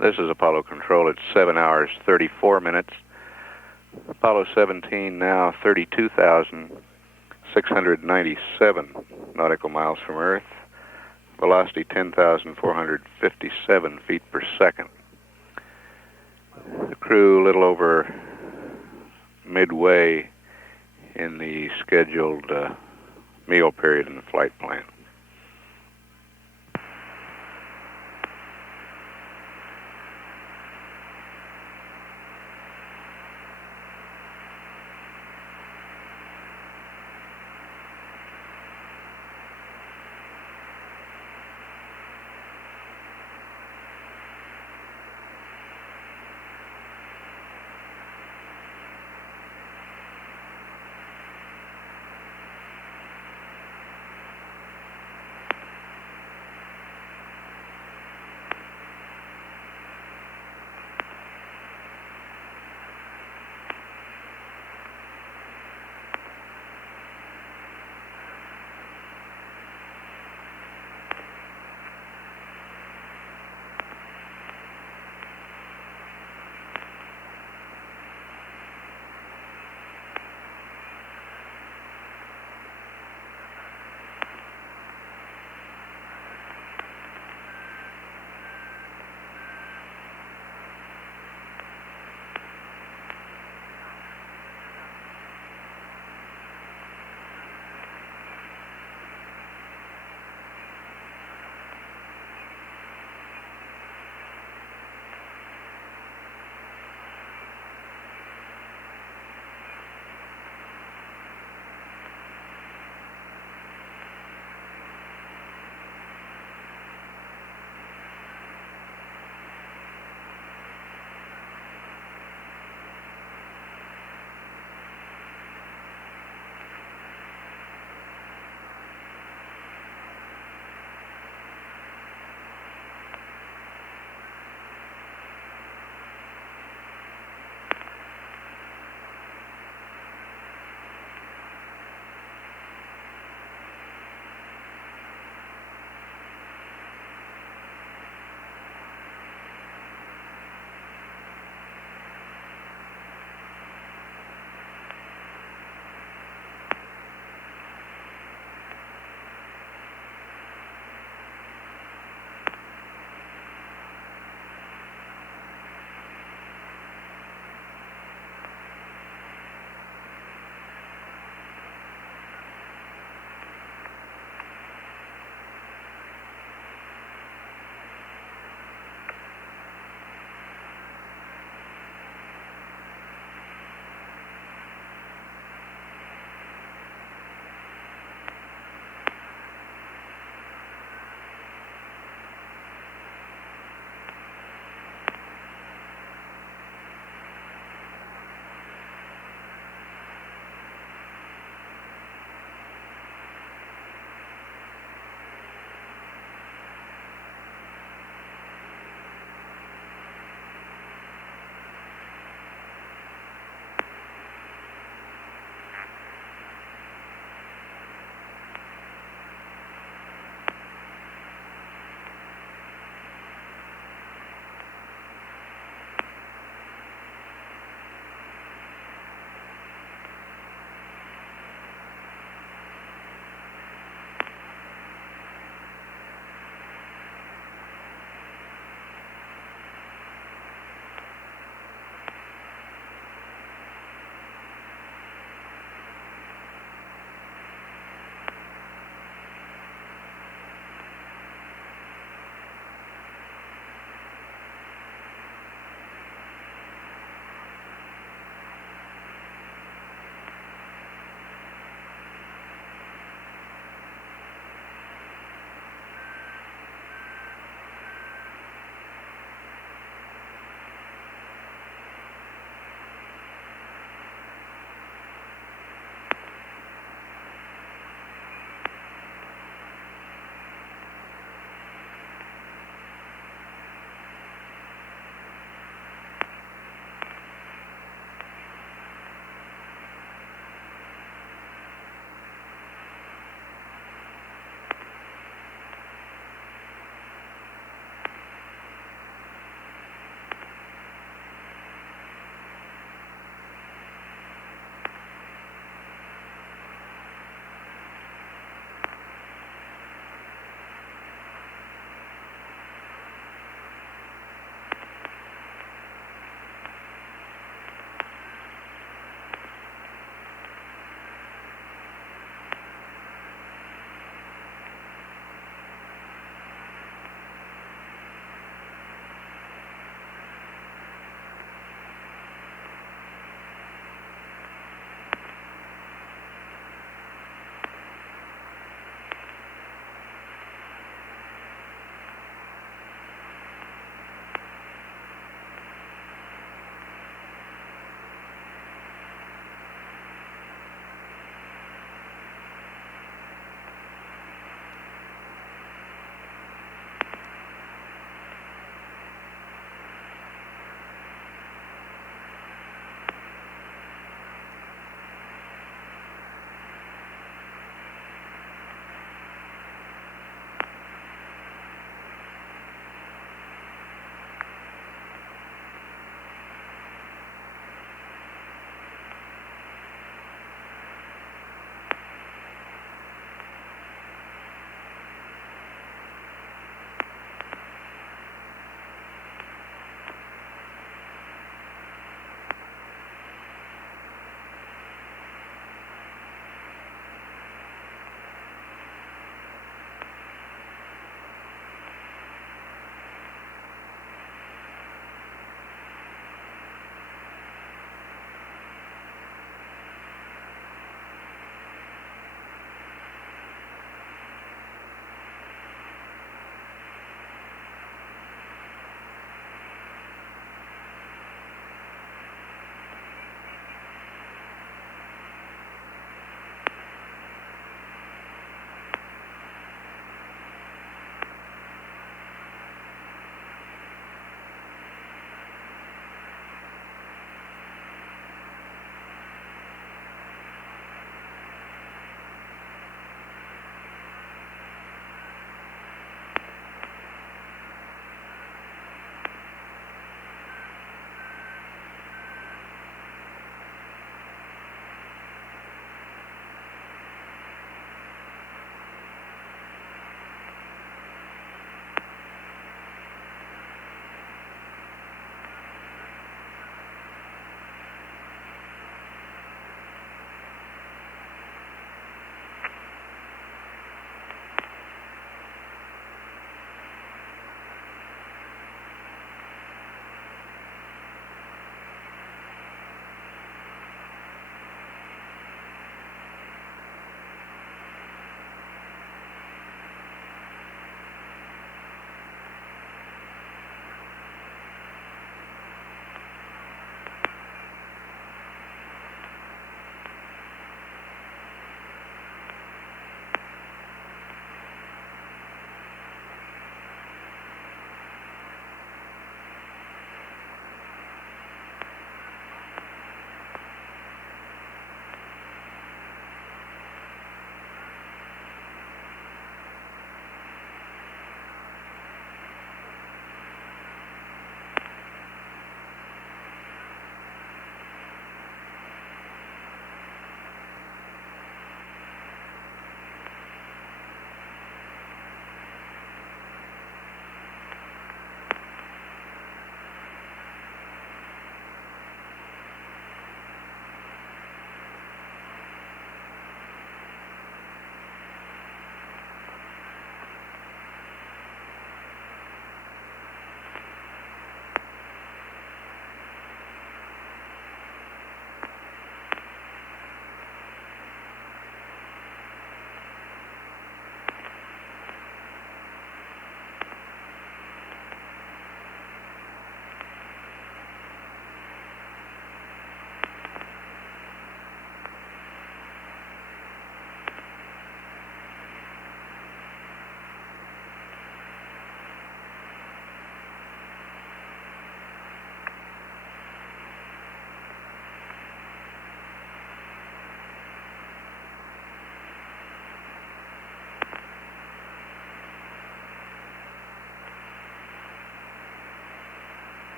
This is Apollo Control. It's 7 hours, 34 minutes. Apollo 17 now 32,697 nautical miles from Earth. Velocity 10,457 feet per second. The crew a little over midway in the scheduled meal period in the flight plan.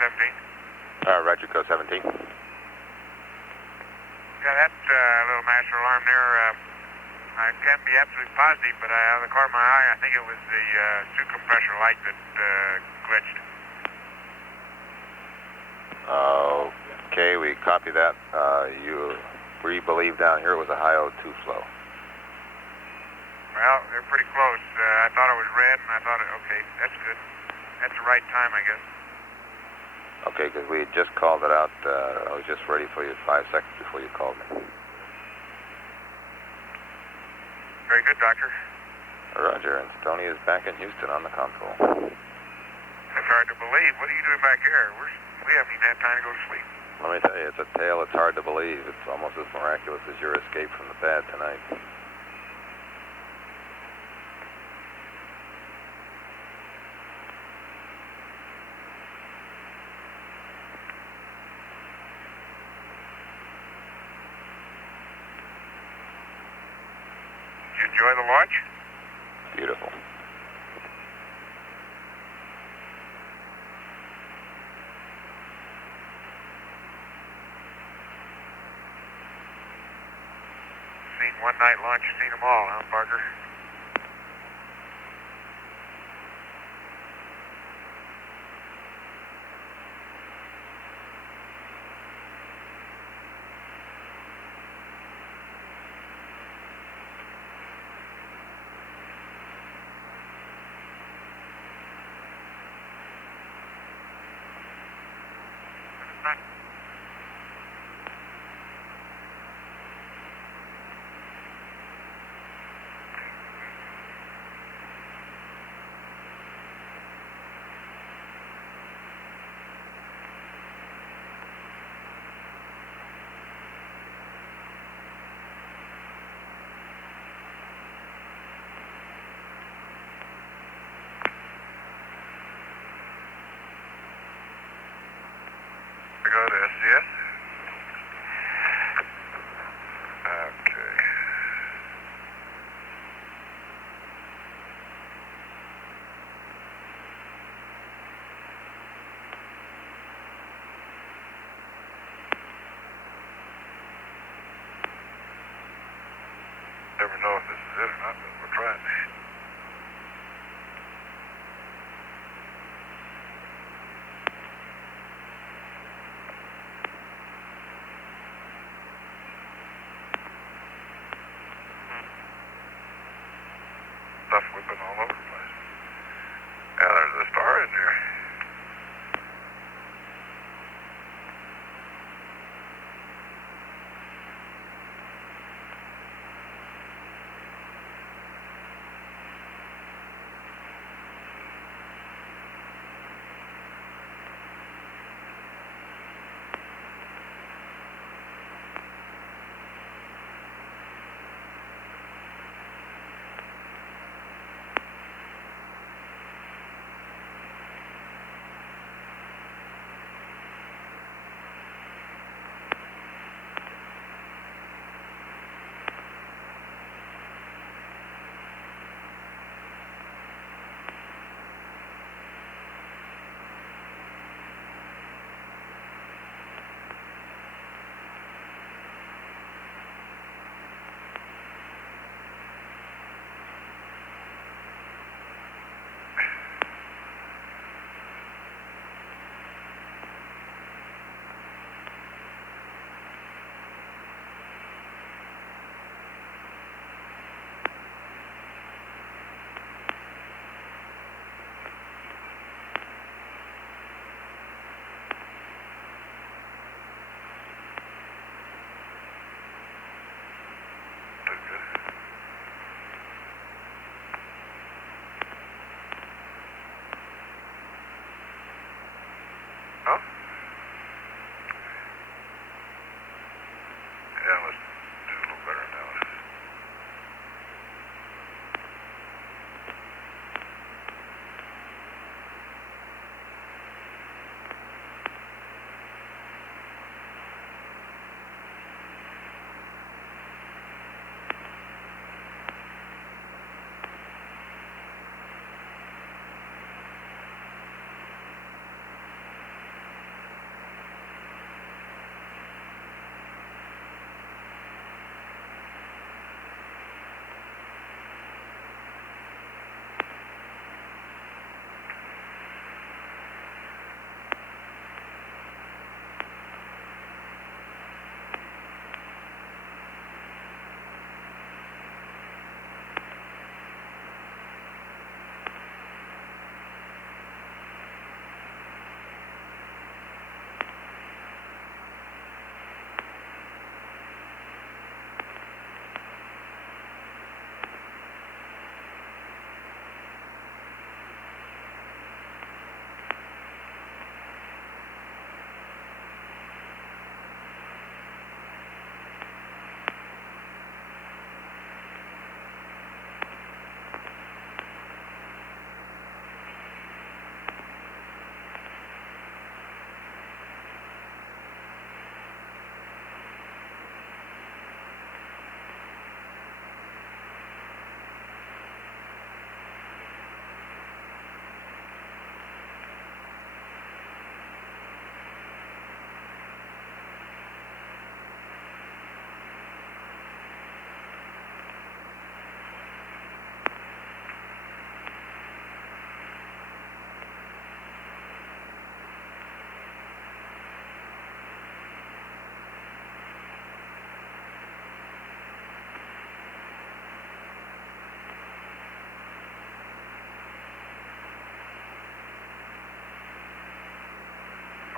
17. Roger, code 17. Yeah, that little master alarm there, I can't be absolutely positive, but out of the corner of my eye, I think it was the suit compressor light that glitched. Okay, we copy that. We believe down here it was a high O2 flow. Well, they're pretty close. I thought it was red, and I thought, okay, that's good. That's the right time, I guess. Okay, because we had just called it out. I was just ready for you 5 seconds before you called me. Very good, Doctor. Roger, and Stoney is back in Houston on the console. That's hard to believe. What are you doing back here? We haven't even had time to go to sleep. Let me tell you, it's a tale it's hard to believe. It's almost as miraculous as your escape from the pad tonight. Did you enjoy the launch? Beautiful. Seen one night launch, seen them all, huh, Parker? Go to SCS. Okay. Never know if this is it or not, but we'll try it. Stuff whipping all over the place. Yeah, there's a star in there.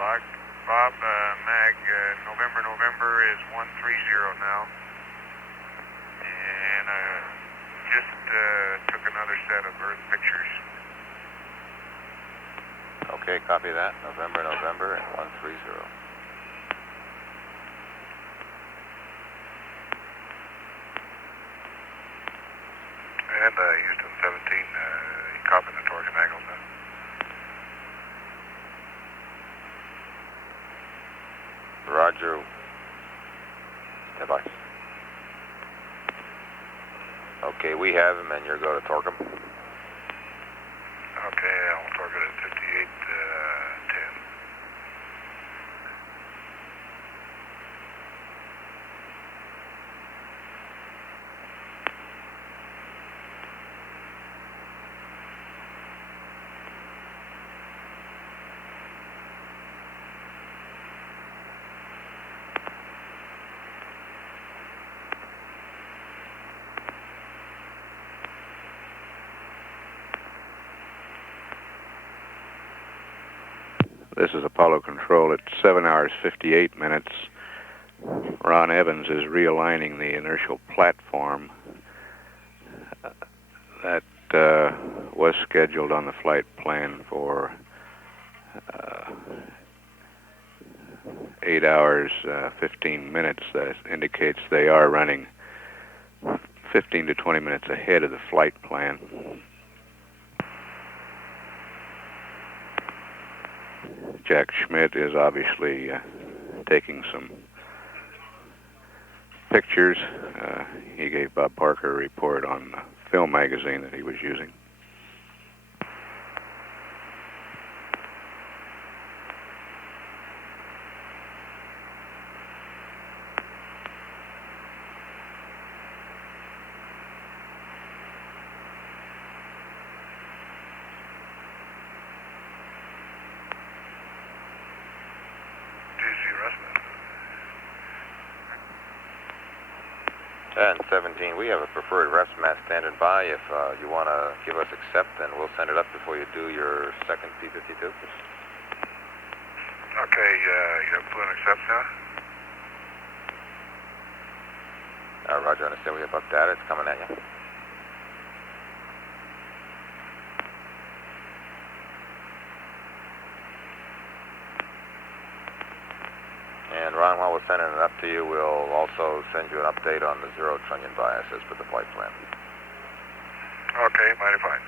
Bob, Mag, November is 130 now. And just took another set of Earth pictures. Okay, copy that. November and 130. And Houston 17, you copy the torsion angles now? Roger. Stand by. Okay, we have him, and you're going to torque him. Okay, I'll torque it at 58.10. This is Apollo Control at 7 hours 58 minutes. Ron Evans is realigning the inertial platform that was scheduled on the flight plan for 8 hours 15 minutes. That indicates they are running 15 to 20 minutes ahead of the flight plan. Jack Schmidt is obviously taking some pictures. He gave Bob Parker a report on the film magazine that he was using. And 17, we have a preferred rest mat standing by. If you want to give us accept, then we'll send it up before you do your second P-52. Okay, you have blue and accept now? Roger, I understand we have up data. It's coming at you. And Ron, while we're sending it up to you, we'll also send you an update on the zero trunnion bias as per the flight plan. Okay, mighty fine.